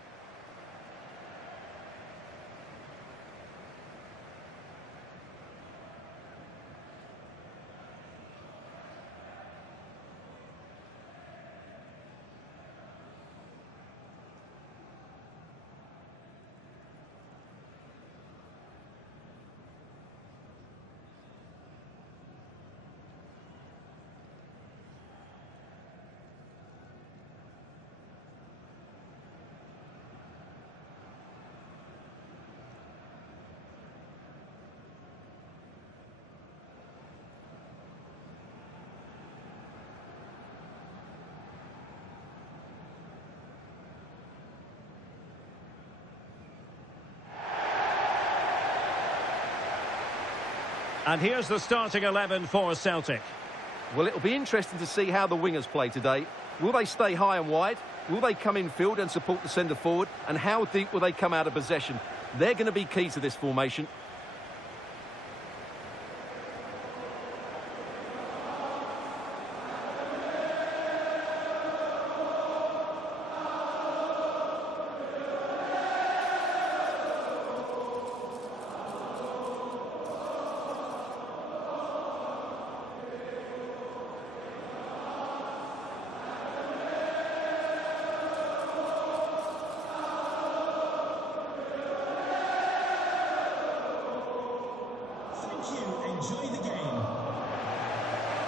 And here's the starting 11 for Celtic. Well, it'll be interesting to see how the wingers play today. Will they stay high and wide? Will they come in field and support the centre forward? And how deep will they come out of possession? They're going to be key to this formation.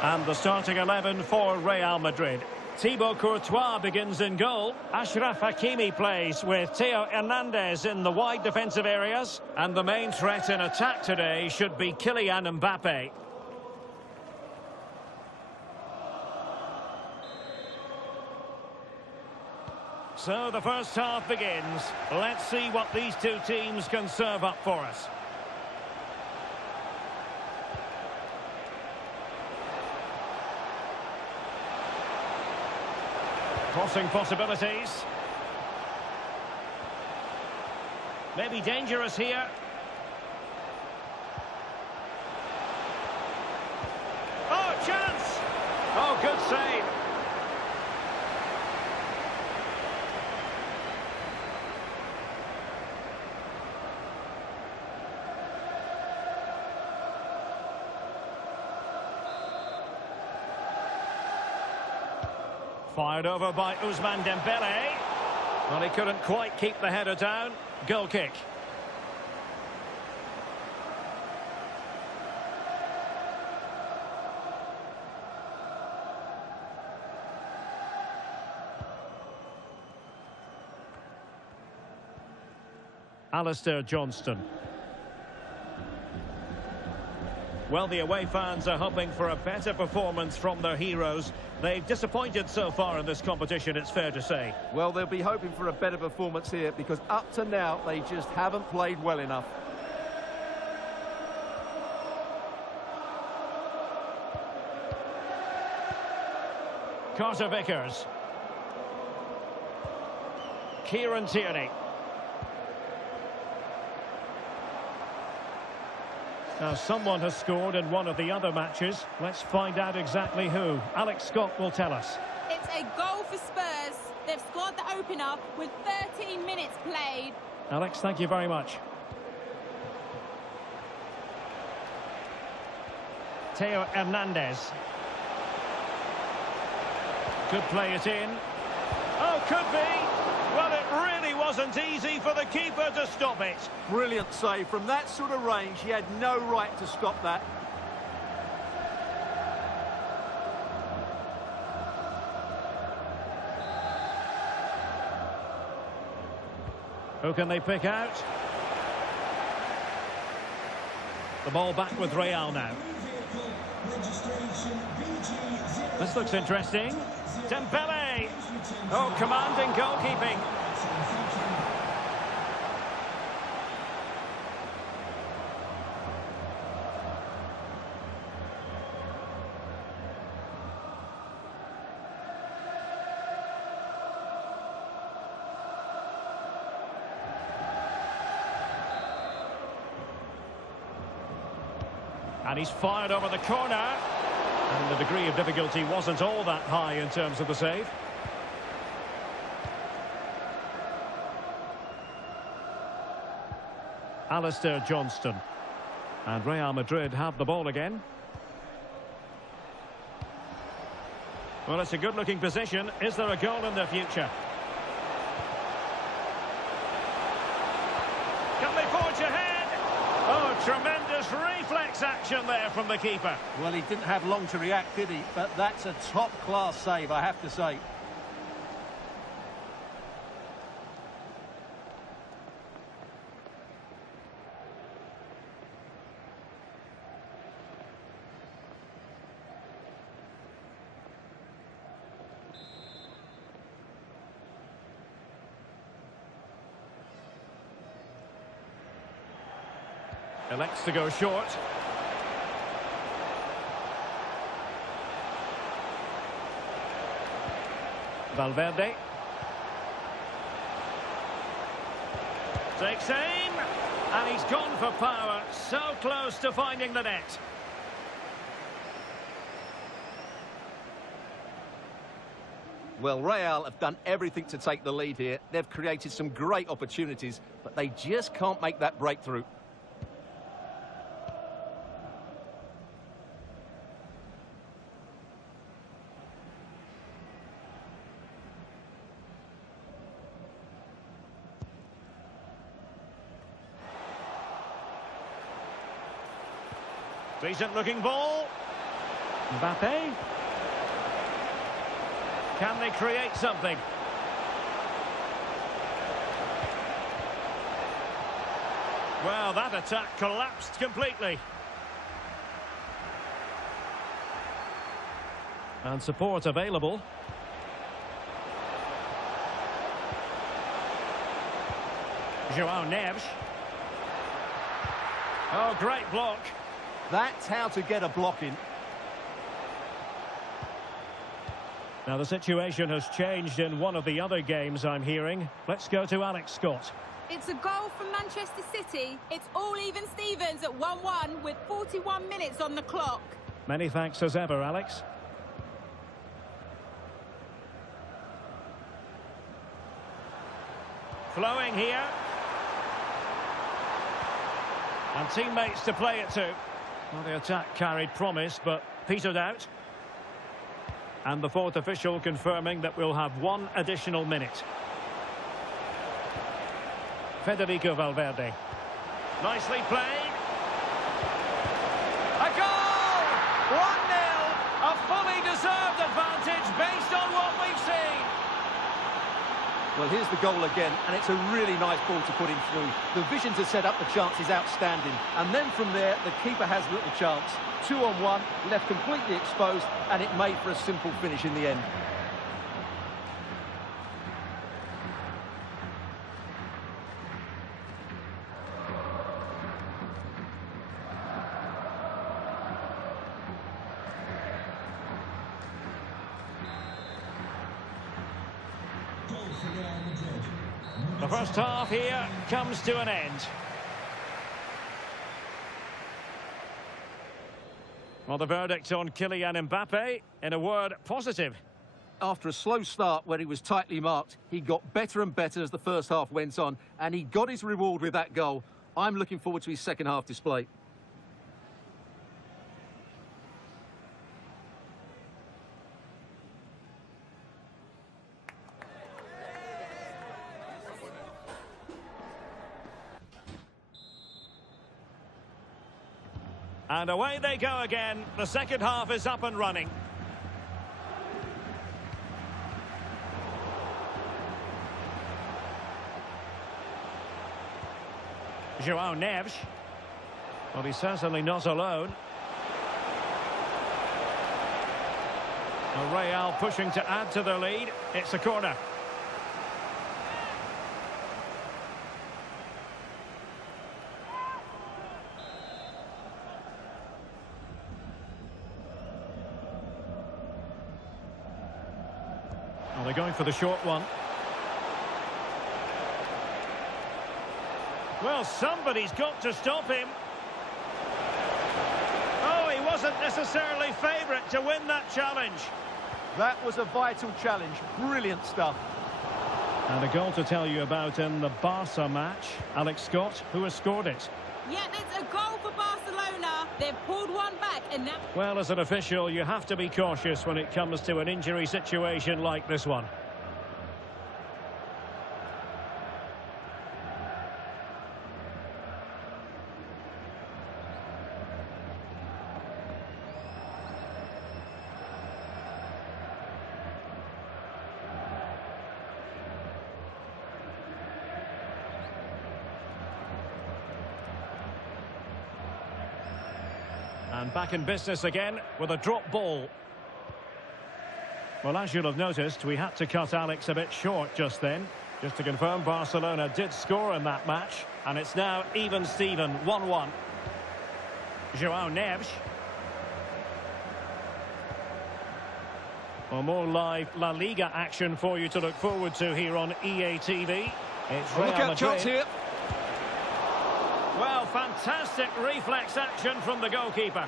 And the starting 11 for Real Madrid. Thibaut Courtois begins in goal. Achraf Hakimi plays with Theo Hernandez in the wide defensive areas. And the main threat in attack today should be Kylian Mbappe. So the first half begins. Let's see what these two teams can serve up for us. Crossing possibilities. Maybe dangerous here. Oh, chance! Oh, good save. Fired over by Ousmane Dembele. Well, he couldn't quite keep the header down. Goal kick. Alistair Johnston. Well, the away fans are hoping for a better performance from their heroes. They've disappointed so far in this competition, it's fair to say. Well, they'll be hoping for a better performance here because up to now, they just haven't played well enough. Carter Vickers. Kieran Tierney. Now, someone has scored in one of the other matches. Let's find out exactly who. Alex Scott will tell us. It's a goal for Spurs. They've scored the opener with 13 minutes played. Alex, thank you very much. Theo Hernandez. Could play it in. Oh, could be. Well, it really wasn't easy for the keeper to stop it. Brilliant save. From that sort of range, he had no right to stop that. Who can they pick out? The ball back with Real now. This looks interesting. Dembele! Oh, commanding goalkeeping. And he's fired over the corner. And the degree of difficulty wasn't all that high in terms of the save. Alistair Johnston. And Real Madrid have the ball again. Well, it's a good-looking position. Is there a goal in the future? Can they forge ahead? Oh, tremendous reflex action there from the keeper. Well, he didn't have long to react, did he? But that's a top-class save, I have to say. Elects to go short. Valverde. Takes aim. And he's gone for power. So close to finding the net. Well, Real have done everything to take the lead here. They've created some great opportunities, but they just can't make that breakthrough. Decent looking ball. Mbappe. Can they create something? Well, that attack collapsed completely. And support available. João Neves. Oh, great block. That's how to get a block in. Now the situation has changed in one of the other games I'm hearing. Let's go to Alex Scott. It's a goal from Manchester City. It's all even Stevens at 1-1 with 41 minutes on the clock. Many thanks as ever, Alex. Flowing here. And teammates to play it to. Well, the attack carried promise, but petered out. And the fourth official confirming that we'll have one additional minute. Federico Valverde. Nicely played. A goal! 1-0. A fully deserved advantage based on what we've seen. Well, here's the goal again, and it's a really nice ball to put him through. The vision to set up the chance is outstanding. And then from there, the keeper has little chance. 2-on-1, left completely exposed, and it made for a simple finish in the end. The first half here comes to an end. Well, the verdict on Kylian Mbappe, in a word, positive. After a slow start where he was tightly marked, he got better and better as the first half went on, and he got his reward with that goal. I'm looking forward to his second half display. And away they go again. The second half is up and running. João Neves. Well, he's certainly not alone. Real pushing to add to the lead. It's a corner. They're going for the short one. Well, somebody's got to stop him. Oh, he wasn't necessarily favourite to win that challenge. That was a vital challenge. Brilliant stuff. And a goal to tell you about in the Barca match. Alex Scott, who has scored it. Yeah, it's a goal for Barcelona. They've pulled one back and now... Well, as an official, you have to be cautious when it comes to an injury situation like this one. And back in business again with a drop ball. Well, as you'll have noticed, we had to cut Alex a bit short just then. Just to confirm, Barcelona did score in that match. And it's now even Steven, 1-1. João Neves. Well, more live La Liga action for you to look forward to here on EA TV. It's Real Madrid. Chance here. Well, fantastic reflex action from the goalkeeper.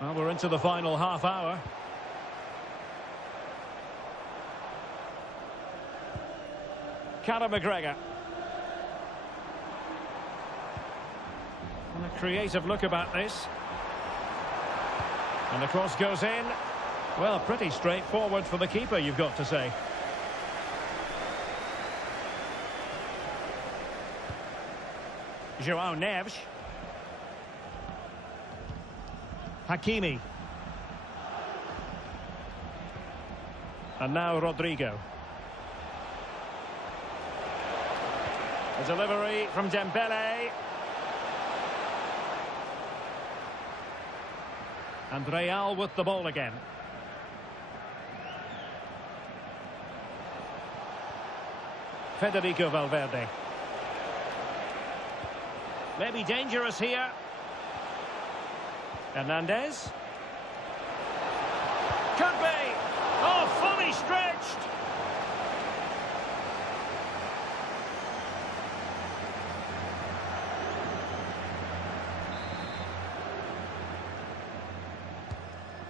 Well, we're into the final half hour. Callum McGregor. And a creative look about this. And the cross goes in. Well, pretty straightforward for the keeper, you've got to say. João Neves. Hakimi. And now Rodrigo. A delivery from Dembele. And Real with the ball again. Federico Valverde. Maybe dangerous here. Hernandez. Could be. Oh, fully stretched.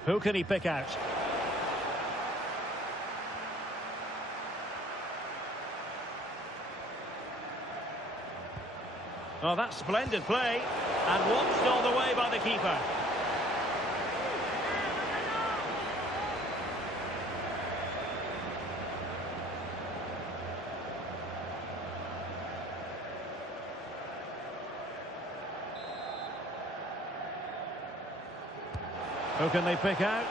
Who can he pick out? Oh, that's splendid play. And watched all the way by the keeper. Who can they pick out?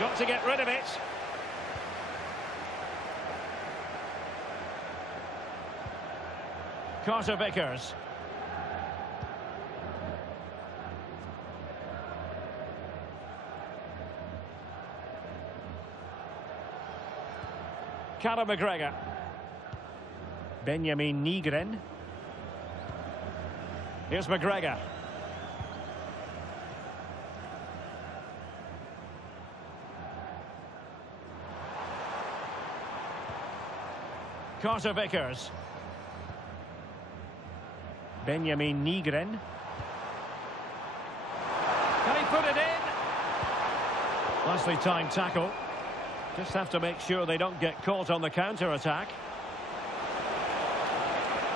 Got to get rid of it. Carter Vickers. Callum McGregor. Benjamin Nygren. Here's McGregor. Carter Vickers. Benjamin Nygren. Can he put it in? Nicely timed tackle. Just have to make sure they don't get caught on the counter-attack.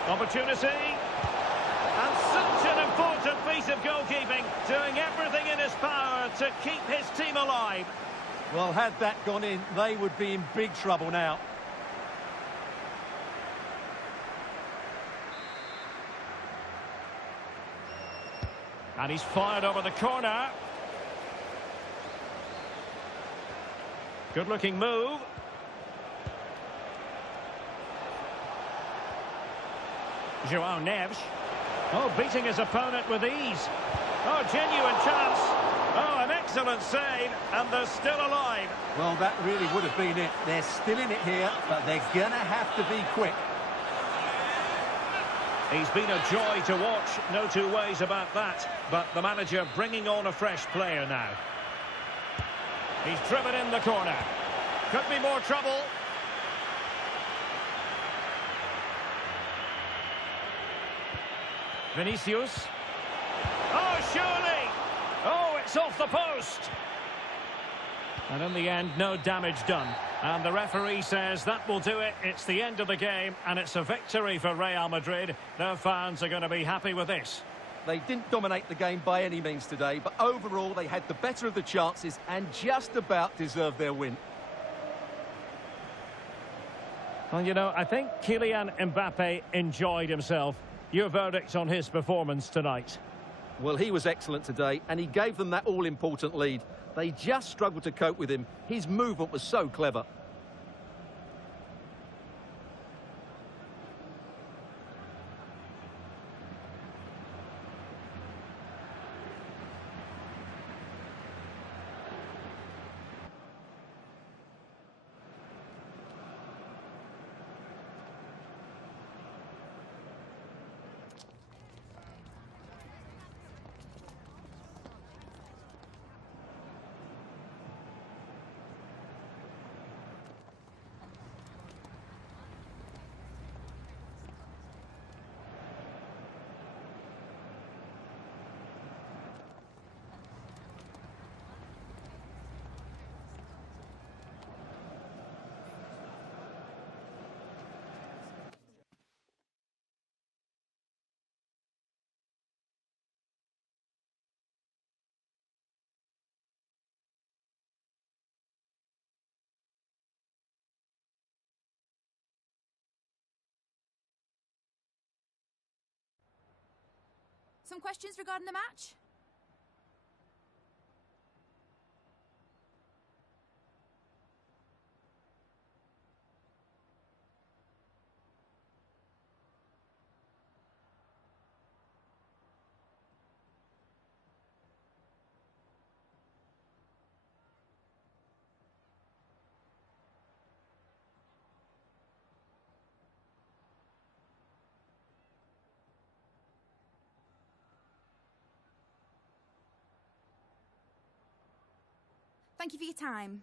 Opportunity. And such an important piece of goalkeeping, doing everything in his power to keep his team alive. Well, had that gone in, they would be in big trouble now. And he's fired over the corner. Good-looking move. Joao Neves. Oh, beating his opponent with ease. Oh, genuine chance. Oh, an excellent save, and they're still alive. Well, that really would have been it. They're still in it here, but they're going to have to be quick. He's been a joy to watch, no two ways about that. But the manager bringing on a fresh player now. He's driven in the corner. Could be more trouble. Vinicius. Oh, surely! Oh, it's off the post! And in the end, no damage done. And the referee says that will do it. It's the end of the game, and it's a victory for Real Madrid. Their fans are going to be happy with this. They didn't dominate the game by any means today, but overall they had the better of the chances and just about deserved their win. Well, you know, I think Kylian Mbappe enjoyed himself. Your verdict on his performance tonight? Well, he was excellent today, and he gave them that all-important lead. They just struggled to cope with him. His movement was so clever. Some questions regarding the match? Thank you for your time.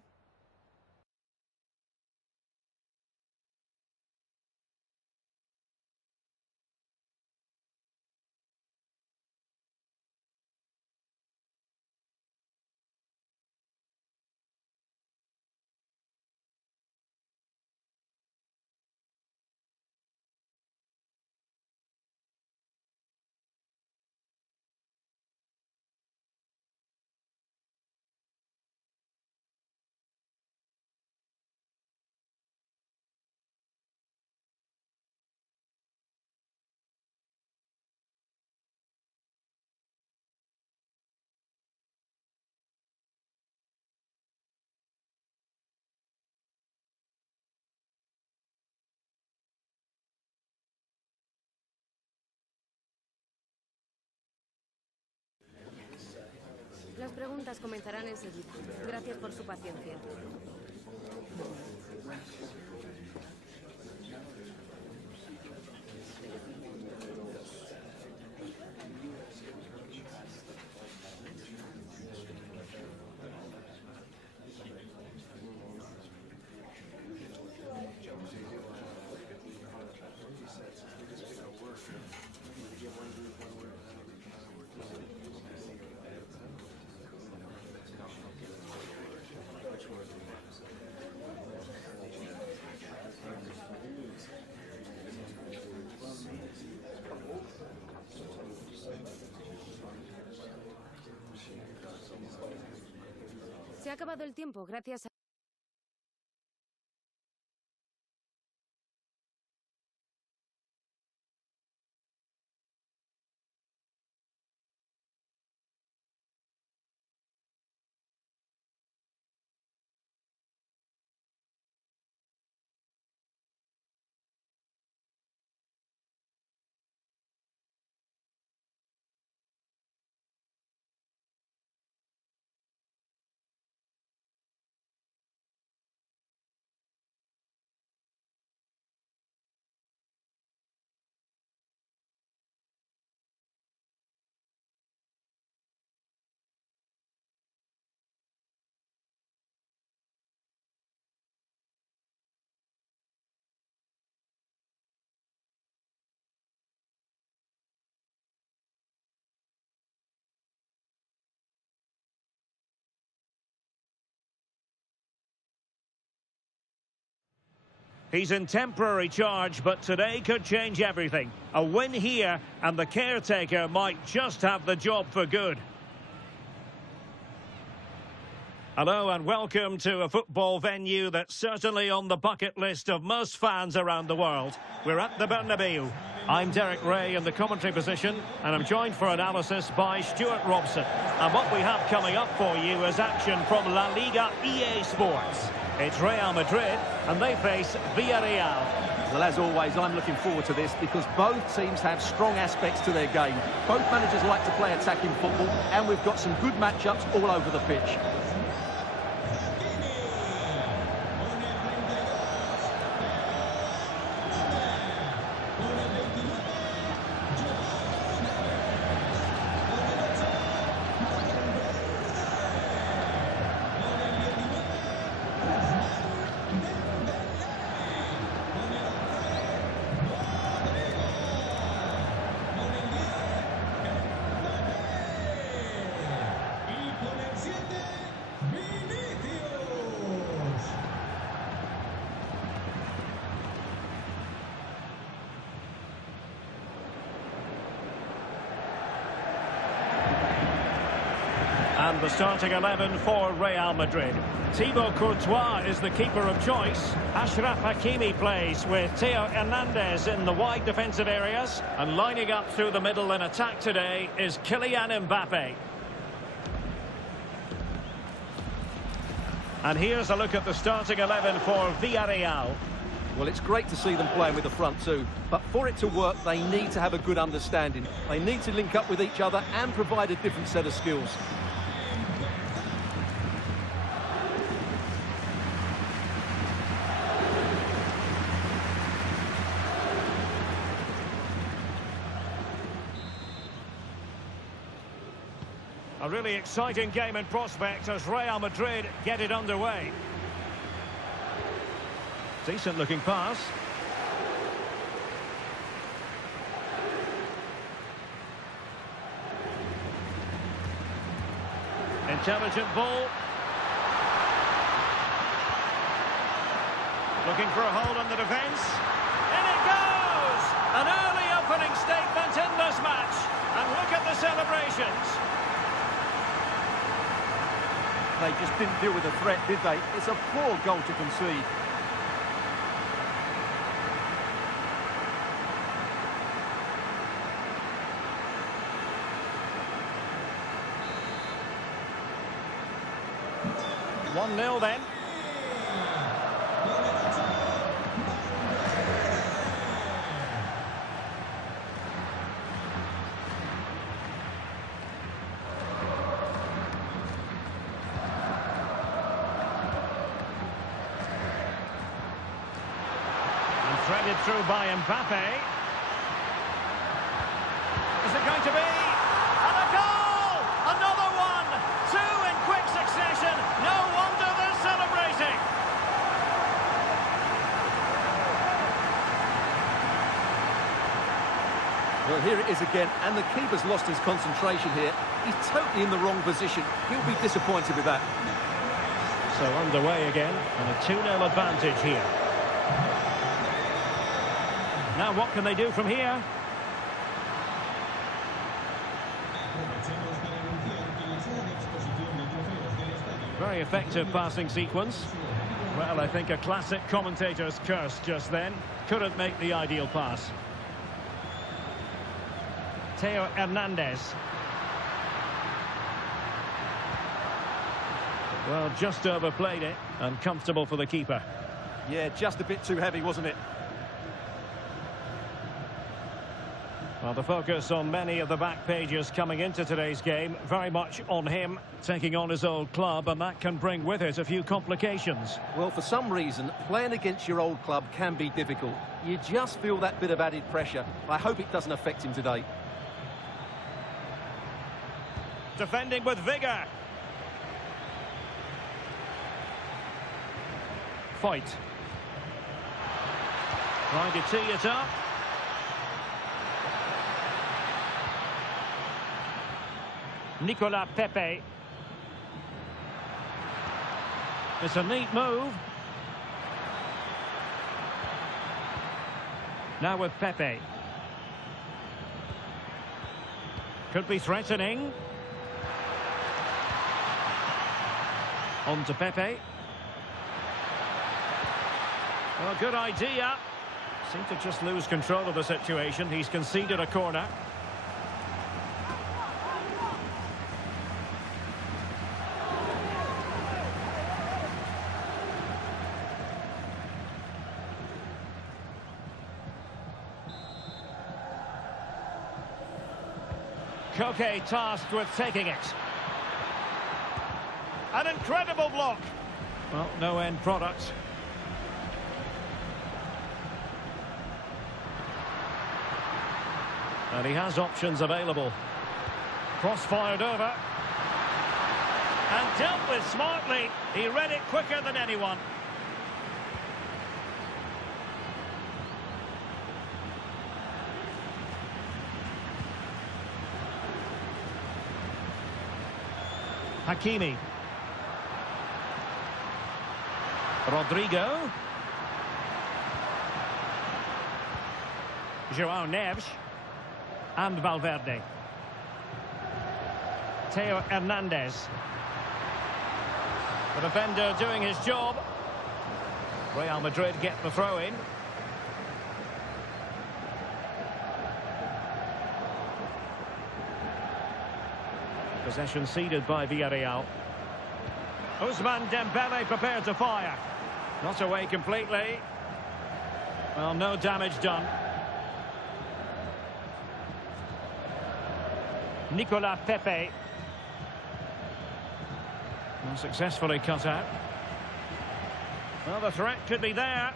preguntas comenzarán enseguida. Gracias por su paciencia. Se ha acabado el tiempo, gracias a... He's in temporary charge, but today could change everything. A win here, and the caretaker might just have the job for good. Hello and welcome to a football venue that's certainly on the bucket list of most fans around the world. We're at the Bernabeu. I'm Derek Ray in the commentary position, and I'm joined for analysis by Stuart Robson. And what we have coming up for you is action from La Liga EA Sports. It's Real Madrid, and they face Villarreal. Well, as always, I'm looking forward to this because both teams have strong aspects to their game. Both managers like to play attacking football, and we've got some good matchups all over the pitch. And the starting 11 for Real Madrid. Thibaut Courtois is the keeper of choice. Achraf Hakimi plays with Theo Hernandez in the wide defensive areas. And lining up through the middle in attack today is Kylian Mbappe. And here's a look at the starting 11 for Villarreal. Well, it's great to see them playing with the front two, but for it to work, they need to have a good understanding. They need to link up with each other and provide a different set of skills. A really exciting game in prospect as Real Madrid get it underway. Decent looking pass. Intelligent ball. Looking for a hole in the defence. In it goes! An early opening statement in this match. And look at the celebrations. They just didn't deal with the threat, did they? It's a poor goal to concede. One 1-0 then. Guided through by Mbappe. Is it going to be? And a goal! Another one! Two in quick succession. No wonder they're celebrating. Well, here it is again, and the keeper's lost his concentration here. He's totally in the wrong position. He'll be disappointed with that. So underway again, and a 2-0 advantage here. Now what can they do from here? Very effective passing sequence. Well, I think a classic commentator's curse just then. Couldn't make the ideal pass. Theo Hernandez. Well, just overplayed it, and comfortable for the keeper. Yeah, just a bit too heavy, wasn't it? Well, the focus on many of the back pages coming into today's game, very much on him, taking on his old club, and that can bring with it a few complications. Well, for some reason, playing against your old club can be difficult. You just feel that bit of added pressure. I hope it doesn't affect him today. Defending with vigour. Fight. Trying to tee it up. Nicolas Pepe. It's a neat move. Now with Pepe. Could be threatening. On to Pepe. Well, good idea. Seemed to just lose control of the situation. He's conceded a corner. Koke tasked with taking it. An incredible block. Well, no end product. And he has options available. Cross-fired over. And dealt with smartly. He read it quicker than anyone. Hakimi. Rodrigo. João Neves. And Valverde. Theo Hernandez. The defender doing his job. Real Madrid get the throw in. Possession ceded by Villarreal. Ousmane Dembele prepared to fire. Not away completely. Well, no damage done. Nicolas Pepe. Unsuccessfully cut out. Well, the threat could be there.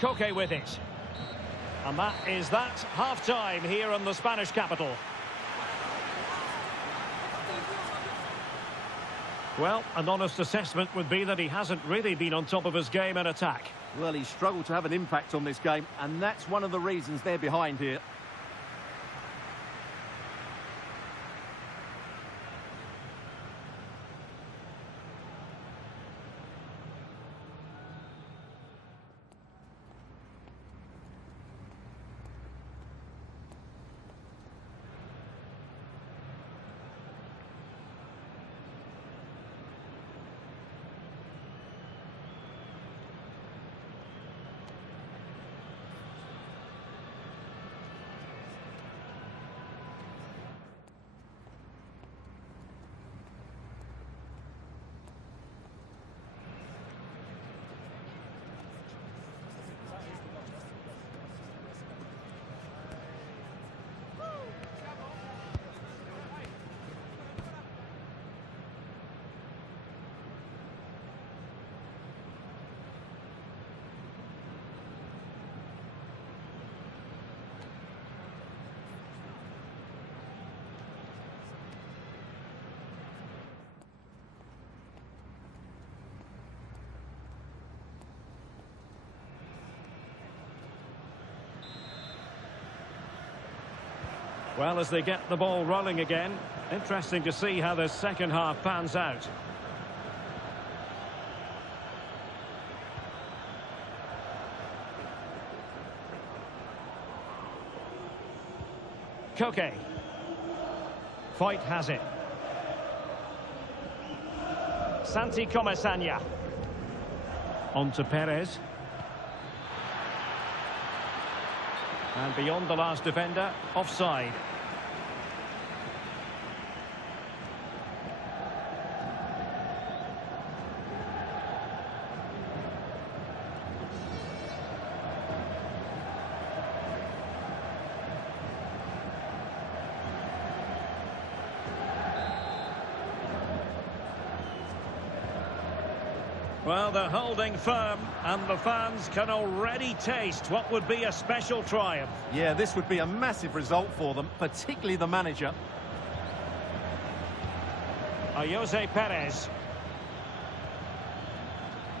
Koke with it. And that is that. Half-time here in the Spanish capital. Well, an honest assessment would be that he hasn't really been on top of his game in attack. Well, he's struggled to have an impact on this game, and that's one of the reasons they're behind here. Well, as they get the ball rolling again, interesting to see how the second half pans out. Koke. Foyt has it. Santi Comesaña. On to Perez. And beyond the last defender, offside. Well, they're holding firm, and the fans can already taste what would be a special triumph. Yeah, this would be a massive result for them, particularly the manager. Jose Perez.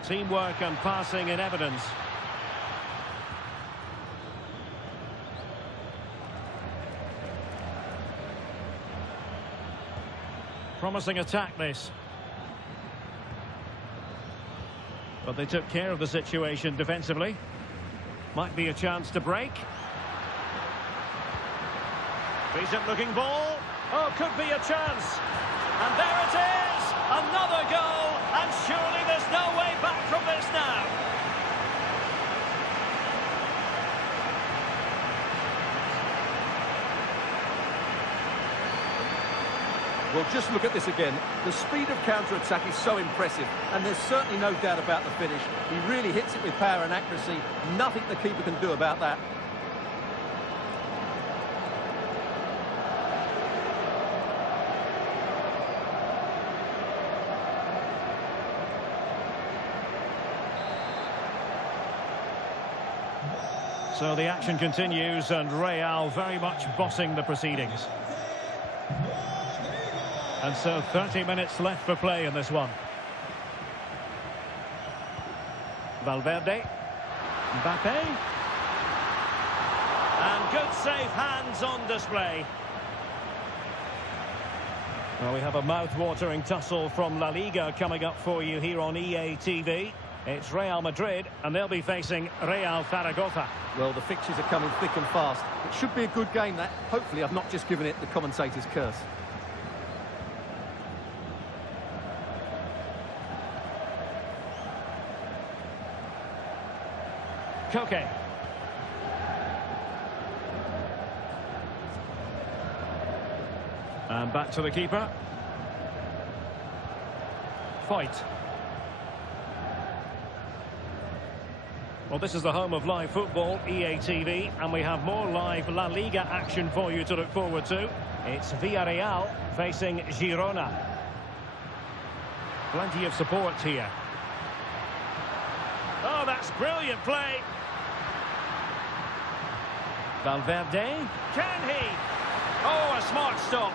Teamwork and passing in evidence. Promising attack, this. But they took care of the situation defensively. Might be a chance to break. Decent looking ball. Oh, could be a chance. And there it is! Another goal! And surely there's no way back from this now. Well, just look at this again. The speed of counter-attack is so impressive, and there's certainly no doubt about the finish. He really hits it with power and accuracy. Nothing the keeper can do about that. So the action continues, and Real very much bossing the proceedings. And so 30 minutes left for play in this one. Valverde. Mbappe. And good safe hands on display. Well, we have a mouth-watering tussle from La Liga coming up for you here on EA TV. It's Real Madrid, and they'll be facing Real Zaragoza. Well, the fixtures are coming thick and fast. It should be a good game, that. Hopefully I've not just given it the commentator's curse. Koke. And back to the keeper. Foyt. Well, this is the home of live football, EA TV, and we have more live La Liga action for you to look forward to. It's Villarreal facing Girona. Plenty of support here. Oh, that's brilliant play. Valverde. Can he? Oh, a smart stop.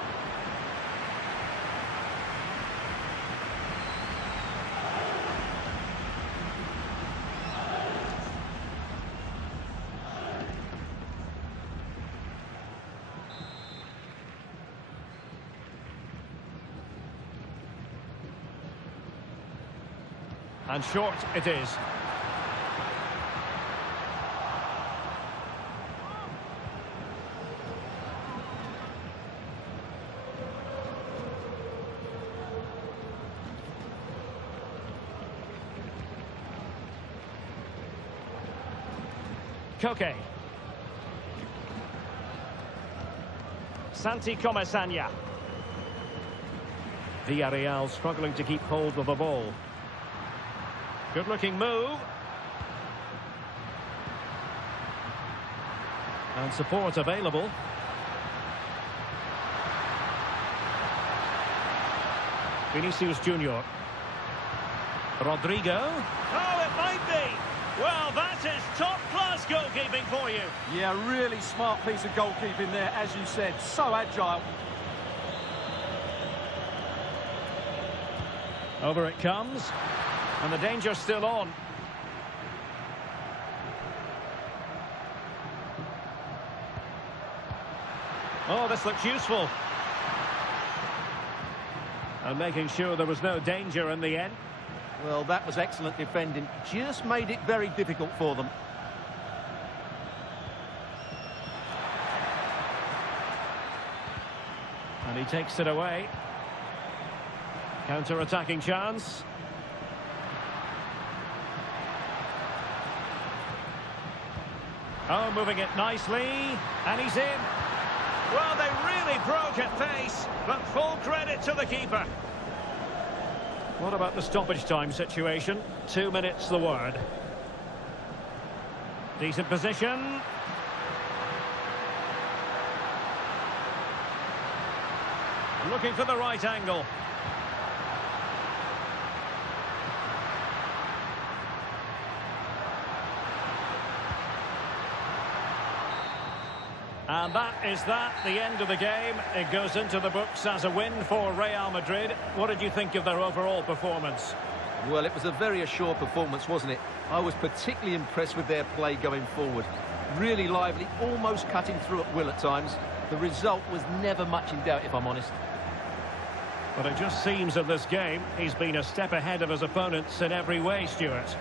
And short it is. Koke. Santi Comesaña. Villarreal struggling to keep hold of the ball. Good looking move. And support available. Vinicius Junior. Rodrigo. Oh, it might be. Well, that is top-class goalkeeping for you. Yeah, really smart piece of goalkeeping there, as you said. So agile. Over it comes. And the danger's still on. Oh, this looks useful. And making sure there was no danger in the end. Well, that was excellent defending. Just made it very difficult for them. And he takes it away. Counter-attacking chance. Oh, moving it nicely. And he's in. Well, they really broke at pace, but full credit to the keeper. What about the stoppage time situation? 2 minutes the word. Decent position. Looking for the right angle. And that is that, the end of the game. It goes into the books as a win for Real Madrid. What did you think of their overall performance? Well, it was a very assured performance, wasn't it? I was particularly impressed with their play going forward. Really lively, almost cutting through at will at times. The result was never much in doubt, if I'm honest. But it just seems in this game, he's been a step ahead of his opponents in every way, Stuart.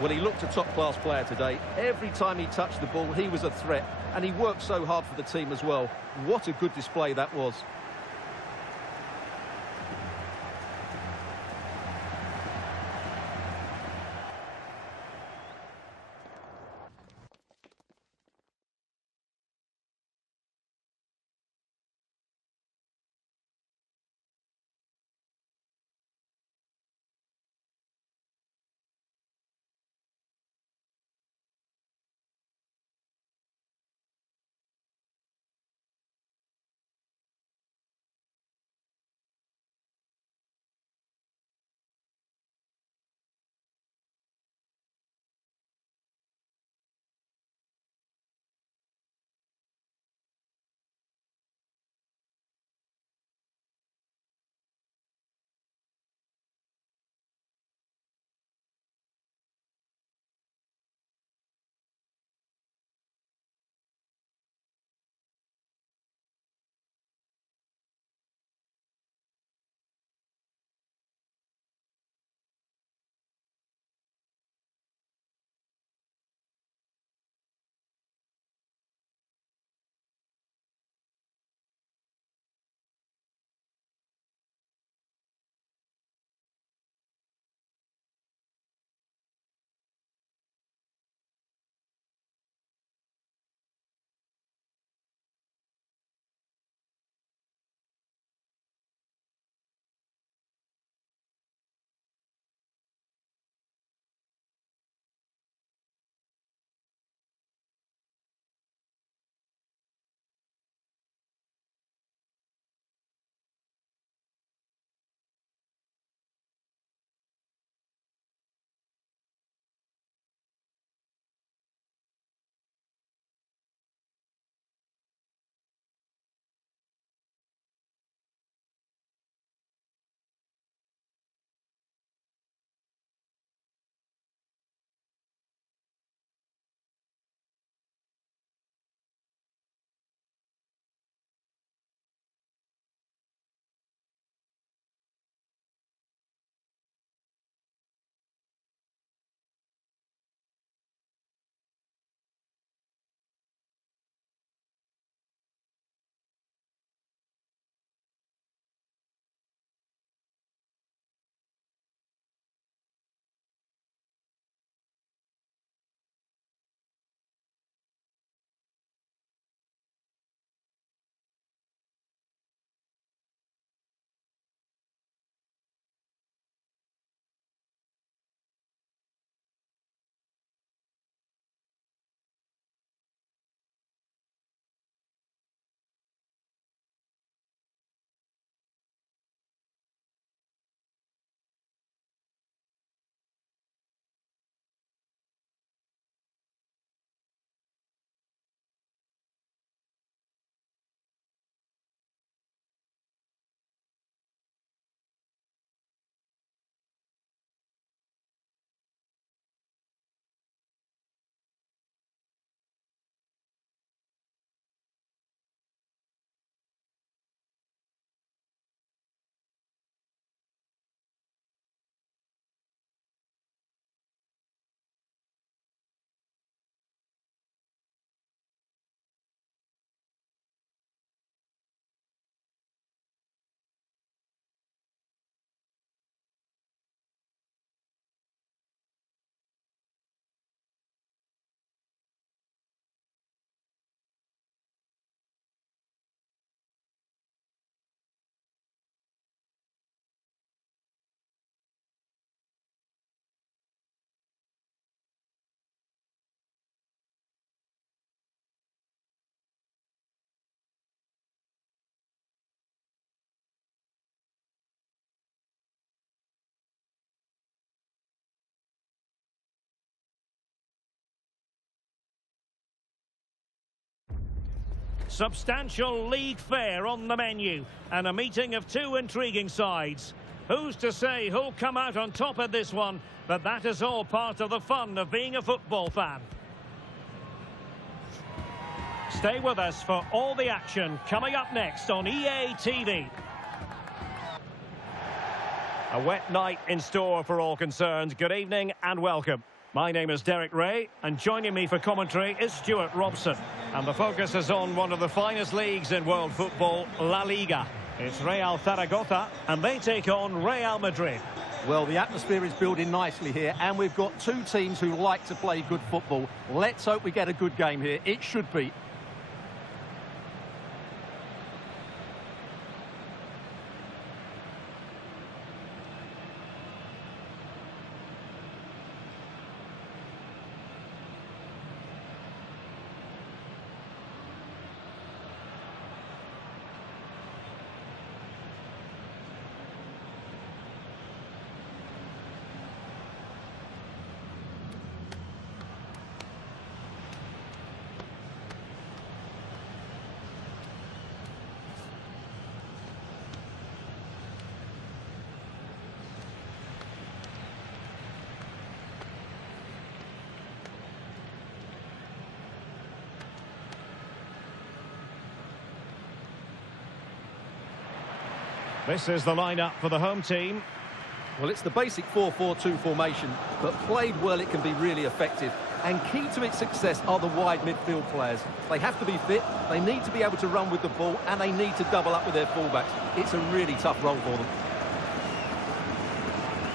Well, he looked a top-class player today. Every time he touched the ball, he was a threat. And he worked so hard for the team as well. What a good display that was. Substantial league fare on the menu and a meeting of two intriguing sides. Who's to say who'll come out on top of this one, but that is all part of the fun of being a football fan. Stay with us for all the action coming up next on EA TV. A wet night in store for all concerned. Good evening and welcome. My name is Derek Ray, and joining me for commentary is Stuart Robson. And the focus is on one of the finest leagues in world football, La Liga. It's Real Zaragoza, and they take on Real Madrid. Well, the atmosphere is building nicely here, and we've got two teams who like to play good football. Let's hope we get a good game here. It should be. This is the lineup for the home team. Well, it's the basic 4-4-2 formation, but played well it can be really effective. And key to its success are the wide midfield players. They have to be fit, they need to be able to run with the ball, and they need to double up with their fullbacks. It's a really tough role for them.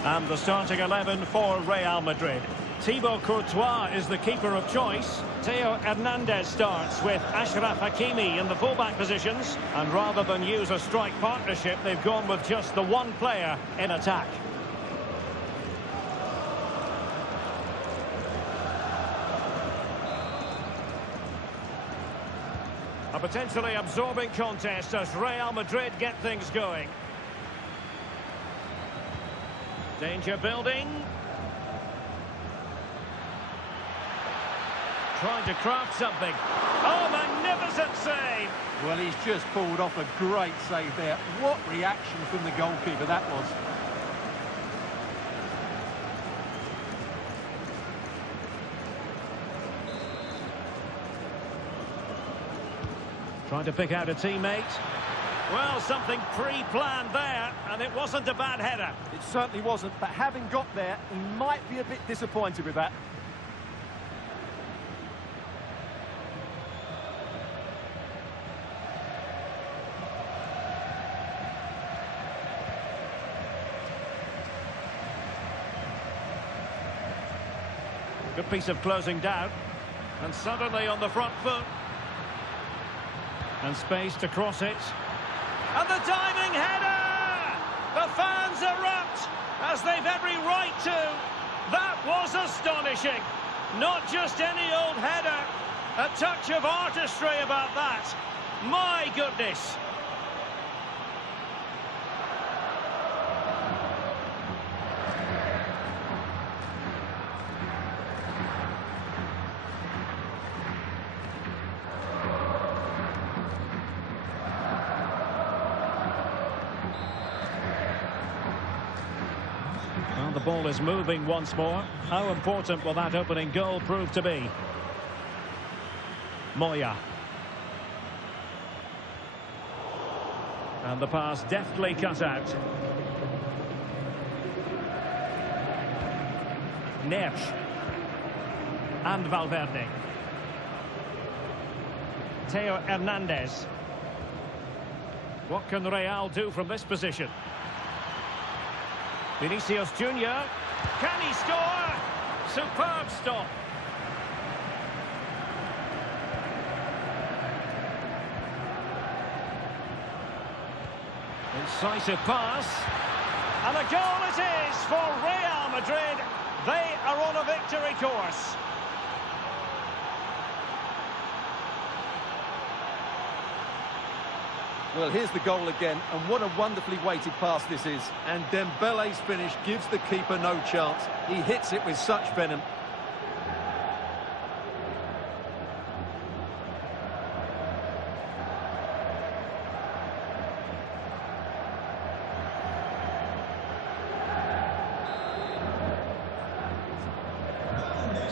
And the starting 11 for Real Madrid. Thibaut Courtois is the keeper of choice. Theo Hernandez starts with Ashraf Hakimi in the fullback positions. And rather than use a strike partnership, they've gone with just the one player in attack. A potentially absorbing contest as Real Madrid get things going. Danger building. Trying to craft something. Oh, magnificent save! Well, he's just pulled off a great save there. What reaction from the goalkeeper that was. Trying to pick out a teammate. Well, something pre-planned there, and it wasn't a bad header. It certainly wasn't, but having got there, he might be a bit disappointed with that. Good piece of closing down. And suddenly on the front foot. And space to cross it. And the diving header! The fans erupt, as they've every right to. That was astonishing. Not just any old header. A touch of artistry about that. My goodness. The ball is moving once more. How important will that opening goal prove to be? Moya. And the pass deftly cut out. Nersch. And Valverde. Theo Hernandez. What can Real do from this position? Vinicius Junior, can he score? Superb stop. Incisive pass. And a goal it is for Real Madrid. They are on a victory course. Well, here's the goal again, and what a wonderfully weighted pass this is. And Dembele's finish gives the keeper no chance. He hits it with such venom.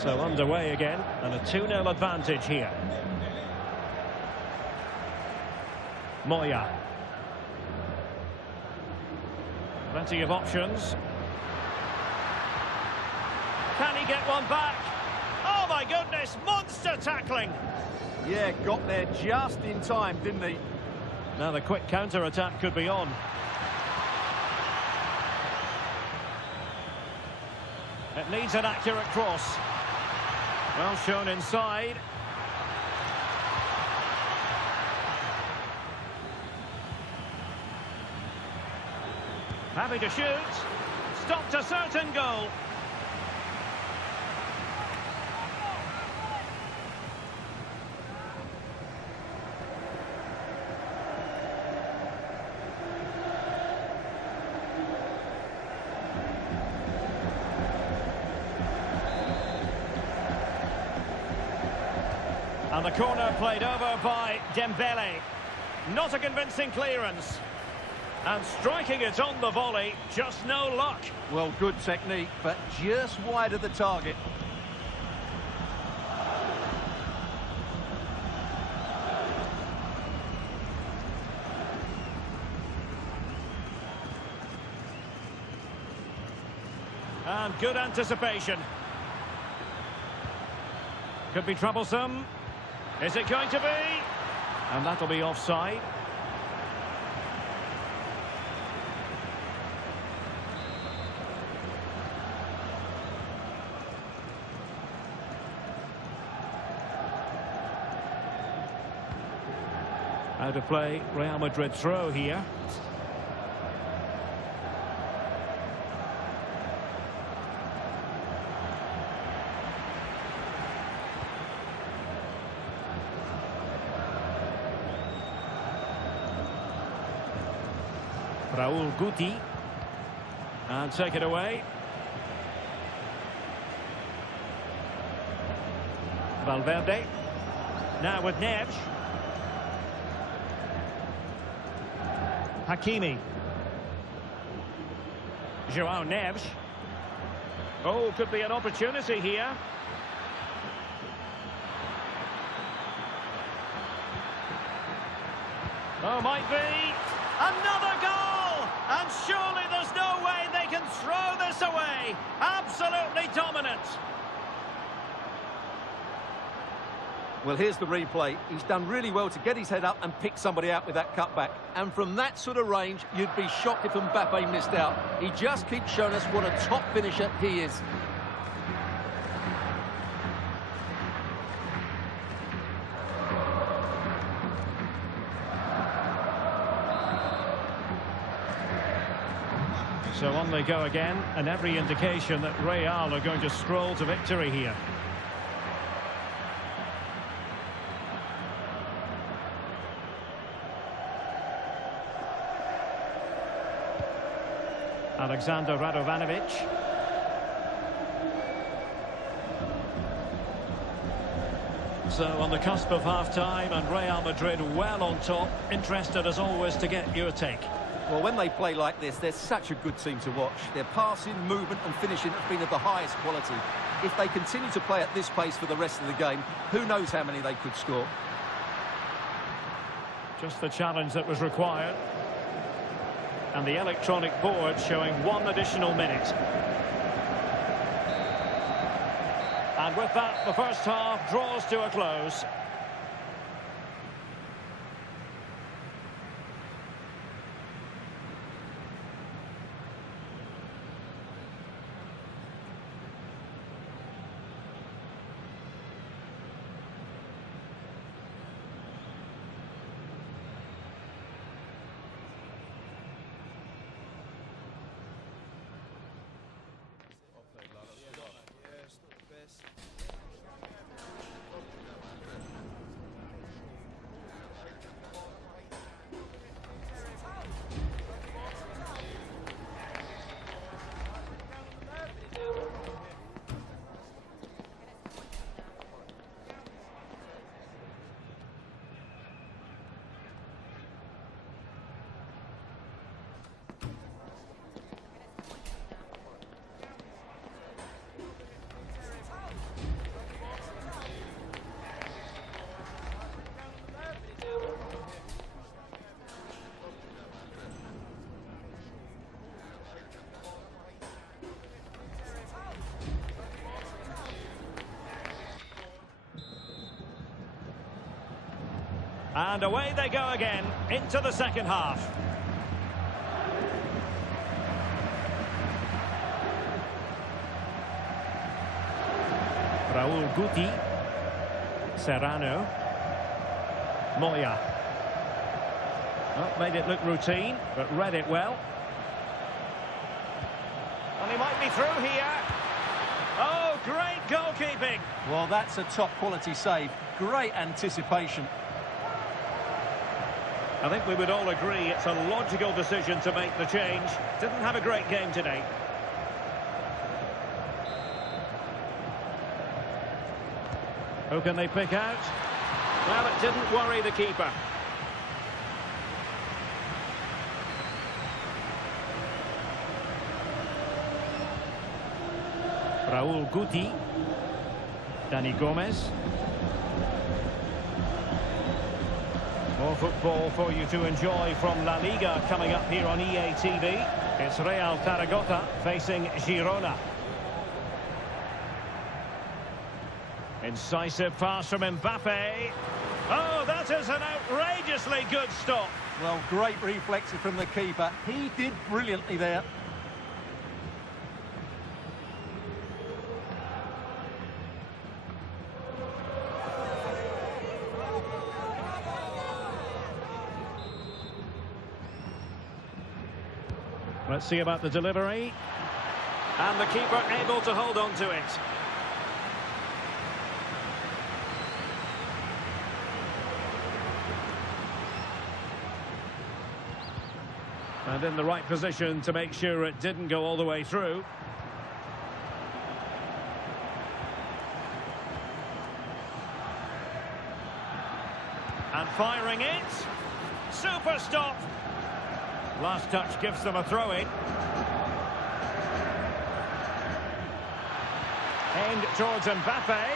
So underway again, and a 2-0 advantage here. Moya. Plenty of options. Can he get one back? Oh my goodness, monster tackling! Yeah, got there just in time, didn't he? Now the quick counter-attack could be on. It needs an accurate cross. Well shown inside. Happy to shoot. Stopped a certain goal. And the corner played over by Dembele. Not a convincing clearance. And striking it on the volley, just no luck. Well, good technique, but just wide of the target. And good anticipation. Could be troublesome. Is it going to be? And that'll be offside. How to play Real Madrid throw here. Raúl Guti. And take it away. Valverde. Now with Neves. Hakimi. João Neves. Oh, could be an opportunity here. Oh, might be. Another goal! And surely there's no way they can throw this away. Absolutely dominant. Well, here's the replay. He's done really well to get his head up and pick somebody out with that cutback. And from that sort of range, you'd be shocked if Mbappe missed out. He just keeps showing us what a top finisher he is. So on they go again, and every indication that Real are going to stroll to victory here. Alexander Radovanovic. So on the cusp of half-time, and Real Madrid well on top. Interested as always to get your take. Well, when they play like this, they're such a good team to watch. Their passing, movement and finishing have been of the highest quality. If they continue to play at this pace for the rest of the game, who knows how many they could score. Just the challenge that was required. And the electronic board showing 1 additional minute. And with that, the first half draws to a close. And away they go again into the second half. Raul Guti. Serrano. Moya. Well, made it look routine, but read it well. And he might be through here. Oh, great goalkeeping. Well, that's a top-quality save. Great anticipation. I think we would all agree it's a logical decision to make the change. Didn't have a great game today. Who can they pick out? Well, it didn't worry the keeper. Raul Guti. Dani Gomez. More football for you to enjoy from La Liga coming up here on EA TV. It's Real Zaragoza facing Girona. Incisive pass from Mbappe. Oh, that is an outrageously good stop. Well, great reflexes from the keeper. He did brilliantly there. Let's see about the delivery. And the keeper able to hold on to it. And in the right position to make sure it didn't go all the way through. And firing it. Super stop. Last touch gives them a throw-in. Aimed towards Mbappe.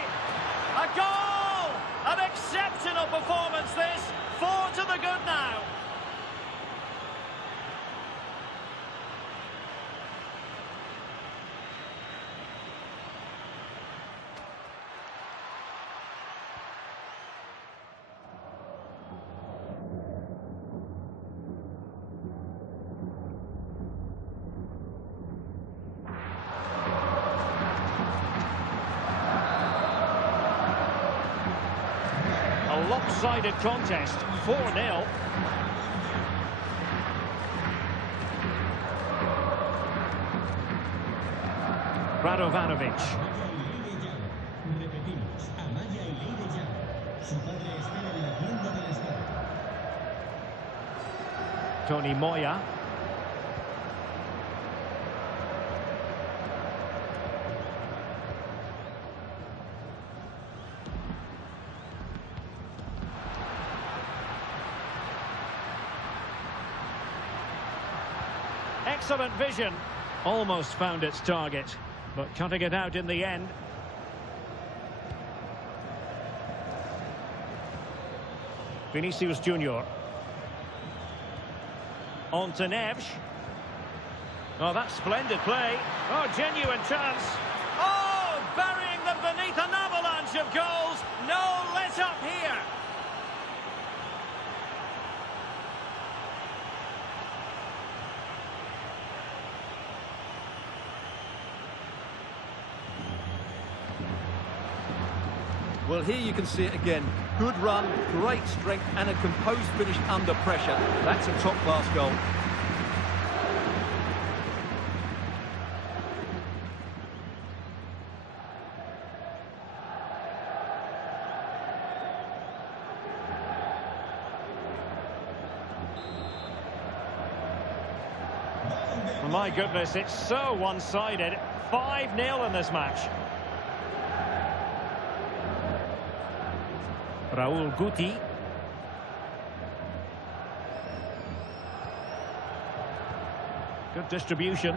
A goal! An exceptional performance this. 4 to the good now. A lopsided contest, 4-0. Radovanovic. Tony Moya. Excellent vision. Almost found its target, but cutting it out in the end. Vinicius Junior. On to Neves. Oh, that's splendid play. Oh, genuine chance. Oh, burying them beneath an avalanche of goals. No let up here. Well, here you can see it again. Good run, great strength, and a composed finish under pressure. That's a top-class goal. Well, my goodness, it's so one-sided. 5-0 in this match. Raul Guti. Good distribution.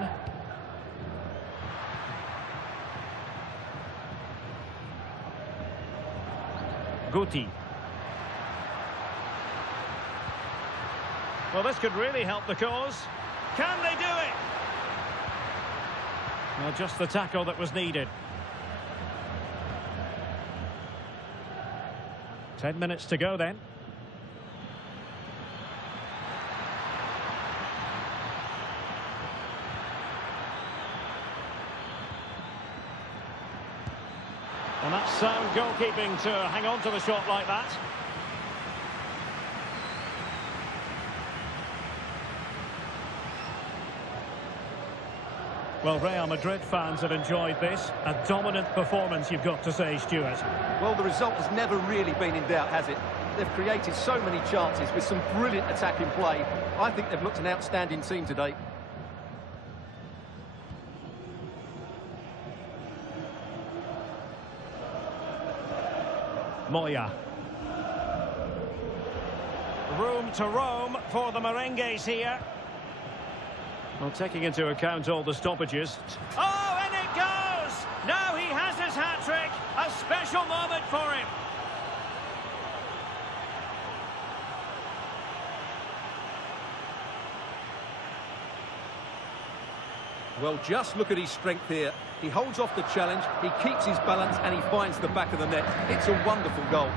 Guti. Well, this could really help the cause. Can they do it? Well, just the tackle that was needed. 10 minutes to go then. And that's sound goalkeeping to hang on to the shot like that. Well, Real Madrid fans have enjoyed this. A dominant performance, you've got to say, Stuart. Well, the result has never really been in doubt, has it? They've created so many chances with some brilliant attacking play. I think they've looked an outstanding team today. Moya. Room to roam for the merengues here. Well, taking into account all the stoppages. Oh, and it goes! Now he has his hat-trick. A special moment for him. Well, just look at his strength here. He holds off the challenge, he keeps his balance, and he finds the back of the net. It's a wonderful goal.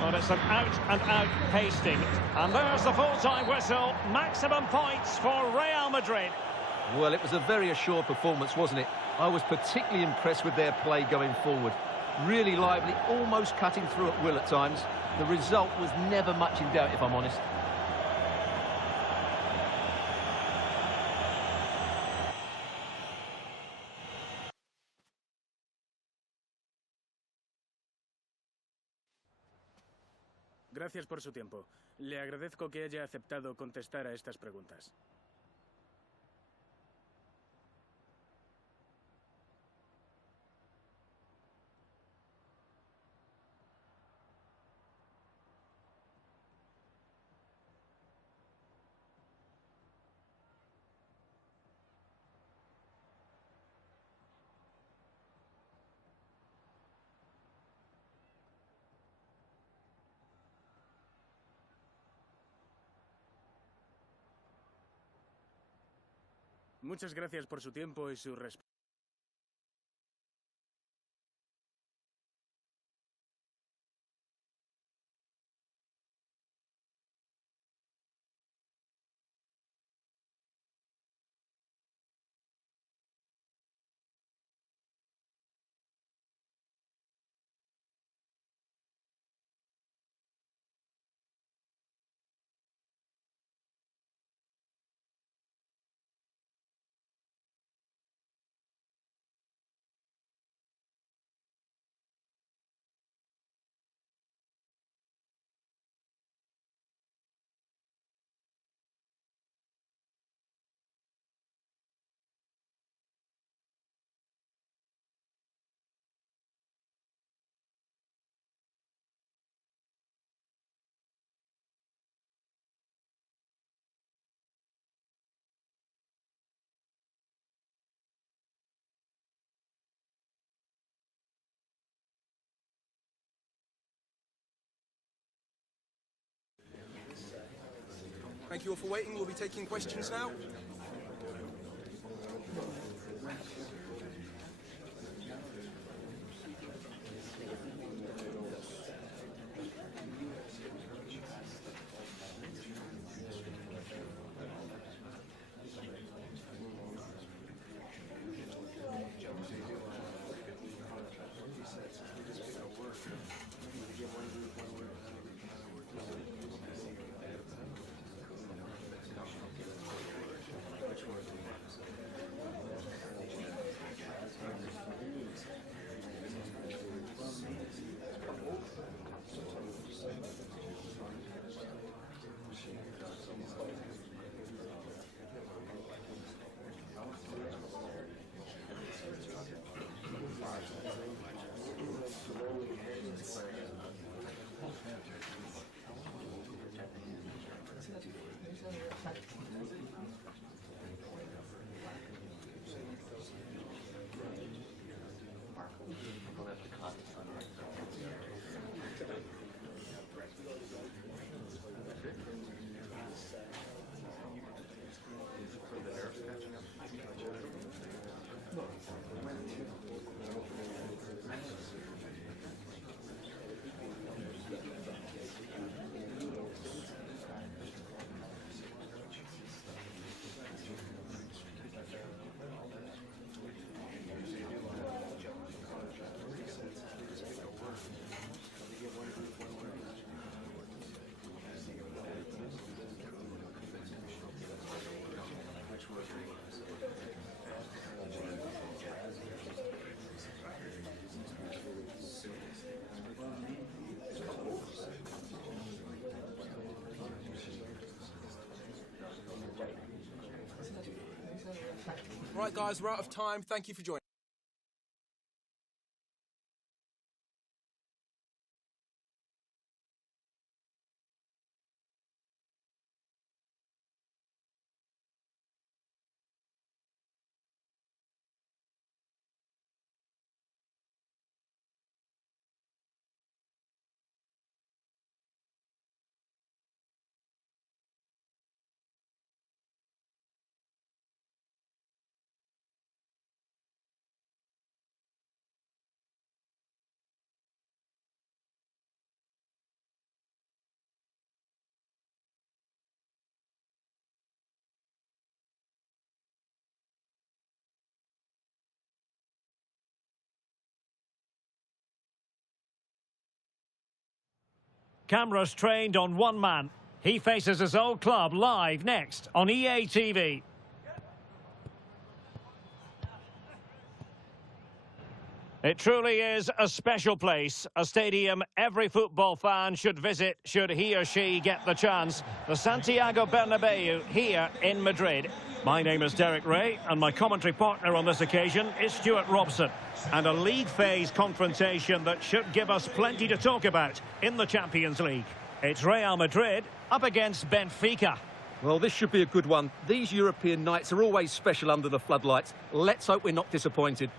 Well, it's an out-and-out pasting. And there's the full-time whistle. Maximum points for Real Madrid. Well, it was a very assured performance, wasn't it? I was particularly impressed with their play going forward. Really lively, almost cutting through at will at times. The result was never much in doubt, if I'm honest. Gracias por su tiempo. Le agradezco que haya aceptado contestar a estas preguntas. Muchas gracias por su tiempo y su respeto. Thank you all for waiting. We'll be taking questions now. Right, guys, we're out of time. Thank you for joining. Cameras trained on one man. He faces his old club live next on EA TV. It truly is a special place, a stadium every football fan should visit should he or she get the chance. The Santiago Bernabeu here in Madrid. My name is Derek Ray and my commentary partner on this occasion is Stuart Robson. And a league phase confrontation that should give us plenty to talk about in the Champions League. It's Real Madrid up against Benfica. Well, this should be a good one. These European nights are always special under the floodlights. Let's hope we're not disappointed.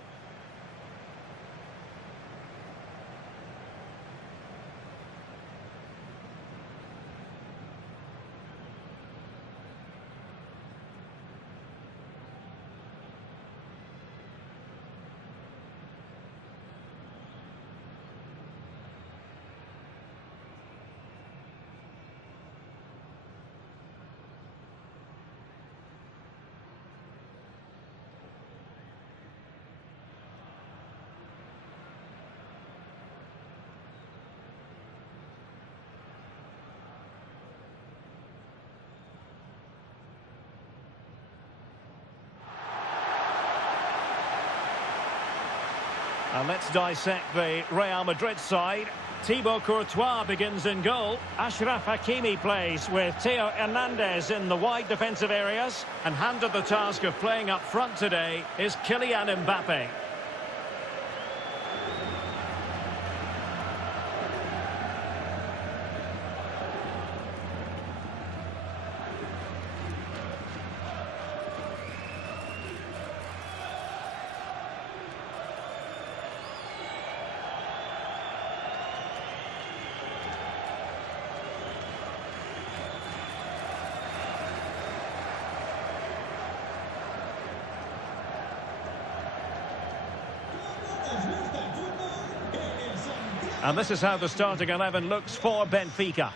And let's dissect the Real Madrid side. Thibaut Courtois begins in goal. Achraf Hakimi plays with Theo Hernandez in the wide defensive areas. And handed the task of playing up front today is Kylian Mbappe. And this is how the starting 11 looks for Benfica.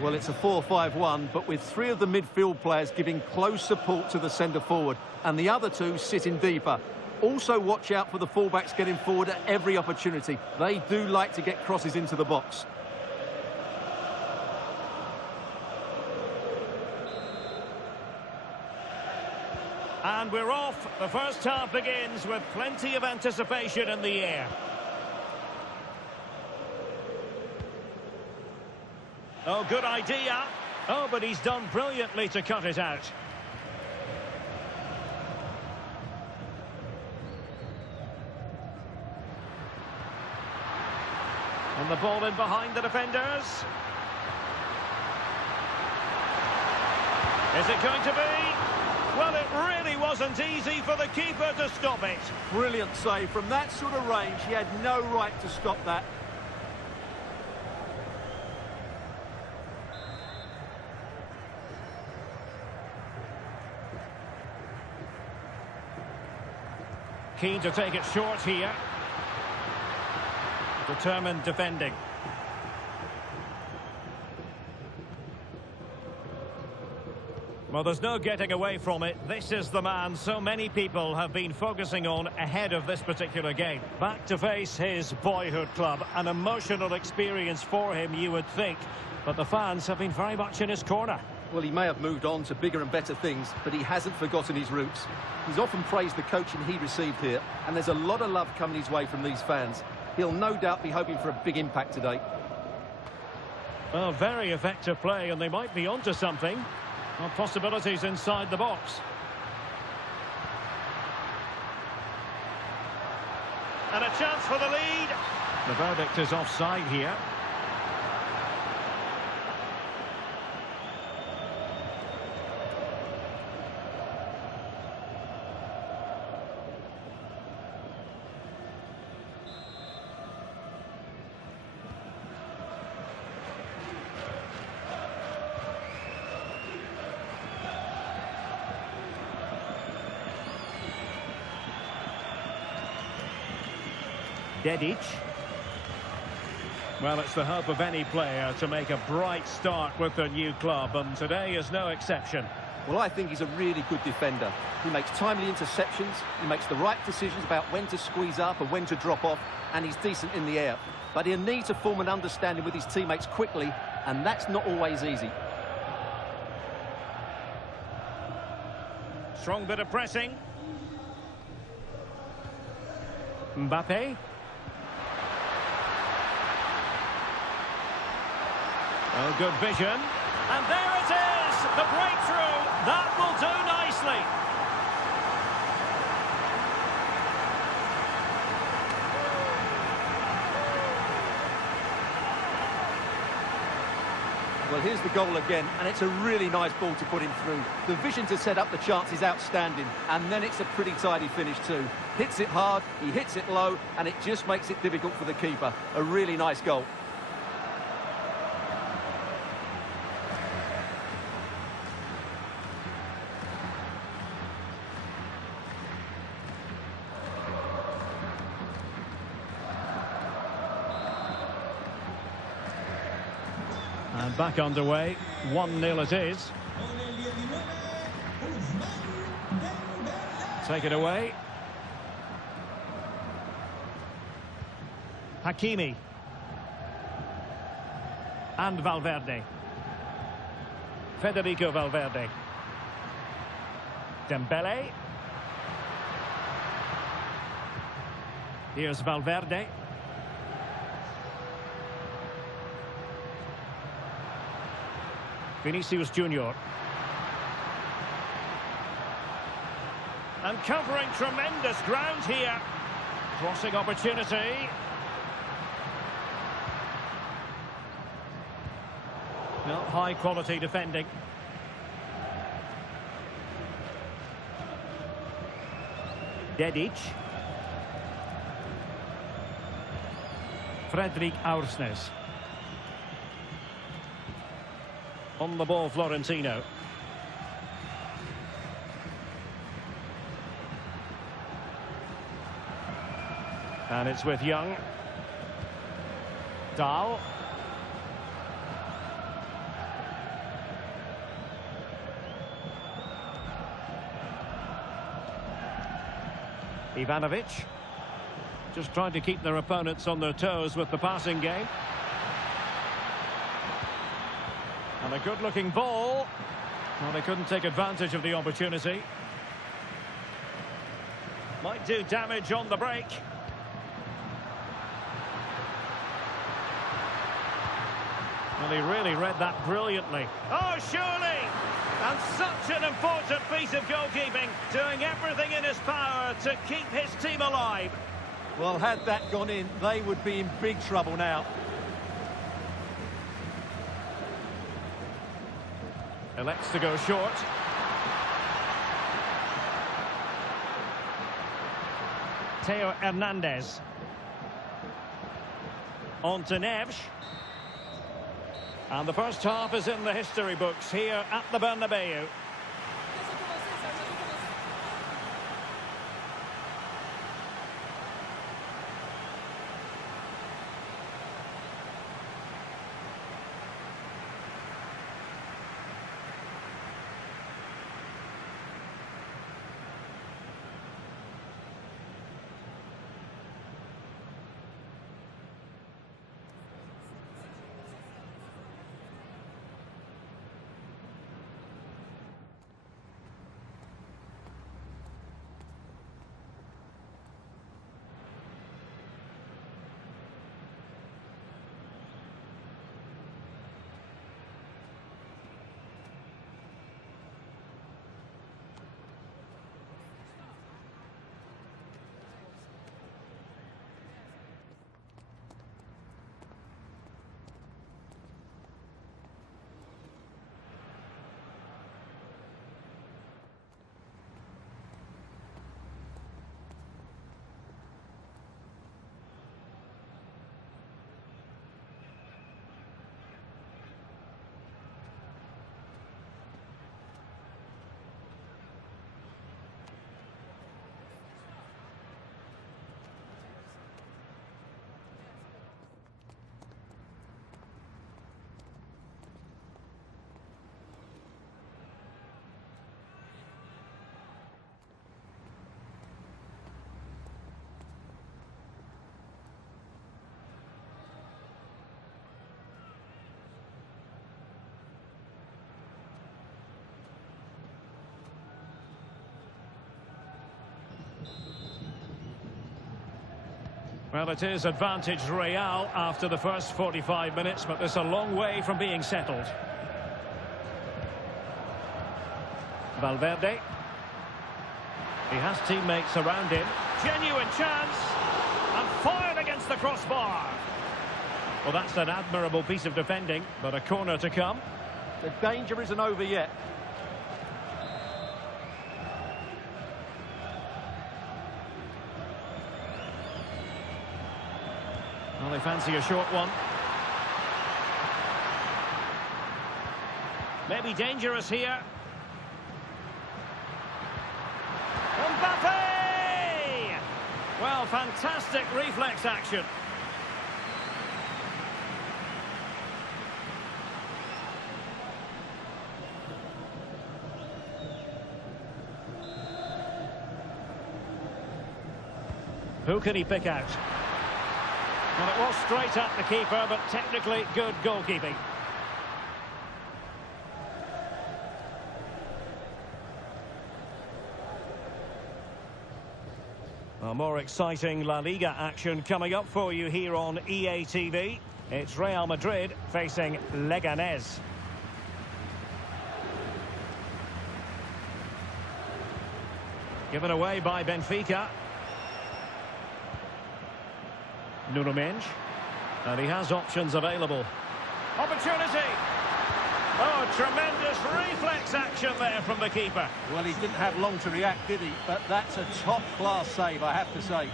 Well, it's a 4-5-1, but with three of the midfield players giving close support to the centre-forward, and the other two sitting deeper. Also watch out for the fullbacks getting forward at every opportunity. They do like to get crosses into the box. And we're off. The first half begins with plenty of anticipation in the air. Oh, good idea. Oh, but he's done brilliantly to cut it out. And the ball in behind the defenders. Is it going to be? Well, it really wasn't easy for the keeper to stop it. Brilliant save. From that sort of range, he had no right to stop that. Keen to take it short here. Determined defending. Well, there's no getting away from it. This is the man so many people have been focusing on ahead of this particular game. Back to face his boyhood club. An emotional experience for him, you would think. But the fans have been very much in his corner. Well, he may have moved on to bigger and better things, but he hasn't forgotten his roots. He's often praised the coaching he received here, and there's a lot of love coming his way from these fans. He'll no doubt be hoping for a big impact today. Well, very effective play, and they might be onto something. Well, possibilities inside the box. And a chance for the lead. The verdict is offside here. Dedic. Well, it's the hope of any player to make a bright start with their new club, and today is no exception. Well, I think he's a really good defender. He makes timely interceptions, he makes the right decisions about when to squeeze up and when to drop off, and he's decent in the air. But he'll need to form an understanding with his teammates quickly, and that's not always easy. Strong bit of pressing. Mbappe. Oh, good vision. And there it is, the breakthrough. That will do nicely. Well, here's the goal again, and it's a really nice ball to put him through. The vision to set up the chance is outstanding, and then it's a pretty tidy finish too. Hits it hard, he hits it low, and it just makes it difficult for the keeper. A really nice goal. And back underway, 1-0 it is. Take it away. Hakimi. And Valverde. Federico Valverde. Dembele. Here's Valverde. Vinicius Junior. And covering tremendous ground here. Crossing opportunity. Well, high quality defending. Dedic. Fredrik Aursnes. On the ball, Florentino. And it's with Young. Dahl. Ivanovic. Just trying to keep their opponents on their toes with the passing game. And a good-looking ball. Well, they couldn't take advantage of the opportunity. Might do damage on the break. Well, he really read that brilliantly. Oh, surely! And such an important piece of goalkeeping, doing everything in his power to keep his team alive. Well, had that gone in, they would be in big trouble now. Elects to go short. Theo Hernandez. On to Neves. And the first half is in the history books here at the Bernabeu. Well, it is advantage Real after the first 45 minutes, but there's a long way from being settled. Valverde. He has teammates around him. Genuine chance. And fired against the crossbar. Well, that's an admirable piece of defending, but a corner to come. The danger isn't over yet. Well, they fancy a short one. Maybe dangerous here. Mbappe! Well, fantastic reflex action. Who can he pick out? Well, it was straight at the keeper, but technically good goalkeeping. Well, more exciting La Liga action coming up for you here on EA TV. It's Real Madrid facing Leganés. Given away by Benfica. Nuno Mendes. And he has options available. Opportunity! Oh, tremendous reflex action there from the keeper. Well, he didn't have long to react, did he? But that's a top-class save, I have to say.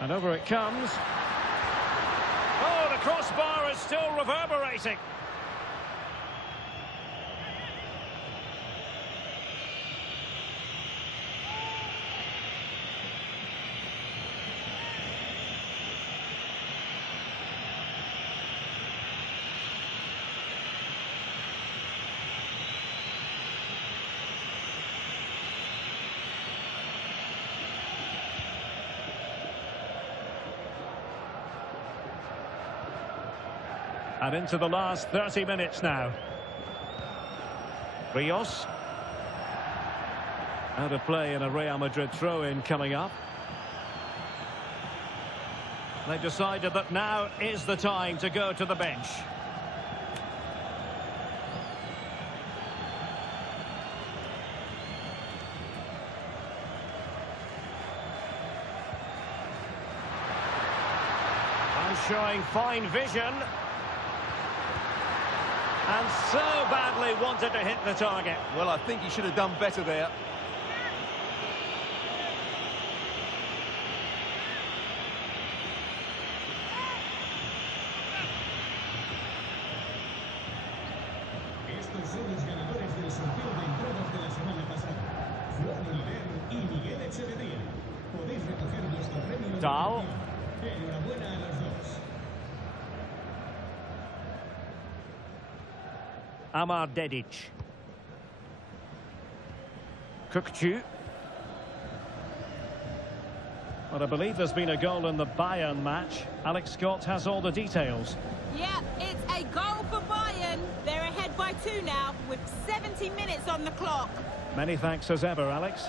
And over it comes. Oh, the crossbar is still reverberating. And into the last 30 minutes now. Rios. Out of play in a Real Madrid throw-in coming up. They've decided that now is the time to go to the bench. And showing fine vision. And so badly wanted to hit the target. Well, I think he should have done better there. Estos son los ganadores del sorteo de entradas de la semana pasada. Juan Oliver y Miguel Echeverría. Podéis recoger vuestro premio. Dal. Enhorabuena a los dos. Amar Dedic. Kukcu. Well, I believe there's been a goal in the Bayern match. Alex Scott has all the details. Yeah, it's a goal for Bayern. They're ahead by 2 now, with 70 minutes on the clock. Many thanks as ever, Alex.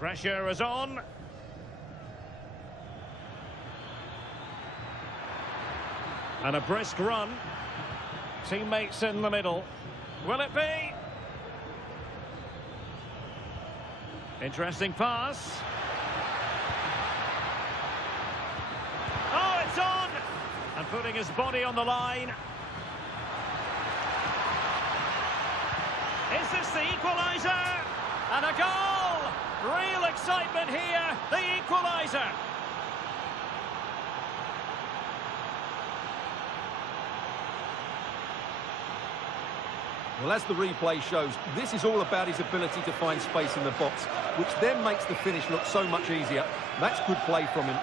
Pressure is on. And a brisk run. Teammates in the middle. Will it be? Interesting pass. Oh, it's on! And putting his body on the line. Is this the equaliser? And a goal! Real excitement here. The equaliser. Well, as the replay shows, this is all about his ability to find space in the box, which then makes the finish look so much easier. That's good play from him.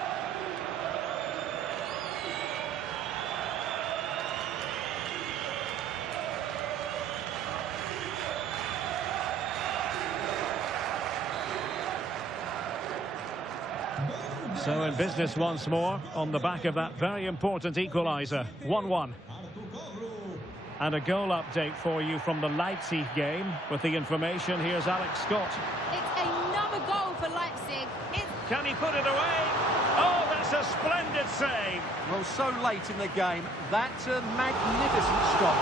So in business once more on the back of that very important equaliser. 1-1. And a goal update for you from the Leipzig game. With the information, here's Alex Scott. It's another goal for Leipzig. Can he put it away? Oh, that's a splendid save. Well, so late in the game, that's a magnificent stop.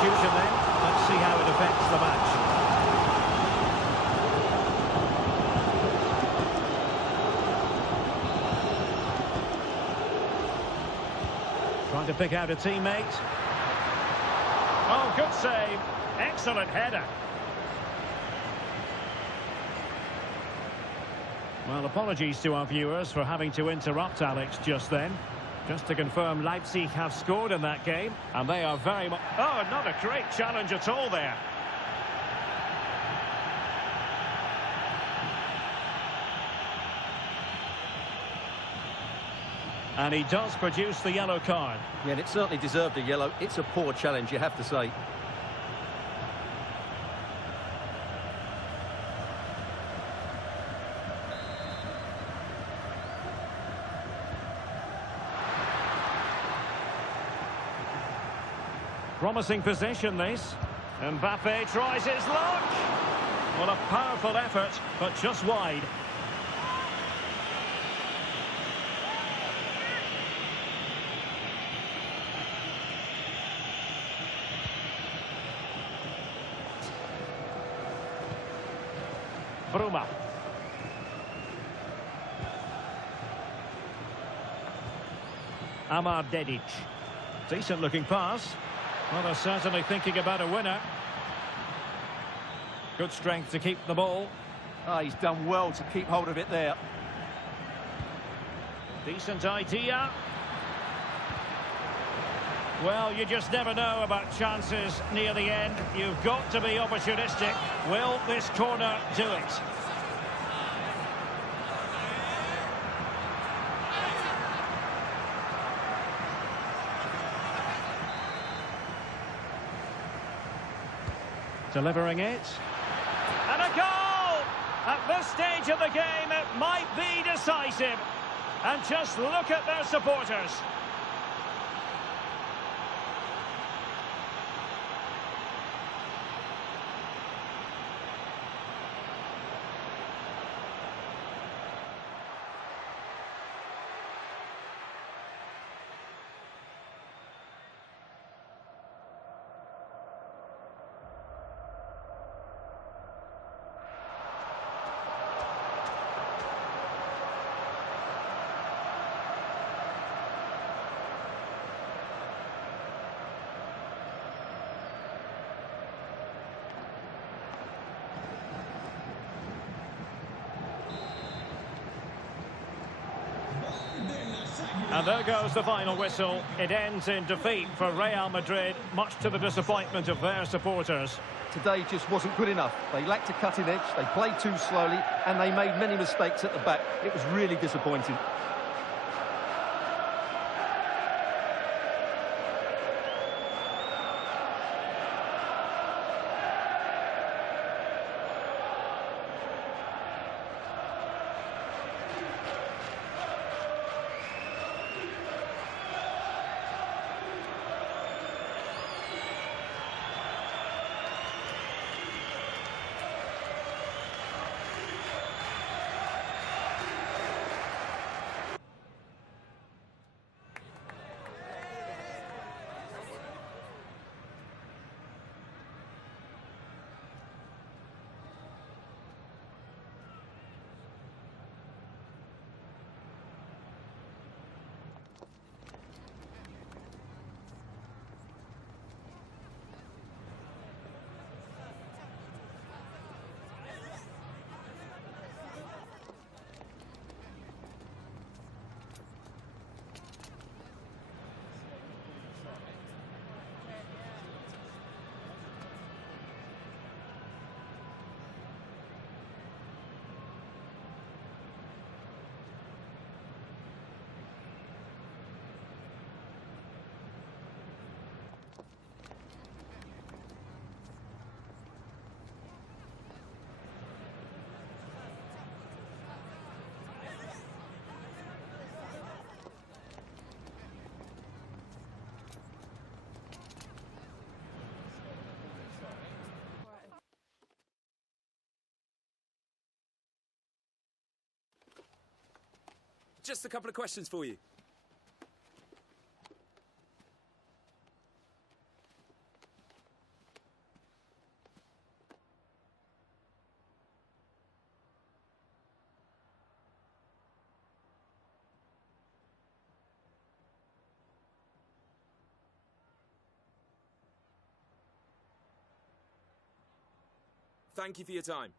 Substitution then. Let's see how it affects the match. Trying to pick out a teammate. Oh, good save. Excellent header. Well, apologies to our viewers for having to interrupt Alex just then. Just to confirm, Leipzig have scored in that game, and they are very much... Oh, not a great challenge at all there. And he does produce the yellow card. Yeah, and it certainly deserved a yellow. It's a poor challenge, you have to say. Promising position, this. Mbappe tries his luck. Well, a powerful effort, but just wide. Bruma. Amar Dedic. Decent looking pass. Well, they're certainly thinking about a winner. Good strength to keep the ball. Ah, he's done well to keep hold of it there. Decent idea. Well, you just never know about chances near the end. You've got to be opportunistic. Will this corner do it? Delivering it. And a goal! At this stage of the game, it might be decisive. And just look at their supporters. And there goes the final whistle. It ends in defeat for Real Madrid, much to the disappointment of their supporters. Today just wasn't good enough. They lacked a cutting edge, they played too slowly, and they made many mistakes at the back. It was really disappointing. Just a couple of questions for you. Thank you for your time.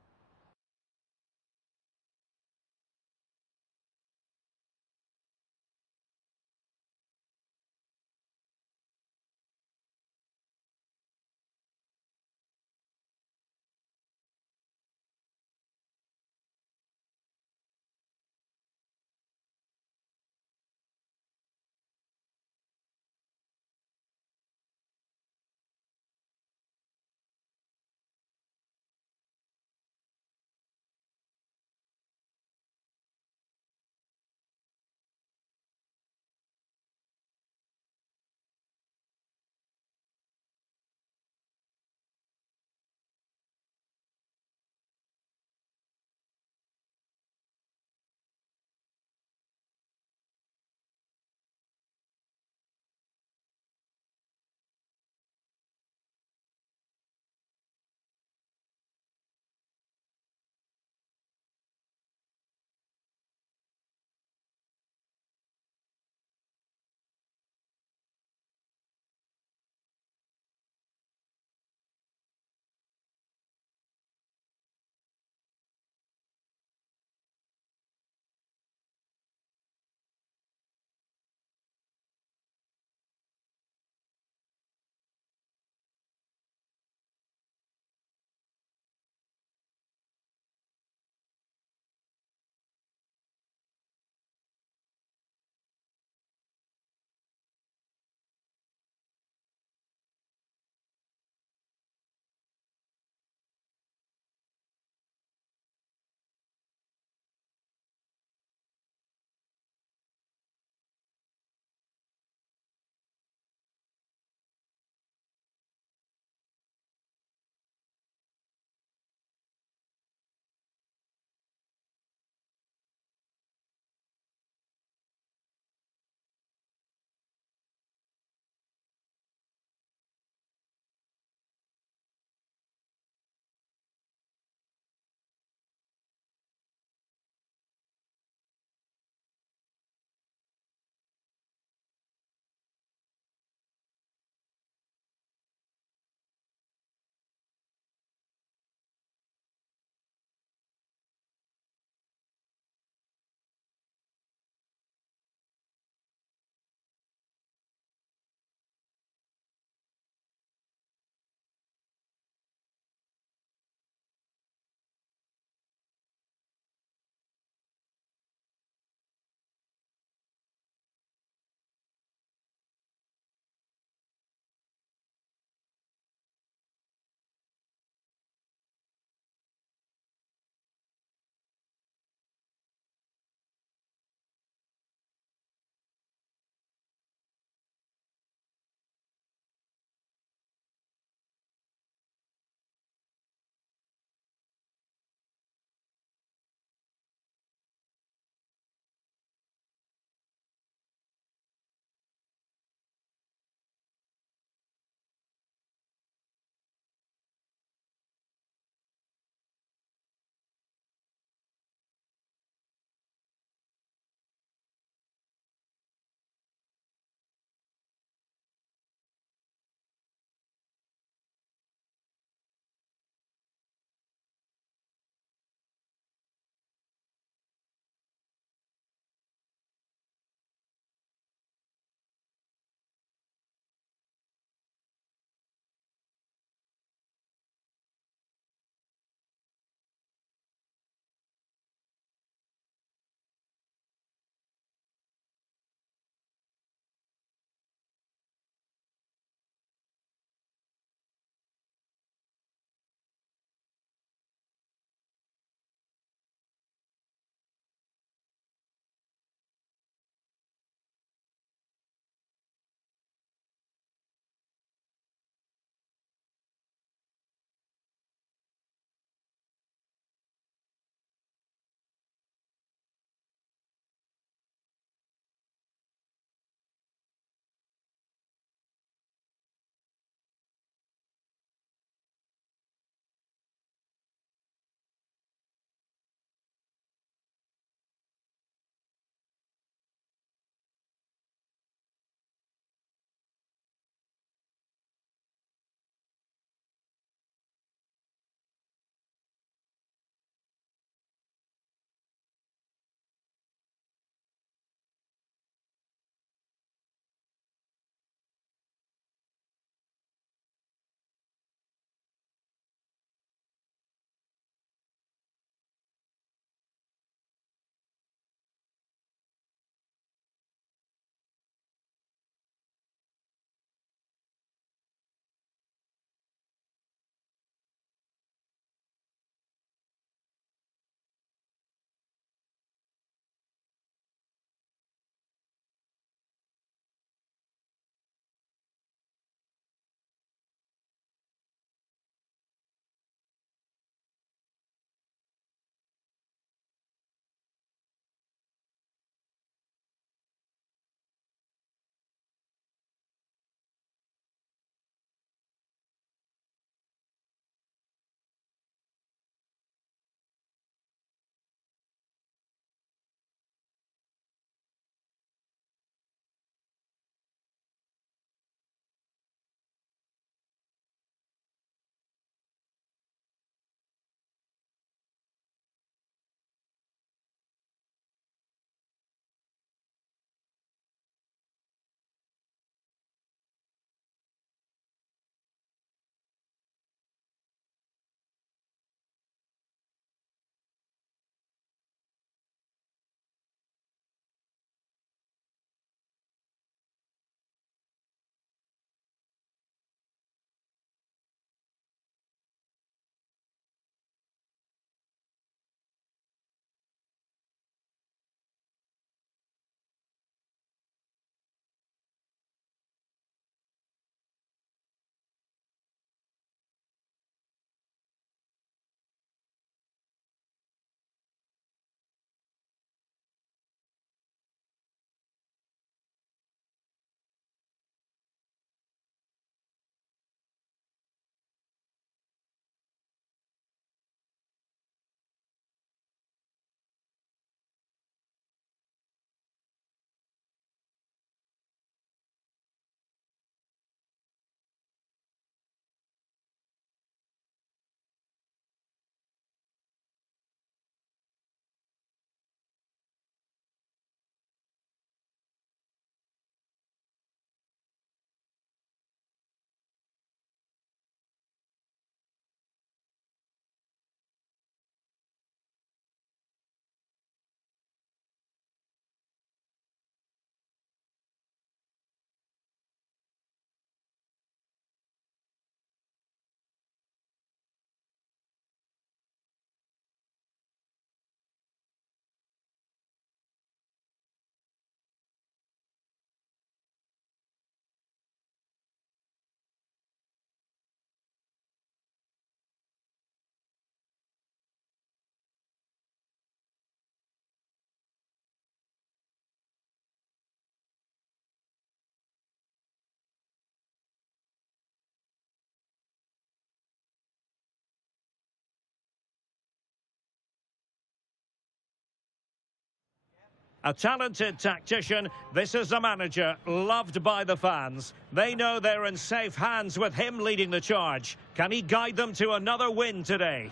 A talented tactician, this is a manager loved by the fans. They know they're in safe hands with him leading the charge. Can he guide them to another win today?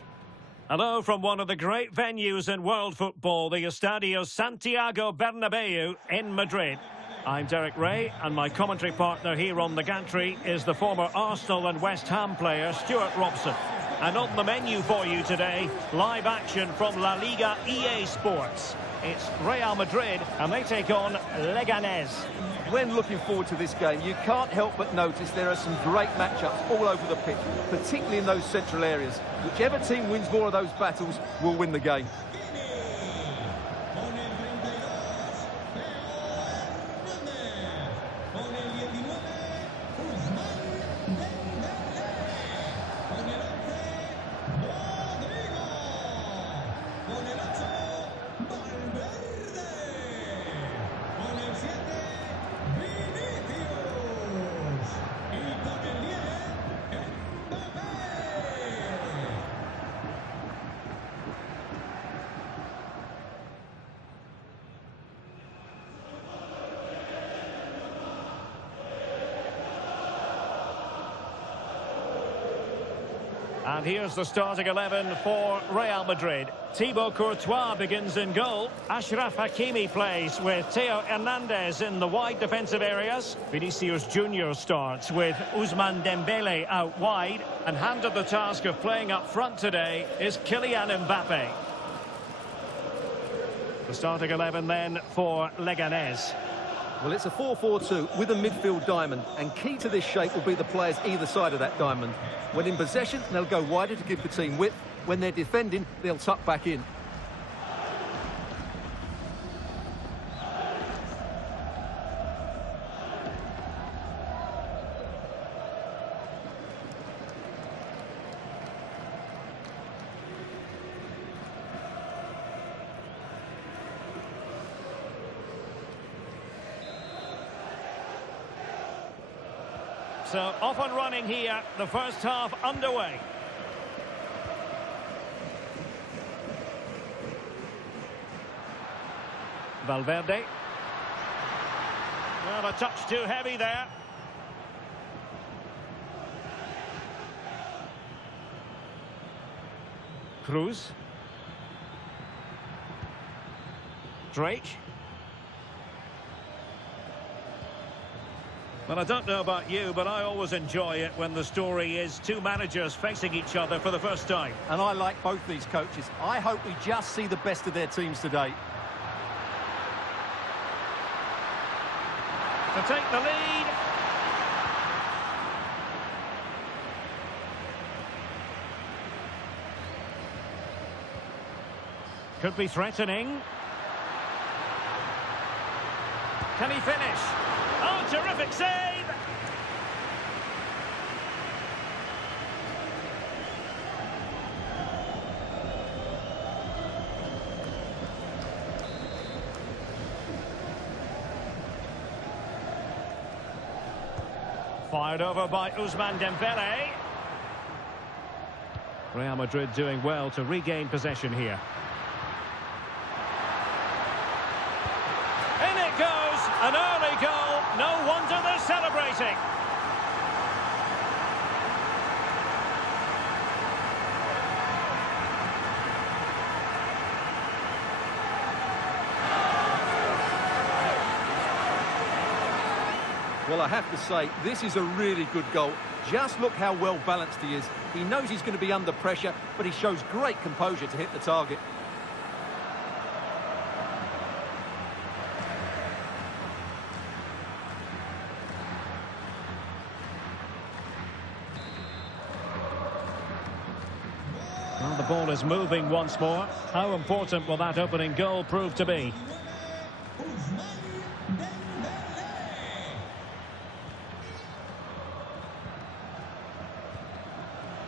Hello from one of the great venues in world football, the Estadio Santiago Bernabeu in Madrid. I'm Derek Ray, and my commentary partner here on the gantry is the former Arsenal and West Ham player Stuart Robson. And on the menu for you today, live action from La Liga EA Sports. It's Real Madrid, and they take on Leganés. When looking forward to this game, you can't help but notice there are some great matchups all over the pitch, particularly in those central areas. Whichever team wins more of those battles will win the game. And here's the starting 11 for Real Madrid. Thibaut Courtois begins in goal. Achraf Hakimi plays with Theo Hernandez in the wide defensive areas. Vinicius Junior starts with Ousmane Dembele out wide. And handed the task of playing up front today is Kylian Mbappe. The starting 11 then for Leganés. Well, it's a 4-4-2 with a midfield diamond, and key to this shape will be the players either side of that diamond. When in possession, they'll go wider to give the team width. When they're defending, they'll tuck back in. So off and running here, the first half underway. Valverde. Well, a touch too heavy there. Cruz. Drake. Well, I don't know about you, but I always enjoy it when the story is two managers facing each other for the first time. And I like both these coaches. I hope we just see the best of their teams today. To take the lead. Could be threatening. Can he finish? Oh, terrific save! Fired over by Ousmane Dembele. Real Madrid doing well to regain possession here. In it goes! An early goal! No wonder they're celebrating! Well, I have to say, this is a really good goal. Just look how well balanced he is. He knows he's going to be under pressure, but he shows great composure to hit the target. Well, the ball is moving once more. How important will that opening goal prove to be?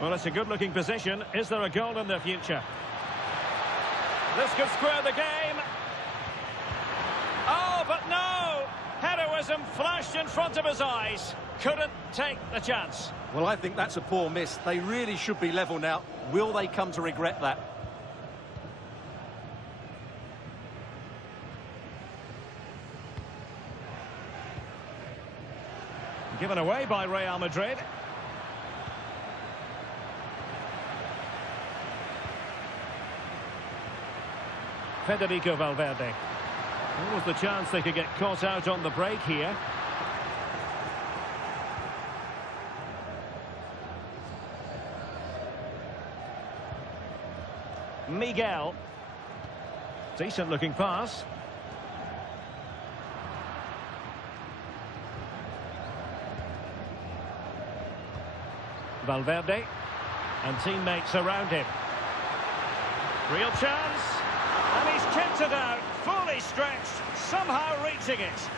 Well, it's a good-looking position. Is there a goal in the future? This could square the game. Oh, but no! Heroism flashed in front of his eyes. Couldn't take the chance. Well, I think that's a poor miss. They really should be level now. Will they come to regret that? Given away by Real Madrid. Federico Valverde. What was the chance they could get caught out on the break here? Miguel. Decent looking pass. Valverde. And teammates around him. Real chance. And he's kicked it out. Fully stretched. Somehow reaching it.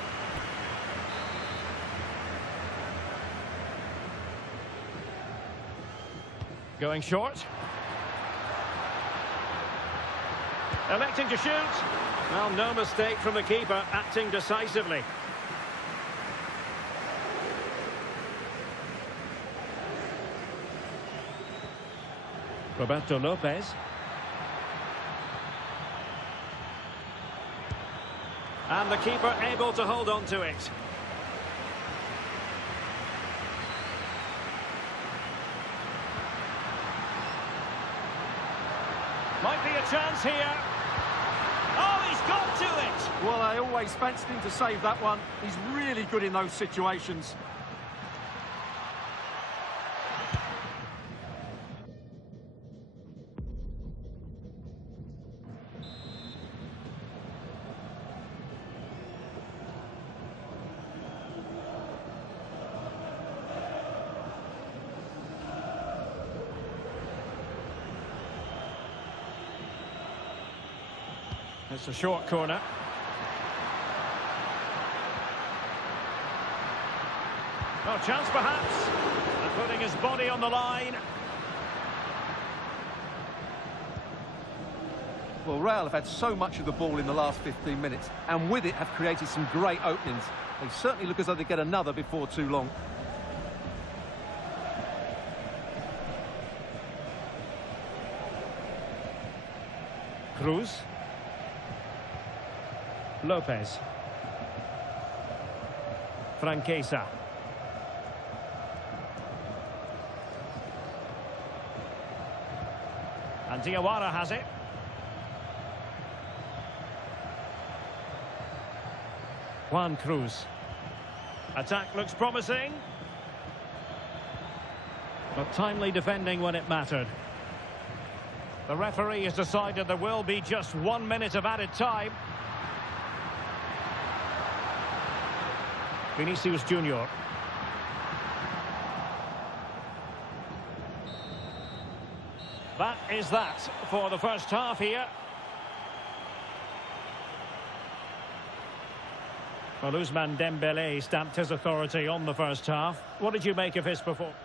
Going short. Electing to shoot. Well, no mistake from the keeper, acting decisively. Roberto Lopez. And the keeper able to hold on to it. Might be a chance here. Oh, he's got to it! Well, I always fancied him to save that one. He's really good in those situations. It's a short corner. Oh, chance perhaps. And putting his body on the line. Well, Real have had so much of the ball in the last 15 minutes, and with it have created some great openings. They certainly look as though they get another before too long. Cruz. Lopez. Franquesa. And Diawara has it. Juan Cruz. Attack looks promising. But timely defending when it mattered. The referee has decided there will be just 1 minute of added time. Vinicius Junior. That is that for the first half here. Well, Ousmane Dembélé stamped his authority on the first half. What did you make of his performance?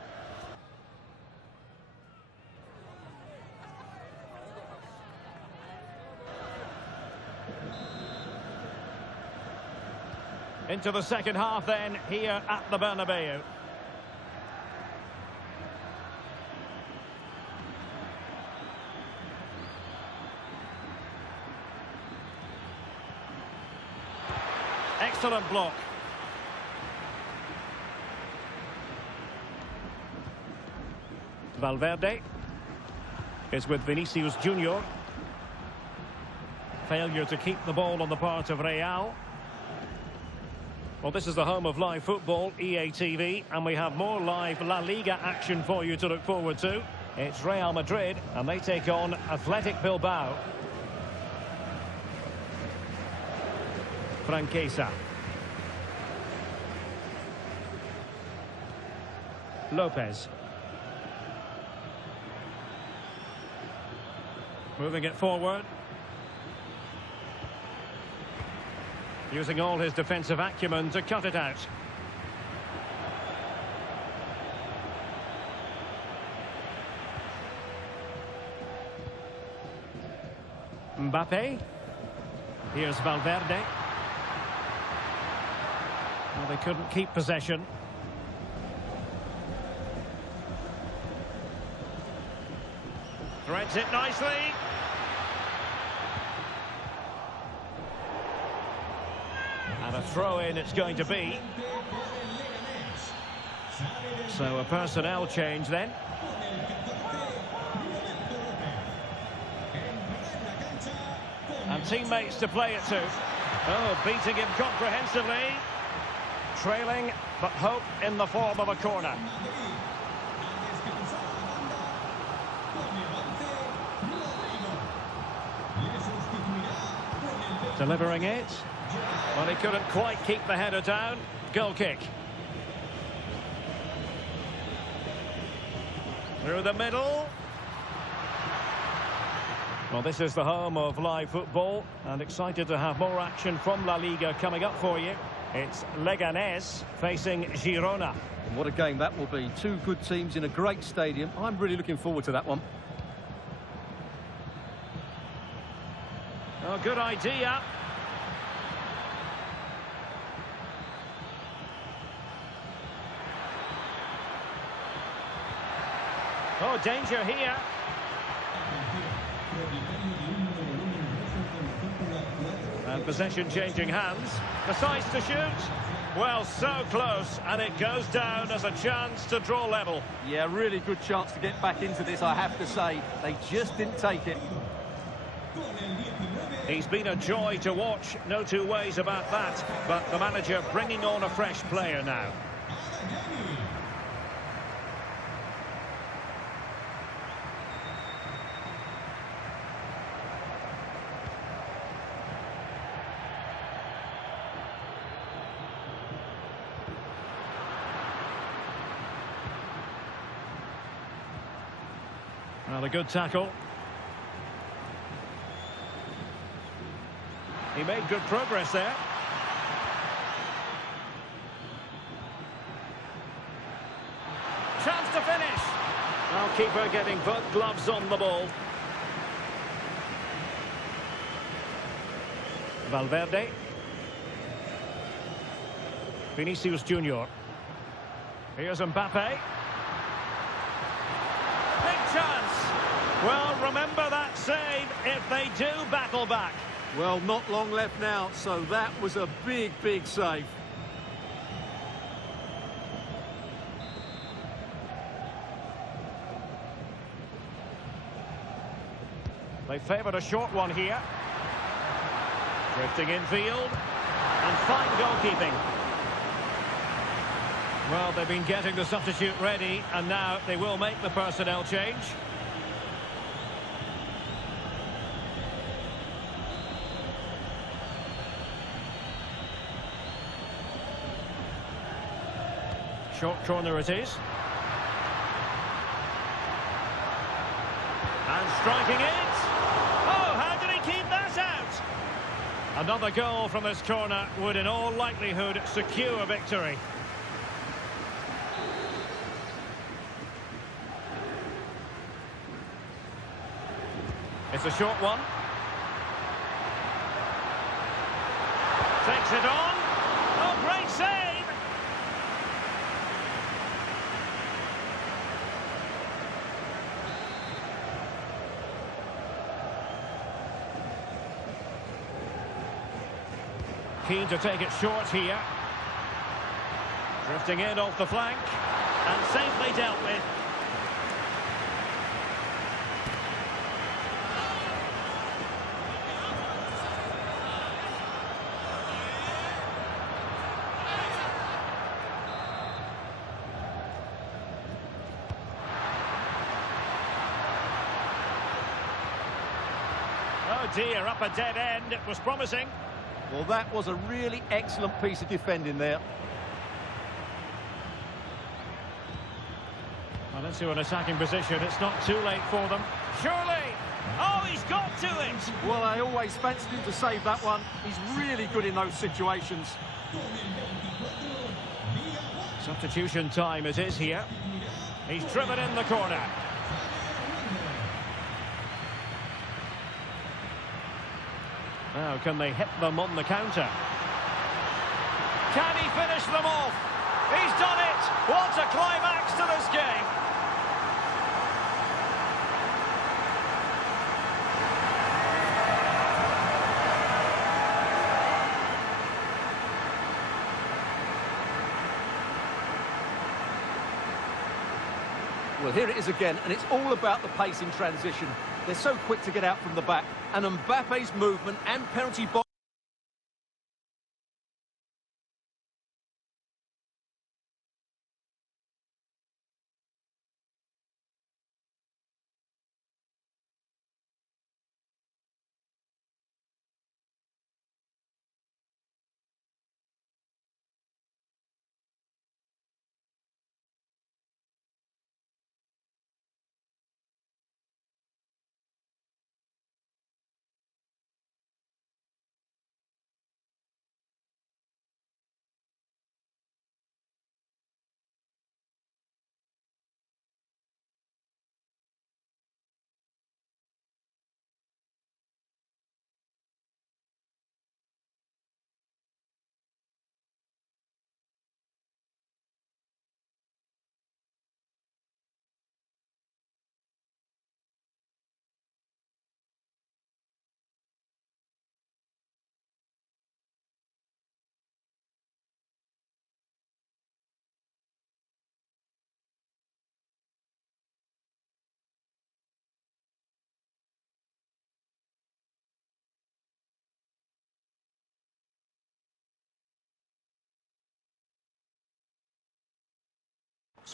Into the second half then, here at the Bernabeu. Excellent block. Valverde is with Vinicius Junior. Failure to keep the ball on the part of Real. Well, this is the home of live football, EA TV, and we have more live La Liga action for you to look forward to. It's Real Madrid, and they take on Athletic Bilbao. Franquesa. Lopez. Moving it forward. Using all his defensive acumen to cut it out. Mbappe. Here's Valverde. Well, they couldn't keep possession. Threads it nicely. And a throw-in it's going to be. So a personnel change then. And teammates to play it to. Oh, beating him comprehensively. Trailing, but hope in the form of a corner. Delivering it. Well, he couldn't quite keep the header down. Goal kick. Through the middle. Well, this is the home of live football, and excited to have more action from La Liga coming up for you. It's Leganés facing Girona. And what a game that will be. Two good teams in a great stadium. I'm really looking forward to that one. Oh, good idea. Oh, danger here. And possession changing hands. Decides to shoot. Well, so close, and it goes down as a chance to draw level. Yeah, really good chance to get back into this, I have to say. They just didn't take it. He's been a joy to watch, no two ways about that. But the manager bringing on a fresh player now. Well, a good tackle. He made good progress there. Chance to finish. Well, keeper getting both gloves on the ball. Valverde. Vinicius Junior. Here's Mbappe. Big chance. Well, remember that save if they do battle back. Well, not long left now, so that was a big, big save. They favoured a short one here. Drifting infield. And fine goalkeeping. Well, they've been getting the substitute ready, and now they will make the personnel change. Short corner it is. And striking it. Oh, how did he keep that out? Another goal from this corner would in all likelihood secure victory. It's a short one. Takes it on. Oh, great save! Keen to take it short here. Drifting in off the flank. And safely dealt with. Oh dear, up a dead end. It was promising. Well, that was a really excellent piece of defending there. Well, into an attacking position. It's not too late for them. Surely! Oh, he's got to it! Well, I always fancied him to save that one. He's really good in those situations. Substitution time it is here. He's driven in the corner. Now, can they hit them on the counter? Can he finish them off? He's done it! What a climax to this game! Well, here it is again, and it's all about the pace in transition. They're so quick to get out from the back, and Mbappe's movement and penalty box.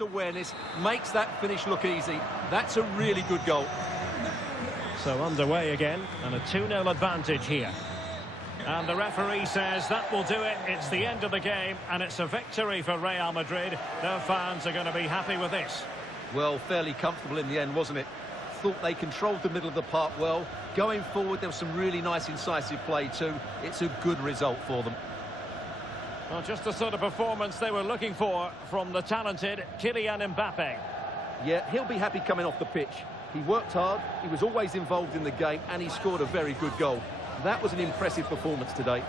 Awareness makes that finish look easy. That's a really good goal. So underway again, and a 2-0 advantage here. And the referee says that will do it. It's the end of the game, and it's a victory for Real Madrid. Their fans are going to be happy with this. Well, fairly comfortable in the end, wasn't it? Thought they controlled the middle of the park well. Going forward, there was some really nice incisive play too. It's a good result for them. Well, just the sort of performance they were looking for from the talented Kylian Mbappe. Yeah, he'll be happy coming off the pitch. He worked hard, he was always involved in the game, and he scored a very good goal. That was an impressive performance today.